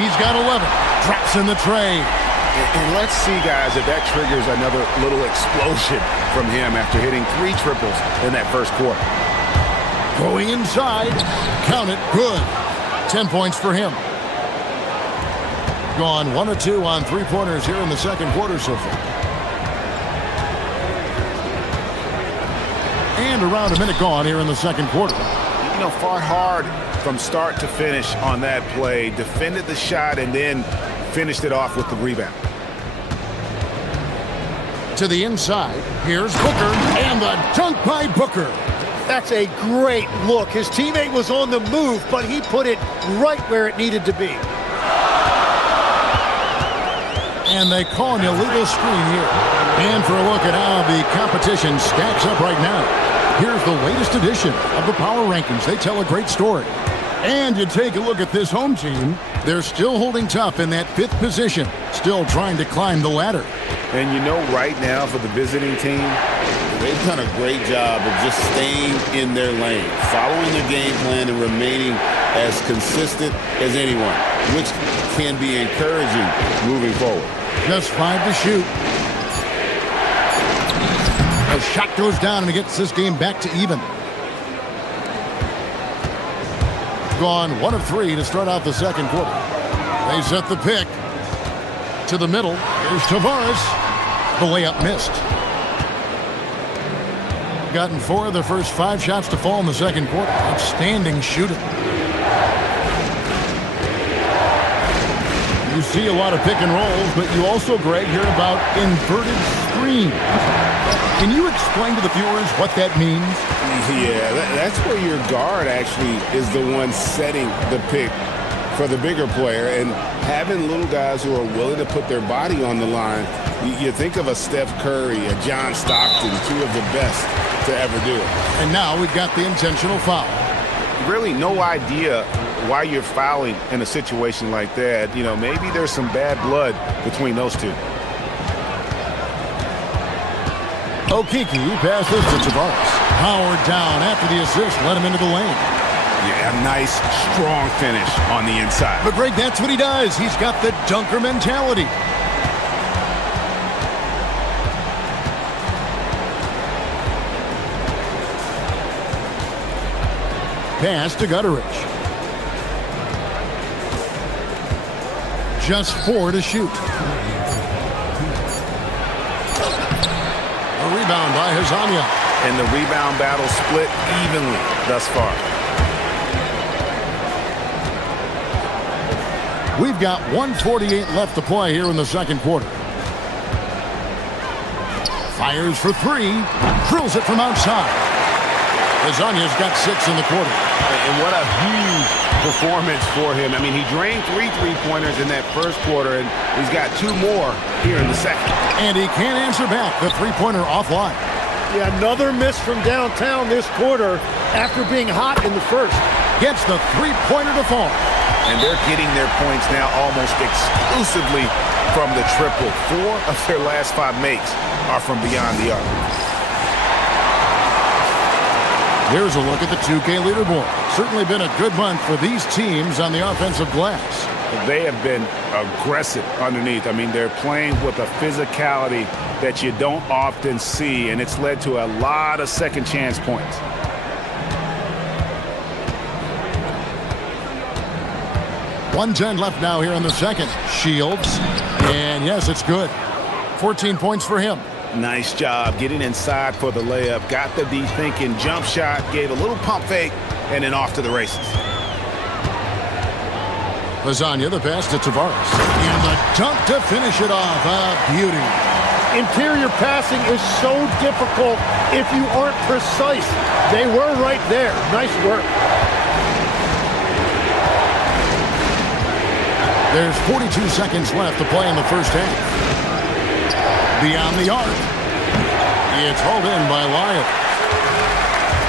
He's got 11. Drops in the tray. And let's see, guys, if that triggers another little explosion from him after hitting 3 triples in that first quarter. Going inside. Count it. Good. 10 points for him. Gone 1 of 2 on 3-pointers here in the second quarter so far. And around a minute gone here in the second quarter. You know, fought hard from start to finish on that play. Defended the shot and then finished it off with the rebound. To the inside. Here's Booker. And the dunk by Booker. That's a great look. His teammate was on the move, but he put it right where it needed to be. And they call an illegal screen here. And for a look at how the competition stacks up right now. Here's the latest edition of the Power Rankings. They tell a great story. And you take a look at this home team. They're still holding tough in that 5th position. Still trying to climb the ladder. And you know, right now for the visiting team, they've done a great job of just staying in their lane, following their game plan and remaining as consistent as anyone, which can be encouraging moving forward. Just 5 to shoot. The shot goes down and it gets this game back to even. Gone 1 of 3 to start out the second quarter. They set the pick. To the middle. Here's Tavares. The layup missed. Gotten 4 of the first 5 shots to fall in the second quarter. Outstanding shooting. You see a lot of pick and rolls, but you also, Greg, hear about inverted screens. Can you explain to the viewers what that means? Yeah, that's where your guard actually is the one setting the pick for the bigger player, and having little guys who are willing to put their body on the line. You think of a Steph Curry, a John Stockton, 2 of the best to ever do it. And now we've got the intentional foul. Really no idea why you're fouling in a situation like that. You know, maybe there's some bad blood between those two. Okiki passes to Tavares. Howard down after the assist, let him into the lane. Yeah, nice, strong finish on the inside. But Greg, that's what he does. He's got the dunker mentality. Pass to Gutterich. Just 4 to shoot. A rebound by Hezonja. And the rebound battle split evenly thus far. We've got 1:48 left to play here in the second quarter. Fires for 3. Drills it from outside. Hezonja's got 6 in the quarter. And what a huge performance for him. I mean, he drained 3 3-pointers in that first quarter, and he's got 2 more here in the second. And he can't answer back. The 3-pointer offline. Yeah, another miss from downtown this quarter after being hot in the first. Gets the 3-pointer to fall. and they're getting their points now almost exclusively from the triple. 4 of their last 5 makes are from beyond the arc. Here's a look at the 2K leaderboard. Certainly been a good month for these teams on the offensive glass. They have been aggressive underneath. I mean, they're playing with a physicality that you don't often see, and it's led to a lot of second chance points. .110 left now here in the second. Shields, and yes, it's good. 14 points for him. Nice job getting inside for the layup. Got the D thinking, jump shot, gave a little pump fake, and then off to the races. Lasagna, the pass to Tavares. And the dunk to finish it off. A beauty. Interior passing is so difficult if you aren't precise. They were right there. Nice work. There's 42 seconds left to play in the first half. Beyond the arc. It's hauled in by Lyles.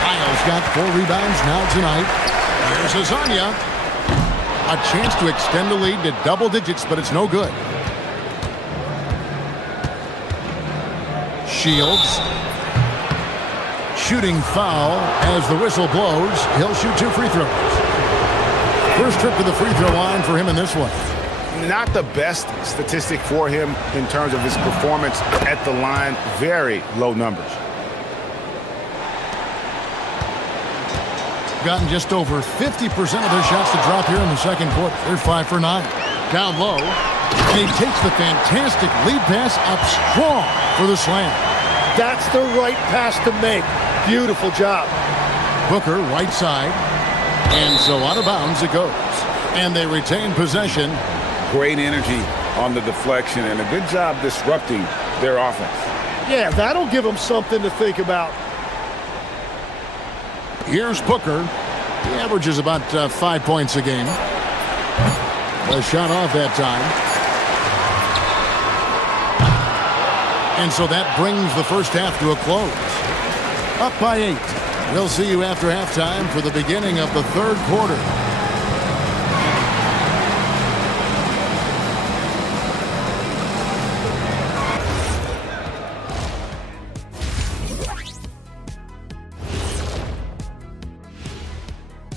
Lyles got 4 rebounds now tonight. Here's Lasagna. A chance to extend the lead to double digits, but it's no good. Shields. Shooting foul as the whistle blows. He'll shoot 2 free throws. First trip to the free throw line for him in this one. Not the best statistic for him in terms of his performance at the line. Very low numbers. Gotten just over 50% of their shots to drop here in the second quarter. They're 5 for 9. Down low. And he takes the fantastic lead pass up strong for the slam. That's the right pass to make. Beautiful job. Booker, right side. And so out of bounds it goes. And they retain possession. Great energy on the deflection and a good job disrupting their offense. Yeah, that'll give them something to think about. Here's Booker. He averages about 5 points a game. A shot off that time. And so that brings the first half to a close. Up by 8. We'll see you after halftime for the beginning of the third quarter.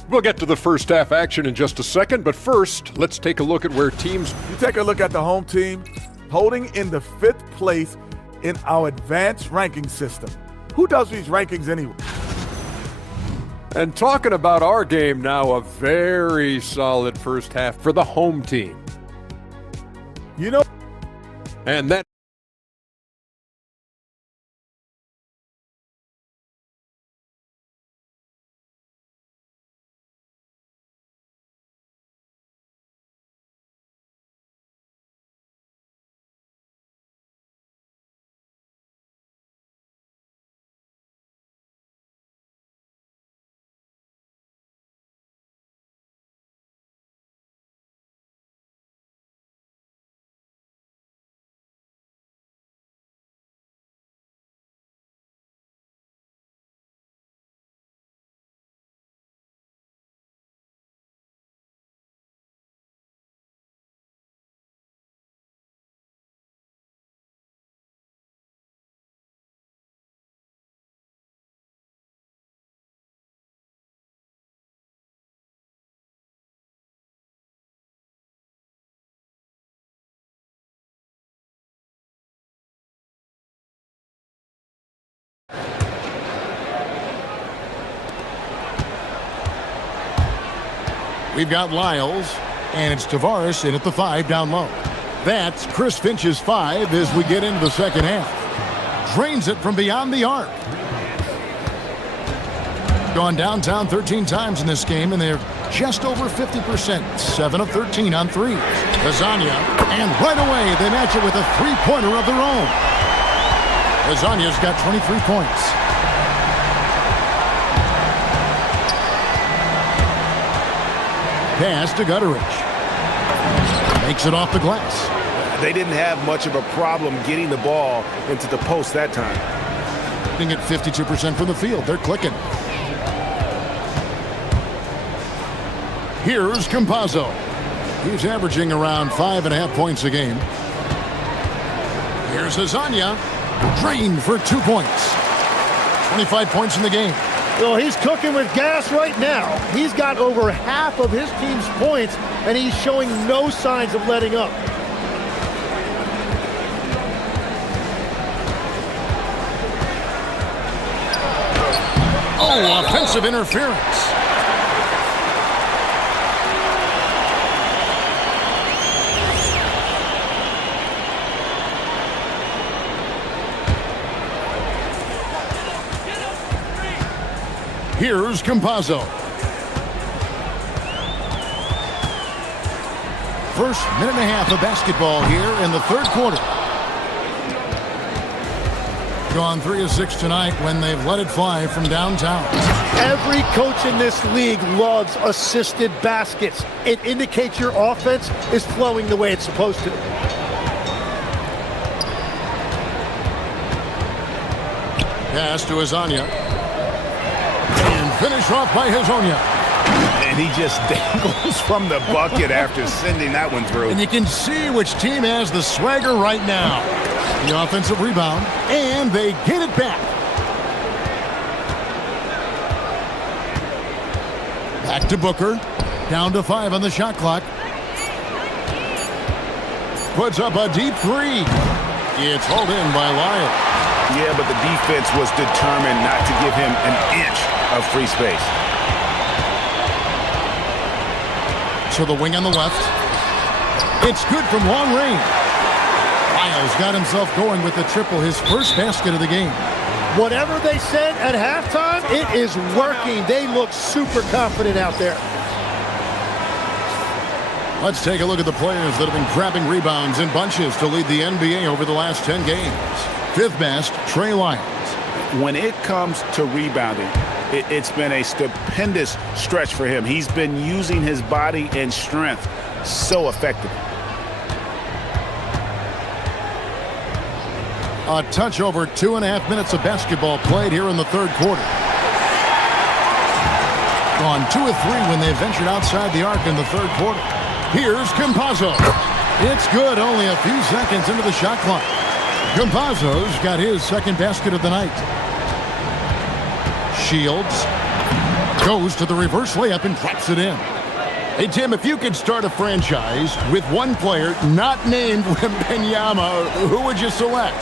We'll get to the first half action in just a second, but first, let's take a look at where teams... You take a look at the home team, holding in the 5th place in our advanced ranking system. Who does these rankings anyway? And talking about our game now, a very solid first half for the home team. You know... And that... We've got Lyles, and it's Tavares in at the 5 down low. That's Chris Finch's 5 as we get into the second half. Drains it from beyond the arc. Gone downtown 13 times in this game, and they're just over 50%. 7 of 13 on threes. Lasagna, and right away they match it with a three-pointer of their own. Lasagna's got 23 points. Pass to Gutteridge. Makes it off the glass. They didn't have much of a problem getting the ball into the post that time. Shooting at 52% from the field. They're clicking. Here's Campazzo. He's averaging around 5.5 points a game. Here's Azania, drained for 2 points. 25 points in the game. Well, he's cooking with gas right now. He's got over half of his team's points, and he's showing no signs of letting up. Oh, offensive interference. Here's Campazzo. First minute and a half of basketball here in the third quarter. Gone 3 of 6 tonight when they've let it fly from downtown. Every coach in this league loves assisted baskets. It indicates your offense is flowing the way it's supposed to. Pass to Azania. Finish off by Hazonia. And he just dangles from the bucket after sending that one through. And you can see which team has the swagger right now. The offensive rebound, and they get it back. Back to Booker. Down to 5 on the shot clock. Puts up a deep 3. It's hauled in by Lyle. Yeah, but the defense was determined not to give him an inch of free space. To the wing on the left. It's good from long range. Lyle's got himself going with the triple, his first basket of the game. Whatever they said at halftime, it is working. They look super confident out there. Let's take a look at the players that have been grabbing rebounds in bunches to lead the NBA over the last 10 games. Fifth best, Trey Lyles. When it comes to rebounding, it's been a stupendous stretch for him. He's been using his body and strength so effectively. A touch over 2.5 minutes of basketball played here in the third quarter. Gone 2 of 3 when they ventured outside the arc in the third quarter. Here's Campazzo. It's good, only a few seconds into the shot clock. Campazzo's got his second basket of the night. Shields goes to the reverse layup and drops it in. Hey, Tim, if you could start a franchise with one player not named Wembanyama, who would you select?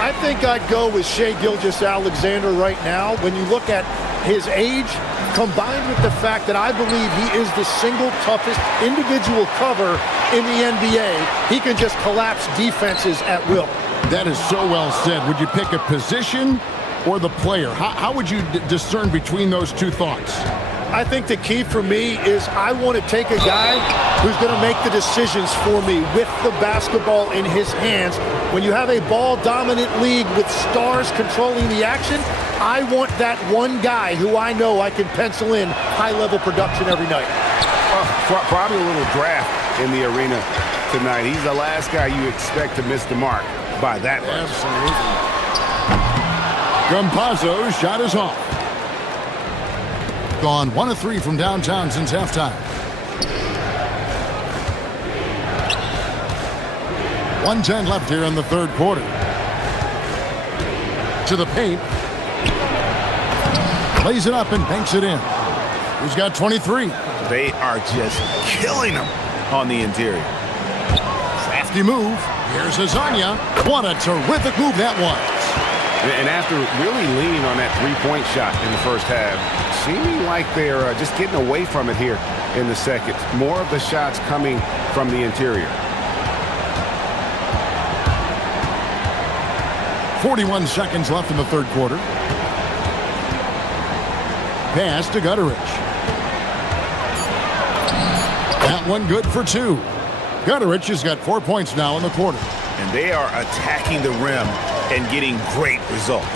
I think I'd go with Shai Gilgeous-Alexander right now. When you look at his age, combined with the fact that I believe he is the single toughest individual cover in the NBA, he can just collapse defenses at will. That is so well said. Would you pick a position or the player? How would you discern between those two thoughts? I think the key for me is I want to take a guy who's going to make the decisions for me with the basketball in his hands. When you have a ball-dominant league with stars controlling the action, I want that one guy who I know I can pencil in high-level production every night. Probably a little draft in the arena tonight. He's the last guy you expect to miss the mark by that much. Campazzo's shot is off. Gone 1 of 3 from downtown since halftime. 1:10 left here in the third quarter. To the paint. Lays it up and banks it in. He's got 23. They are just killing him on the interior. Crafty move. Here's Azania. What a terrific move that was. And after really leaning on that three-point shot in the first half, seeming like they're just getting away from it here in the second. More of the shots coming from the interior. 41 seconds left in the third quarter. Pass to Gutteridge. That one good for 2. Gutteridge has got 4 points now in the quarter. And they are attacking the rim and getting great results.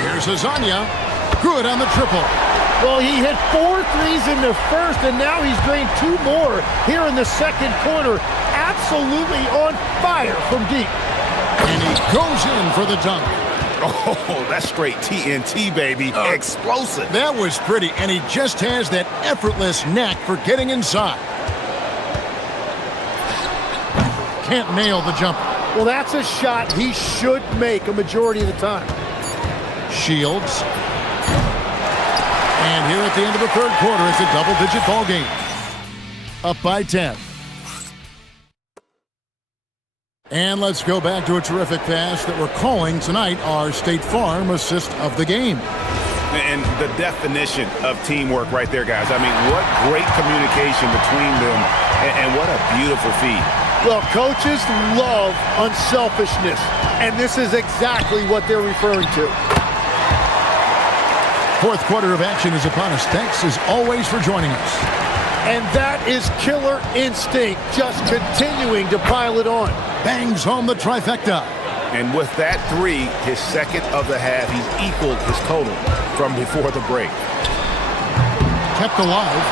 Here's Azania. Good on the triple. Well, he hit 4 threes in the first, and now he's drained 2 more here in the second quarter. Absolutely on fire from deep. And he goes in for the dunk. Oh, that's straight TNT, baby. Explosive. That was pretty, and he just has that effortless knack for getting inside. Can't nail the jumper. Well, that's a shot he should make a majority of the time. Shields. And here at the end of the third quarter, it's a double-digit ball game. Up by 10. And let's go back to a terrific pass that we're calling tonight our State Farm assist of the game. And the definition of teamwork right there, guys. I mean, what great communication between them, and what a beautiful feed. Well, coaches love unselfishness, and this is exactly what they're referring to. Fourth quarter of action is upon us. Thanks, as always, for joining us. And that is killer instinct, just continuing to pile it on. Bangs home the trifecta. And with that three, his second of the half, he's equaled his total from before the break. Kept alive.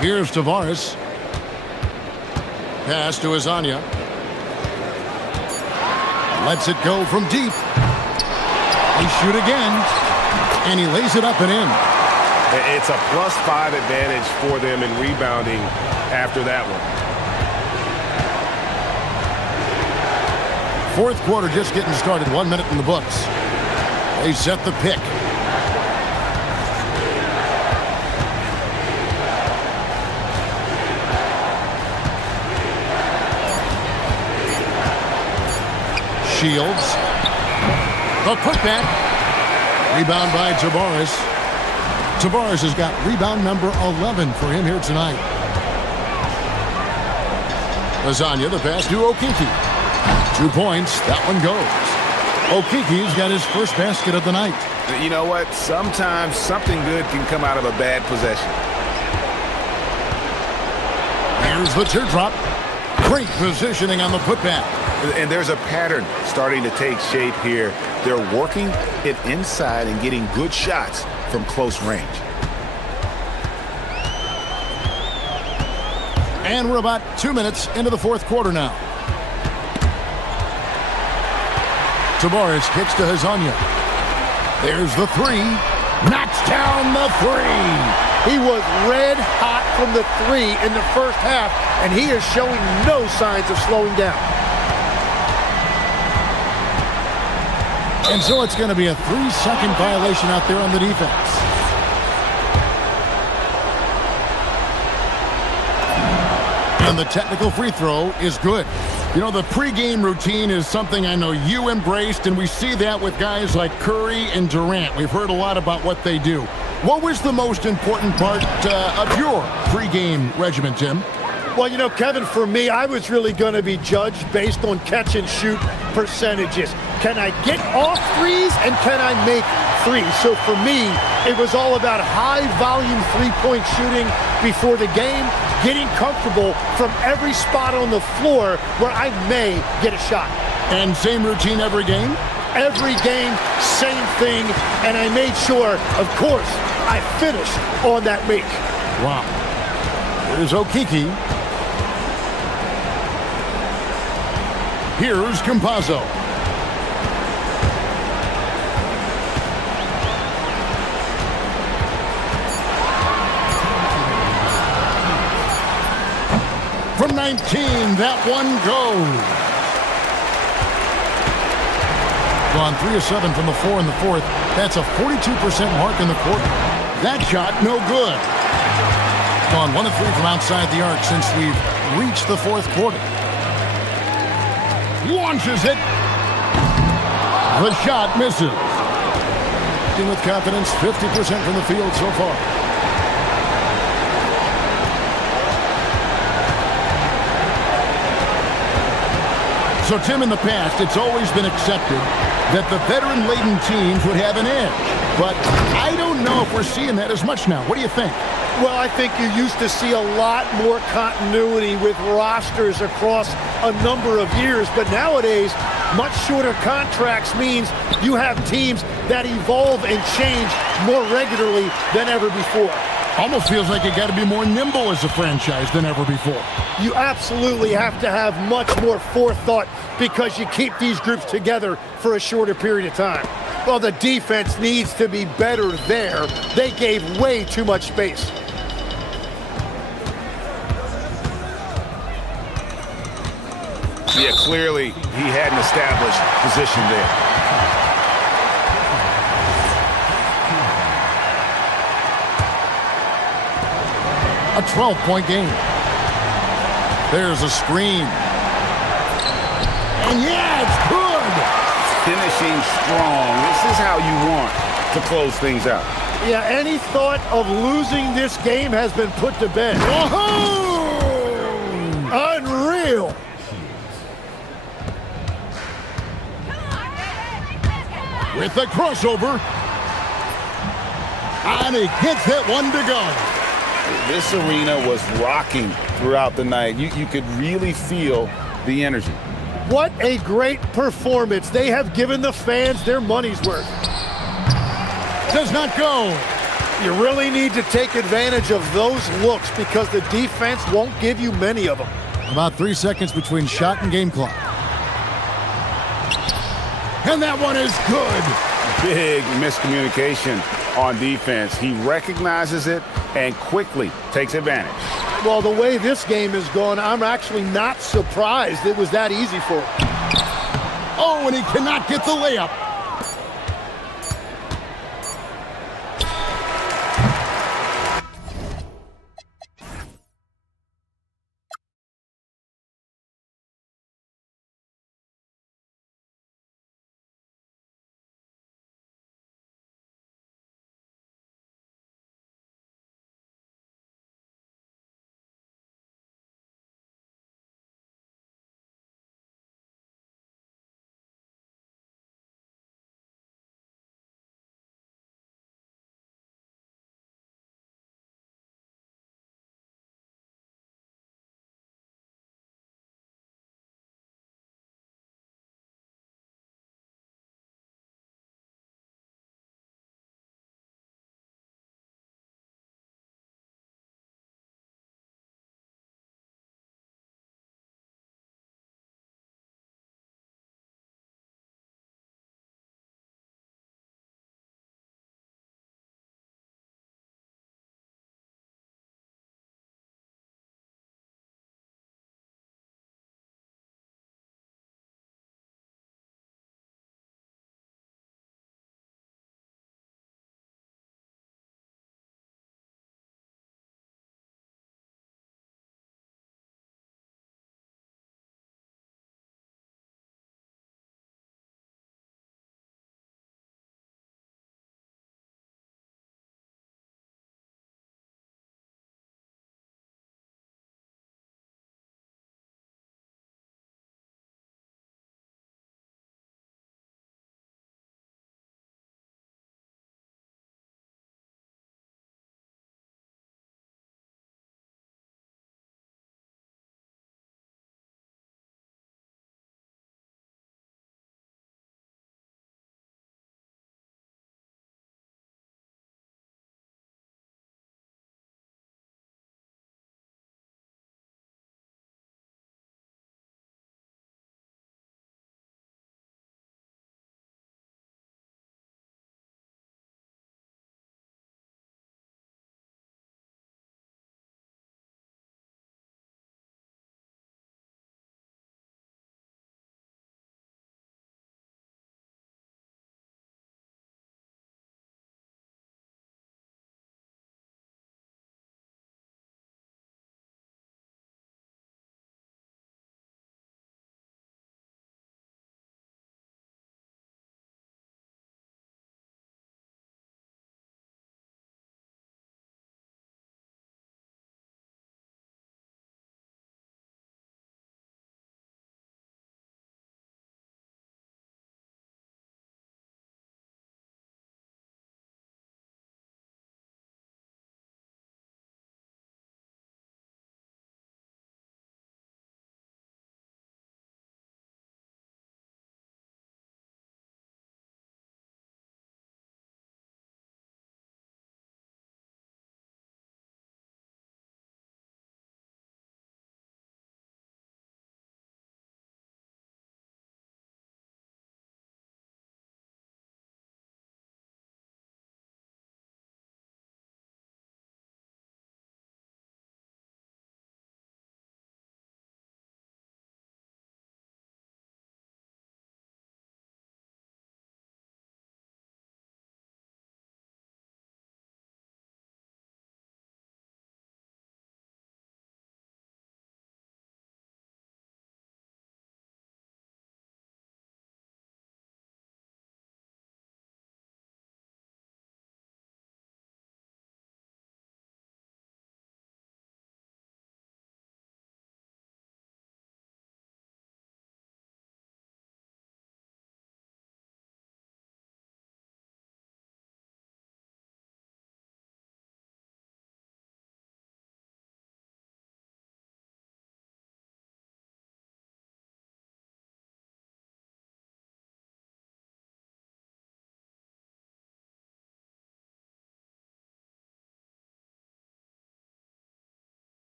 Here's Tavares. Pass to Azania. Lets it go from deep. They shoot again. And he lays it up and in. It's a +5 advantage for them in rebounding after that one. Fourth quarter just getting started. 1 minute in the books. They set the pick. Shields. The putback. Rebound by Tavares. Tavares has got rebound number 11 for him here tonight. Lasagna, the pass to Okiki. 2 points. That one goes. Okiki's got his first basket of the night. You know what? Sometimes something good can come out of a bad possession. Here's the teardrop. Great positioning on the putback. And there's a pattern starting to take shape here. They're working it inside and getting good shots from close range. And we're about 2 minutes into the fourth quarter now. Tavares kicks to Hazanya. There's the three. Knocks down the three. He was red hot from the three in the first half, and he is showing no signs of slowing down. And so it's going to be a 3-second violation out there on the defense. And the technical free throw is good. You know, the pregame routine is something I know you embraced, and we see that with guys like Curry and Durant. We've heard a lot about what they do. What was the most important part of your pregame regimen, Tim? Well, you know, Kevin, for me, I was really going to be judged based on catch and shoot percentages. Can I get off threes and can I make threes? So for me, it was all about high volume three-point shooting before the game, getting comfortable from every spot on the floor where I may get a shot. And same routine every game? Every game, same thing, and I made sure, of course, I finished on that make. Wow. Here's Okiki. Here's Campazzo. From 19, that one goes. Gone 3 of 7 from the floor in the fourth. That's a 42% mark in the quarter. That shot, no good. Gone 1 of 3 from outside the arc since we've reached the fourth quarter. Launches it. The shot misses. With confidence, 50% from the field so far. So, Tim, in the past, it's always been accepted that the veteran-laden teams would have an edge. But I don't know if we're seeing that as much now. What do you think? Well, I think you used to see a lot more continuity with rosters across a number of years. But nowadays, much shorter contracts means you have teams that evolve and change more regularly than ever before. Almost feels like you got to be more nimble as a franchise than ever before. You absolutely have to have much more forethought because you keep these groups together for a shorter period of time. Well, the defense needs to be better there. They gave way too much space. Yeah, clearly he had an established position there. A 12-point game. There's a screen. And yeah, it's good. Finishing strong. This is how you want to close things out. Yeah, any thought of losing this game has been put to bed. Whoa! Unreal. With the crossover. And he gets that one to go. This arena was rocking throughout the night. You could really feel the energy. What a great performance. They have given the fans their money's worth. Does not go. You really need to take advantage of those looks because the defense won't give you many of them. About 3 seconds between shot and game clock. And that one is good. Big miscommunication on defense. He recognizes it and quickly takes advantage. Well, the way this game is going, I'm actually not surprised it was that easy for him. Oh, and he cannot get the layup.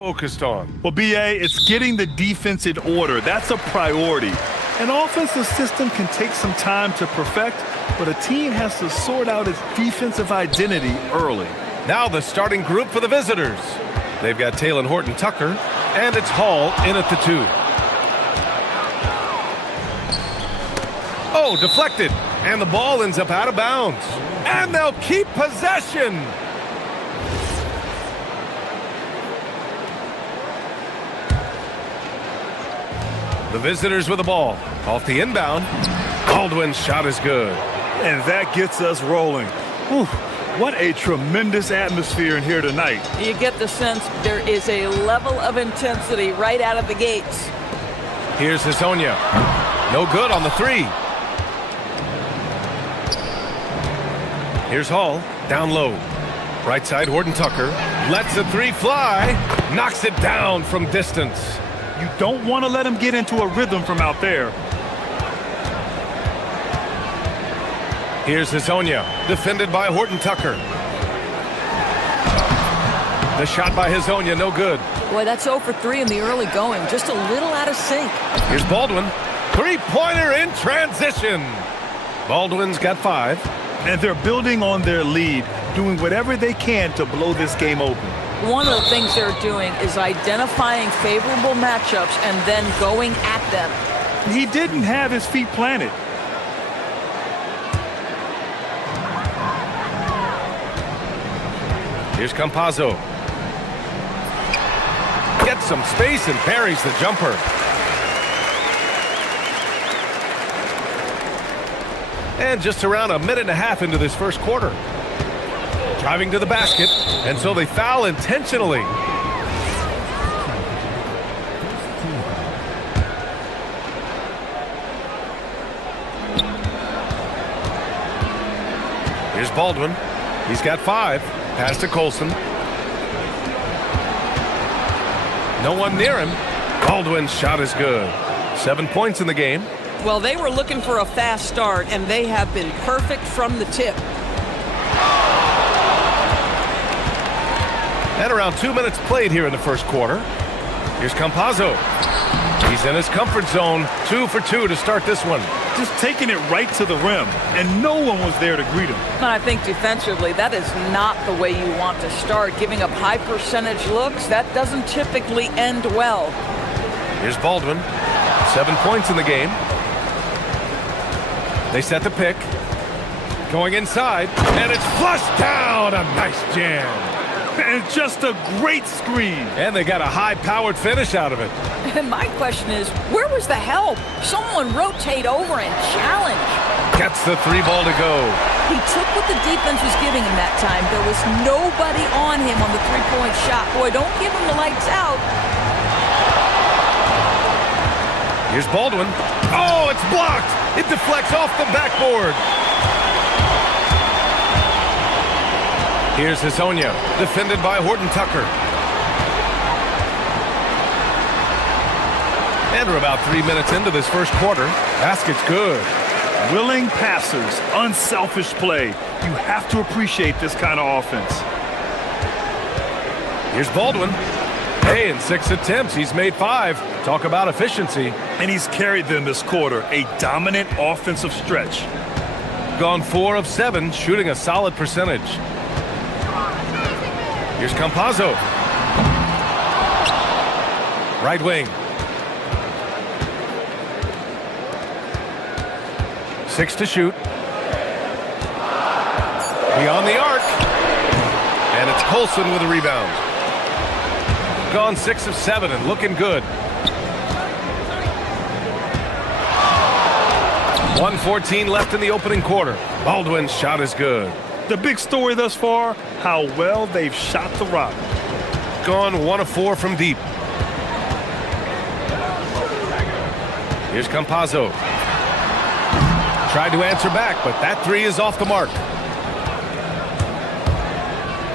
focused on. Well, BA, it's getting the defense in order. That's a priority. An offensive system can take some time to perfect, but a team has to sort out its defensive identity early. Now the starting group for the visitors. They've got Talon Horton-Tucker, and it's Hall in at the 2. Oh, deflected, and the ball ends up out of bounds. And they'll keep possession. The visitors with the ball. Off the inbound. Baldwin's shot is good. And that gets us rolling. Whew, what a tremendous atmosphere in here tonight. You get the sense there is a level of intensity right out of the gates. Here's Hasonia. No good on the 3. Here's Hall. Down low. Right side, Horton-Tucker. Lets the 3 fly. Knocks it down from distance. You don't want to let him get into a rhythm from out there. Here's Hasonia, defended by Horton-Tucker. The shot by Hasonia, no good. Boy, that's 0 for 3 in the early going. Just a little out of sync. Here's Baldwin. 3-pointer in transition. Baldwin's got 5. And they're building on their lead, doing whatever they can to blow this game open. One of the things they're doing is identifying favorable matchups and then going at them. He didn't have his feet planted. Here's Campazzo. Gets some space and parries the jumper. And just around a minute and a half into this first quarter. Driving to the basket, and so they foul intentionally. Here's Baldwin. He's got 5. Pass to Colson. No one near him. Baldwin's shot is good. 7 points in the game. Well, they were looking for a fast start, and they have been perfect from the tip. And around 2 minutes played here in the first quarter. Here's Campazzo. He's in his comfort zone. 2 for 2 to start this one. Just taking it right to the rim, and no one was there to greet him. And I think defensively, that is not the way you want to start. Giving up high percentage looks, that doesn't typically end well. Here's Baldwin. 7 points in the game. They set the pick. Going inside, and it's flushed down. A nice jam. And just a great screen. And they got a high-powered finish out of it. And my question is, where was the help? Someone rotate over and challenge. Gets the 3 ball to go. He took what the defense was giving him that time. There was nobody on him on the 3-point shot. Boy, don't give him the lights out. Here's Baldwin. Oh, it's blocked. It deflects off the backboard. Here's Hasonia, defended by Horton-Tucker. And we're about 3 minutes into this first quarter. Basket's good. Willing passers, unselfish play. You have to appreciate this kind of offense. Here's Baldwin. Hey, in 6 attempts, he's made 5. Talk about efficiency. And he's carried them this quarter. A dominant offensive stretch. Gone 4 of 7, shooting a solid percentage. Here's Campazzo. Right wing. 6 to shoot. Beyond the arc. And it's Colson with a rebound. Gone 6 of 7 and looking good. 1:14 left in the opening quarter. Baldwin's shot is good. The big story thus far, how well they've shot the rock. Gone 1 of 4 from deep. Here's Campazzo. Tried to answer back, but that 3 is off the mark.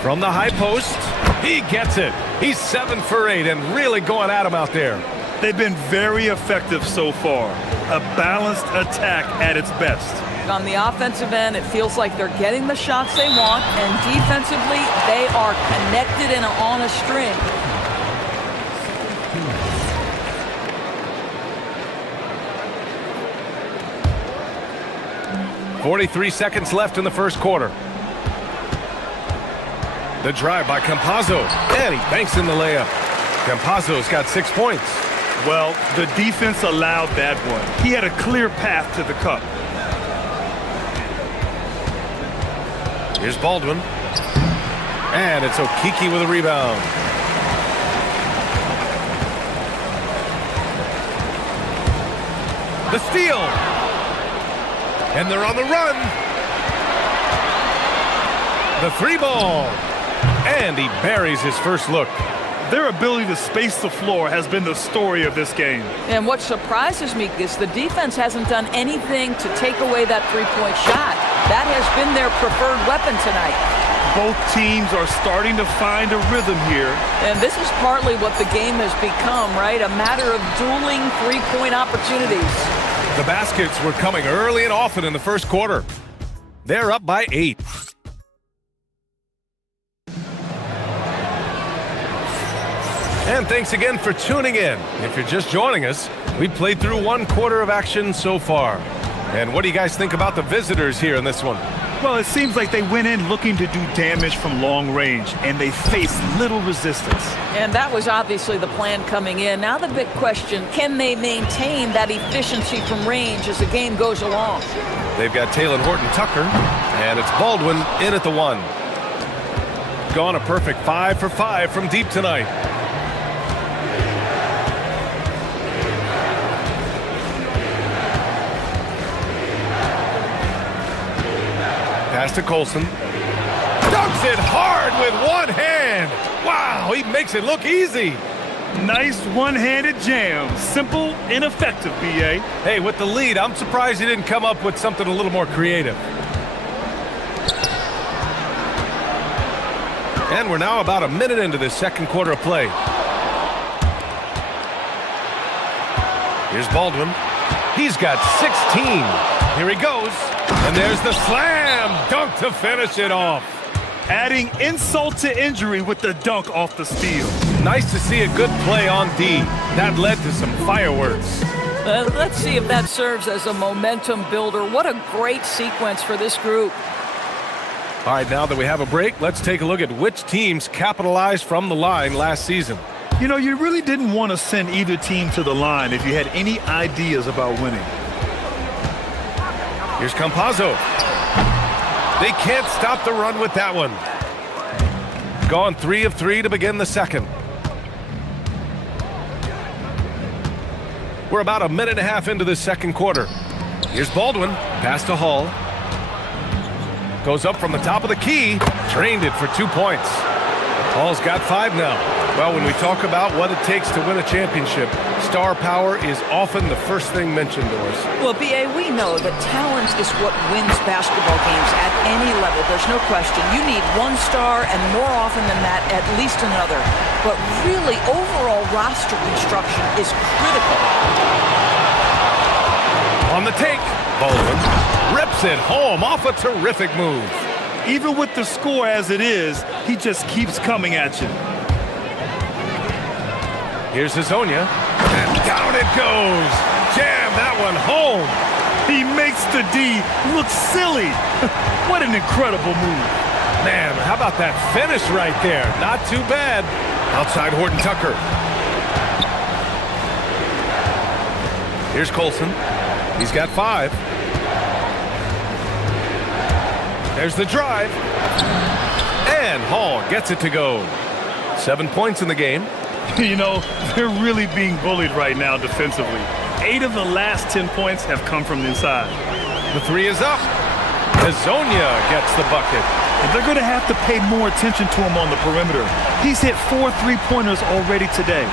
From the high post, he gets it. He's 7 for 8 and really going at him out there. They've been very effective so far. A balanced attack at its best. On the offensive end, it feels like they're getting the shots they want, and defensively, they are connected and on a string. 43 seconds left in the first quarter. The drive by Campazzo, and he banks in the layup. Campazzo's got 6 points. Well, the defense allowed that one. He had a clear path to the cup. Here's Baldwin. And it's Okiki with a rebound. The steal. And they're on the run. The three ball. And he buries his first look. Their ability to space the floor has been the story of this game. And what surprises me is the defense hasn't done anything to take away that three-point shot. That has been their preferred weapon tonight. Both teams are starting to find a rhythm here. And this is partly what the game has become, right? A matter of dueling three-point opportunities. The baskets were coming early and often in the first quarter. They're up by 8. And thanks again for tuning in. If you're just joining us, we played through 1 quarter of action so far. And what do you guys think about the visitors here in this one? Well, it seems like they went in looking to do damage from long range, and they faced little resistance. And that was obviously the plan coming in. Now the big question, can they maintain that efficiency from range as the game goes along? They've got Taylor Horton-Tucker, and it's Baldwin in at the 1. Gone a perfect 5 for 5 from deep tonight. Pass to Colson. Dunks it hard with one hand. Wow, he makes it look easy. Nice one-handed jam. Simple and effective, B.A. Hey, with the lead, I'm surprised he didn't come up with something a little more creative. And we're now about a minute into this second quarter of play. Here's Baldwin. He's got 16. Here he goes. And there's the slam dunk to finish it off. Adding insult to injury with the dunk off the steal. Nice to see a good play on D. That led to some fireworks. Let's see if that serves as a momentum builder. What a great sequence for this group. All right, now that we have a break, let's take a look at which teams capitalized from the line last season. You know, you really didn't want to send either team to the line if you had any ideas about winning. Here's Campazzo. They can't stop the run with that one. Gone 3 of 3 to begin the second. We're about a minute and a half into the second quarter. Here's Baldwin. Pass to Hall. Goes up from the top of the key. Drained it for 2 points. Hall's got 5 now. Well, when we talk about what it takes to win a championship, star power is often the first thing mentioned, Doris. Well, B.A., we know that talent is what wins basketball games at any level. There's no question. You need one star, and more often than that, at least another. But really, overall roster construction is critical. On the take, Baldwin rips it home off a terrific move. Even with the score as it is, he just keeps coming at you. Here's Hazonia, and down it goes. Jam that one home. He makes the D look silly. What an incredible move. Man, how about that finish right there? Not too bad. Outside Horton-Tucker. Here's Colson. He's got 5. There's the drive. And Hall gets it to go. 7 points in the game. You know, they're really being bullied right now defensively. 8 of the last 10 points have come from inside. The 3 is up. Hazonia gets the bucket. And they're going to have to pay more attention to him on the perimeter. He's hit 4 3-pointers already today.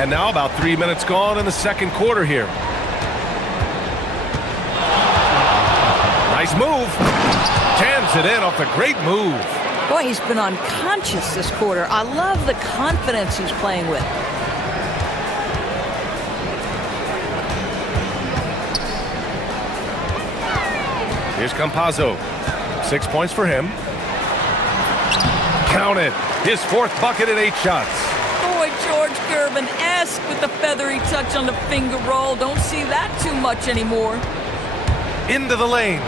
And now about 3 minutes gone in the second quarter here. Nice move. Jams it in off a great move. Boy, he's been unconscious this quarter. I love the confidence he's playing with. Here's Campazzo. 6 points for him. Count it. His 4th bucket in 8 shots. Boy, George of an S with the feathery touch on the finger roll. Don't see that too much anymore. Into the lane.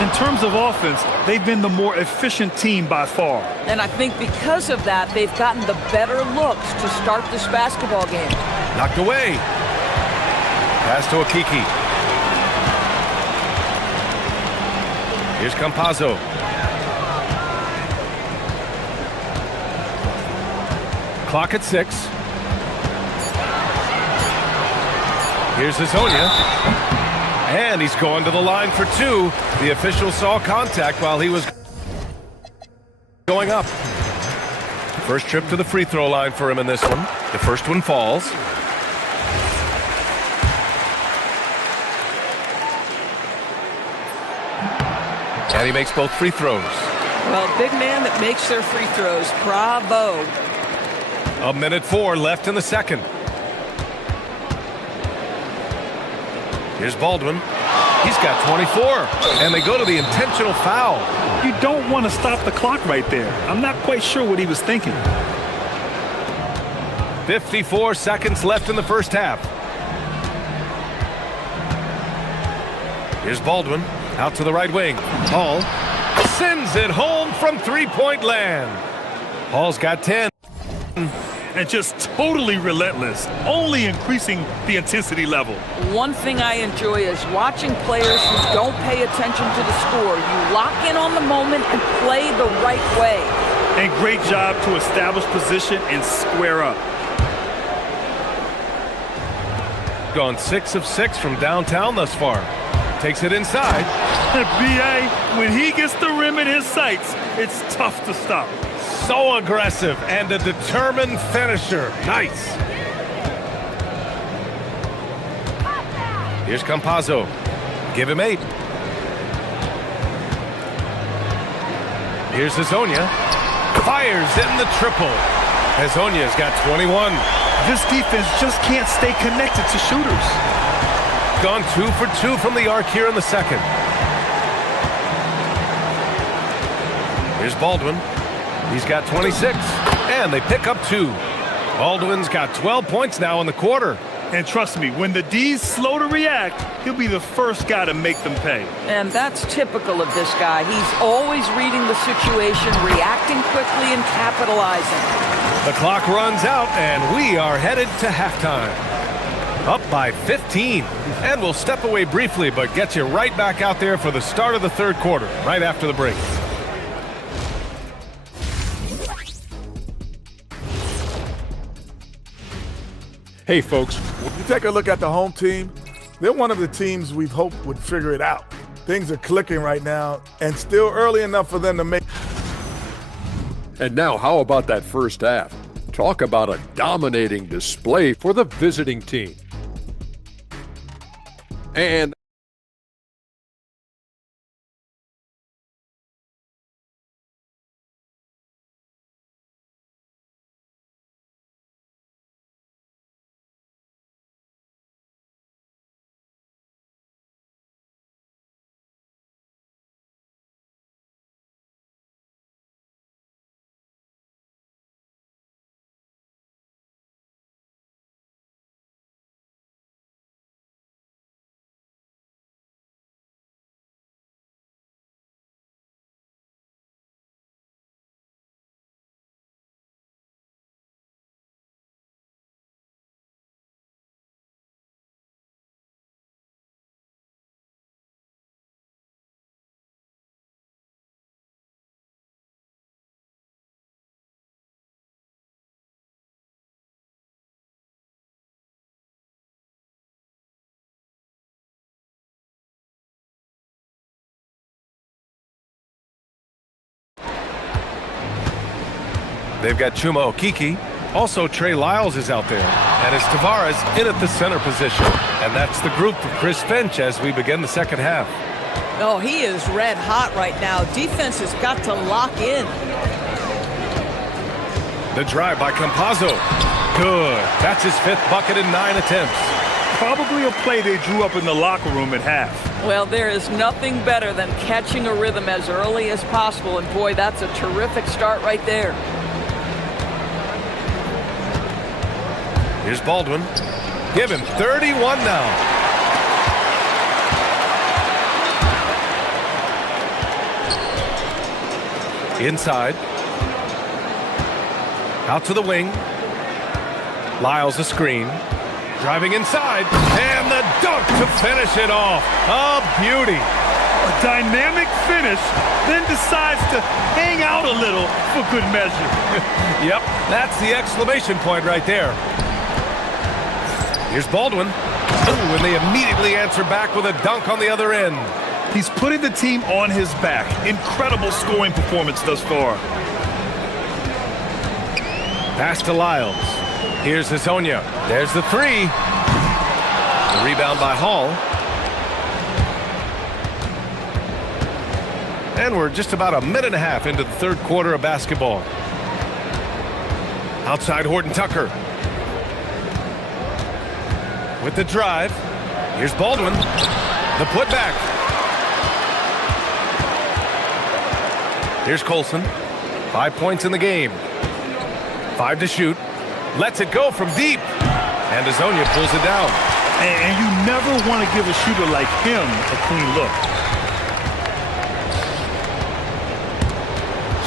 In terms of offense, they've been the more efficient team by far. And I think because of that, they've gotten the better looks to start this basketball game. Knocked away. Pass to Akiki. Here's Campazzo. Clock at 6. Here's Hazonia. And he's going to the line for 2. The official saw contact while he was going up. First trip to the free throw line for him in this one. The first one falls. And he makes both free throws. Well, big man that makes their free throws. Bravo. 1:04 left in the second. Here's Baldwin. He's got 24. And they go to the intentional foul. You don't want to stop the clock right there. I'm not quite sure what he was thinking. 54 seconds left in the first half. Here's Baldwin. Out to the right wing. Hall sends it home from three-point land. Hall's got 10. And just totally relentless, only increasing the intensity level. One thing I enjoy is watching players who don't pay attention to the score. You lock in on the moment and play the right way. And great job to establish position and square up. Gone 6 of 6 from downtown thus far. Takes it inside. B.A., when he gets the rim in his sights, it's tough to stop. So aggressive and a determined finisher. Nice. Here's Campazzo. Give him 8. Here's Hazonia. Fires in the triple. Hazonia's got 21. This defense just can't stay connected to shooters. Gone 2 for 2 from the arc here in the second. Here's Baldwin. He's got 26. And they pick up 2. Baldwin's got 12 points now in the quarter. And trust me, when the D's slow to react, he'll be the first guy to make them pay. And that's typical of this guy. He's always reading the situation, reacting quickly, and capitalizing. The clock runs out, and we are headed to halftime. Up by 15. And we'll step away briefly, but get you right back out there for the start of the third quarter, right after the break. Hey, folks. You take a look at the home team, they're one of the teams we've hoped would figure it out. Things are clicking right now, and still early enough for them to make. And now, how about that first half? Talk about a dominating display for the visiting team. And They've got Chuma Okiki. Also, Trey Lyles is out there. And it's Tavares in at the center position. And that's the group for Chris Finch as we begin the second half. Oh, he is red hot right now. Defense has got to lock in. The drive by Campazzo. Good. That's his 5th bucket in 9 attempts. Probably a play they drew up in the locker room at half. Well, there is nothing better than catching a rhythm as early as possible. And boy, that's a terrific start right there. Here's Baldwin. Give him 31 now. Inside. Out to the wing. Lyles a screen. Driving inside. And the dunk to finish it off. A beauty. A dynamic finish, then decides to hang out a little for good measure. Yep, that's the exclamation point right there. Here's Baldwin. Ooh, and they immediately answer back with a dunk on the other end. He's putting the team on his back. Incredible scoring performance thus far. Pass to Lyles. Here's Hazonia. There's the three. The rebound by Hall. And we're just about a minute and a half into the third quarter of basketball. Outside Horton Tucker. With the drive. Here's Baldwin. The putback. Here's Colson. 5 points in the game. 5 to shoot. Lets it go from deep. And Hazonia pulls it down. And you never want to give a shooter like him a clean look.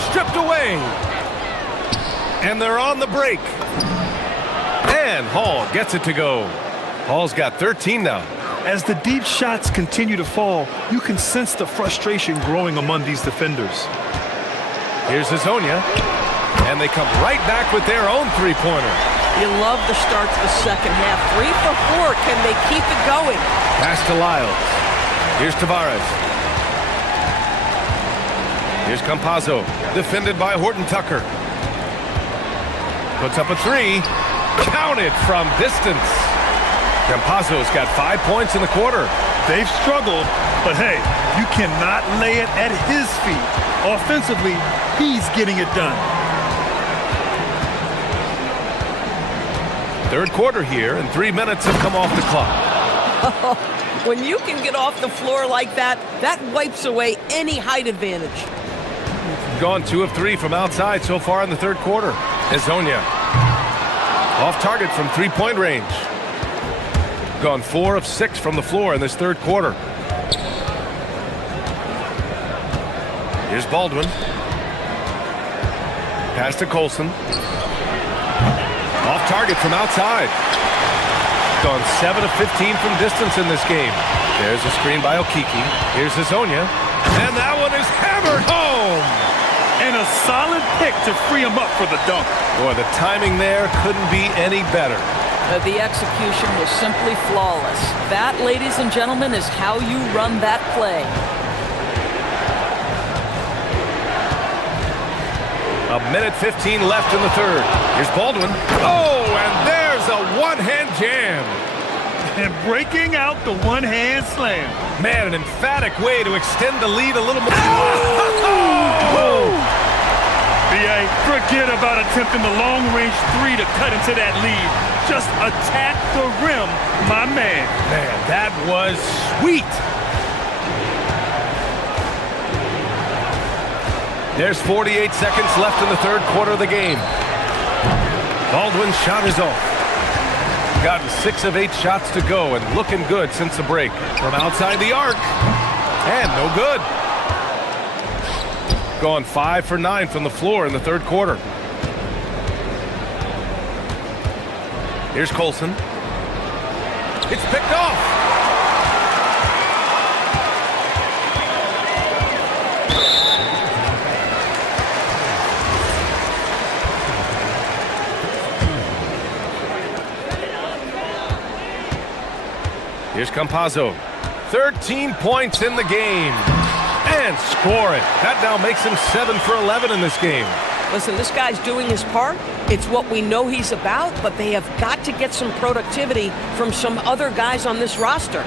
Stripped away. And they're on the break. And Hall gets it to go. Hall's got 13 now. As the deep shots continue to fall, you can sense the frustration growing among these defenders. Here's Hazonia. And they come right back with their own three-pointer. You love the start to the second half. 3 for 4. Can they keep it going? Pass to Lyles. Here's Tavares. Here's Campazzo. Defended by Horton Tucker. Puts up a three. Counted from distance. Campazzo's got 5 points in the quarter. They've struggled, but hey, you cannot lay it at his feet. Offensively, he's getting it done. Third quarter here, and 3 minutes have come off the clock. When you can get off the floor like that, that wipes away any height advantage. Gone 2 of 3 from outside so far in the third quarter. Hazonia. Off target from three-point range. Gone 4 of 6 from the floor in this third quarter. Here's Baldwin. Pass to Colson. Off target from outside. Gone 7 of 15 from distance in this game. There's a screen by Okiki. Here's Hazonia. And that one is hammered home. And a solid pick to free him up for the dunk. Boy, the timing there couldn't be any better. The execution was simply flawless. That, ladies and gentlemen, is how you run that play. A minute 15 left in the third. Here's Baldwin. Oh, and there's a one-hand jam. And breaking out the one-hand slam. Man, an emphatic way to extend the lead a little more. Oh! B.A., forget about attempting the long-range three to cut into that lead. Just attack the rim, my man. Man, that was sweet. There's 48 seconds left in the third quarter of the game. Baldwin's shot is off. Gotten 6 of 8 shots to go and looking good since the break. From outside the arc. And no good. Gone 5 for 9 from the floor in the third quarter. Here's Colson. It's picked off. Here's Campazzo. 13 points in the game. And score it. That now makes him 7 for 11 in this game. Listen, this guy's doing his part. It's what we know he's about, but they have got to get some productivity from some other guys on this roster.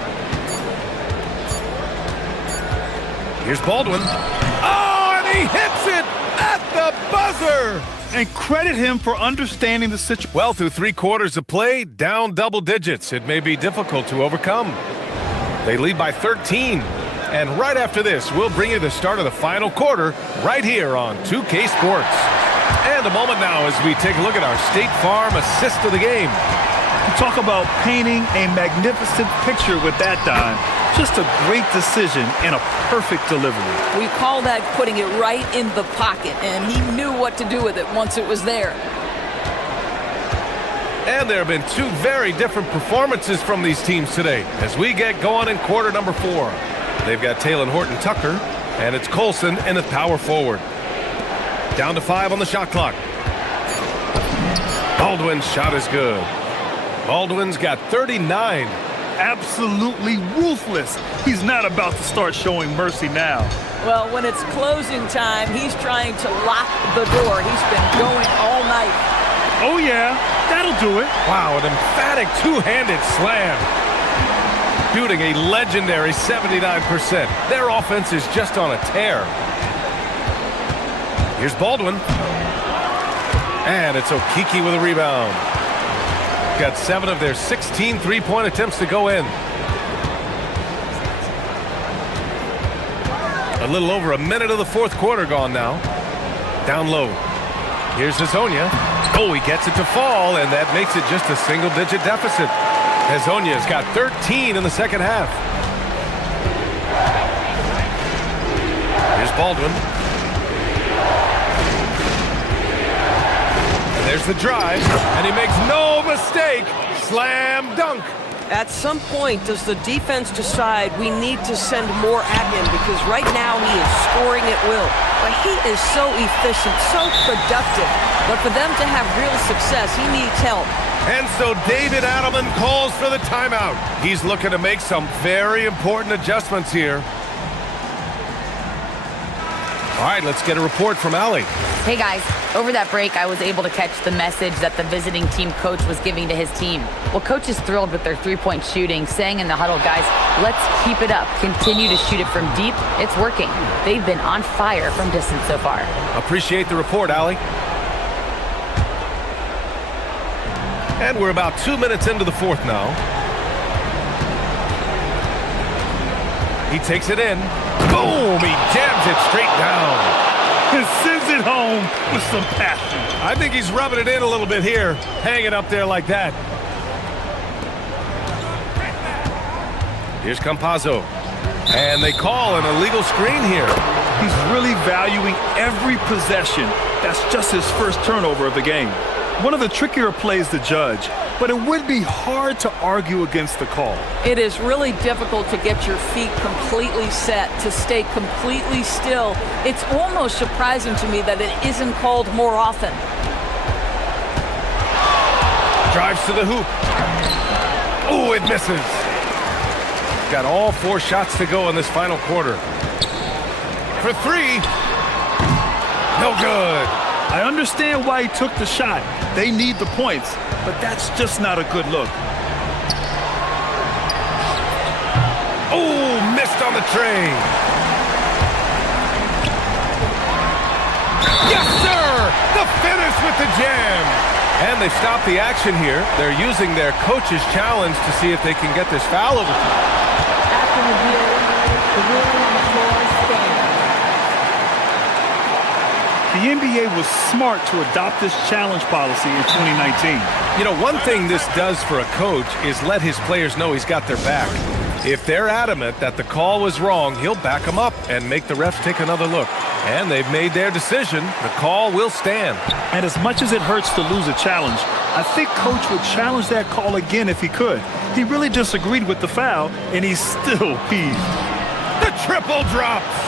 Here's Baldwin. Oh, and he hits it at the buzzer. And credit him for understanding the situation. Well, through 3 quarters of play, down double digits. It may be difficult to overcome. They lead by 13. And right after this, we'll bring you the start of the final quarter right here on 2K Sports. And a moment now as we take a look at our State Farm assist of the game. Talk about painting a magnificent picture with that dime. Just a great decision and a perfect delivery. We call that putting it right in the pocket, and he knew what to do with it once it was there. And there have been two very different performances from these teams today as we get going in quarter number 4. They've got Taylor Horton-Tucker, and it's Colson in the power forward. Down to 5 on the shot clock. Baldwin's shot is good. Baldwin's got 39. Absolutely ruthless. He's not about to start showing mercy now. Well, when it's closing time, he's trying to lock the door. He's been going all night. Oh, yeah, that'll do it. Wow, an emphatic two-handed slam. Shooting a legendary 79%. Their offense is just on a tear. Here's Baldwin. And it's Okiki with a rebound. Got 7 of their 16 three-point attempts to go in. A little over a minute of the fourth quarter gone now. Down low. Here's Hezonja. Oh, he gets it to fall, and that makes it just a single-digit deficit. Hezonja's got 13 in the second half. Here's Baldwin. And there's the drive, and he makes no mistake. Slam dunk. At some point, does the defense decide we need to send more at him? Because right now he is scoring at will. But he is so efficient, so productive. But for them to have real success, he needs help. And so David Adelman calls for the timeout. He's looking to make some very important adjustments here. All right, let's get a report from Allie. Hey guys, over that break, I was able to catch the message that the visiting team coach was giving to his team. Well, coach is thrilled with their three-point shooting, saying in the huddle, guys, let's keep it up. Continue to shoot it from deep. It's working. They've been on fire from distance so far. Appreciate the report, Allie. And we're about 2 minutes into the fourth now. He takes it in. Boom! He jams it straight down. And sends it home with some passion. I think he's rubbing it in a little bit here. Hang it up there like that. Here's Campazzo. And they call an illegal screen here. He's really valuing every possession. That's just his first turnover of the game. One of the trickier plays to judge, but it would be hard to argue against the call. It is really difficult to get your feet completely set, to stay completely still. It's almost surprising to me that it isn't called more often. Drives to the hoop. Oh, it misses. Got all 4 shots to go in this final quarter. For 3. No good. I understand why he took the shot. They need the points, but that's just not a good look. Oh, missed on the train. Yes, sir! The finish with the jam. And they stop the action here. They're using their coach's challenge to see if they can get this foul over. After review, the ruling on the floor stands. The NBA was smart to adopt this challenge policy in 2019. You know, one thing this does for a coach is let his players know he's got their back. If they're adamant that the call was wrong, he'll back them up and make the refs take another look. And they've made their decision. The call will stand. And as much as it hurts to lose a challenge, I think Coach would challenge that call again if he could. He really disagreed with the foul, and he's still peeved. The triple drops.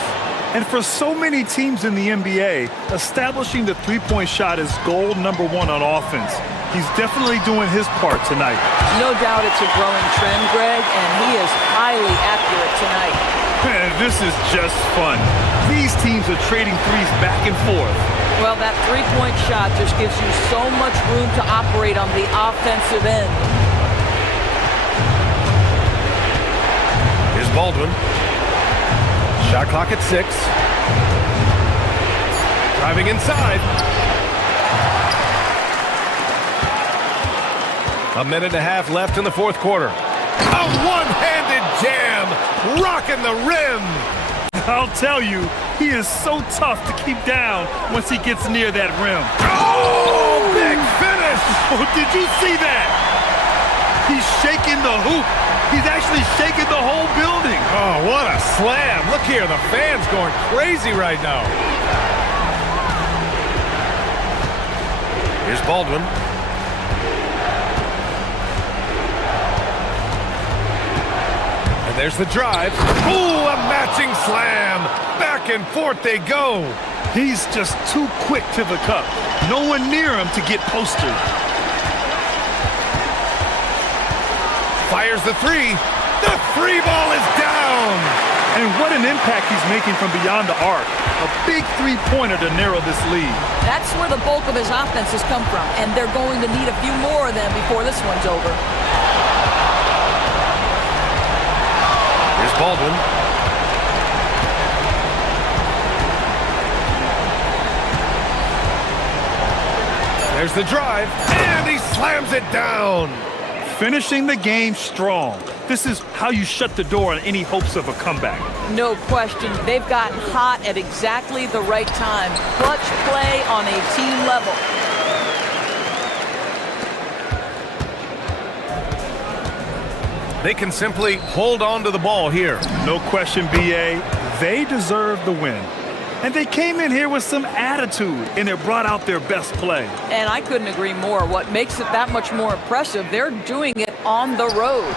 And for so many teams in the NBA, establishing the three-point shot is goal number 1 on offense. He's definitely doing his part tonight. No doubt it's a growing trend, Greg, and he is highly accurate tonight. Man, this is just fun. These teams are trading threes back and forth. Well, that three-point shot just gives you so much room to operate on the offensive end. Here's Baldwin. Shot clock at 6. Driving inside. A minute and a half left in the fourth quarter. A one-handed jam, rocking the rim. I'll tell you, he is so tough to keep down once he gets near that rim. Oh, big finish. Oh, did you see that? He's shaking the hoop. He's actually shaking the whole building. Oh, what a slam. Look here, the fans going crazy right now. Here's Baldwin. And there's the drive. Ooh, a matching slam. Back and forth they go. He's just too quick to the cup. No one near him to get posted. Fires the three. The free ball is down. And what an impact he's making from beyond the arc. A big three-pointer to narrow this lead. That's where the bulk of his offense has come from, and they're going to need a few more of them before this one's over. Here's Baldwin. There's the drive, and he slams it down. Finishing the game strong. This is how you shut the door on any hopes of a comeback. No question. They've gotten hot at exactly the right time. Clutch play on a team level. They can simply hold on to the ball here. No question, BA. They deserve the win. And they came in here with some attitude, and it brought out their best play. And I couldn't agree more. What makes it that much more impressive, they're doing it on the road.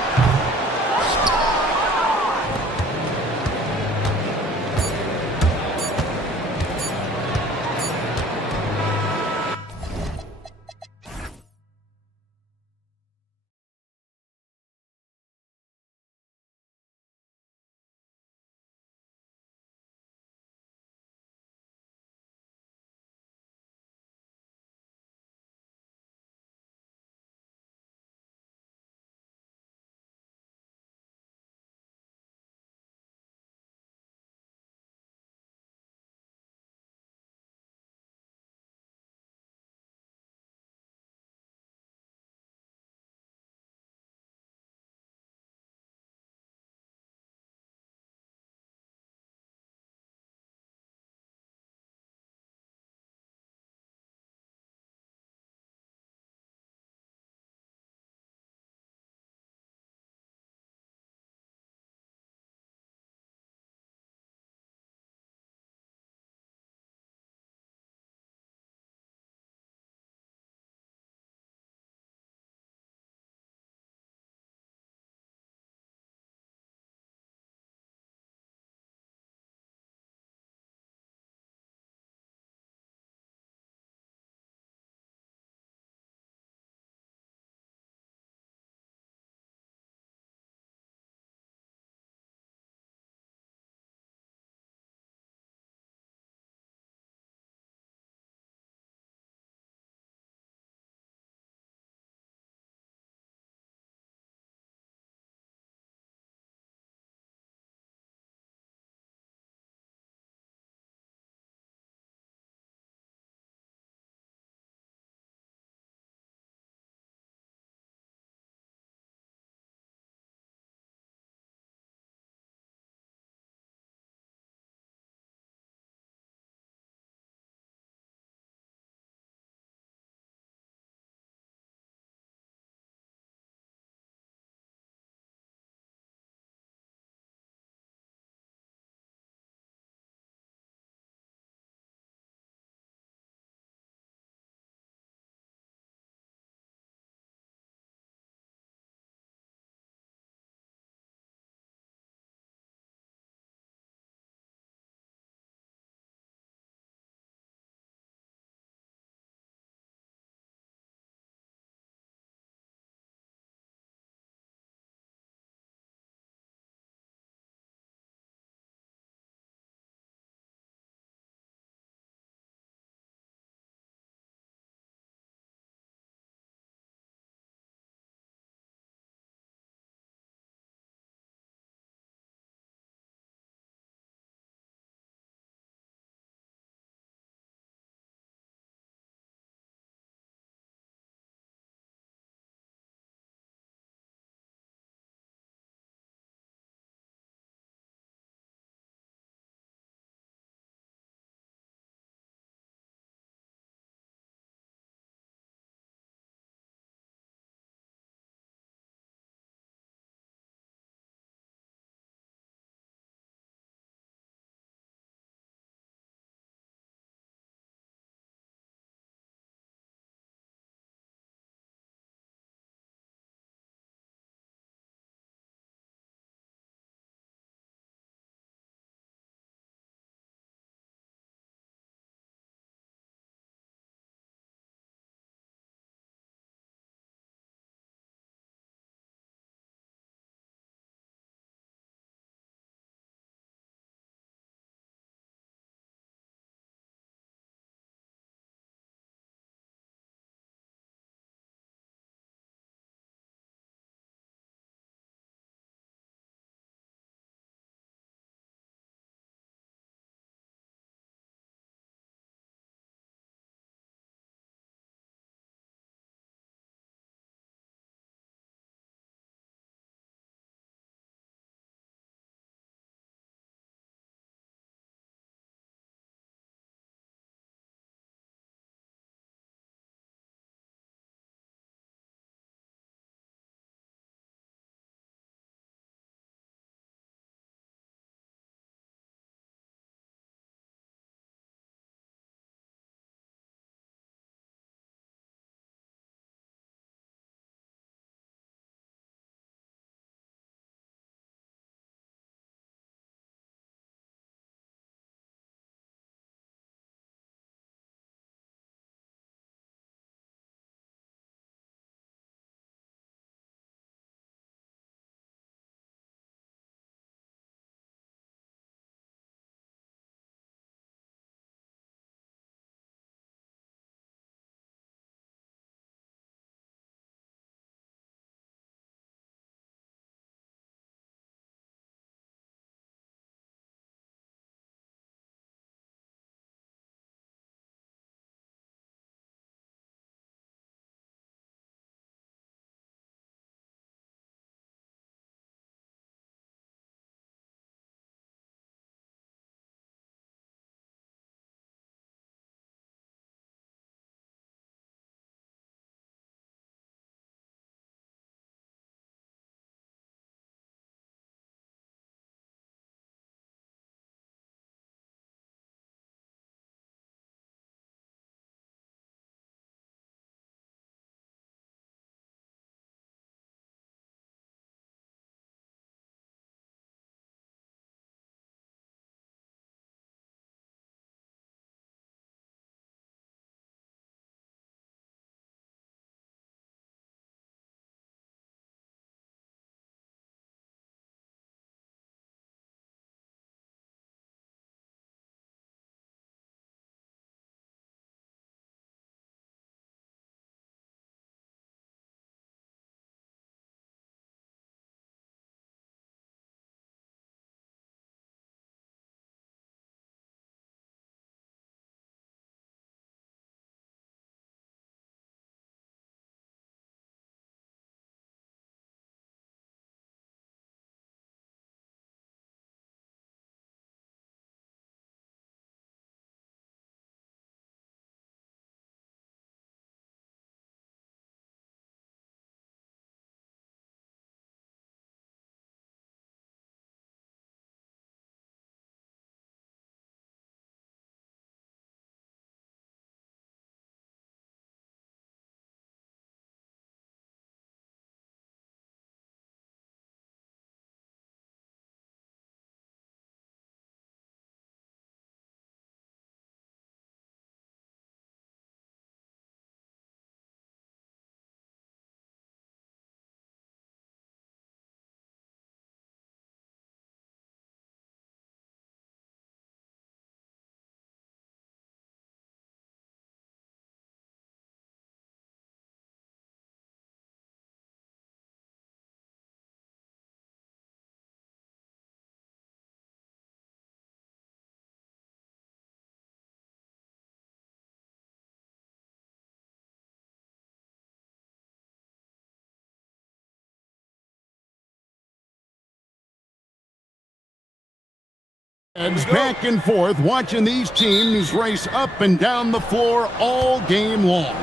It's back and forth, watching these teams race up and down the floor all game long.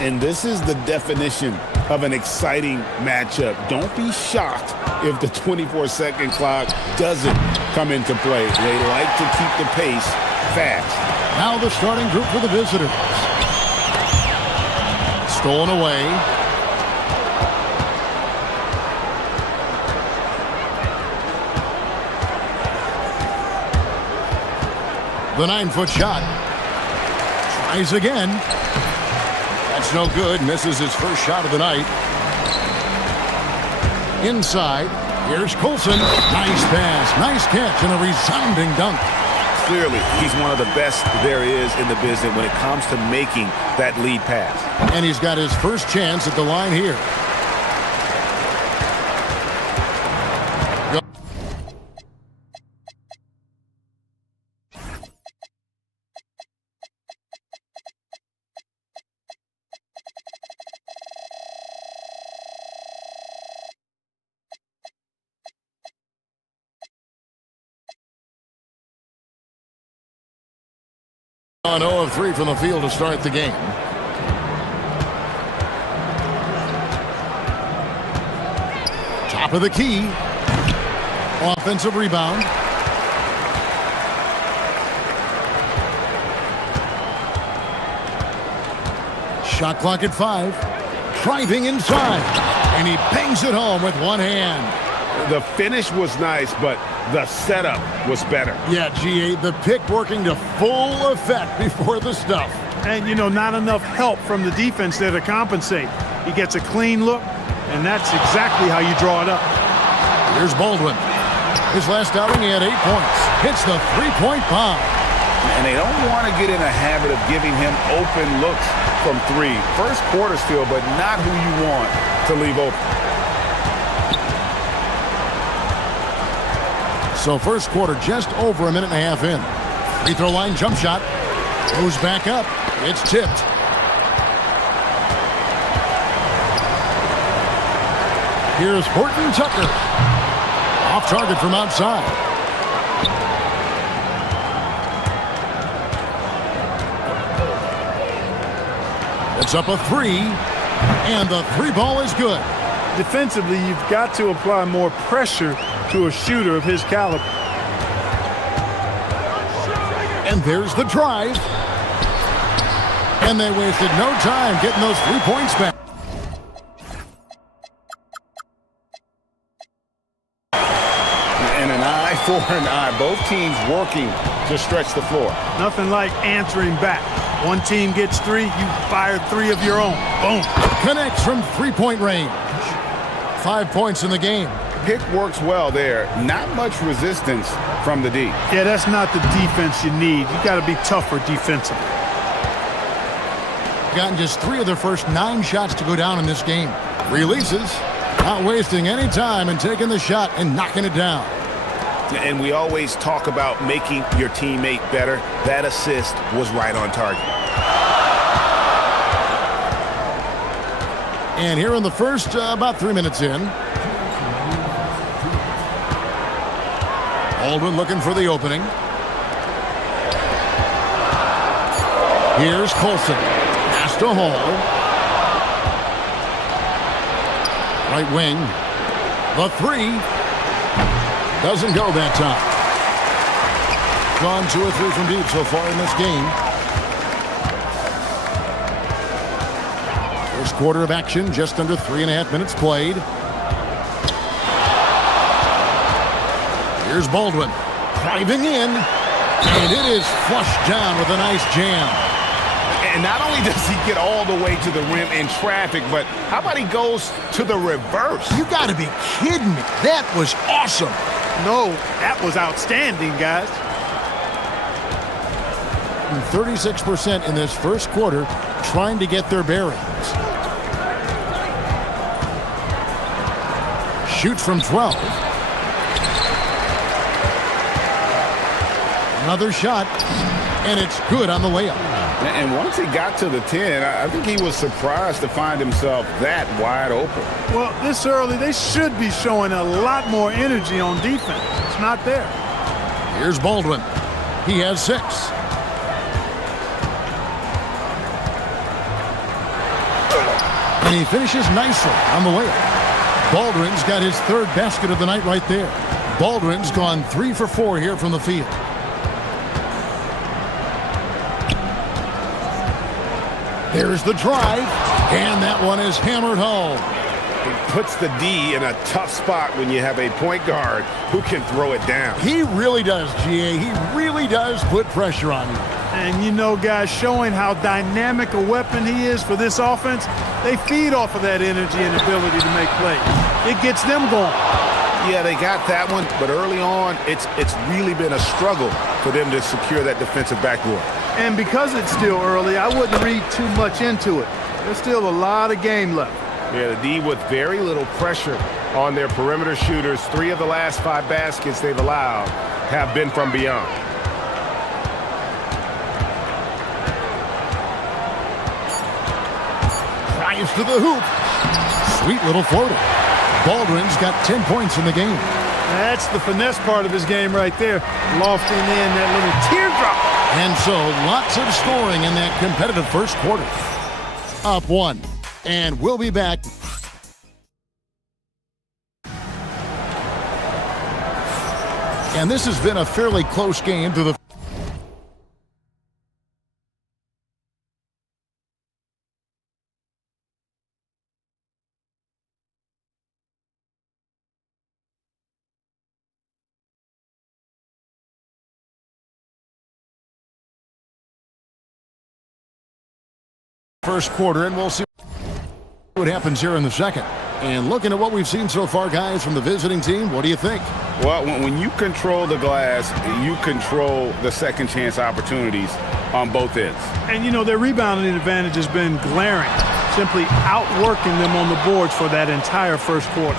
And this is the definition of an exciting matchup. Don't be shocked if the 24-second clock doesn't come into play. They like to keep the pace fast. Now the starting group for the visitors. Stolen away. The 9-foot shot. Tries again. That's no good. Misses his first shot of the night. Inside. Here's Colson. Nice pass. Nice catch and a resounding dunk. Clearly, he's one of the best there is in the business when it comes to making that lead pass. And he's got his first chance at the line here. On 0 of 3 from the field to start the game. Top of the key. Offensive rebound. Shot clock at 5. Driving inside. And he bangs it home with one hand. The finish was nice, but the setup was better. Yeah, GA, the pick working to full effect before the stuff. And, you know, not enough help from the defense there to compensate. He gets a clean look, and that's exactly how you draw it up. Here's Baldwin. His last outing, he had 8 points. Hits the three-point bomb. And they don't want to get in a habit of giving him open looks from 3. First quarter still, but not who you want to leave open. So first quarter just over a minute and a half in. Free throw line jump shot. Goes back up. It's tipped. Here's Horton Tucker. Off target from outside. It's up a 3. And the 3 ball is good. Defensively, you've got to apply more pressure to a shooter of his caliber. And there's the drive. And they wasted no time getting those 3 points back. And an eye for an eye. Both teams working to stretch the floor. Nothing like answering back. One team gets 3, you fire 3 of your own. Boom. Connects from three-point range. 5 points in the game. Pick works well there. Not much resistance from the D. Yeah, that's not the defense you need. You got to be tougher defensively. Gotten just 3 of their first 9 shots to go down in this game. Releases. Not wasting any time and taking the shot and knocking it down. And we always talk about making your teammate better. That assist was right on target. And here in the first, about 3 minutes in. Baldwin looking for the opening. Here's Colson. Pass to Hall. Right wing. The 3. Doesn't go that time. Gone 2 or 3 from deep so far in this game. First quarter of action, just under 3.5 minutes played. Here's Baldwin. Driving in. And it is flushed down with a nice jam. And not only does he get all the way to the rim in traffic, but how about he goes to the reverse? You got to be kidding me. That was awesome. No, that was outstanding, guys. 36% in this first quarter trying to get their bearings. Shoots from 12. Another shot, and it's good on the layup. And once he got to the 10, I think he was surprised to find himself that wide open. Well, this early, they should be showing a lot more energy on defense. It's not there. Here's Baldwin. He has 6. And he finishes nicely on the layup. Baldwin's got his 3rd basket of the night right there. Baldwin's gone 3 for 4 here from the field. There's the drive, and that one is hammered home. It puts the D in a tough spot when you have a point guard who can throw it down. He really does, GA. He really does put pressure on you. And you know, guys, showing how dynamic a weapon he is for this offense, they feed off of that energy and ability to make plays. It gets them going. Yeah, they got that one, but early on, it's really been a struggle for them to secure that defensive backboard. And because it's still early, I wouldn't read too much into it. There's still a lot of game left. Yeah, the D with very little pressure on their perimeter shooters. 3 of the last 5 baskets they've allowed have been from beyond. Drives to the hoop. Sweet little floater. Baldwin's got 10 points in the game. That's the finesse part of his game right there. Lofting in that little teardrop. And so lots of scoring in that competitive first quarter. Up 1. And we'll be back. And this has been a fairly close game to the first quarter, and we'll see what happens here in the second. And looking at what we've seen so far, guys, from the visiting team, what do you think? Well, when you control the glass, you control the second chance opportunities on both ends. And, you know, their rebounding advantage has been glaring, simply outworking them on the boards for that entire first quarter.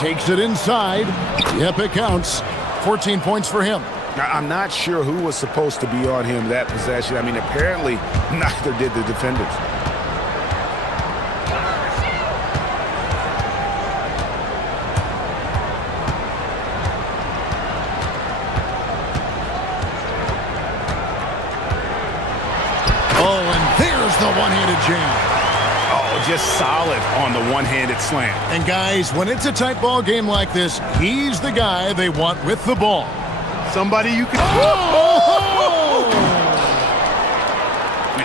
Takes it inside. Yep, it counts. 14 points for him. Now, I'm not sure who was supposed to be on him that possession. I mean, apparently neither did the defenders. Oh, and there's the one-handed jam. Oh, just solid on the one-handed slam. And guys, when it's a tight ball game like this, he's the guy they want with the ball. Somebody you can...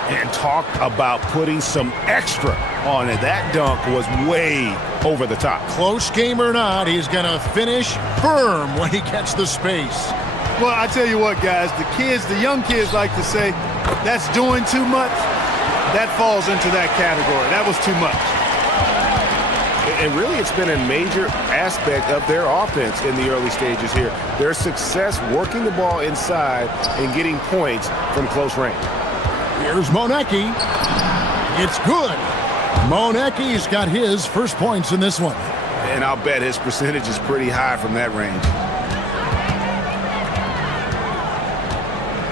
And talk about putting some extra on it. That dunk was way over the top. Close game or not, he's going to finish firm when he gets the space. Well, I tell you what, guys, the young kids like to say, that's doing too much. That falls into that category. That was too much. And really, it's been a major aspect of their offense in the early stages here. Their success working the ball inside and getting points from close range. Here's Monecki. It's good. Monecki's got his first points in this one. And I'll bet his percentage is pretty high from that range.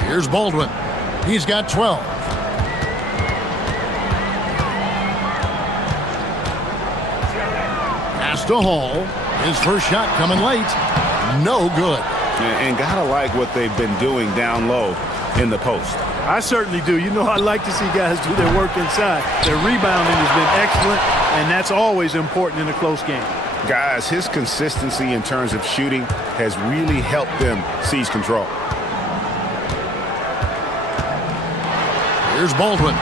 Here's Baldwin. He's got 12. To Hall. His first shot coming late. No good. And gotta like what they've been doing down low in the post. I certainly do. You know, I like to see guys do their work inside. Their rebounding has been excellent, and that's always important in a close game. Guys, his consistency in terms of shooting has really helped them seize control. Here's Baldwin.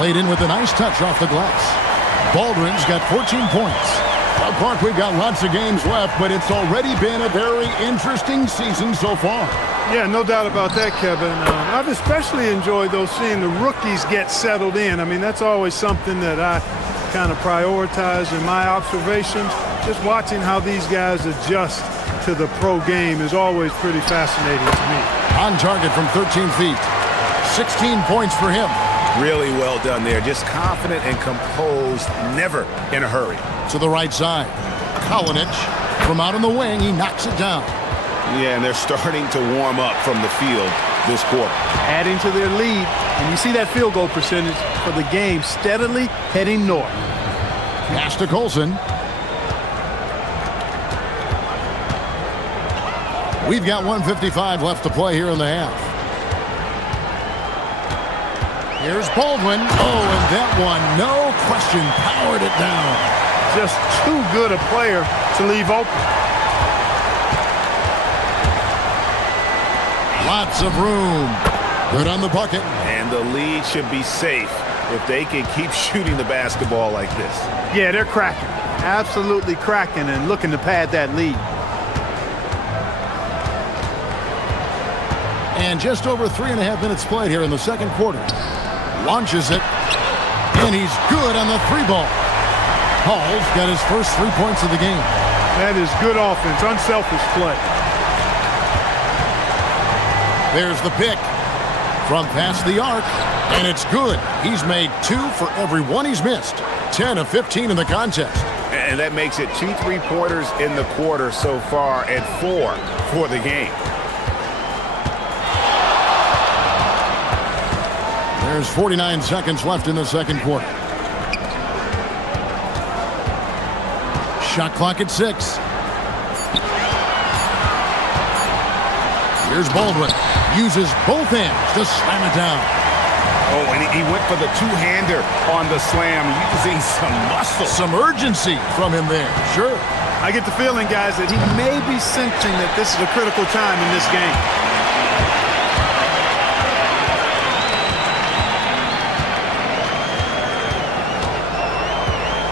Laid in with a nice touch off the glass. Baldwin's got 14 points. Well, Clark, we've got lots of games left, but it's already been a very interesting season so far. Yeah, no doubt about that, Kevin. I've especially enjoyed seeing the rookies get settled in. I mean, that's always something that I kind of prioritize in my observations. Just watching how these guys adjust to the pro game is always pretty fascinating to me. On target from 13 feet. 16 points for him. Really well done there. Just confident and composed, never in a hurry. To the right side. Kalinic from out on the wing. He knocks it down. Yeah, and they're starting to warm up from the field this quarter. Adding to their lead. And you see that field goal percentage for the game steadily heading north. Pass to Colson. We've got 1:55 left to play here in the half. Here's Baldwin. Oh, and that one, no question, powered it down. Just too good a player to leave open. Lots of room. Good on the bucket. And the lead should be safe if they can keep shooting the basketball like this. Yeah, they're cracking. Absolutely cracking and looking to pad that lead. And just over 3.5 minutes played here in the second quarter. Launches it. And he's good on the three ball. Hall's got his first 3 points of the game. That is good offense, unselfish play. There's the pick from past the arc, and it's good. He's made 2 for every one he's missed. 10 of 15 in the contest. And that makes it 2 3-pointers in the quarter so far and 4 for the game. There's 49 seconds left in the second quarter. Shot clock at 6. Here's Baldwin. Uses both hands to slam it down. Oh, and he went for the two-hander on the slam, using some muscle. Some urgency from him there. Sure. I get the feeling, guys, that he may be sensing that this is a critical time in this game.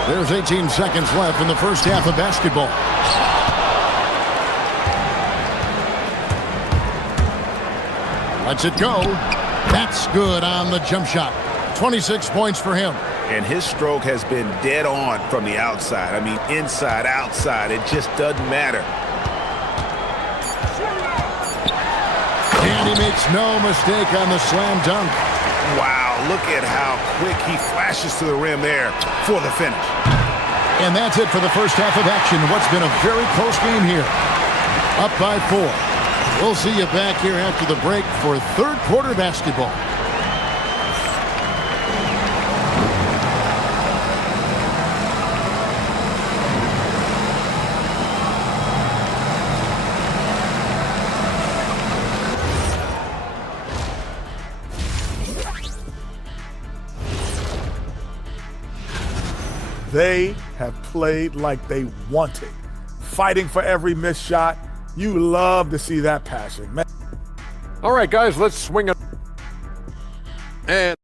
There's 18 seconds left in the first half of basketball. Lets it go. That's good on the jump shot. 26 points for him. And his stroke has been dead on from the outside. I mean, inside, outside, it just doesn't matter. And he makes no mistake on the slam dunk. Wow, look at how quick he flashes to the rim there for the finish. And that's it for the first half of action. What's been a very close game here. Up by 4. We'll see you back here after the break for third quarter basketball. They have played like they wanted, fighting for every missed shot. You love to see that passion, man. All right, guys, let's swing it. And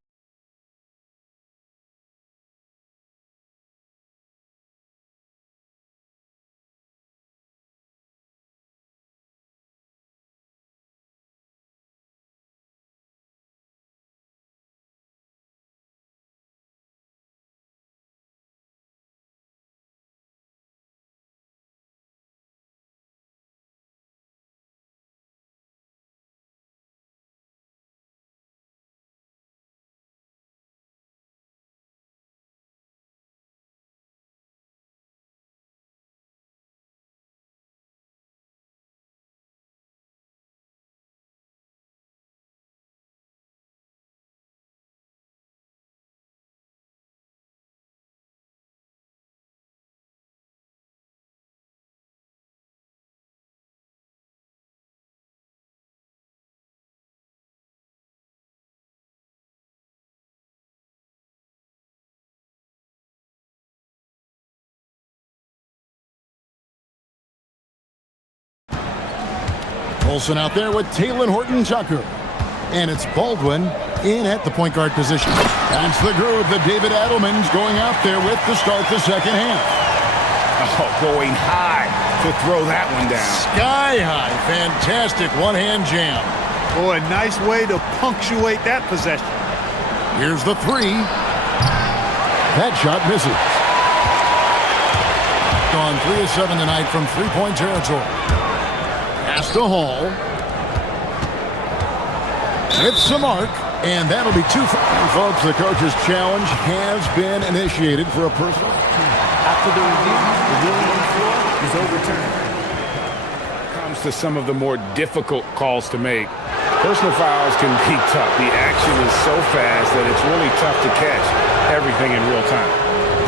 Olsen out there with Taylor Horton-Tucker. And it's Baldwin in at the point guard position. That's the group that David Adelman's going out there with to start the second half. Oh, going high to throw that one down. Sky high. Fantastic one-hand jam. Boy, nice way to punctuate that possession. Here's the 3. That shot misses. Gone 3 of 7 tonight from three-point territory. Pass to Hall. It's some arc, and that'll be 2 for... Folks, the coach's challenge has been initiated for a personal. After the review, the ruling on the floor is overturned. Comes to some of the more difficult calls to make. Personal fouls can be tough. The action is so fast that it's really tough to catch everything in real time.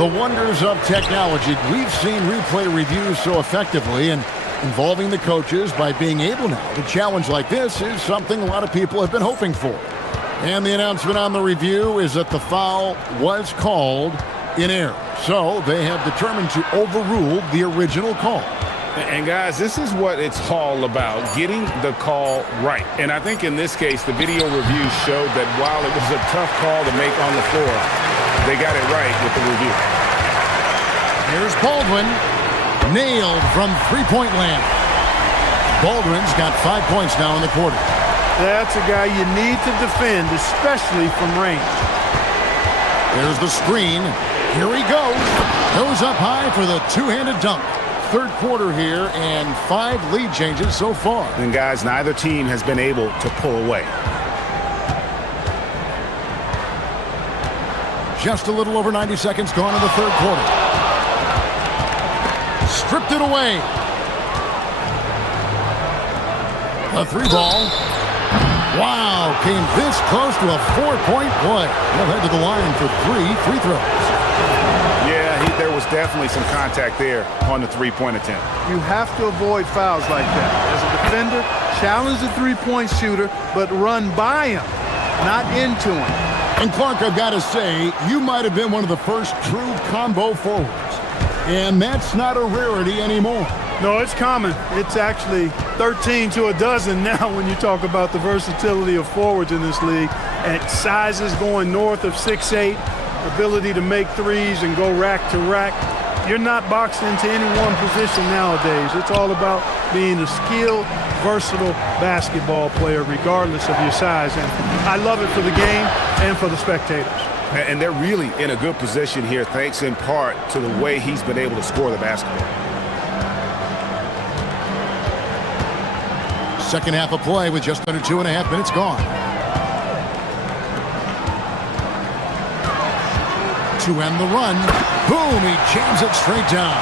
The wonders of technology. We've seen replay reviews so effectively, and Involving the coaches by being able now to challenge like this is something a lot of people have been hoping for. And the announcement on the review is that the foul was called in error. So they have determined to overrule the original call. And guys, this is what it's all about, getting the call right. And I think in this case, the video review showed that while it was a tough call to make on the floor, they got it right with the review. Here's Baldwin, nailed from three-point land. Baldwin's got 5 points now in the quarter. That's a guy you need to defend, especially from range. There's the screen. Here he goes. Goes up high for the two-handed dunk. Third quarter here and 5 lead changes so far. And guys, neither team has been able to pull away. Just a little over 90 seconds gone in the third quarter. Stripped it away. A three ball. Wow, came this close to a 4-point play. He'll head to the line for 3 free throws. Yeah, there was definitely some contact there on the three-point attempt. You have to avoid fouls like that. As a defender, challenge the three-point shooter, but run by him, not into him. And Clark, I've got to say, you might have been one of the first true combo forwards. And that's not a rarity anymore. No, it's common. It's actually 13 to a dozen now when you talk about the versatility of forwards in this league. At sizes going north of 6'8", ability to make threes and go rack to rack. You're not boxed into any one position nowadays. It's all about being a skilled, versatile basketball player regardless of your size. And I love it for the game and for the spectators. And they're really in a good position here thanks in part to the way he's been able to score the basketball. Second half of play with just under 2.5 minutes gone. To end the run. Boom, he jams it straight down.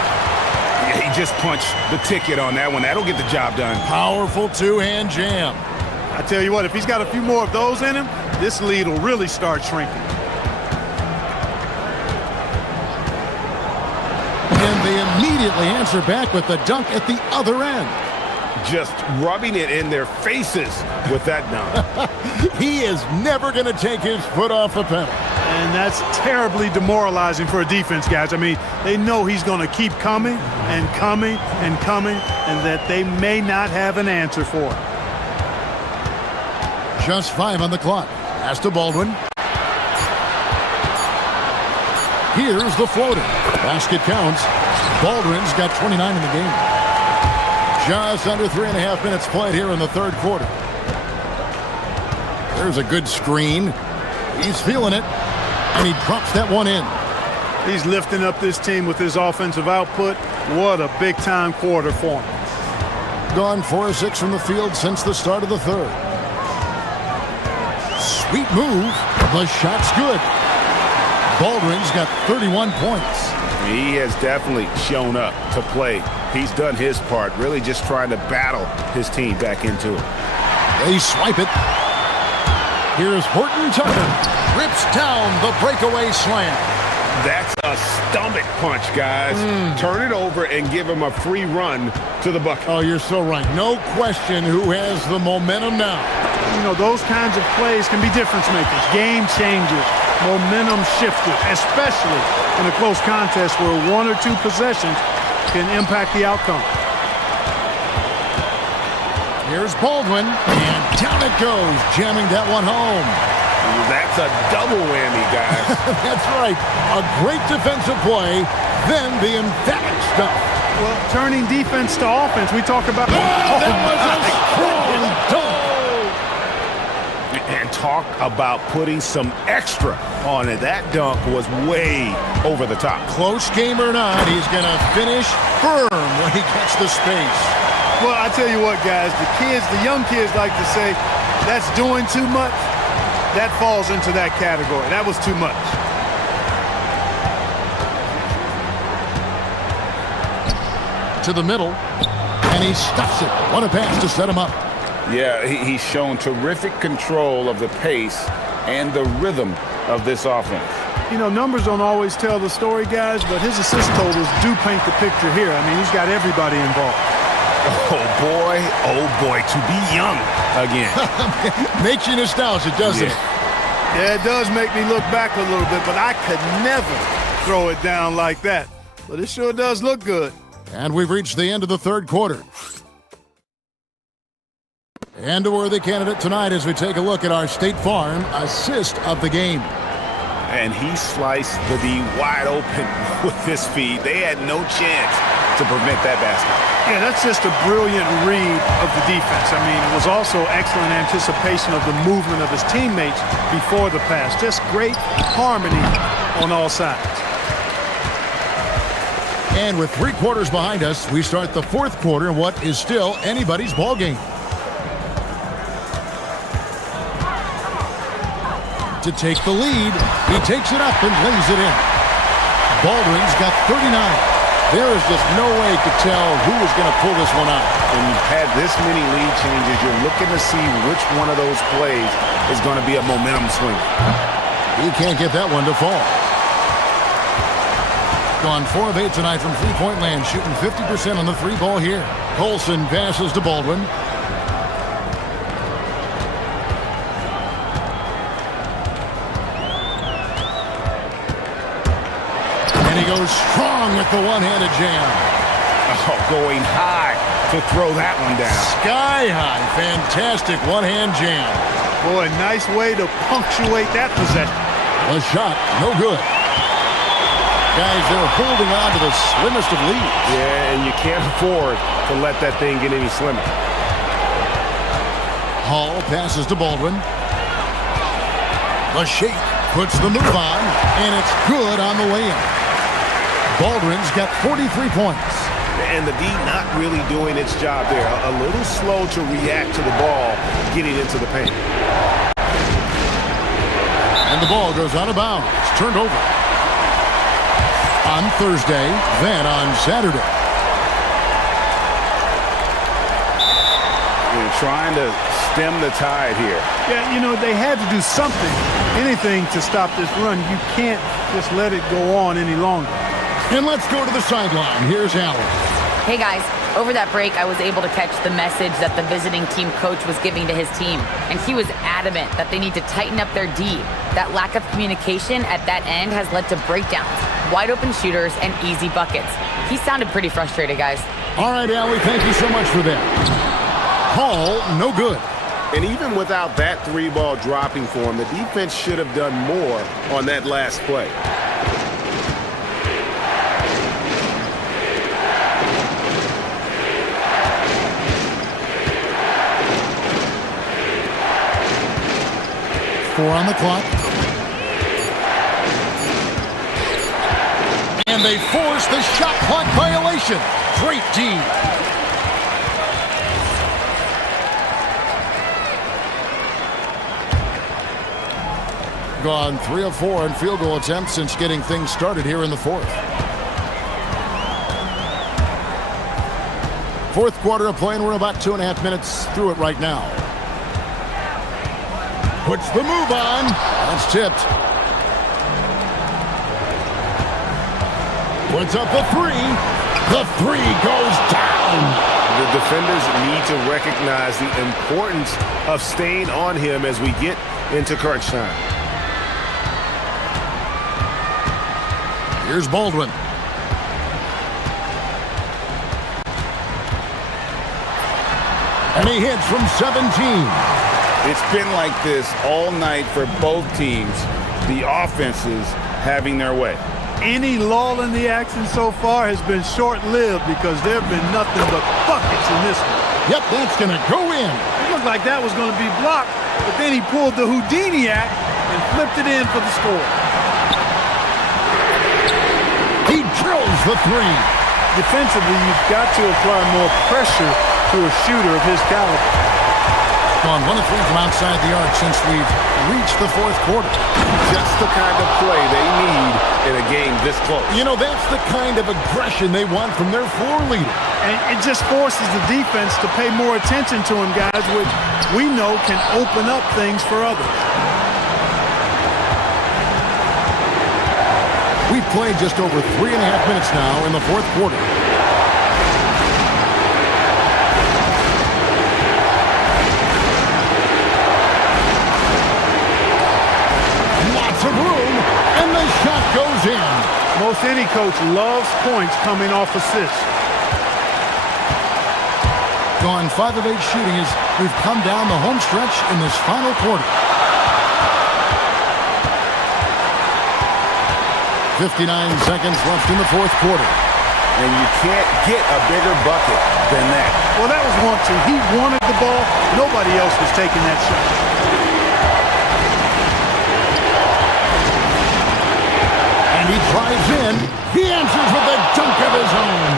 Yeah, he just punched the ticket on that one. That'll get the job done. Powerful two-hand jam. I tell you what, if he's got a few more of those in him, this lead will really start shrinking. And they immediately answer back with the dunk at the other end. Just rubbing it in their faces with that dunk. He is never going to take his foot off the pedal. And that's terribly demoralizing for a defense, guys. I mean, they know he's going to keep coming and coming and coming, and that they may not have an answer for it. Just 5 on the clock. Pass to Baldwin. Here's the floater. Basket counts. Baldwin's got 29 in the game. Just under 3.5 minutes played here in the third quarter. There's a good screen. He's feeling it. And he drops that one in. He's lifting up this team with his offensive output. What a big-time quarter for him. Gone 4 of 6 from the field since the start of the third. Sweet move. The shot's good. Baldwin's got 31 points. He has definitely shown up to play. He's done his part, really just trying to battle his team back into it. They swipe it. Here's Horton Tucker. Rips down the breakaway slam. That's a stomach punch, guys. Turn it over and give him a free run to the bucket. Oh, you're so right. No question who has the momentum now. You know, those kinds of plays can be difference makers, game changers, momentum shifters, especially in a close contest where 1 or 2 possessions can impact the outcome. Here's Baldwin, and down it goes, jamming that one home. That's a double whammy, guys. That's right. A great defensive play, then the emphatic stuff. Well, turning defense to offense, we talk about... that was a strong dunk. And talk about putting some extra on it. That dunk was way over the top. Close game or not, he's going to finish firm when he gets the space. Well, I tell you what, guys, the young kids like to say, that's doing too much. That falls into that category. That was too much. To the middle, and he stuffs it. What a pass to set him up. Yeah, he's shown terrific control of the pace and the rhythm of this offense. You know, numbers don't always tell the story, guys, but his assist totals do paint the picture here. I mean, he's got everybody involved. Oh boy, to be young again. Makes you nostalgic, doesn't it? Yeah, it does make me look back a little bit, but I could never throw it down like that. But it sure does look good. And we've reached the end of the third quarter. And a worthy candidate tonight as we take a look at our State Farm assist of the game. And he sliced the D wide open with his feed. They had no chance to prevent that basket. Yeah, that's just a brilliant read of the defense. I mean, it was also excellent anticipation of the movement of his teammates before the pass. Just great harmony on all sides. And with 3 quarters behind us, we start the fourth quarter in what is still anybody's ball game. To take the lead, he takes it up and lays it in. Baldwin's got 39. There is just no way to tell who is going to pull this one out. When you've had this many lead changes, you're looking to see which one of those plays is going to be a momentum swinger. He can't get that one to fall. Gone 4 of 8 tonight from three-point land, shooting 50% on the 3-ball here. Colson passes to Baldwin. And he goes strong with the one-handed jam. Oh, going high to throw that one down. Sky high. Fantastic one-hand jam. Boy, nice way to punctuate that possession. A shot, no good. Guys, they're holding on to the slimmest of leads. Yeah, and you can't afford to let that thing get any slimmer. Hall passes to Baldwin. The shake puts the move on, and it's good on the way in. Baldwin's got 43 points. And the D not really doing its job there. A little slow to react to the ball getting into the paint. And the ball goes out of bounds. It's turned over. On Thursday, then on Saturday. They're trying to stem the tide here. Yeah, you know, they had to do something, anything to stop this run. You can't just let it go on any longer. And let's go to the sideline. Here's Allen. Hey guys, over that break, I was able to catch the message that the visiting team coach was giving to his team. And he was adamant that they need to tighten up their D. That lack of communication at that end has led to breakdowns, wide open shooters, and easy buckets. He sounded pretty frustrated, guys. All right, Allie, thank you so much for that. Hall, no good. And even without that 3-ball dropping for him, the defense should have done more on that last play. Four on the clock. And they force the shot clock violation. Great D. Gone 3 of 4 on field goal attempts since getting things started here in the fourth. Fourth quarter of play, and we're about 2.5 minutes through it right now. Puts the move on. That's tipped. Puts up the 3. The 3 goes down. The defenders need to recognize the importance of staying on him as we get into crunch time. Here's Baldwin. And he hits from 17. It's been like this all night for both teams. The offenses having their way. Any lull in the action so far has been short-lived because there have been nothing but buckets in this one. Yep, that's going to go in. It looked like that was going to be blocked, but then he pulled the Houdini act and flipped it in for the score. He drills the 3. Defensively, you've got to apply more pressure to a shooter of his caliber. Gone 1 of 3 from outside the arc since we've reached the fourth quarter. Just the kind of play they need in a game this close. You know, that's the kind of aggression they want from their floor leader. And it just forces the defense to pay more attention to him, guys, which we know can open up things for others. We've played just over 3.5 minutes now in the fourth quarter. any coach loves points coming off assists. Gone 5 of 8 shooting as we've come down the home stretch in this final quarter. 59 seconds left in the fourth quarter. And you can't get a bigger bucket than that. Well, that was want to. He wanted the ball. Nobody else was taking that shot. And he drives in. He answers with a dunk of his own.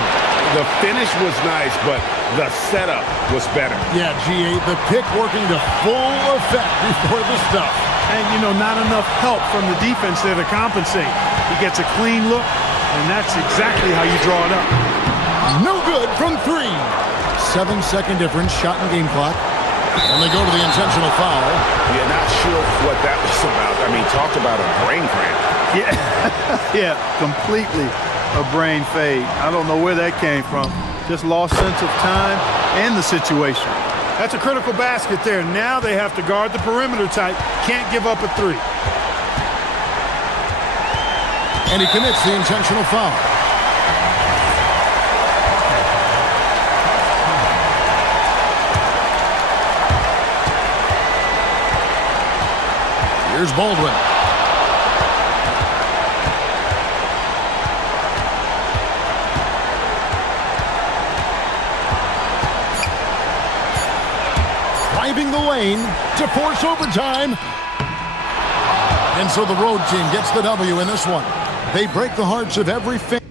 The finish was nice, but the setup was better. Yeah, G8, the pick working to full effect before the stuff. And, you know, not enough help from the defense there to compensate. He gets a clean look, and that's exactly how you draw it up. No good from 3. 7-second difference, shot and game clock. And they go to the intentional foul. Yeah, not sure what that was about. I mean, talk about a brain cramp. Yeah, yeah, completely a brain fade. I don't know where that came from. Just lost sense of time and the situation. That's a critical basket there. Now they have to guard the perimeter tight. Can't give up a 3. And he commits the intentional foul. Here's Baldwin. Driving the lane to force overtime. And so the road team gets the W in this one. They break the hearts of every fan.